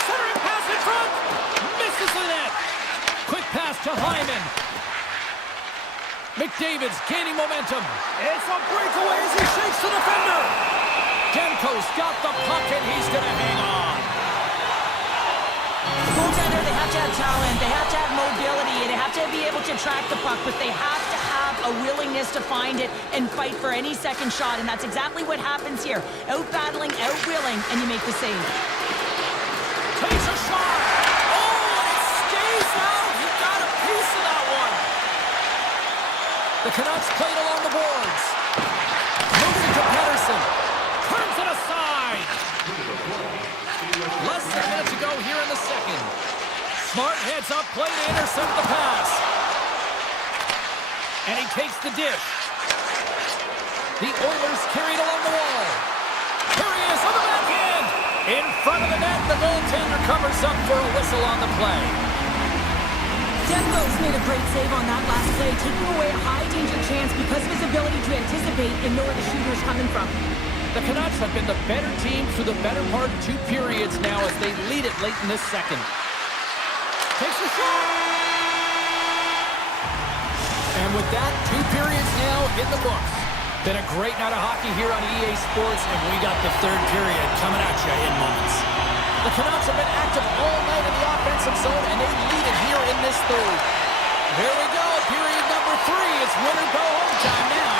Centering pass in front. Misses the net. Quick pass to Hyman. McDavid's gaining momentum. It's a breakaway as he shakes the defender. Demko's got the puck and he's going to hang on. Goaltender, they have to have talent, they have to have mobility, they have to be able to track the puck, but they have to have a willingness to find it and fight for any second shot, and that's exactly what happens here. Out-battling, out-willing, and you make the save. Takes a shot. Oh, and it stays out. He got a piece of that one. The Canucks played along the boards. Moves it to Pettersson. Turns it aside. Less than a minute to go here in the second. Smart heads up play to intercept the pass. And he takes the dish. The Oilers carried along the wall. Here he is on the backhand. In front of the net, the goaltender covers up for a whistle on the play. Demko's made a great save on that last play, taking away a high-danger chance because of his ability to anticipate and know where the shooter's coming from. The Canucks have been the better team through the better part of 2 periods now as they lead it late in this second. Takes the shot! And with that, 2 periods now in the books. Been a great night of hockey here on EA Sports, and we got the 3rd period coming at you in moments. The Canucks have been active all night in the offensive zone, and they lead it here in this 3rd. Here we go. period number 3. It's win or go home time now.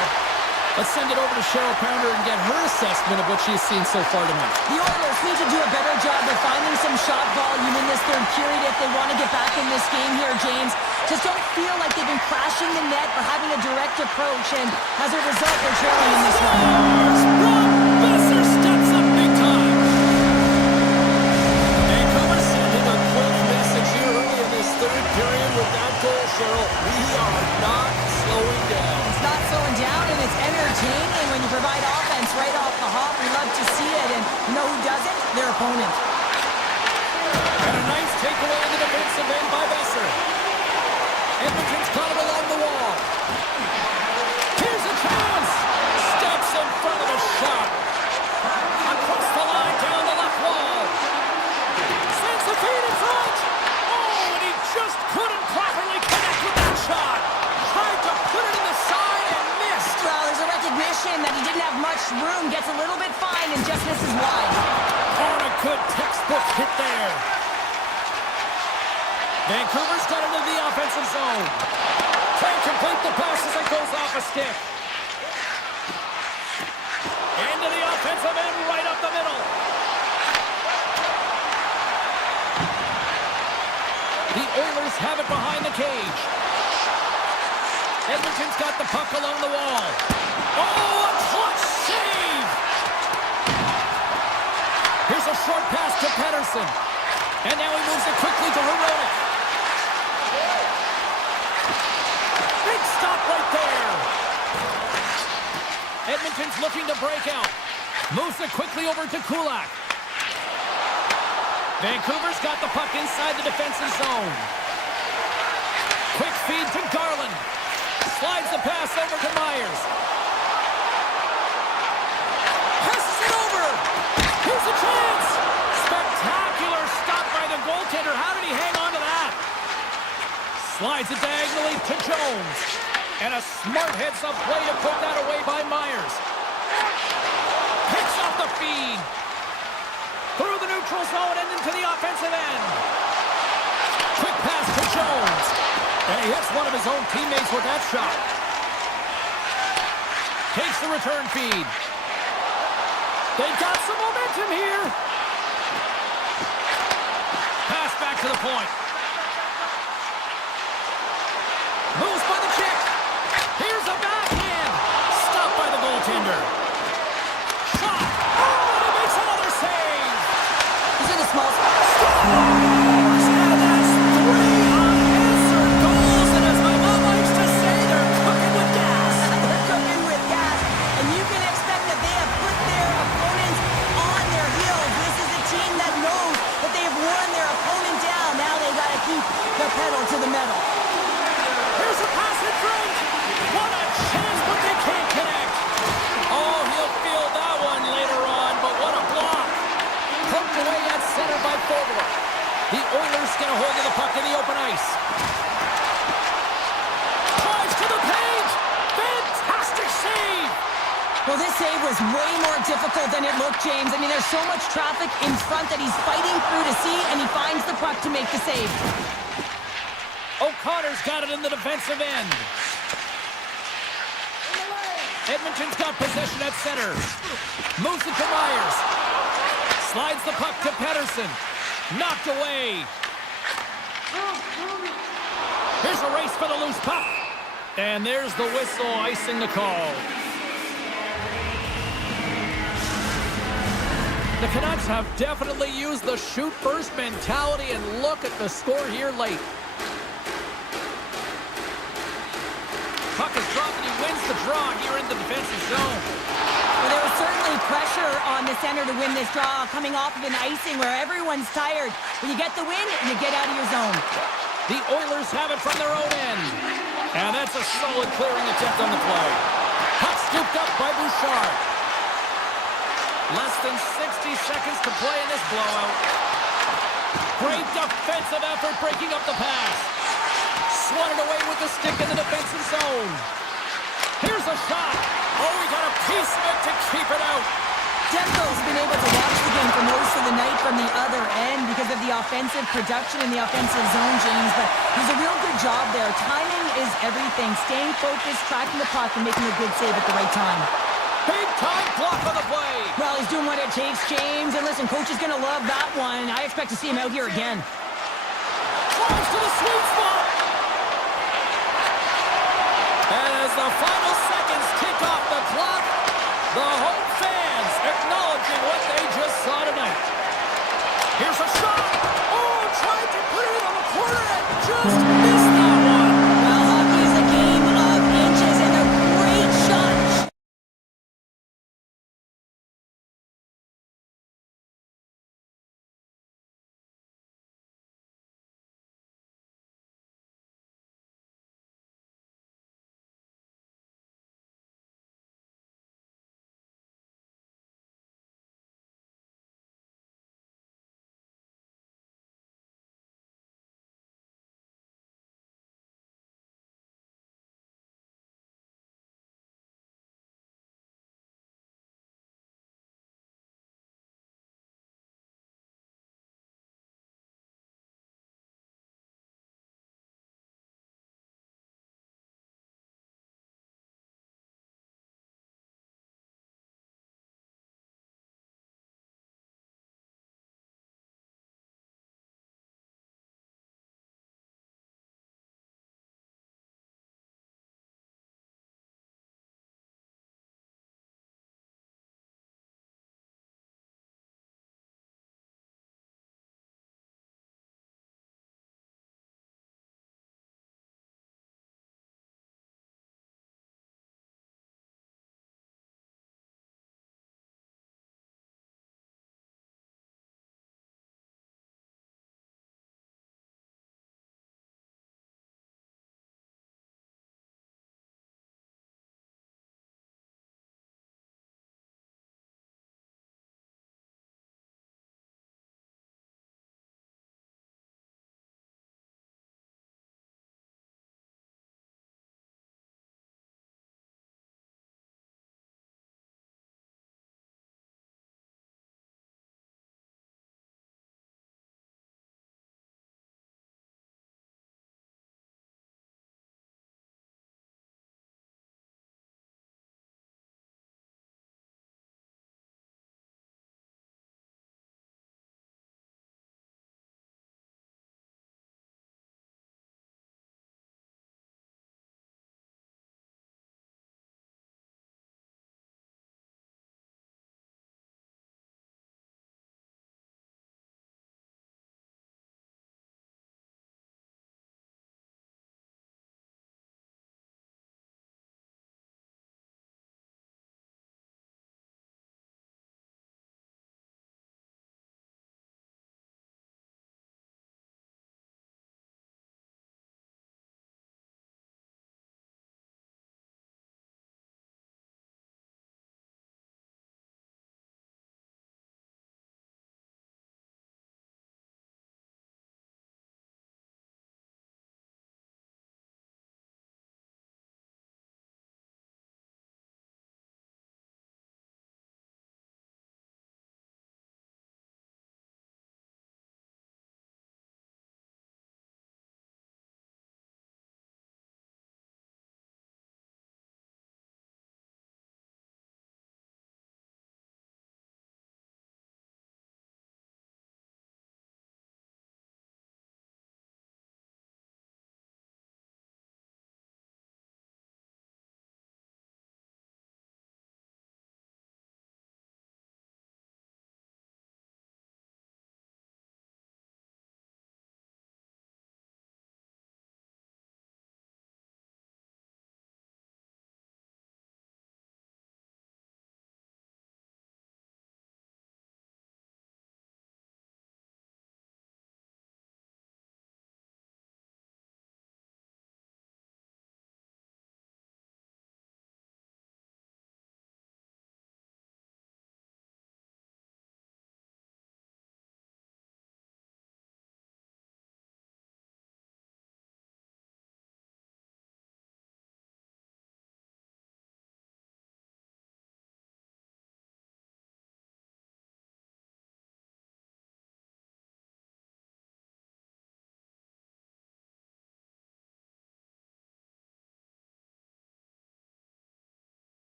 Let's send it over to Cheryl Pounder and get her assessment of what she's seen so far tonight. The Oilers need to do a better job of finding some shot volume in this third period if they want to get back in this game here, James. Just don't feel like they've been crashing the net or having a direct approach, and as a result, they're trailing in this one. Besser steps up big time. Vancouver sending a quick message here early in this third period with that goal, Cheryl. We are not slowing down. It's not slowing down, and it's entertaining when you provide offense right off the hop. We love to see it, and you know who doesn't? Their opponent. And a nice takeaway in the defensive end by Besser. Edmonton's caught it along the wall. Here's a chance. Steps in front of the shot. Across the line, down the left wall. Sends the feed in front. Oh, and he just couldn't properly connect with that shot. Tried to put it in the side and missed. Well, there's a recognition that he didn't have much room, gets a little bit fine, and just misses wide. On a good textbook hit there. Vancouver's got into the offensive zone. Can't complete the pass as it goes off a stick. Into the offensive end, right up the middle. The Oilers have it behind the cage. Edmonton's got the puck along the wall. Oh, a clutch save! Here's a short pass to Pettersson. And now he moves it quickly to Heroic. Big stop right there. Edmonton's looking to break out. Moves it quickly over to Kulak. Vancouver's got the puck inside the defensive zone. Quick feed to Garland. Slides the pass over to Myers. Passes it over. Here's a chance. Spectacular stop by the goaltender. How did he hang on to that? Slides it diagonally to Jones. And a smart heads-up play to put that away by Myers. Picks off the feed. Through the neutral zone and into the offensive end. Quick pass to Jones. And he hits one of his own teammates with that shot. Takes the return feed. They've got some momentum here. Pass back to the point. Moves by the kick. Here's a backhand. Stopped by the goaltender. Shot. Oh, and he makes another save. He's in the small spot. Scores, and that's 3 unanswered goals. And as my mom likes to say, they're cooking with gas. They're cooking with gas, and you can expect that they have put their opponents on their heels. This is a team that knows that they have worn their opponent down. Now they got to keep the pedal to the metal. Here's a pass in front. What a chance, but they can't connect. Oh, he'll feel that one later on, but what a block. Poked away at center by Fogle. The Oilers get a hold of the puck in the open ice. Drives to the page. Fantastic save. Well, this save was way more difficult than it looked, James. I mean, there's so much traffic in front that he's fighting through to see, and he finds the puck to make the save. O'Connor's got it in the defensive end. Edmonton's got possession at center. Moves it to Myers. Slides the puck to Pettersson. Knocked away. Here's a race for the loose puck. And there's the whistle icing the call. The Canucks have definitely used the shoot-first mentality, and look at the score here late. Puck is dropped and he wins the draw here in the defensive zone. Well, there was certainly pressure on the center to win this draw, coming off of an icing where everyone's tired. When you get the win, you get out of your zone. The Oilers have it from their own end. And that's a solid clearing attempt on the play. Puck scooped up by Bouchard. Less than 60 seconds to play in this blowout. Great defensive effort breaking up the pass. Swatted away with the stick in the defensive zone. Here's a shot. Oh, he got a piece of it to keep it out. Demko's been able to watch the game for most of the night from the other end because of the offensive production in the offensive zone, James. But he's a real good job there, timing is everything. Staying focused, tracking the puck, and making a good save at the right time. Big time block on the play. Well, he's doing what it takes, James. And listen, coach is going to love that one. I expect to see him out here again. Drives to the sweet spot. And as the final seconds tick off the clock, the home fans acknowledging what they just saw tonight. Here's a shot. Oh, tried to put it on the corner and just missed that one. Well, hockey is a game of inches and a great shot.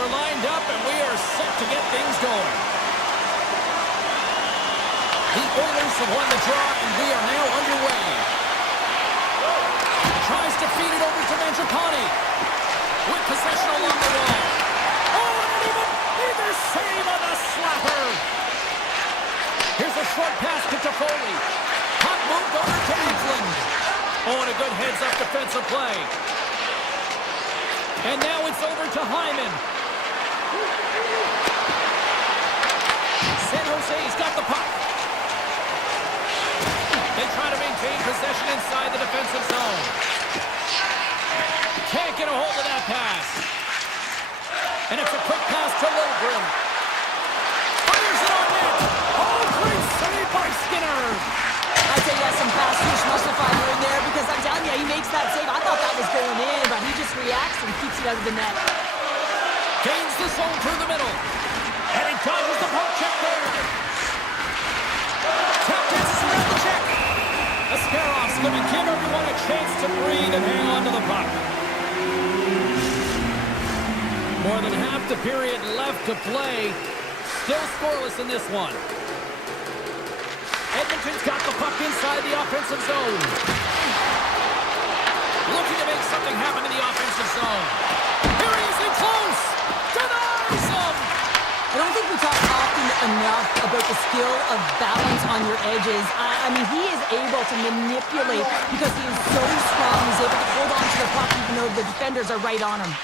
are lined up, and we are set to get things going. The Oilers have won the draw, and we are now underway. Tries to feed it over to Mangiapane. With possession along the wall. Oh, and even either save on the slapper. Here's a short pass to Toffoli. Puck moved over to Eklund. Oh, and a good heads-up defensive play. And now it's over to Hyman. San Jose's got the puck. They try to maintain possession inside the defensive zone. Can't get a hold of that pass. And it's a quick pass to Lindgren. Fires it on net. Oh, great save by Skinner. I'd say yes, some fast fish mustified here and there because I'm telling you, he makes that save. I thought that was going in, but he just reacts and keeps it out of the net. Gains the zone through the middle. And he dodges the poke check there. Tap dances around the check. Ascarov's going to give everyone a chance to breathe and hang on to the puck. More than half the period left to play. Still scoreless in this one. Edmonton's got the puck inside the offensive zone. Looking to make something happen in the offensive zone. Here he is in close. Denies him. I don't think we talk often enough about the skill of balance on your edges. I mean, he is able to manipulate because he is so strong. He's able to hold on to the puck even though the defenders are right on him.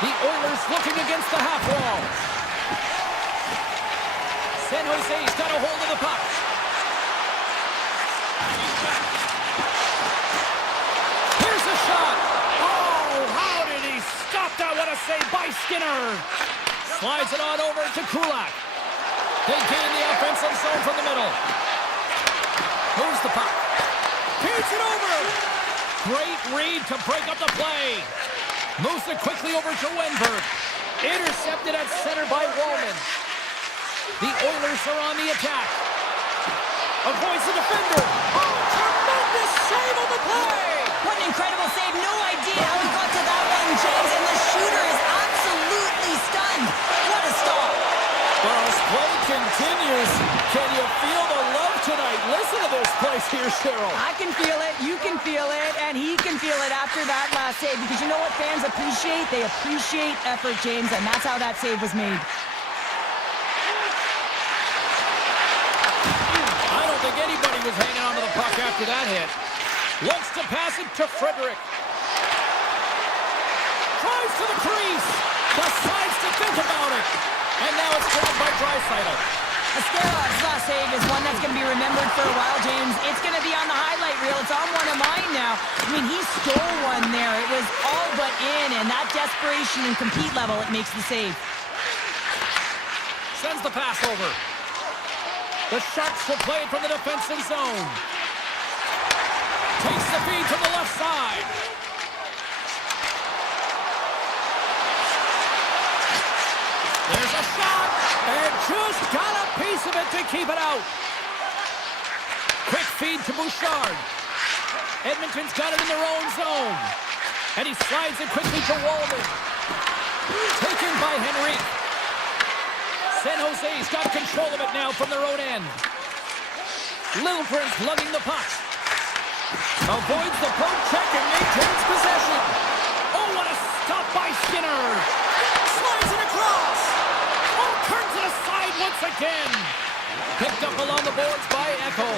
The Oilers looking against the half wall. San Jose's got a hold of the puck. Here's a shot. Oh, how did he stop that? What a save by Skinner. Slides it on over to Kulak. They gain the offensive zone from the middle. Moves the puck. Feeds it over. Great read to break up the play. Moves it quickly over to Wenberg. Intercepted at center by Wallman. The Oilers are on the attack. Avoids the defender. Oh, tremendous save on the play. What an incredible save. No idea how he got to that one, James. And the shooter is absolutely stunned. What a stop. Well, as play continues, can you feel the love tonight? Listen to this place here, Cheryl. I can feel it, you can feel it, and he can feel it after that last save. Because you know what fans appreciate? They appreciate effort, James, and that's how that save was made. I don't think anybody was hanging on to the puck after that hit. Wants to pass it to Frederick. Drives to the crease. Decides to think about it. And now it's grabbed by Draisaitl. Ascarov's last save is one that's going to be remembered for a while, James. It's going to be on the highlight reel. It's on one of mine now. I mean, he stole one there. It was all but in, and that desperation and compete level, it makes the save. Sends the pass over. The Sharks will play it from the defensive zone. Takes the feed to the left side. There's a shot, and just got a piece of it to keep it out. Quick feed to Bouchard. Edmonton's got it in their own zone. And he slides it quickly to Wallman. Taken by Henrique. San Jose's got control of it now from their own end. Lilgren's lugging the puck. Avoids the poke check and maintains possession. Oh, what a stop by Skinner. Slides it across. Oh, turns it aside once again. Picked up along the boards by Echo.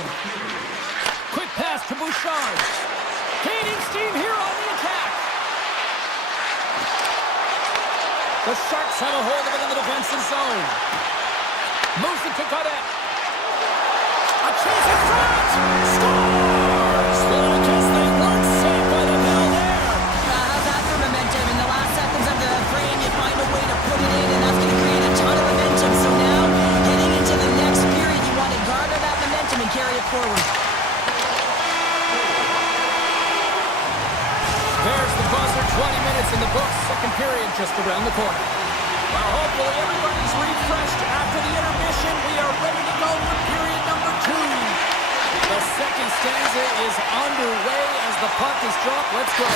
Quick pass to Bouchard. Gaining steam here on the attack. The Sharks have a hold of it in the defensive zone. Moves it to Cadet. A chance in front. Scores! Well, I guess they weren't safe by the bell there. How's that for momentum? In the last seconds of the frame, you find a way to put it in, and that's going to create a ton of momentum. So now, getting into the next period, you want to garner that momentum and carry it forward. There's the buzzer, 20 minutes in the books, second period just around the corner. Well, hopefully everybody's refreshed after the intermission. We are ready to go for period number 2. The second stanza is underway as the puck is dropped. Let's go.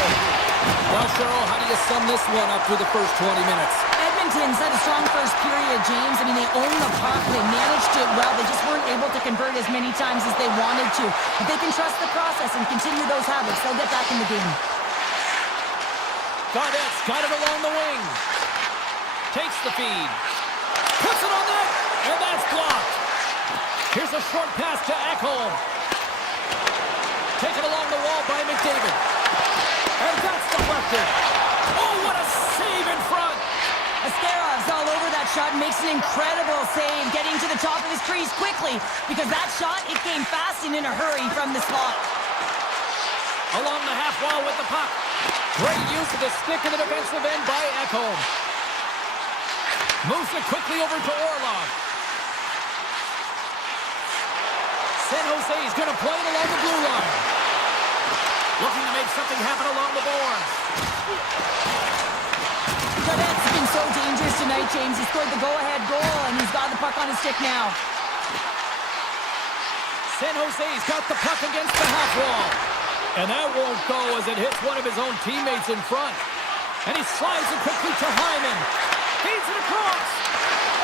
Well, Cheryl, how do you sum this one up through the first 20 minutes? Edmonton's had a strong first period, James. I mean, they owned the puck. They managed it well. They just weren't able to convert as many times as they wanted to. If they can trust the process and continue those habits, they'll get back in the game. Gaudette's got it along the wing. Takes the feed. Puts it on net, and that's blocked. Here's a short pass to Ekholm. Taken along the wall by McDavid. And that's deflected. Oh, what a save in front. Ascarov's all over that shot and makes an incredible save, getting to the top of his crease quickly, because that shot, it came fast and in a hurry from the slot. Along the half wall with the puck. Great use of the stick in the defensive end by Ekholm. Moves it quickly over to Orlov. San Jose is going to play it along the blue line. Looking to make something happen along the boards. Gaudette's been so dangerous tonight, James. He scored the go-ahead goal, and he's got the puck on his stick now. San Jose's got the puck against the half wall. And that won't go as it hits one of his own teammates in front. And he slides it quickly to Hyman. Feeds it across.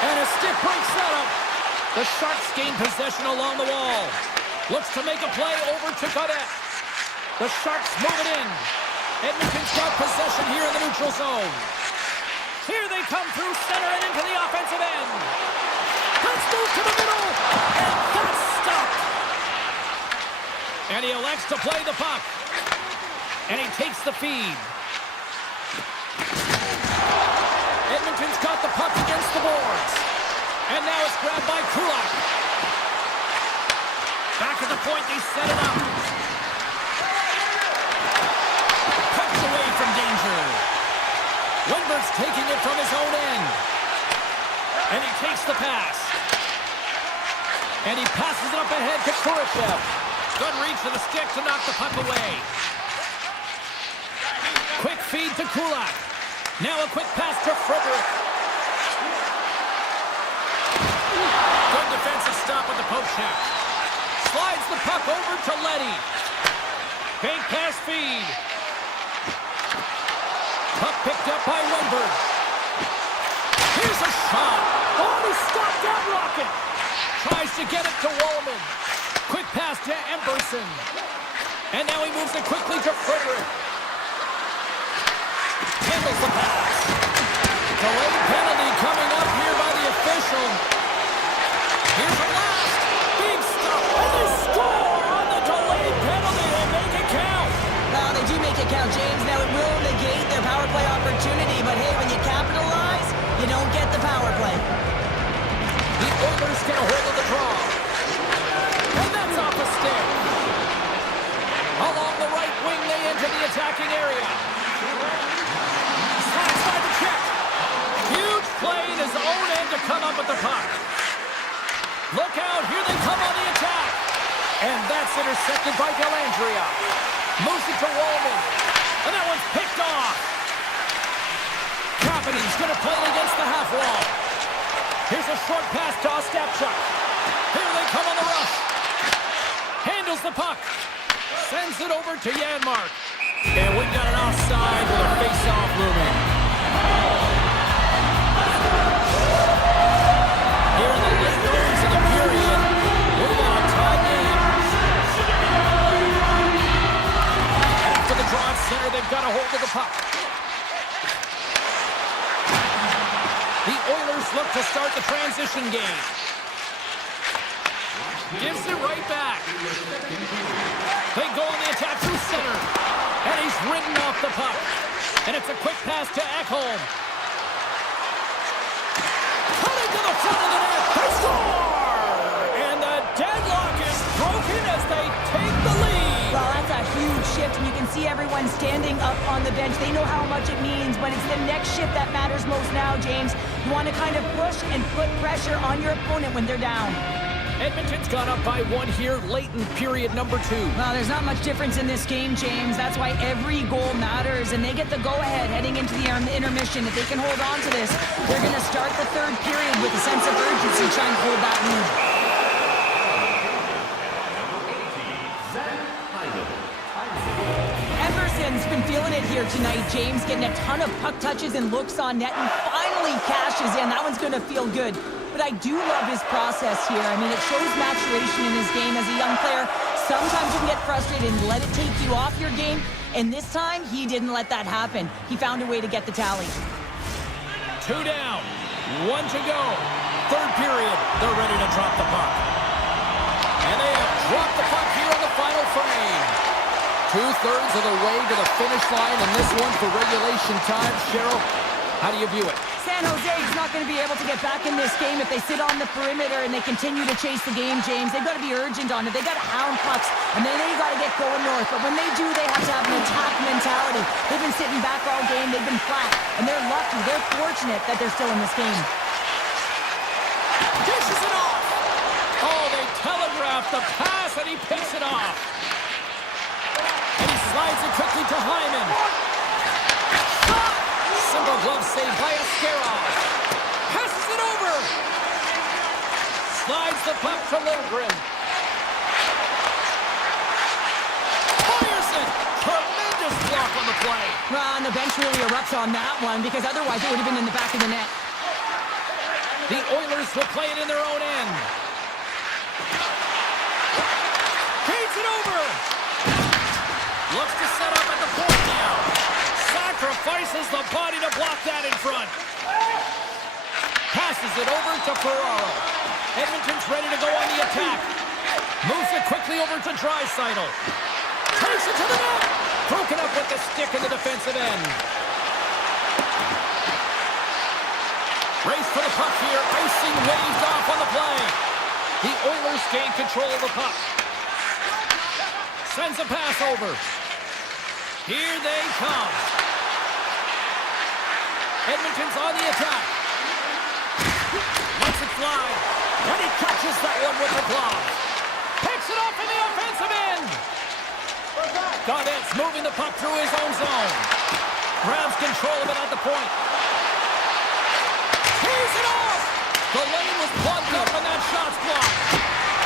And a stiff break setup. The Sharks gain possession along the wall. Looks to make a play over to Gaudette. The Sharks move it in. Edmonton's got possession here in the neutral zone. Here they come through center and into the offensive end. Let's move to the middle. And that's stopped. And he elects to play the puck. And he takes the feed. Edmonton's got the puck against the boards. And now it's grabbed by Kulak. Back at the point, they set it up. Punched away from danger. Wimber's taking it from his own end. And he takes the pass. And he passes it up ahead to Kurashev. Good reach to the stick to knock the puck away. Quick feed to Kulak. Now a quick pass to Frederick. Good defensive stop with the poke check. Slides the puck over to Leddy. Big pass feed. Puck picked up by Wimber. Here's a shot. Oh, he stopped that rocket. Tries to get it to Wallman. Quick pass to Emberson. And now he moves it quickly to Frederick. Handles the pass. Delayed penalty coming up here by the official. Here's a blast. Big stop. And they score on the delayed penalty. They make it count. Well, they do make it count, James. Now it will negate their power play opportunity, but hey, when you capitalize, you don't get the power play. The Oilers get a hold of the draw. And that's off the stick. Along the right wing, they enter the attacking area. Slides by the check. Huge play in his own end to come up with the puck. Look out, here they come on the attack. And that's intercepted by Dellandrea. Moves it to Wallman. And that one's picked off. Kapanen's going to play it against the half wall. Here's a short pass to Ostapchuk. Here they come on the rush. Handles the puck. Sends it over to Janmark. And we got an offside with a face-off looming. Here in the late goings of the period, we've got a tie game. After the draw at center, they've got a hold of the puck. The Oilers look to start the transition game. Gives it right back. They go on the attack through center. And he's ridden off the puck. And it's a quick pass to Ekholm. Cutting to the front of the net. They score! And the deadlock is broken as they take the lead. Well, that's a huge shift, and you can see everyone standing up on the bench. They know how much it means, but it's the next shift that matters most now, James. You want to kind of push and put pressure on your opponent when they're down. Edmonton's gone up by one here late in period number 2. Well, there's not much difference in this game, James. That's why every goal matters, and they get the go-ahead heading into the intermission. If they can hold on to this, they're going to start the third period with a sense of urgency trying to hold that lead. here tonight. James getting a ton of puck touches and looks on net and finally cashes in. That one's going to feel good. But I do love his process here. I mean, it shows maturation in his game as a young player. Sometimes you can get frustrated and let it take you off your game. And this time, he didn't let that happen. He found a way to get the tally. 2 down, 1 to go. Third period, they're ready to drop the puck. And they have dropped the puck here on the final frame. 2/3 of the way to the finish line, and this one for regulation time. Cheryl, how do you view it? San Jose is not going to be able to get back in this game if they sit on the perimeter and they continue to chase the game, James. They've got to be urgent on it. They've got to hound pucks, and then they got to get going north. But when they do, they have to have an attack mentality. They've been sitting back all game. They've been flat, and they're lucky. They're fortunate that they're still in this game. Dishes it off. Oh, they telegraphed the pass, and he picks it off. And he slides it quickly to Hyman. Simple glove save by Askarov. Passes it over. Slides the puck to Lindgren. Fires it. Tremendous block on the play. Well, and the bench really erupts on that one because otherwise it would have been in the back of the net. The Oilers will play it in their own end. Feeds it over. Looks to set up at the point now. Sacrifices the body to block that in front. Passes it over to Ferraro. Edmonton's ready to go on the attack. Moves it quickly over to Draisaitl. Takes it to the net. Broken up with the stick in the defensive end. Race for the puck here. Icing waved off on the play. The Oilers gain control of the puck. Sends a pass over. Here they come. Edmonton's on the attack. Lets it fly. And he catches that one with the glove. Picks it off in the offensive end. Gaudet's moving the puck through his own zone. Grabs control of it at the point. Tees it off. The lane was plugged up and that shot's blocked.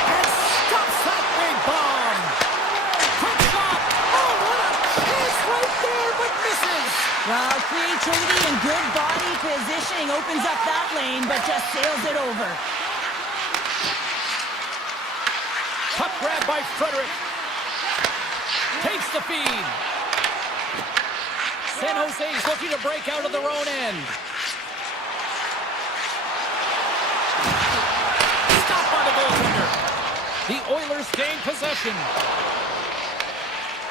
And stops that big bomb. Quick shot. Oh, what a chance right there, but misses. Well, creativity and good body positioning opens up that lane, but just sails it over. Puck grab by Frederick. Takes the feed. San Jose's looking to break out of their own end. Stopped by the goaltender. The Oilers gain possession.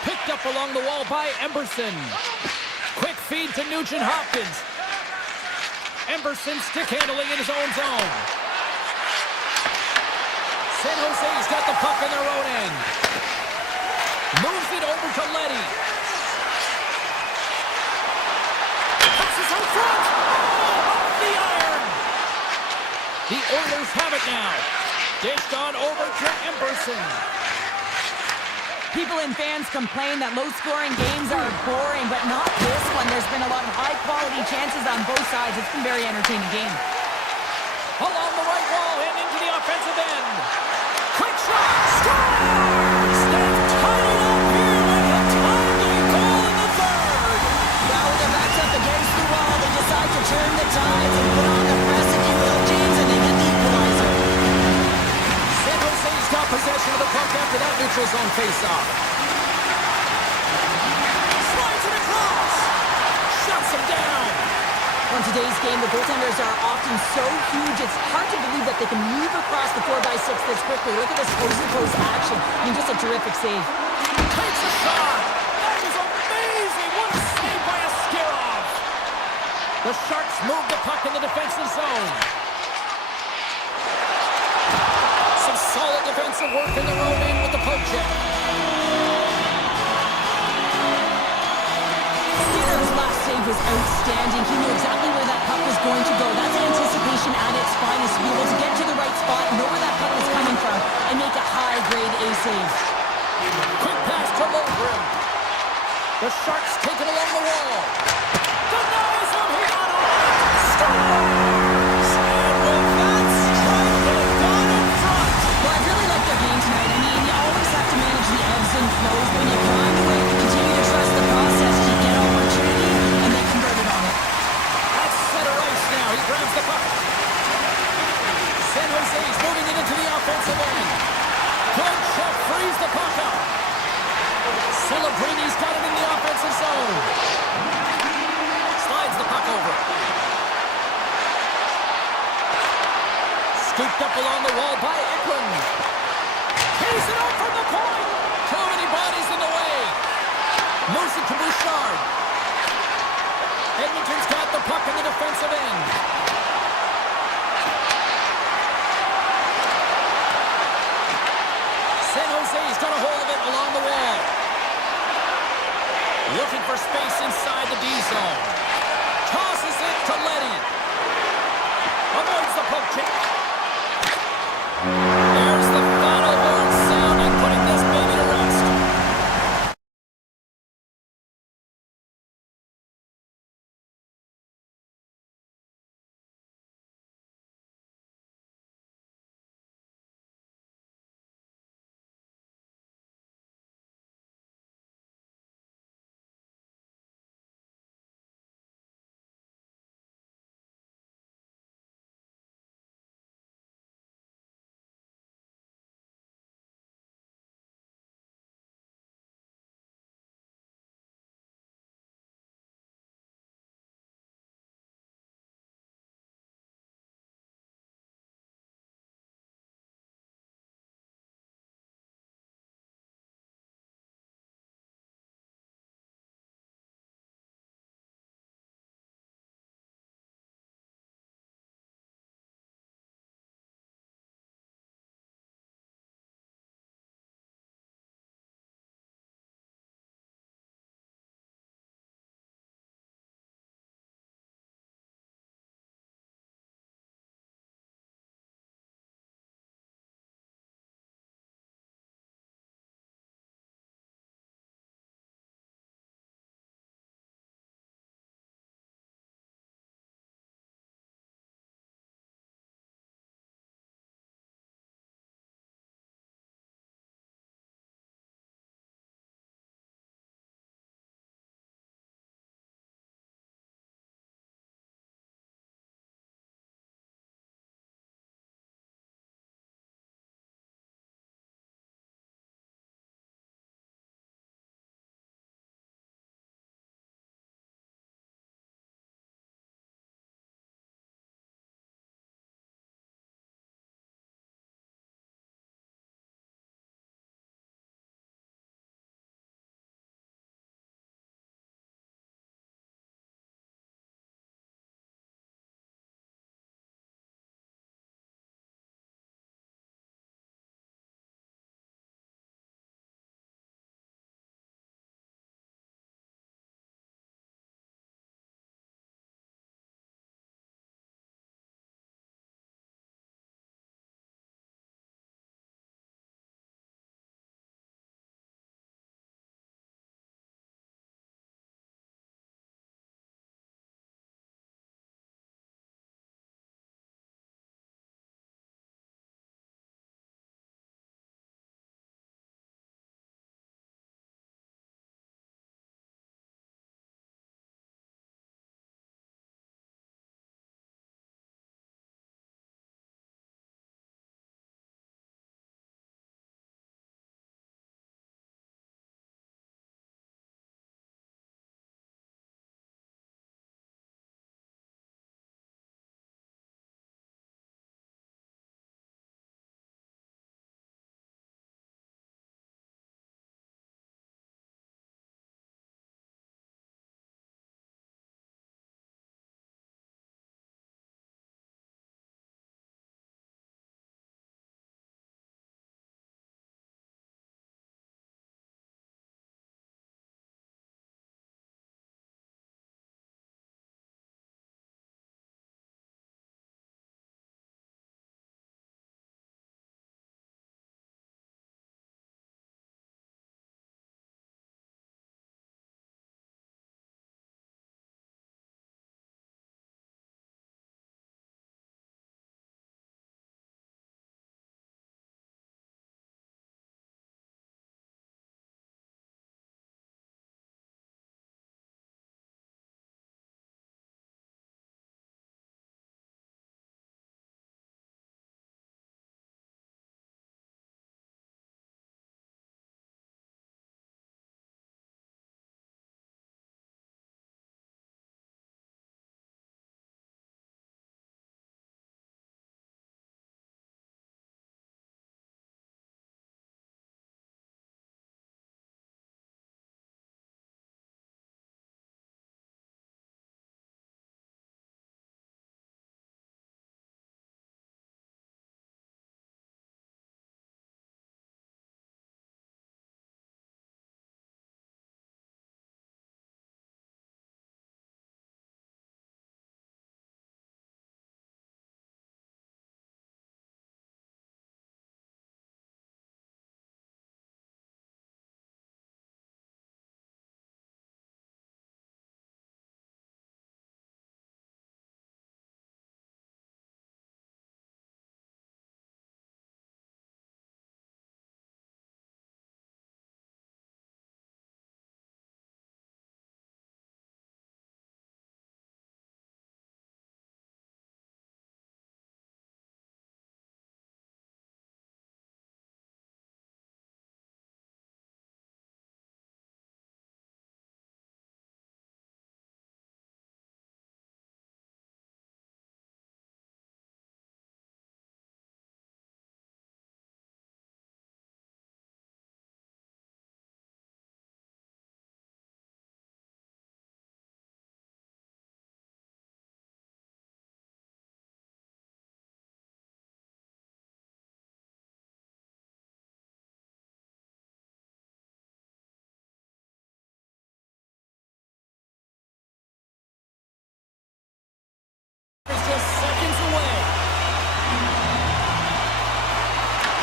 Picked up along the wall by Emberson. Quick feed to Nugent-Hopkins. Emberson stick handling in his own zone. San Jose's got the puck in their own end. Moves it over to Leddy. Passes out front. Oh, off the iron. The Oilers have it now. Dished on over to Emberson. People and fans complain that low-scoring games are boring, but not this one. There's been a lot of high-quality chances on both sides. It's been a very entertaining game. Along the right wall and into the offensive end. Quick shot. Scores! They've tied it up here with a timely goal in the third. Well, with their backs up against the wall, they decide to turn the tides and put on the press, if you will, James, and they get the equalizer. San Jose's got possession of the puck after that neutral zone face-off. Slides it across. Shuts him down. On today's game, the goaltenders are often so huge, it's hard to believe that they can move across the 4x6 this quickly. Look at this post-to-post action. I mean, just a terrific save. Takes a shot. That was amazing. What a save by Askarov. The Sharks move the puck in the defensive zone. Some solid defensive work in their own end with the poke check. Skinner's last save was outstanding. He knew exactly where that puck was going to go. That's anticipation at its finest. To be able to get to the right spot, know where that puck was coming from, and make a high-grade A save. Quick pass to Lindgren. The Sharks take it along the wall. Denies him. He got on. Scores! And with that strike, they've gone in front. Well, I really like their game tonight. I mean, you always have to manage the ebbs and flows, but when you find a way to continue to trust the process, you get opportunities. puck up. Celebrini's got it in the offensive zone. Slides the puck over. Scooped up along the wall by Ekman. He's it out from the point. Too many bodies in the way. Moves it to Bouchard. Edmonton's got the puck in the defensive end. San Jose's got a hold of it along the wall. Looking for space inside the D zone. Tosses it to Letty. Avoids the poke check.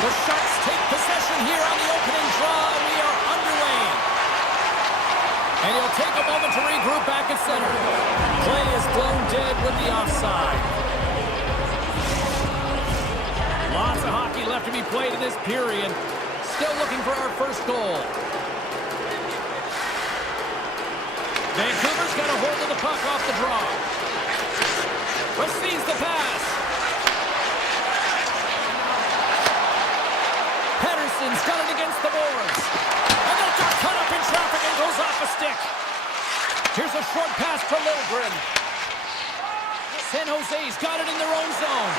The Sharks take possession here on the opening draw, and we are underway. And he'll take a moment to regroup back at center. Play is blown dead with the offside. Lots of hockey left to be played in this period. Still looking for our first goal. Vancouver's got a hold of the puck off the draw. Receives the pass. Pedersen's got it against the boards. And that got cut up in traffic and goes off a stick. Here's a short pass to Liljegren. San Jose's got it in their own zone.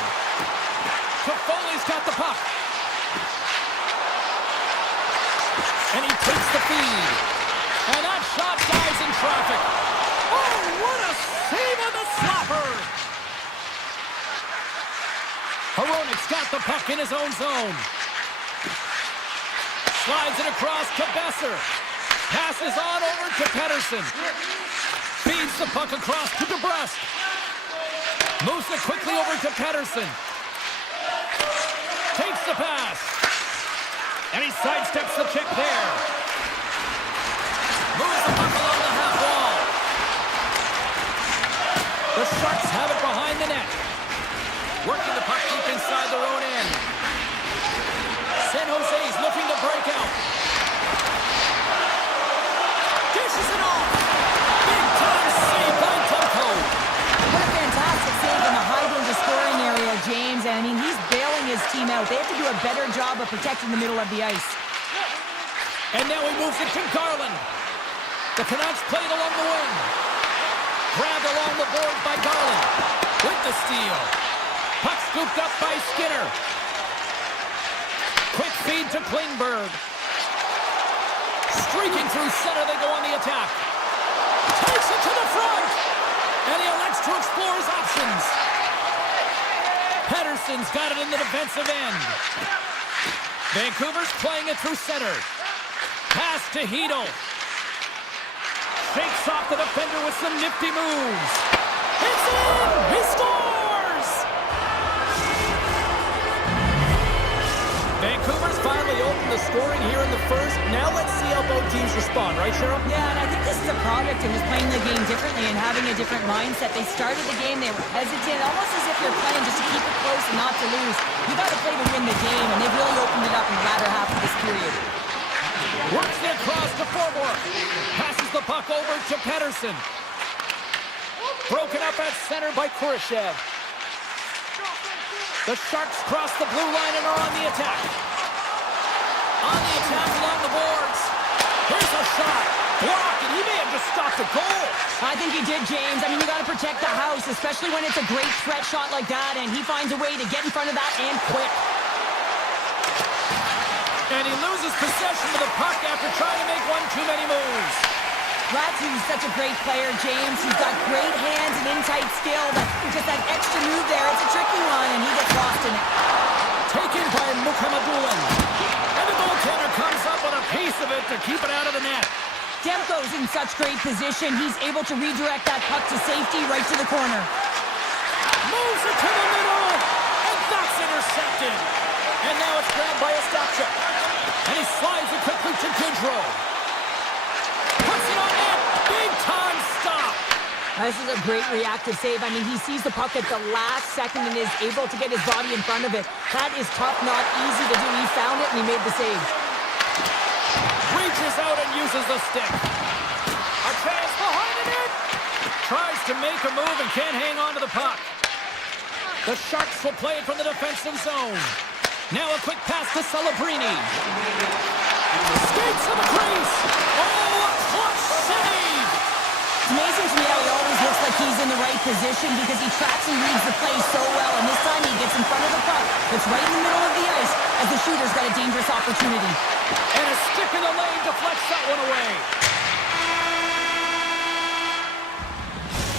Toffoli's got the puck. And he takes the feed. And that shot dies in traffic. Oh, what a save on the slapper! Hronik's got the puck in his own zone. Slides it across to Besser. Passes on over to Pedersen. Feeds the puck across to DeBrusque. Moves it quickly over to Pedersen. Takes the pass. And he sidesteps the check there. Moves the puck along the half wall. The Sharks have it behind the net. Working the puck deep inside their own end. San Jose's looking to break out. Dishes it off. Big time save by Tumko. What a fantastic save in the high-danger scoring area, James. And I mean, he's bailing his team out. They have to do a better job of protecting the middle of the ice. And now he moves it to Garland. The Canucks played along the wing. Grabbed along the board by Garland. With the steal. Puck scooped up by Skinner. Quick feed to Klingberg. Streaking through center, they go on the attack. Takes it to the front. And he elects to explore his options. Pedersen's got it in the defensive end. Vancouver's playing it through center. Pass to Hedl. Shakes off the defender with some nifty moves. It's in! He scores! Vancouver's finally opened the scoring here in the first. Now let's see how both teams respond, right, Cheryl? Yeah, and I think this is a product of just playing the game differently and having a different mindset. They started the game, they were hesitant, almost as if you're playing just to keep it close and not to lose. You got to play to win the game, and they've really opened it up in the latter half of this period. Works it across to Forbort. Passes the puck over to Pedersen. Broken up at center by Khrushchev. The Sharks cross the blue line and are on the attack. On the attack along the boards. Here's a shot. Blocked, and he may have just stopped the goal. I think he did, James. I mean, you got to protect the house, especially when it's a great threat shot like that, and he finds a way to get in front of that and quick. And he loses possession of the puck after trying to make one too many moves. Latu's such a great player, James. He's got great hands and in-tight skill. Just that extra move there. It's a tricky one, and he gets lost in it. Taken by Mukhamadullin. And the goaltender comes up with a piece of it to keep it out of the net. Demko's in such great position. He's able to redirect that puck to safety right to the corner. Moves it to the middle, and that's intercepted. And now it's grabbed by Ostapchuk. And he slides it quickly to Goodrow. Puts it on net. Big time stop. This is a great reactive save. I mean, he sees the puck at the last second and is able to get his body in front of it. That is tough, not easy to do. He found it and he made the save. Reaches out and uses the stick. A chance behind the net. Tries to make a move and can't hang on to the puck. The Sharks will play it from the defensive zone. Now a quick pass to Celebrini. Skates to the crease. Oh, a clutch save! It's amazing to me how he always looks like he's in the right position because he tracks and reads the play so well, and this time he gets in front of the puck. It's right in the middle of the ice as the shooter's got a dangerous opportunity. And a stick in the lane deflects that one away.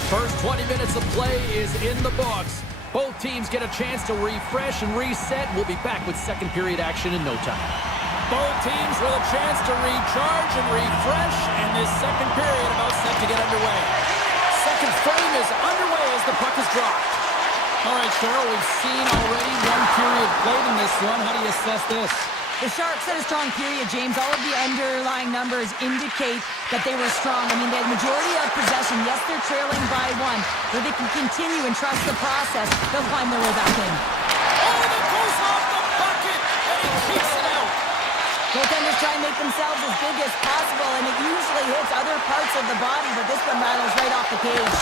First 20 minutes of play is in the books. Both teams get a chance to refresh and reset. We'll be back with second period action in no time. Both teams with a chance to recharge and refresh, and this second period about set to get underway. Second frame is underway as the puck is dropped. All right, Cheryl, we've seen already one period played in this one. How do you assess this? The Sharks had a strong period, James. All of the underlying numbers indicate that they were strong. I mean, they had majority of possession. Yes, they're trailing by one, but they can continue and trust the process. They'll find their way back in. Oh, that goes off the bucket, and he keeps it out. Goaltenders try and make themselves as big as possible, and it usually hits other parts of the body, but this one rattles right off the cage.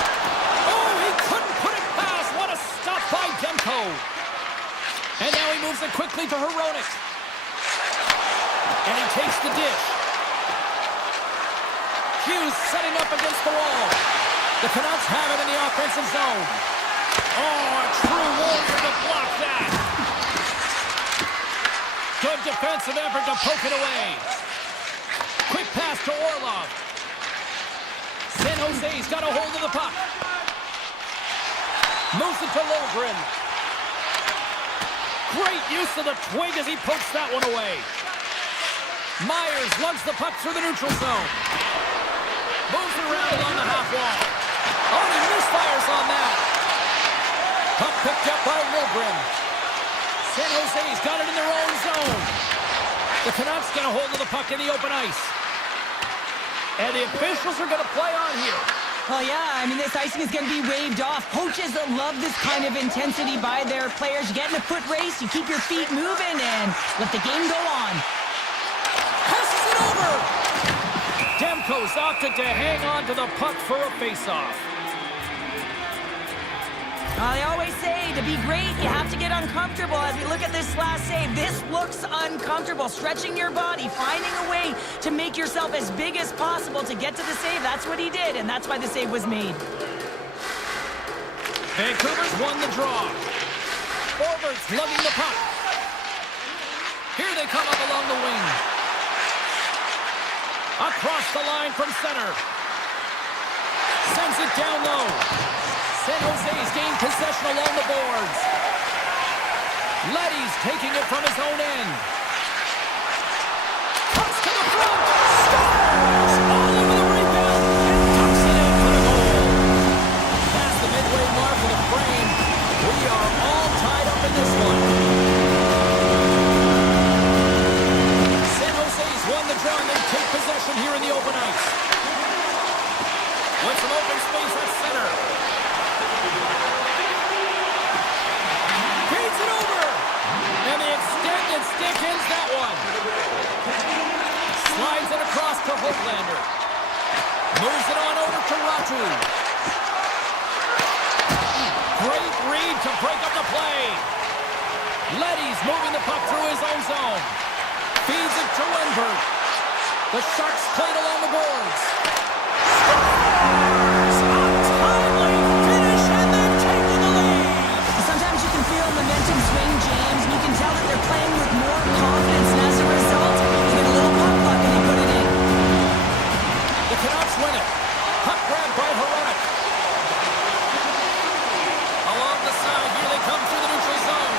Oh, he couldn't put it past. What a stop by Demko. And now he moves it quickly to Hronek. And he takes the dish. Hughes setting up against the wall. The Canucks have it in the offensive zone. Oh, a true warrior to block that. Good defensive effort to poke it away. Quick pass to Orlov. San Jose's got a hold of the puck. Moves it to Logren. Great use of the twig as he pokes that one away. Myers lugs the puck through the neutral zone. Moves it around along the half wall. Oh, he misfires on that. Puck picked up by Logren. San Jose's got it in their own zone. The Canucks get a hold of the puck in the open ice. And the officials are going to play on here. Oh, yeah, I mean, this icing is going to be waved off. Coaches love this kind of intensity by their players. You get in a foot race, you keep your feet moving, and let the game go on. Passes it over! Demko's opted to hang on to the puck for a face-off. They always say to be great, you have to get uncomfortable. As we look at this last save, this looks uncomfortable. Stretching your body, finding a way to make yourself as big as possible to get to the save. That's what he did, and that's why the save was made. Vancouver's won the draw. Forwards lugging the puck. Here they come up along the wing. Across the line from center. Sends it down low. San Jose's gained possession along the boards. Leddy's taking it from his own end. Comes to the front. Scores! All over the rebound and tucks it in for the goal. Past the midway mark of the frame. We are all tied up in this one. San Jose's won the draw and they take possession here in the open ice. With some open space at center. Feeds it over! And the extended stick ends that one. Slides it across to Hoglander. Moves it on over to Ratu. Great read to break up the play. Leddy's moving the puck through his own zone. Feeds it to Wenberg. The Sharks played along the boards. Scores! A timely finish and they've taken the lead. Sometimes you can feel momentum swing, James, and you can tell that they're playing with more confidence, and as a result, they get a little pop luck and they put it in. The Canucks win it. Puck grab by Hronek. Along the side, here they come through the neutral zone.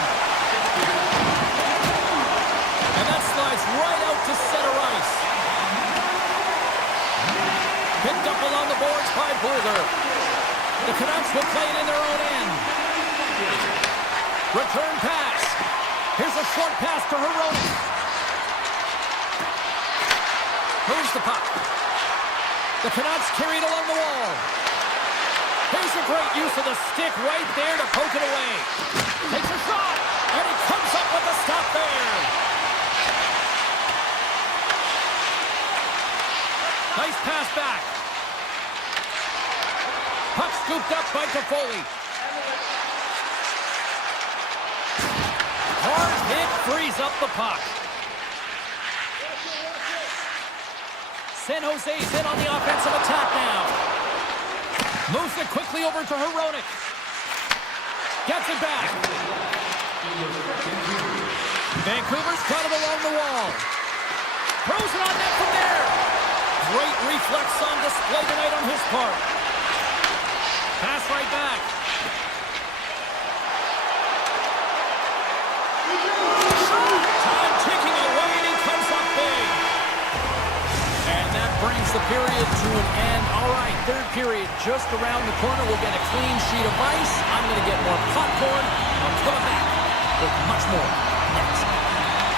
And that slides right out to center ice. Picked up along the boards by Boulder. The Canucks will play it in their own end. Return pass. Here's a short pass to Hronek. Moves the puck. The Canucks carry it along the wall. Here's a great use of the stick right there to poke it away. Takes a shot, and he comes up with a stop there. Nice pass back. Puck scooped up by Toffoli. Hard hit frees up the puck. San Jose's in on the offensive attack now. Moves it quickly over to Hronek. Gets it back. Vancouver's got it along the wall. Throws it on net from there. Great reflex on display tonight on his part. Pass right back. Time ticking away, and he comes up big. And that brings the period it to an end. All right, third period just around the corner. We'll get a clean sheet of ice. I'm going to get more popcorn. I'll come back with much more next.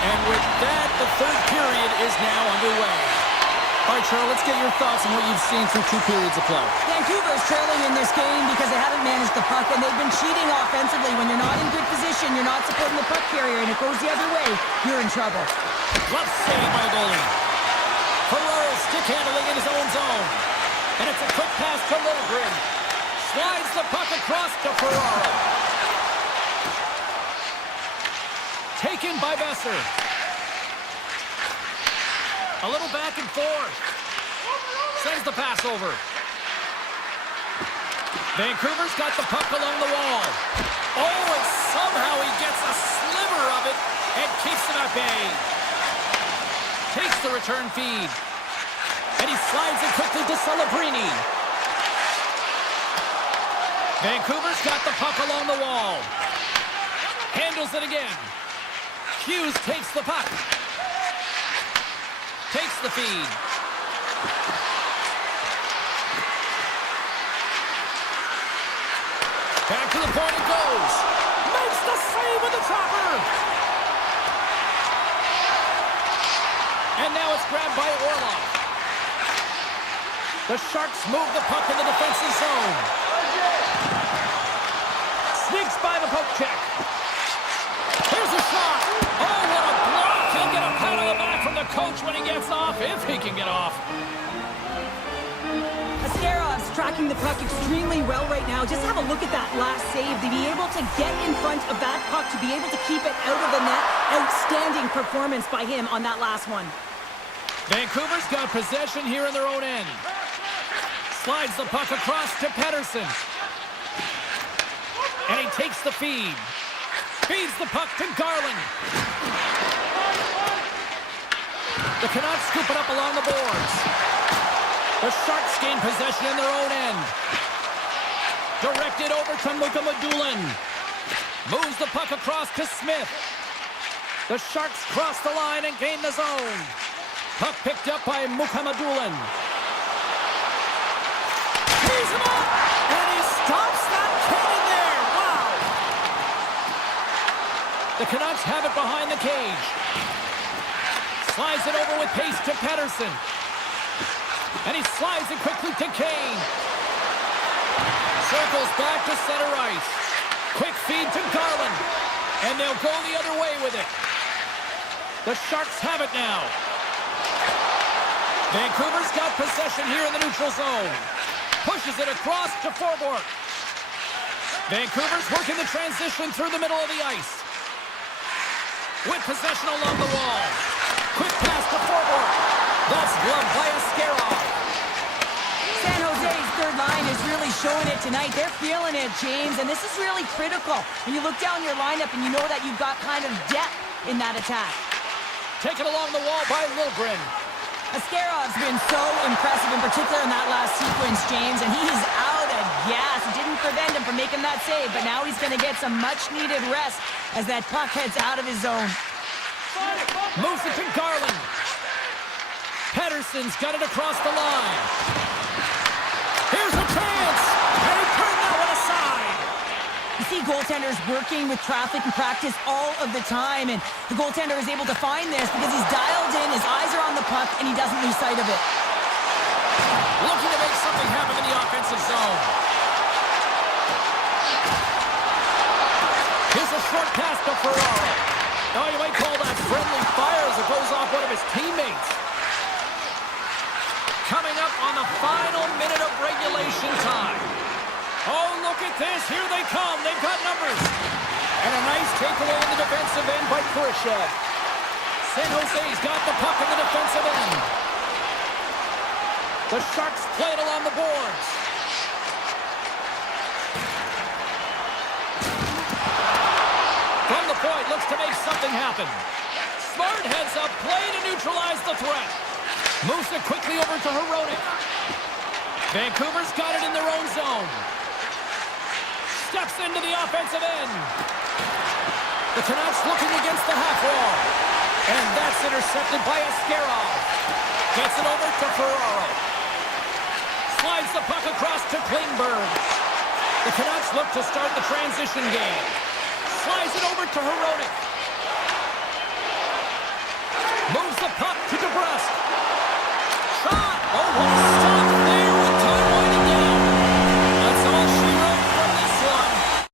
And with that, the third period is now underway. All right, Charles, let's get your thoughts on what you've seen through 2 periods of play. Vancouver's trailing in this game because they haven't managed the puck, and they've been cheating offensively. When you're not in good position, you're not supporting the puck carrier, and it goes the other way, you're in trouble. Glove save by the goalie. Ferraro stick handling in his own zone. And it's a quick pass to Littlegren. Slides the puck across to Ferraro. Taken by Besser. A little back and forth. Sends the pass over. Vancouver's got the puck along the wall. Oh, and somehow he gets a sliver of it and keeps it at bay. Takes the return feed. And he slides it quickly to Celebrini. Vancouver's got the puck along the wall. Handles it again. Hughes takes the puck. Takes the feed. Back to the point it goes. Makes the save with the chopper. And now it's grabbed by Orlov. The Sharks move the puck in the defensive zone. Sneaks by the poke check. Here's a shot. Oh, what a block. He'll get a pat on the back from the coach when he gets off, if he can get off. Askerov's tracking the puck extremely well right now. Just have a look at that last save. To be able to get in front of that puck, to be able to keep it out of the net. Outstanding performance by him on that last one. Vancouver's got possession here in their own end. Slides the puck across to Pettersson. And he takes the feed. Feeds the puck to Garland. The Canucks scoop it up along the boards. The Sharks gain possession in their own end. Directed over to Mukhamadullin. Moves the puck across to Smith. The Sharks cross the line and gain the zone. Puck picked up by Mukhamadullin. Tees him up! And he stops that cannon there! Wow! The Canucks have it behind the cage. Slides it over with pace to Pettersson. And he slides it quickly to Kane. Circles back to center ice. Quick feed to Garland. And they'll go the other way with it. The Sharks have it now. Vancouver's got possession here in the neutral zone. Pushes it across to Forborg. Vancouver's working the transition through the middle of the ice. With possession along the wall. Quick pass to Forborg. That's gloved by Askerov. San Jose's third line is really showing it tonight. They're feeling it, James, and this is really critical. When you look down your lineup and you know that you've got kind of depth in that attack. Taken along the wall by Littlegren. Askerov's been so impressive, in particular in that last sequence, James, and he's out of gas. It didn't prevent him from making that save, but now he's going to get some much-needed rest as that puck heads out of his zone. Moves it to Garland. Pettersson's got it across the line. Here's a chance, and he turned that one aside. You see goaltenders working with traffic and practice all of the time, and the goaltender is able to find this because he's dialed in, his eyes are on the puck, and he doesn't lose sight of it. Looking to make something happen in the offensive zone. Here's a short pass to Ferraro. Now you might call that friendly fire as it goes off one of his teammates. Coming up on the final minute of regulation time. Oh, look at this. Here they come. They've got numbers. And a nice takeaway in the defensive end by Khrushchev. San Jose's got the puck in the defensive end. The Sharks play it along the boards. From the point, looks to make something happen. Smart heads up, play to neutralize the threat. Moves it quickly over to Hronek. Vancouver's got it in their own zone. Steps into the offensive end. The Canucks looking against the half wall. And that's intercepted by Askerov. Gets it over to Ferraro. Slides the puck across to Klingberg. The Canucks look to start the transition game. Slides it over to Hronek. Moves the puck to DeBrusque. Shot! Oh, what a stop there with time winding down. That's all she wrote from this one.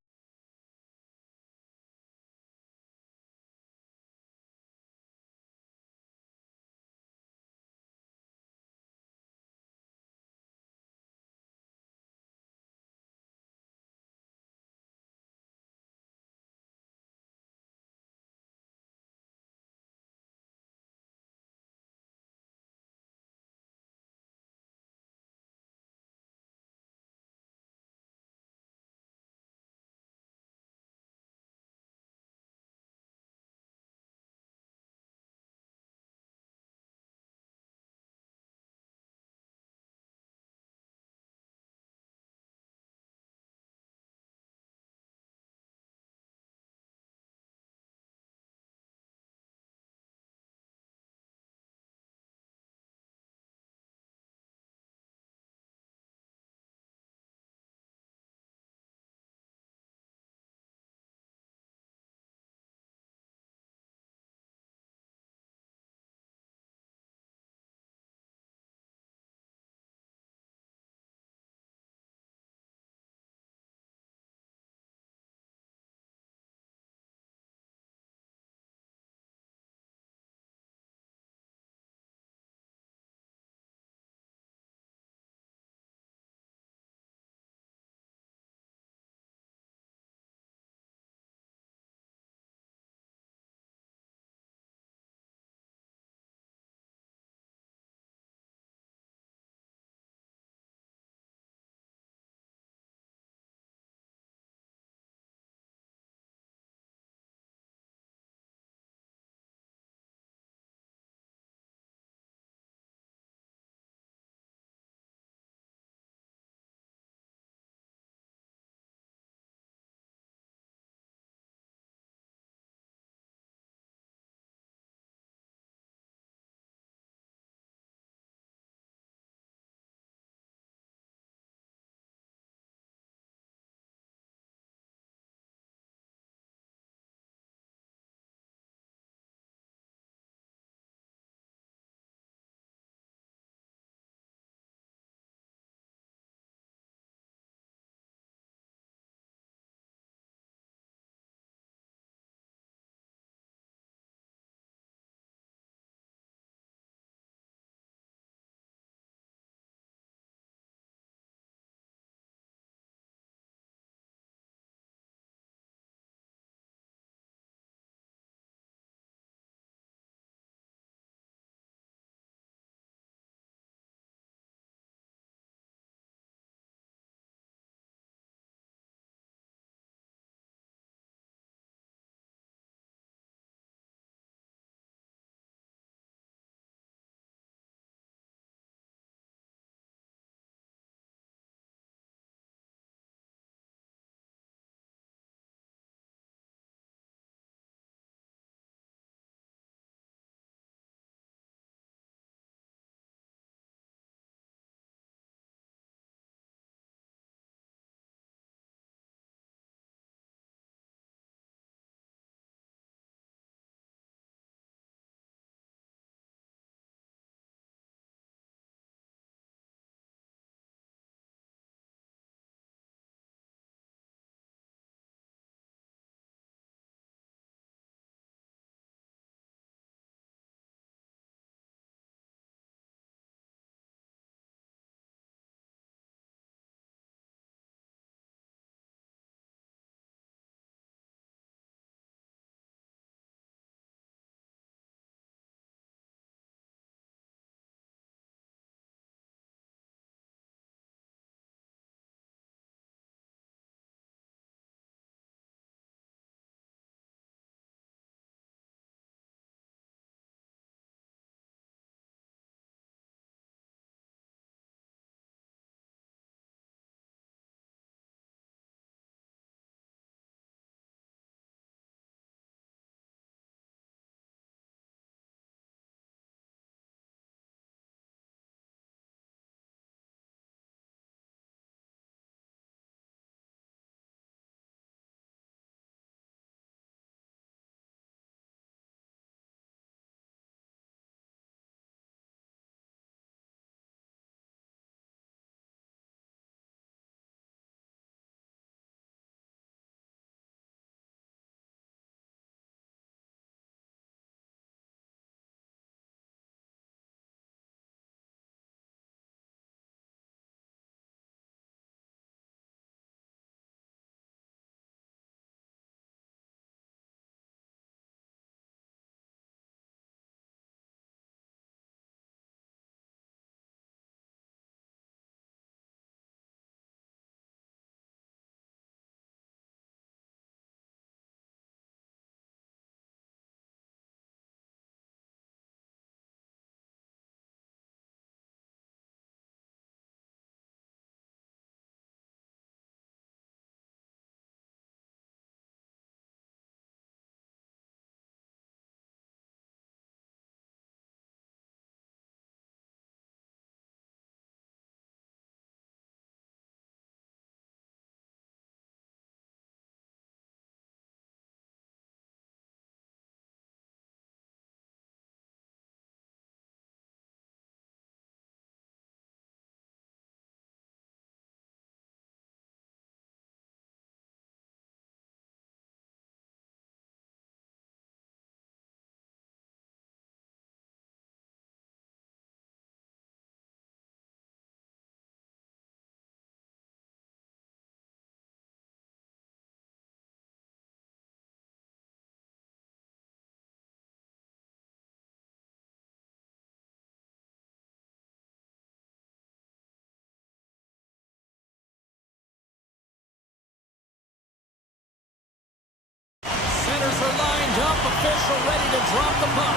Defenders are lined up, official ready to drop the puck.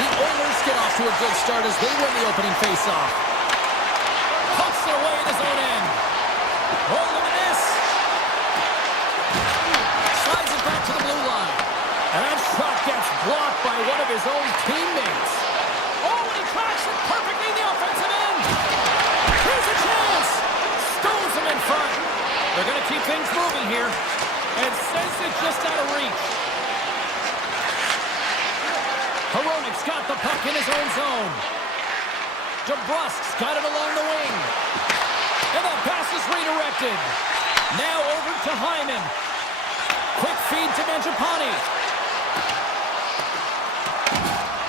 The Oilers get off to a good start as they win the opening faceoff. Pucks it away in his own end. Oh, look at this. Slides it back to the blue line. And that shot gets blocked by one of his own teammates. Oh, and he cracks it perfectly in the offensive end. Here's a chance. Stones him in front. They're going to keep things moving here. And sends it just out of reach. Hronik's got the puck in his own zone. DeBrusk's got it along the wing. And the pass is redirected. Now over to Hyman. Quick feed to Mangiapane.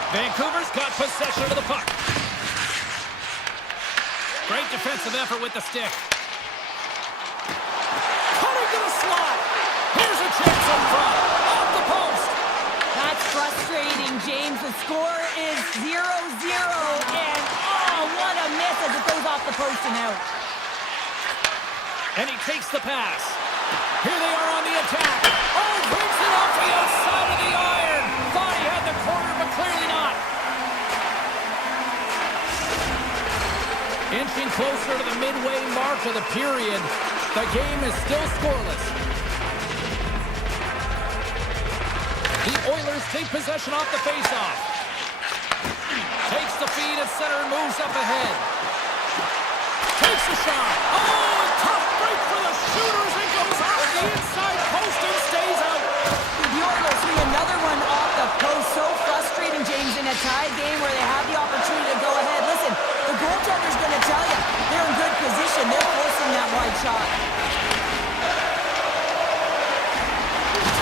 Vancouver's got possession of the puck. Great defensive effort with the stick. Cutting to the slot. Here's a chance up front. Off the post. That's frustrating, James. The score is 0-0, and oh, what a miss as it goes off the post and out. And he takes the pass. Here they are on the attack. Oh, brings it off the outside of the iron. Thought he had the corner, but clearly not. Inching closer to the midway mark of the period. The game is still scoreless. The Oilers take possession off the faceoff. Takes the feed at center and moves up ahead. Takes the shot. Oh, a tough break for the shooters and goes off the inside post and stays out. The Oilers see another one off the post. So frustrating, James, in a tied game where they have the opportunity to go ahead. Listen, the goaltender's going to tell you they're in good position. They're forcing that wide shot.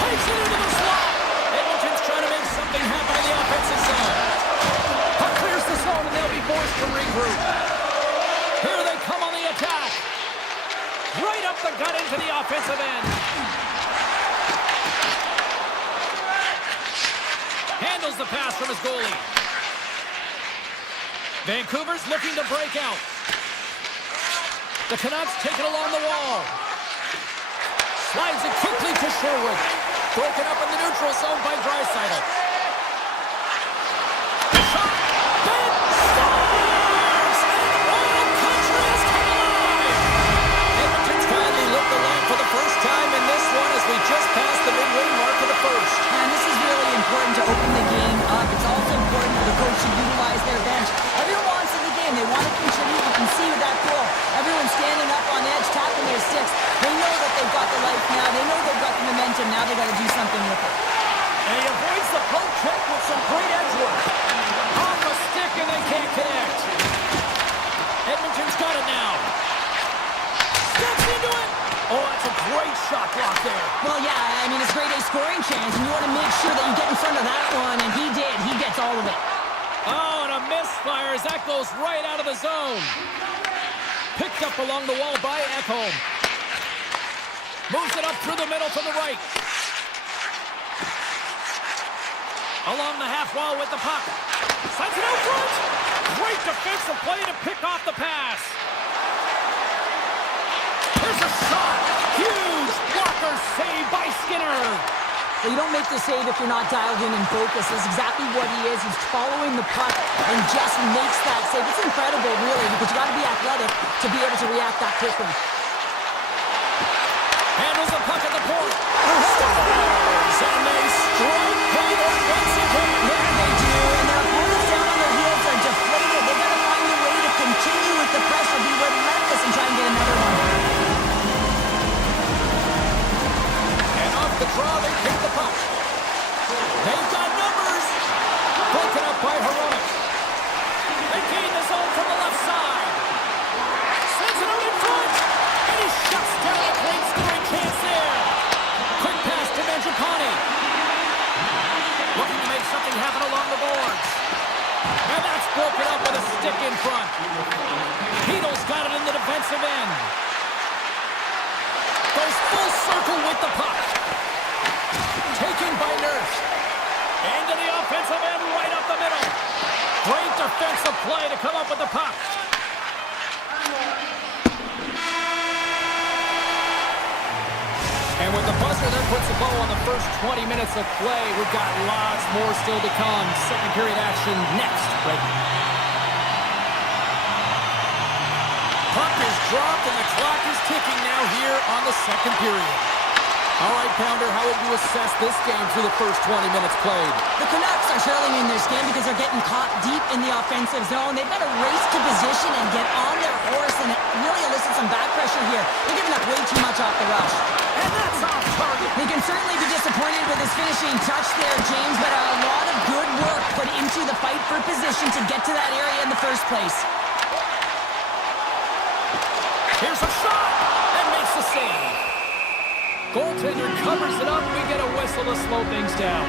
Takes it into the slot. Edmonton's trying to make something happen in the offensive zone. Puck clears the zone and they'll be forced to regroup. Here they come on the attack. Right up the gut into the offensive end. Handles the pass from his goalie. Vancouver's looking to break out. The Canucks take it along the wall. Slides it quickly to Sherwood. Broken up in the neutral zone by Draisaitl. Shot. Ben scores! And all country has come alive! Edmonton's kindly lit the lamp for the first time in this one as we just passed the midway mark of the first. And this is really important to open the game up. It's also important for the coach to utilize their bench. Everyone wants in the game. They want to contribute. You can see with that goal. Everyone's standing up on edge, tapping their sticks. They know that they've got the life now. They know they've got the momentum. Now they've got to do something with it. And he avoids the poke check with some great edge work. Off a stick and they can't connect. Edmonton's got it now. Steps into it. Oh, that's a great shot block there. Well, yeah, I mean, it's grade A scoring chance, and you want to make sure that you get in front of that one, and he did. He gets all of it. Oh, and a misfire as that goes right out of the zone. Picked up along the wall by Ekholm. Moves it up through the middle from the right. Along the half wall with the puck. Sends it out front. Great defensive play to pick off the pass. Here's a shot. Huge blocker save by Skinner. Well, you don't make the save if you're not dialed in and focused. That's exactly what he is. He's following the puck and just makes that save. It's incredible, really, because you got to be athletic to be able to react that quickly. Handles the puck at the point. Scores! And they strike Taylor once again. Yeah, they do. And their opponents down on their heels are deflated. They got to find a way to continue with the pressure, be relentless, and try and get another one. And off the draw, they pick the puck. They've got numbers. Broken up by Hronik. They gain the zone from the left side. Sends it out in front. And he shuts down a great scoring chance there. Quick pass to Mangiapane. Looking to make something happen along the boards. And that's broken up with a stick in front. Heedle's got it in the defensive end. Goes full circle with the puck. Taken by Nurse. Into the offensive end right up the middle. Great defensive play to come up with the puck. with the buzzer, that puts a bow on the first 20 minutes of play. We've got lots more still to come. Second period action next. Right. Puck is dropped, and the clock is ticking now here on the second period. All right, Pounder, how would you assess this game through the first 20 minutes played? The Canucks are surely in their skin because they're getting caught deep in the offensive zone. They've got to race to position and get on their horse and really elicit some back pressure here. They're giving up way too much off the rush. And that's off target. They can certainly be disappointed with his finishing touch there, James, but a lot of good work put into the fight for position to get to that area in the first place. Here's a shot and makes the save. Goaltender covers it up. We get a whistle to slow things down.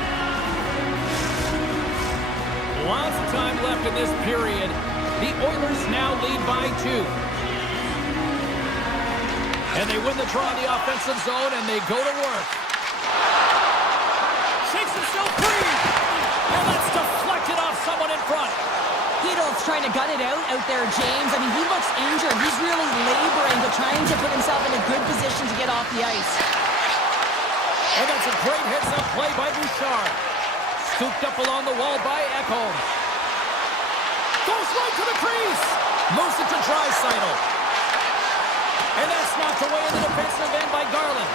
Lots of time left in this period. The Oilers now lead by 2. And they win the draw in the offensive zone, and they go to work. Shakes himself free. And that's deflected off someone in front. Heedle's trying to gut it out there, James. I mean, he looks injured. He's really laboring, but trying to put himself in a good position to get off the ice. And that's a great heads-up play by Bouchard. Scooped up along the wall by Ekholm. Goes right to the crease. Moves it to Draisaitl. And that's knocked away in the defensive end by Garland.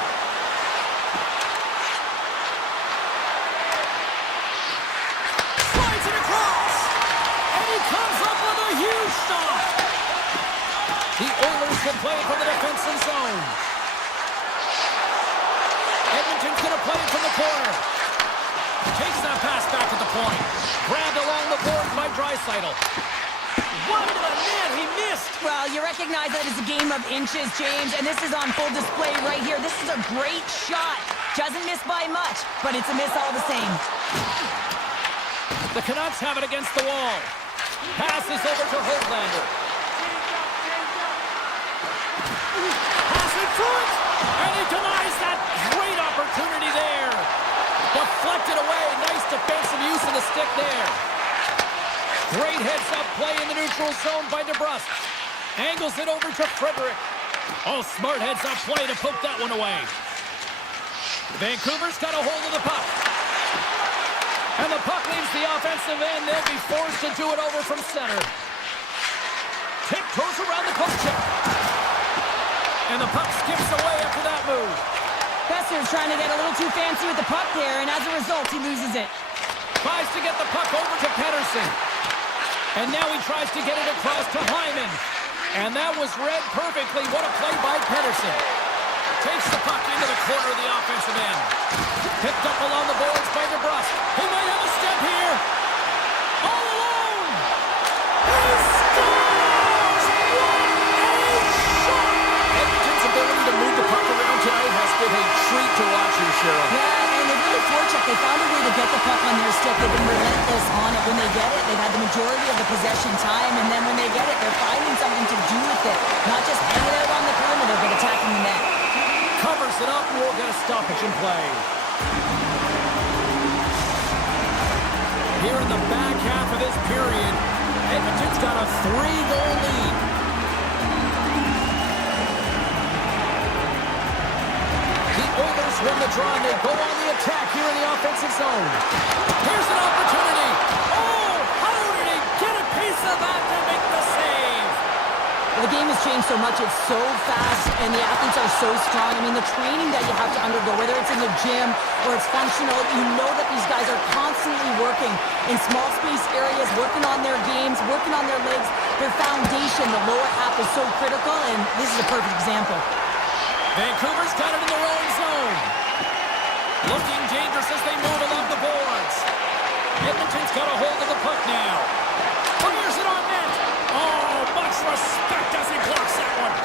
Slides it across. And he comes up with a huge shot. The Oilers will play it from the defensive zone. Edmonton's going to play it from the corner. Takes that pass back at the point. Grabbed along the boards by Draisaitl. Wide to the net, he missed. Well, you recognize that it's a game of inches, James, and this is on full display right here. This is a great shot. Doesn't miss by much, but it's a miss all the same. The Canucks have it against the wall. Passes over to Höglander. Pass in front, and he denies that great opportunity there. Deflected away. Nice defensive use of the stick there. Great heads-up play in the neutral zone by DeBrusque. Angles it over to Frederick. Oh, smart heads-up play to poke that one away. Vancouver's got a hold of the puck. And the puck leaves the offensive end. They'll be forced to do it over from center. Tiptoes around the poke check. And the puck skips away after that move. Besser's trying to get a little too fancy with the puck there, and as a result, he loses it. Tries to get the puck over to Pettersson. And now he tries to get it across to Hyman. And that was read perfectly. What a play by Pettersson. Takes the puck into the corner of the offensive end. Picked up along the boards by DeBrusque. He might have a step here. All alone. He scores! What a shot! Edmonton's ability to move the puck around tonight has been a treat to watch here, Cheryl. Yeah, and they're really fortunate. They found a way to get the puck on their stick. They've been relentless on it. When they get it, they've had the majority of the possession time, and then when they get it, they're finding something to do with it. Not just hang it out on the perimeter, but attacking the net. Covers it up, and we'll get a stoppage in play. Here in the back half of this period, Edmonton's got a 3-goal lead. The Oilers win the draw, and they go on the attack here in the offensive zone. Here's an opportunity. Oh, how did he get a piece of that to make the save? The game has changed so much. It's so fast, and the athletes are so strong. I mean, the training that you have to undergo, whether it's in the gym or it's functional, you know that these guys are constantly working in small space areas, working on their games, working on their legs. Their foundation, the lower half, is so critical, and this is a perfect example. Vancouver's got it in their own zone. Looking dangerous as they move along the boards. Edmonton's got a hold of the puck now. Fires it on net. Oh, much respect as he blocks that one.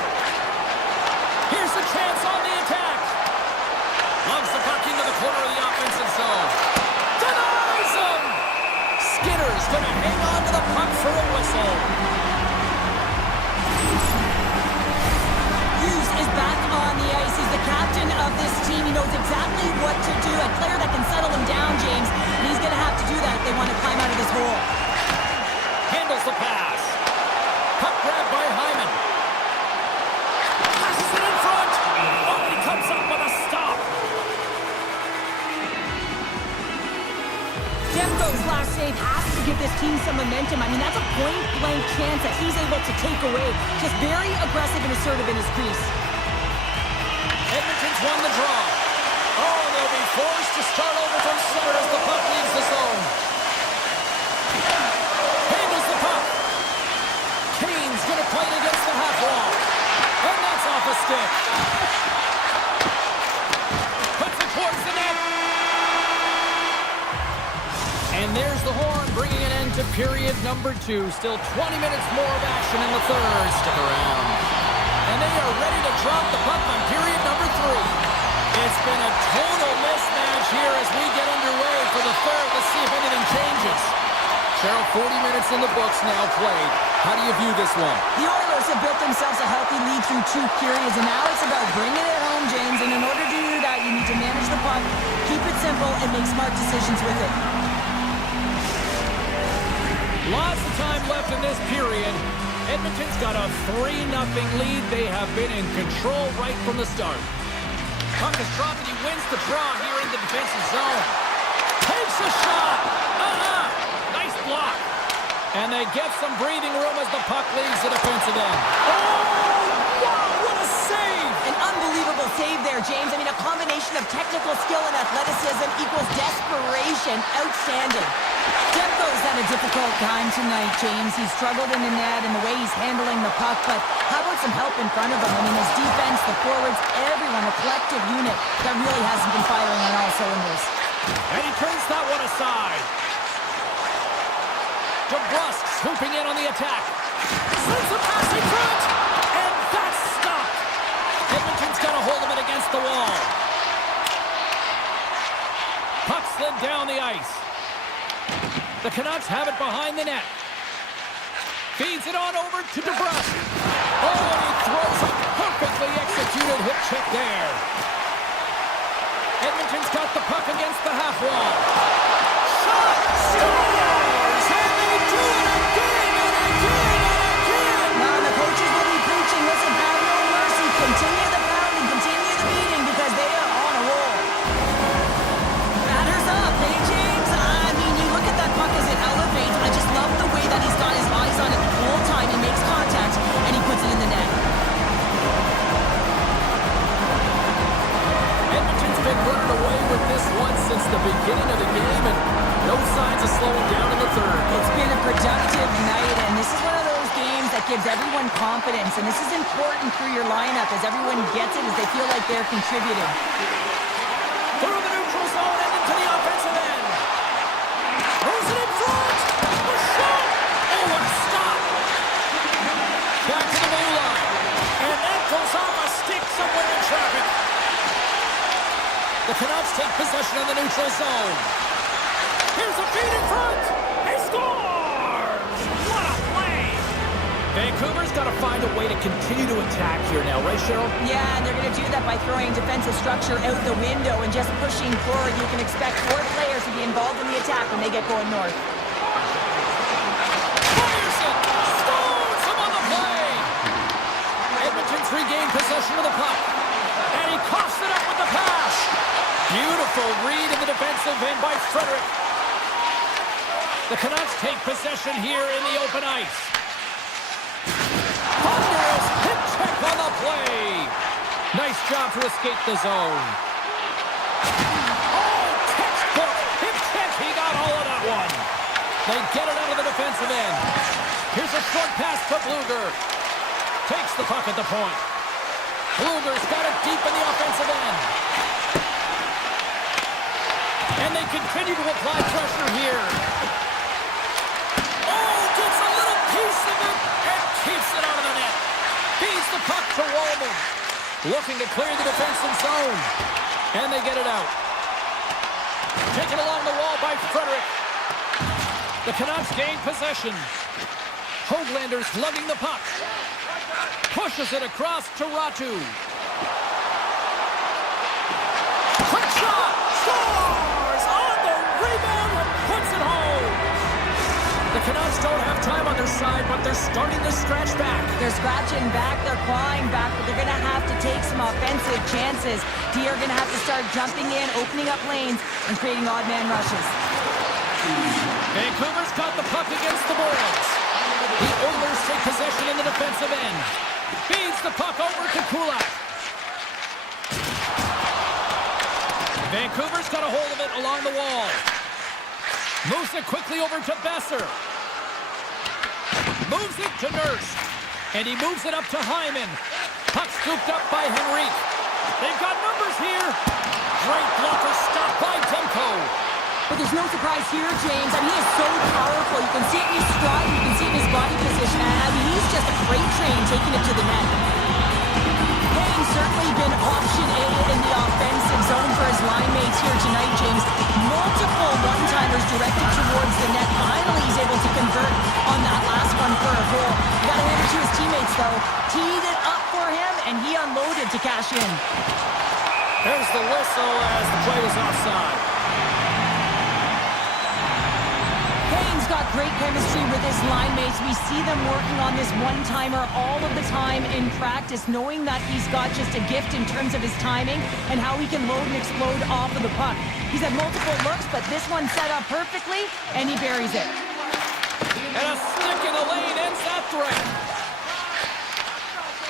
Here's the chance on the attack. Lugs the puck into the corner of the offensive zone. Denies him. Skinner's going to hang on to the puck for a whistle. Hughes is back on the ice. He's the captain of this team. He knows exactly what to do. A player that can settle him down, James. And he's going to have to do that if they want to climb out of this hole. Handles the pass. Puck grabbed by Hyman. Passes it in front. Oh, he comes up with a stop. Demko's last save has to give this team some momentum. I mean, that's a point-blank chance that he's able to take away. Just very aggressive and assertive in his crease. Edmonton's won the draw. Oh, they'll be forced to start over from center as the puck leaves the zone. Handles the puck. Kane's going to play it against the half wall. And that's off a stick. Puts it towards the net. And there's the horn, bringing an end to period number 2. Still 20 minutes more of action in the third. Stick around. And they are ready to drop the puck on period number 3. It's been a total mismatch here as we get underway for the third. Let's see if anything changes. Cheryl, 40 minutes in the books now played. How do you view this one? The Oilers have built themselves a healthy lead through 2 periods, and now it's about bringing it home, James. And in order to do that, you need to manage the puck, keep it simple, and make smart decisions with it. Lots of time left in this period. Edmonton's got a 3-0 lead. They have been in control right from the start. Puck is dropped and he wins the draw here in the defensive zone. Takes a shot. Nice block. And they get some breathing room as the puck leaves the defensive end. Oh, wow, what a save. An unbelievable save there, James. I mean, a combination of technical skill and athleticism equals desperation. Outstanding. Demko's had a difficult time tonight, James. He's struggled in the net and the way he's handling the puck, but how about some help in front of him? I mean, his defense, the forwards, everyone, a collective unit that really hasn't been firing on all cylinders. And he turns that one aside. DeBrusque swooping in on the attack. Sends a pass in front, and that's stopped. Edmonton's got a hold of it against the wall. Puck slid down the ice. The Canucks have it behind the net. Feeds it on over to DeBrusque. Oh, and he throws a perfectly executed hip check there. Edmonton's got the puck against the half wall. Shot! Scores! And they do it again and again and again! Now the coaches will be preaching, listen, have no mercy. Continue the pounding, continue the beating, because they are on a roll. Batters up, hey, James? I mean, you look at that puck as it elevates. I just love the way that he's got his eyes on it the whole time. He makes contact, and he puts it in the net. Edmonton's been running away with this one since the beginning of the game, and no signs of slowing down in the third. It's been a productive night, and this is one of those games that gives everyone confidence, and this is important for your lineup as everyone gets it, as they feel like they're contributing. Through the neutral zone and into the offensive end. Throws it in front. A shot. Oh, what a stop. Back to the blue line. And that goes off a stick somewhere in traffic. The Canucks take possession of the neutral zone. Here's a feed in front. He scores. What a play. Vancouver's got to find a way to continue to attack here now, right, Cheryl? Yeah, and they're going to do that by throwing defensive structure out the window and just pushing forward. You can expect 4 players to be involved in the attack when they get going north. Ryerson scores him on the play. Edmonton's regained possession of the puck. And he coughs it up with the pass. Beautiful read in the defensive end by Frederick. The Canucks take possession here in the open ice. Thunderous hip check on the play. Nice job to escape the zone. Oh, textbook hip check. He got all of that one. They get it out of the defensive end. Here's a short pass to Bluger. Takes the puck at the point. Bluger's got it deep in the offensive end. And they continue to apply pressure here. Oh, gets a little piece of it and keeps it out of the net. Feeds the puck to Wallman. Looking to clear the defensive zone. And they get it out. Taken along the wall by Frederick. The Canucks gain possession. Hoaglander's lugging the puck. Pushes it across to Ratu. Quick shot! Scores! On the rebound and puts it home! The Canucks don't have time on their side, but they're starting to scratch back. They're scratching back, they're clawing back, but they're going to have to take some offensive chances. D are going to have to start jumping in, opening up lanes, and creating odd man rushes. Vancouver's got the puck against the boards. The Oilers take possession in the defensive end. Feeds the puck over to Kulak. Vancouver's got a hold of it along the wall. Moves it quickly over to Besser. Moves it to Nurse. And he moves it up to Hyman. Puck scooped up by Henrique. They've got numbers here. Great blocker stopped by Demko. But there's no surprise here, James. I mean, he is so powerful. You can see it in his stride. You can see it in his body position. I mean, he's just a freight train taking it to the net. Payne's certainly been option A in the offensive zone for his line mates here tonight, James. Multiple one-timers directed towards the net. Finally, he's able to convert on that last one for a goal. You got to hand it to his teammates, though. Teed it up for him, and he unloaded to cash in. There's the whistle as the play is offside. Payne's got great chemistry with his line mates. We see them working on this one-timer all of the time in practice, knowing that he's got just a gift in terms of his timing and how he can load and explode off of the puck. He's had multiple looks, but this one set up perfectly, and he buries it. And a stick in the lane ends that threat.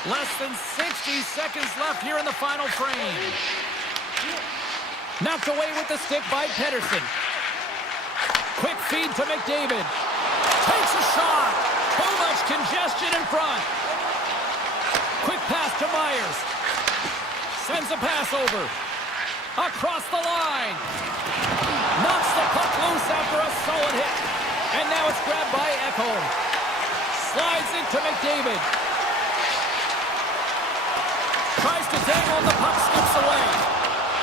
Less than 60 seconds left here in the final frame. Knocked away with the stick by Pedersen. Quick feed to McDavid. Takes a shot. Too much congestion in front. Quick pass to Myers. Sends a pass over. Across the line. Knocks the puck loose after a solid hit. And now it's grabbed by Ekholm. Slides it to McDavid. Tries to dangle, the puck skips away.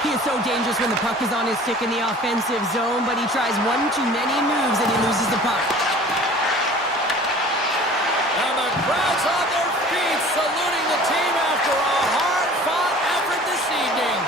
He is so dangerous when the puck is on his stick in the offensive zone, but he tries one too many moves and he loses the puck. And the crowd's on their feet saluting the team after a hard-fought effort this evening.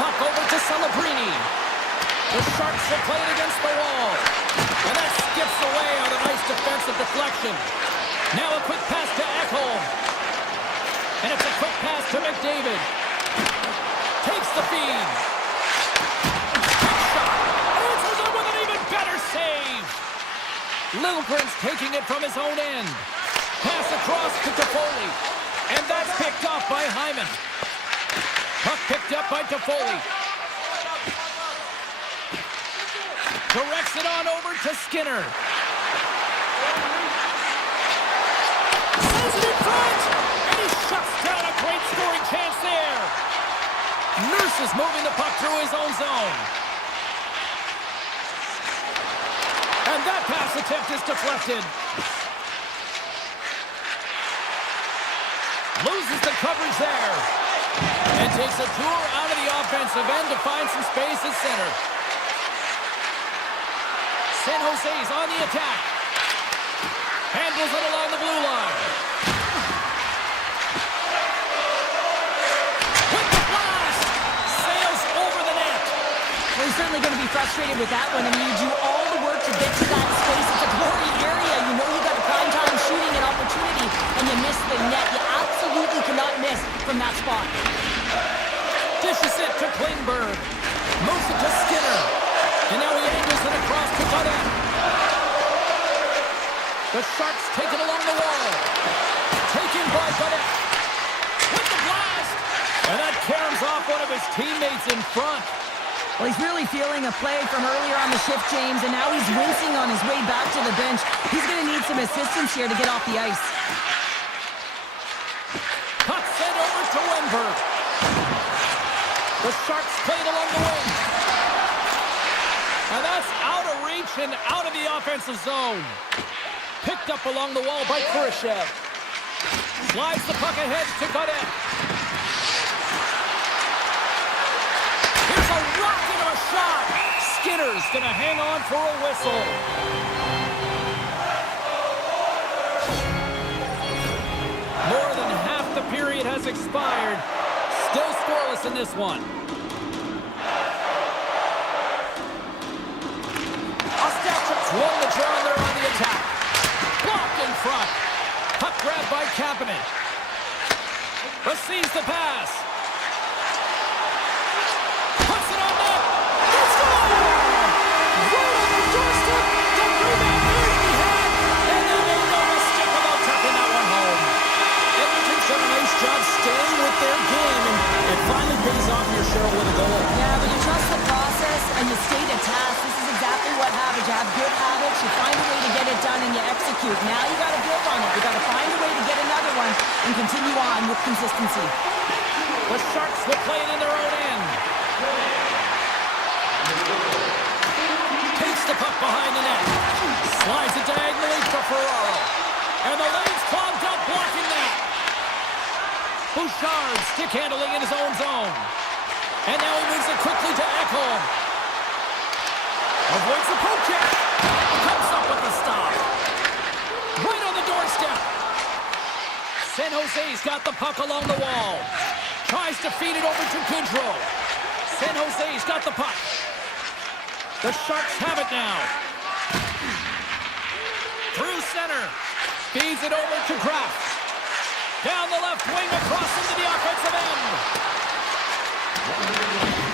puck over to Celebrini. The Sharks will play it against the wall. And that skips away on a nice defensive deflection. Now a quick pass to Ekholm. And it's a quick pass to McDavid. Takes the feed. Quick shot. Answers it with an even better save. Liljegren's taking it from his own end. Pass across to Toffoli. And that's picked off by Hyman. Puck picked up by Toffoli. Directs it on over to Skinner. Sends it in front! And he shuts down a great scoring chance there. Nurse is moving the puck through his own zone. And that pass attempt is deflected. Loses the coverage there. And takes a tour out of the offensive end to find some space at center. San Jose's on the attack. Handles it along the blue line. With the blast! Sails over the net. Well, he's certainly going to be frustrated with that one. I mean, you do all the work to get to that space. It's a glory area. You know you got a prime time shooting an opportunity, and you miss the net. You absolutely cannot miss from that spot. Dishes it to Klingberg. Moves it to Skinner. And now he angles it across to Gudin. The Sharks take it along the wall. Taken by Gudin. With the blast! And that caroms off one of his teammates in front. Well, he's really feeling a play from earlier on the shift, James, and now he's wincing on his way back to the bench. He's going to need some assistance here to get off the ice. Puck sent over to Wenberg. The Sharks play it along the wing. And that's out of reach and out of the offensive zone. Picked up along the wall by Khrushchev. Slides the puck ahead to Gudin. Here's a rocket of a shot. Skinner's going to hang on for a whistle. More than half the period has expired. Still scoreless in this one. Won the draw, and they're on the attack. Blocked in front. Puck grabbed by Kapanen. Receives the pass. Puts it on net. It's gone! Right on the doorstep. The rebound near to be had. And then they go a stick without tucking that one home. Edmonton's done a nice job staying with their game, and it finally pays off here, Cheryl, with a goal. Yeah, when you trust the process and you stay to task, this is exactly what happens. You have good habits, you find a way to get it done, and you execute. Now you got to build on it. You got to find a way to get another one and continue on with consistency. The Sharks will play it in their own end. Takes the puck behind the net. Slides it diagonally to Ferraro. And the lane's clogged up, blocking that. Bouchard stick handling in his own zone. And now he moves it quickly to Ekholm. Avoids the poke check. Comes up with the stop. Right on the doorstep. San Jose's got the puck along the wall. Tries to feed it over to Goodrow. San Jose's got the puck. The Sharks have it now. Through center. Feeds it over to Kraft. Down the left wing across into the offensive end.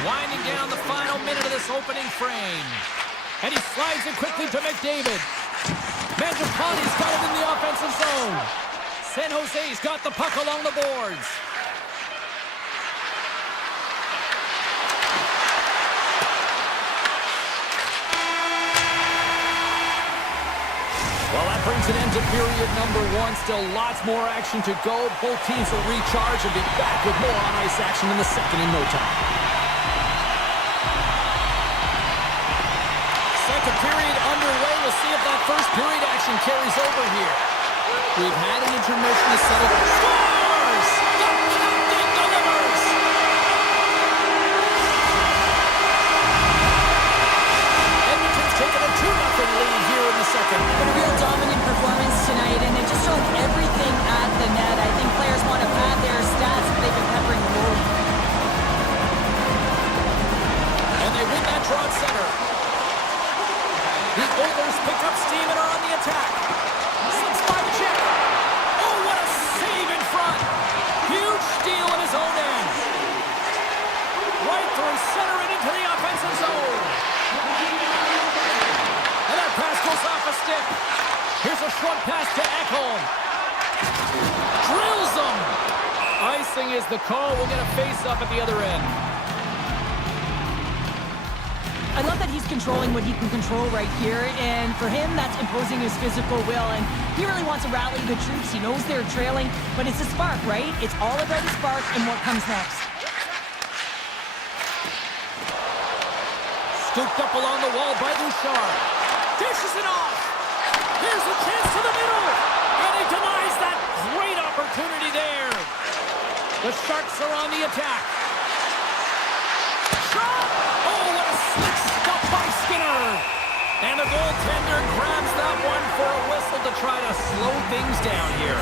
Winding down the final minute of this opening frame. And he slides it quickly to McDavid. Mangiapane's got it in the offensive zone. San Jose's got the puck along the boards. Well, that brings an end to period number one. Still lots more action to go. Both teams will recharge and be back with more on-ice action in the second in no time. Second period underway. We'll see if that first period action carries over here. We've had an intermission to settle. Scores! The captain delivers! Edmonton's taken a 2-0 lead here in the second. A real dominant performance tonight, and it just showed everything at the net. I think players want to pad their stats if they've been peppering the goalie. Oilers pick up steam and are on the attack. Slips by check. Oh, what a save in front. Huge steal in his own end. Right through center and into the offensive zone. And that pass goes off a stick. Here's a short pass to Ekholm. Drills him. Icing is the call. We'll get a face-off at the other end. I love that he's controlling what he can control right here, and for him, that's imposing his physical will, and he really wants to rally the troops. He knows they're trailing, but it's a spark, right? It's all about the spark and what comes next. Scooped up along the wall by Bouchard. Dishes it off. Here's a chance to the middle, and he denies that great opportunity there. The Sharks are on the attack. Shot! Oh, what a slick stop by Skinner! And the goaltender grabs that one for a whistle to try to slow things down here.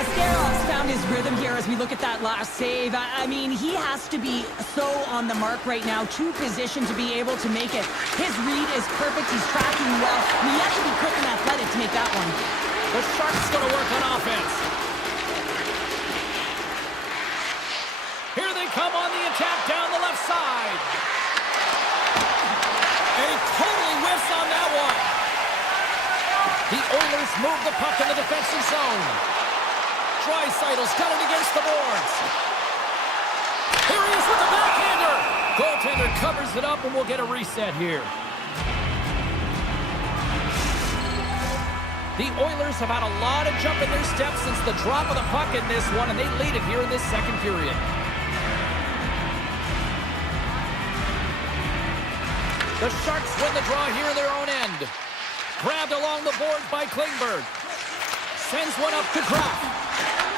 Ascarov's found his rhythm here as we look at that last save. I mean, he has to be so on the mark right now, true position to be able to make it. His read is perfect. He's tracking well. I mean, you have to be quick and athletic to make that one. The Sharks going to work on offense. Here they come on the attack down the left side. And he totally whiffs on that one. The Oilers move the puck in the defensive zone. Draisaitl's got it against the boards. Here he is with the backhander. Goaltender covers it up, and we'll get a reset here. The Oilers have had a lot of jump in their steps since the drop of the puck in this one, and they lead it here in this second period. The Sharks win the draw here in their own end. Grabbed along the board by Klingberg. Sends one up to Kraft.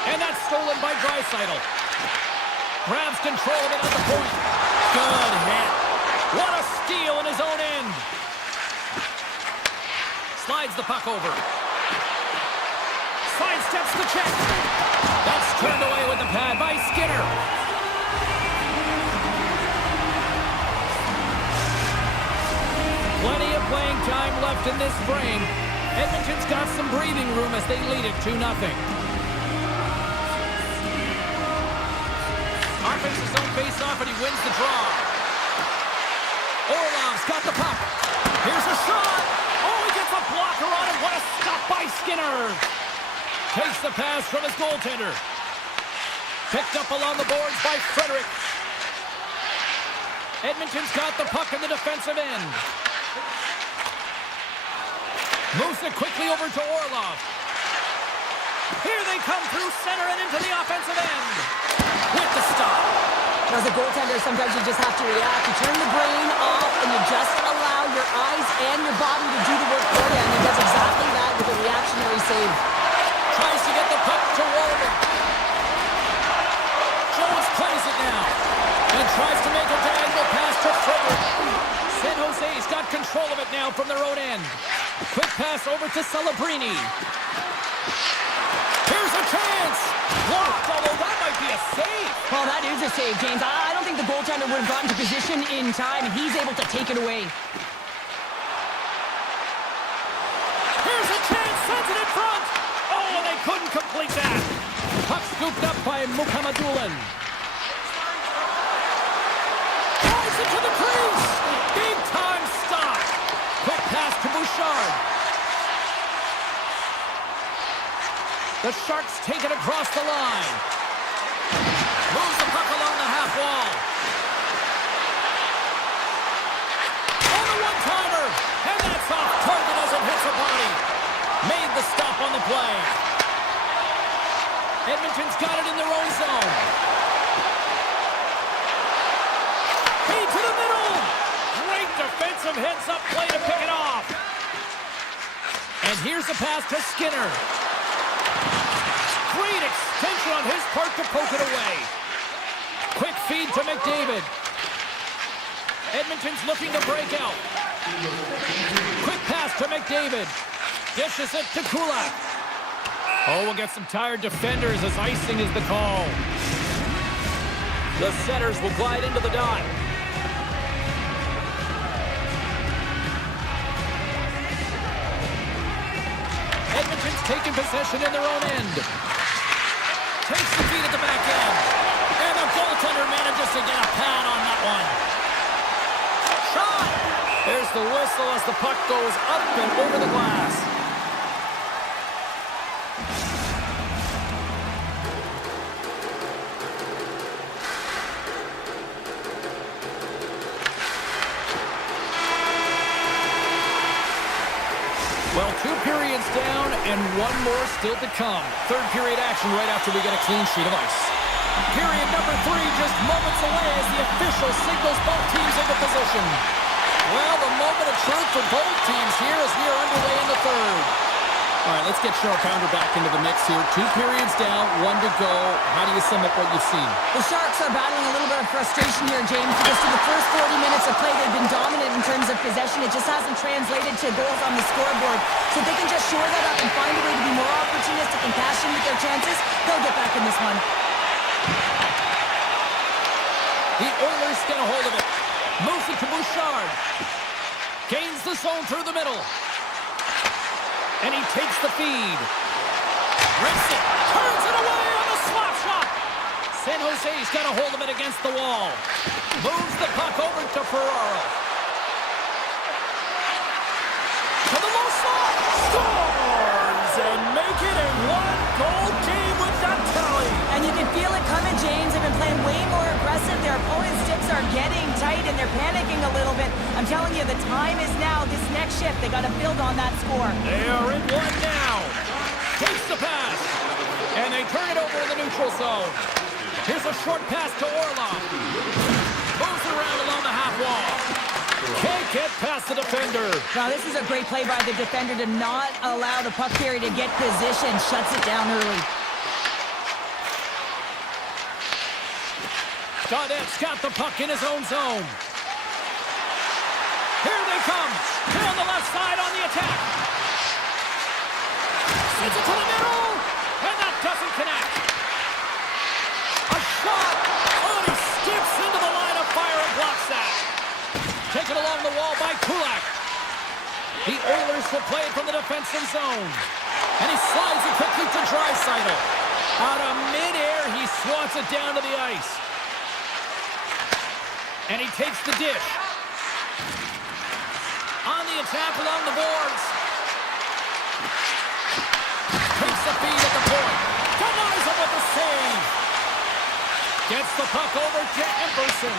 And that's stolen by Draisaitl. Grabs control of it at the point. Good hit. What a steal in his own end. Slides the puck over. Sidesteps the check. That's turned away with the pad by Skinner. Plenty of playing time left in this frame. Edmonton's got some breathing room as they lead it 2-0. Offensive zone face-off, and he wins the draw. Orlov's got the puck. Here's a shot. Oh, he gets a blocker on it. What a stop by Skinner. Takes the pass from his goaltender. Picked up along the boards by Frederick. Edmonton's got the puck in the defensive end. Moves it quickly over to Orlov. Here they come through center and into the offensive end. With the stop. As a goaltender, sometimes you just have to react. You turn the brain off and you just allow your eyes and your body to do the work for you. And he does exactly that with a reactionary save. Tries to get the puck to Walden. Jones plays it now. And tries to make a diagonal pass to Frederick. San Jose's got control of it now from their own end. Quick pass over to Celebrini. Here's a chance. Blocked, although that might be a save. Well, that is a save, James. I don't think the goaltender would have gotten to position in time, and he's able to take it away. Here's a chance. Sends it in front. Oh, and they couldn't complete that. Puck scooped up by Mukhamadullin. Drives it to the crease. Big time stop. Quick pass to Bouchard. The Sharks take it across the line. Moves the puck along the half wall. On the one-timer. And that's off target as it hits a body. Made the stop on the play. Edmonton's got it in their own zone. Feed to the middle. Great defensive heads-up play to pick it off. And here's the pass to Skinner. Great extension on his part to poke it away. Quick feed to McDavid. Edmonton's looking to break out. Quick pass to McDavid. Dishes it to Kulak. Oh, we'll get some tired defenders as icing is the call. The setters will glide into the dot. possession in their own end. Takes the feed at the back end. And the goaltender manages to get a pad on that one. Shot! There's the whistle as the puck goes up and over the glass. Well, 2 periods down and 1 more still to come. Third period action right after we get a clean sheet of ice. Period number 3 just moments away as the official signals both teams into position. Well, the moment of truth for both teams here as we are underway in the third. All right, let's get Sharp Pounder back into the mix here. 2 periods down, 1 to go. How do you sum up what you've seen? The Sharks are battling a little bit of frustration here, James, because through the first 40 minutes of play, they've been dominant in terms of possession. It just hasn't translated to goals on the scoreboard. So if they can just shore that up and find a way to be more opportunistic and cash in with their chances, they'll get back in this one. The Oilers get a hold of it. Moves it to Bouchard. Gains the zone through the middle. And he takes the feed. Rips it. Turns it away on a slap shot. San Jose's got a hold of it against the wall. Moves the puck over to Ferraro. To the low slot. Scores! And make it a 1-goal game with that tally. And you can feel it coming, James. They've been playing way more aggressive. Their opponent's sticks are getting tight and they're panicking a little bit. I'm telling you, the time is now. This next shift, they got to build on that score. They are in one now. Takes the pass. And they turn it over in the neutral zone. Here's a short pass to Orlov. Moves around along the half wall. Can't get past the defender. Now, this is a great play by the defender to not allow the puck carrier to get position. Shuts it down early. Gaudette's got the puck in his own zone. Here they come. Down the left side on the attack. Sends it to the middle. And that doesn't connect. A shot. Oh, he skips into the line of fire and blocks that. Taken along the wall by Kulak. The Oilers will play it from the defensive zone. And he slides it quickly to Draisaitl. Out of midair, he swats it down to the ice. And he takes the dish. On the attack along the boards. Takes the feed at the point. Denies him with the save. Gets the puck over to Emberson.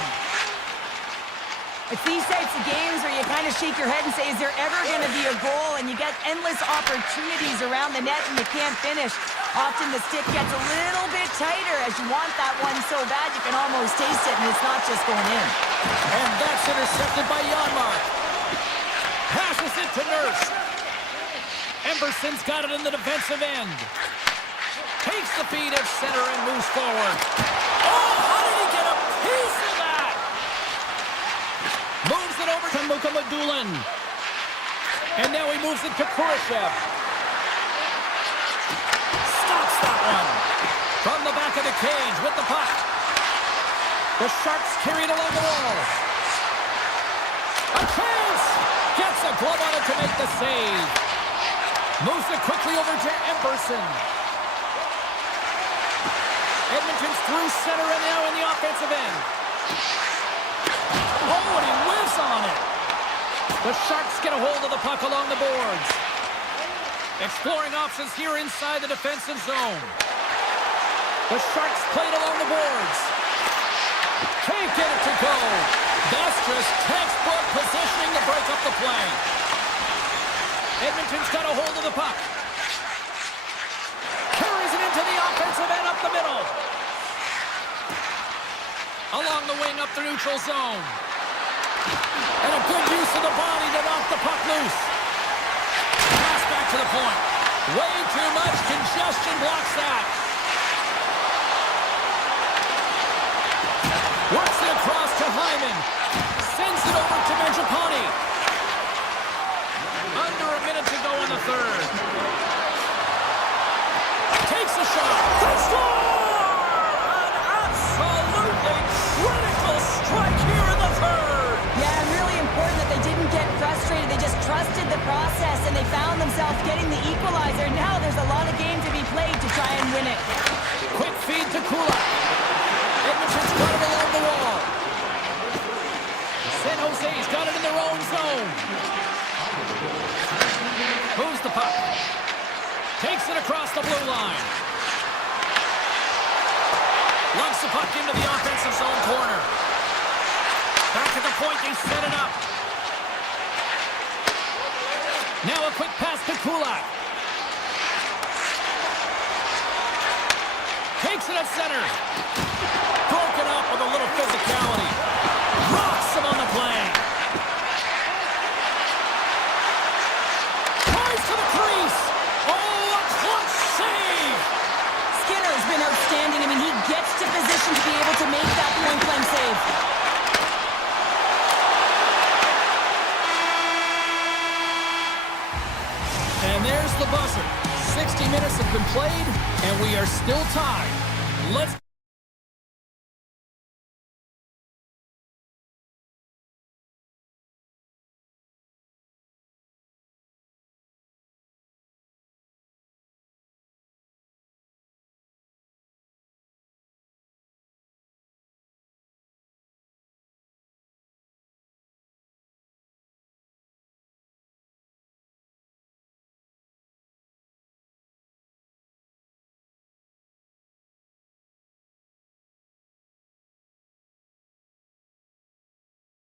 It's these types of games where you kind of shake your head and say, is there ever going to be a goal? And you get endless opportunities around the net and you can't finish. Often the stick gets a little bit tighter as you want that one so bad you can almost taste it, and it's not just going in. And that's intercepted by Janmark. Passes it to Nurse. Emberson's got it in the defensive end. Takes the feed at center and moves forward. Oh, how did he get a piece of that? Moves it over to Mukhamadullin. And now he moves it to Kurashev. Stops that one. From the back of the cage with the puck. The Sharks carry it along the wall. A chance! Gets a glove on it to make the save. Moves it quickly over to Emberson. Edmonton's through center and now in the offensive end. Oh, and he whiffs on it. The Sharks get a hold of the puck along the boards. Exploring options here inside the defensive zone. The Sharks play it along the boards. Can't get it to go. That's just textbook positioning to break up the play. Edmonton's got a hold of the puck. Carries it into the offensive end up the middle. Along the wing up the neutral zone. And a good use of the body to knock the puck loose. Pass back to the point. Way too much congestion blocks that. Works it across to Hyman. Sends it over to Mangiapane. Under a minute to go in the third. Takes a shot. They score! An absolutely critical strike here in the third. Yeah, and really important that they didn't get frustrated. They just trusted the process, and they found themselves getting the equalizer. Now there's a lot of say he's got it in their own zone. Moves the puck. Takes it across the blue line. Lugs the puck into the offensive zone corner. Back at the point, they set it up. Now a quick pass to Kulak. Takes it at center. Broken up with a little physicality. Rocks him on the play. Tries to the crease. Oh, a clutch save. Skinner's been outstanding. I mean, he gets to position to be able to make that point-blank save. And there's the buzzer. 60 minutes have been played, and we are still tied. Let's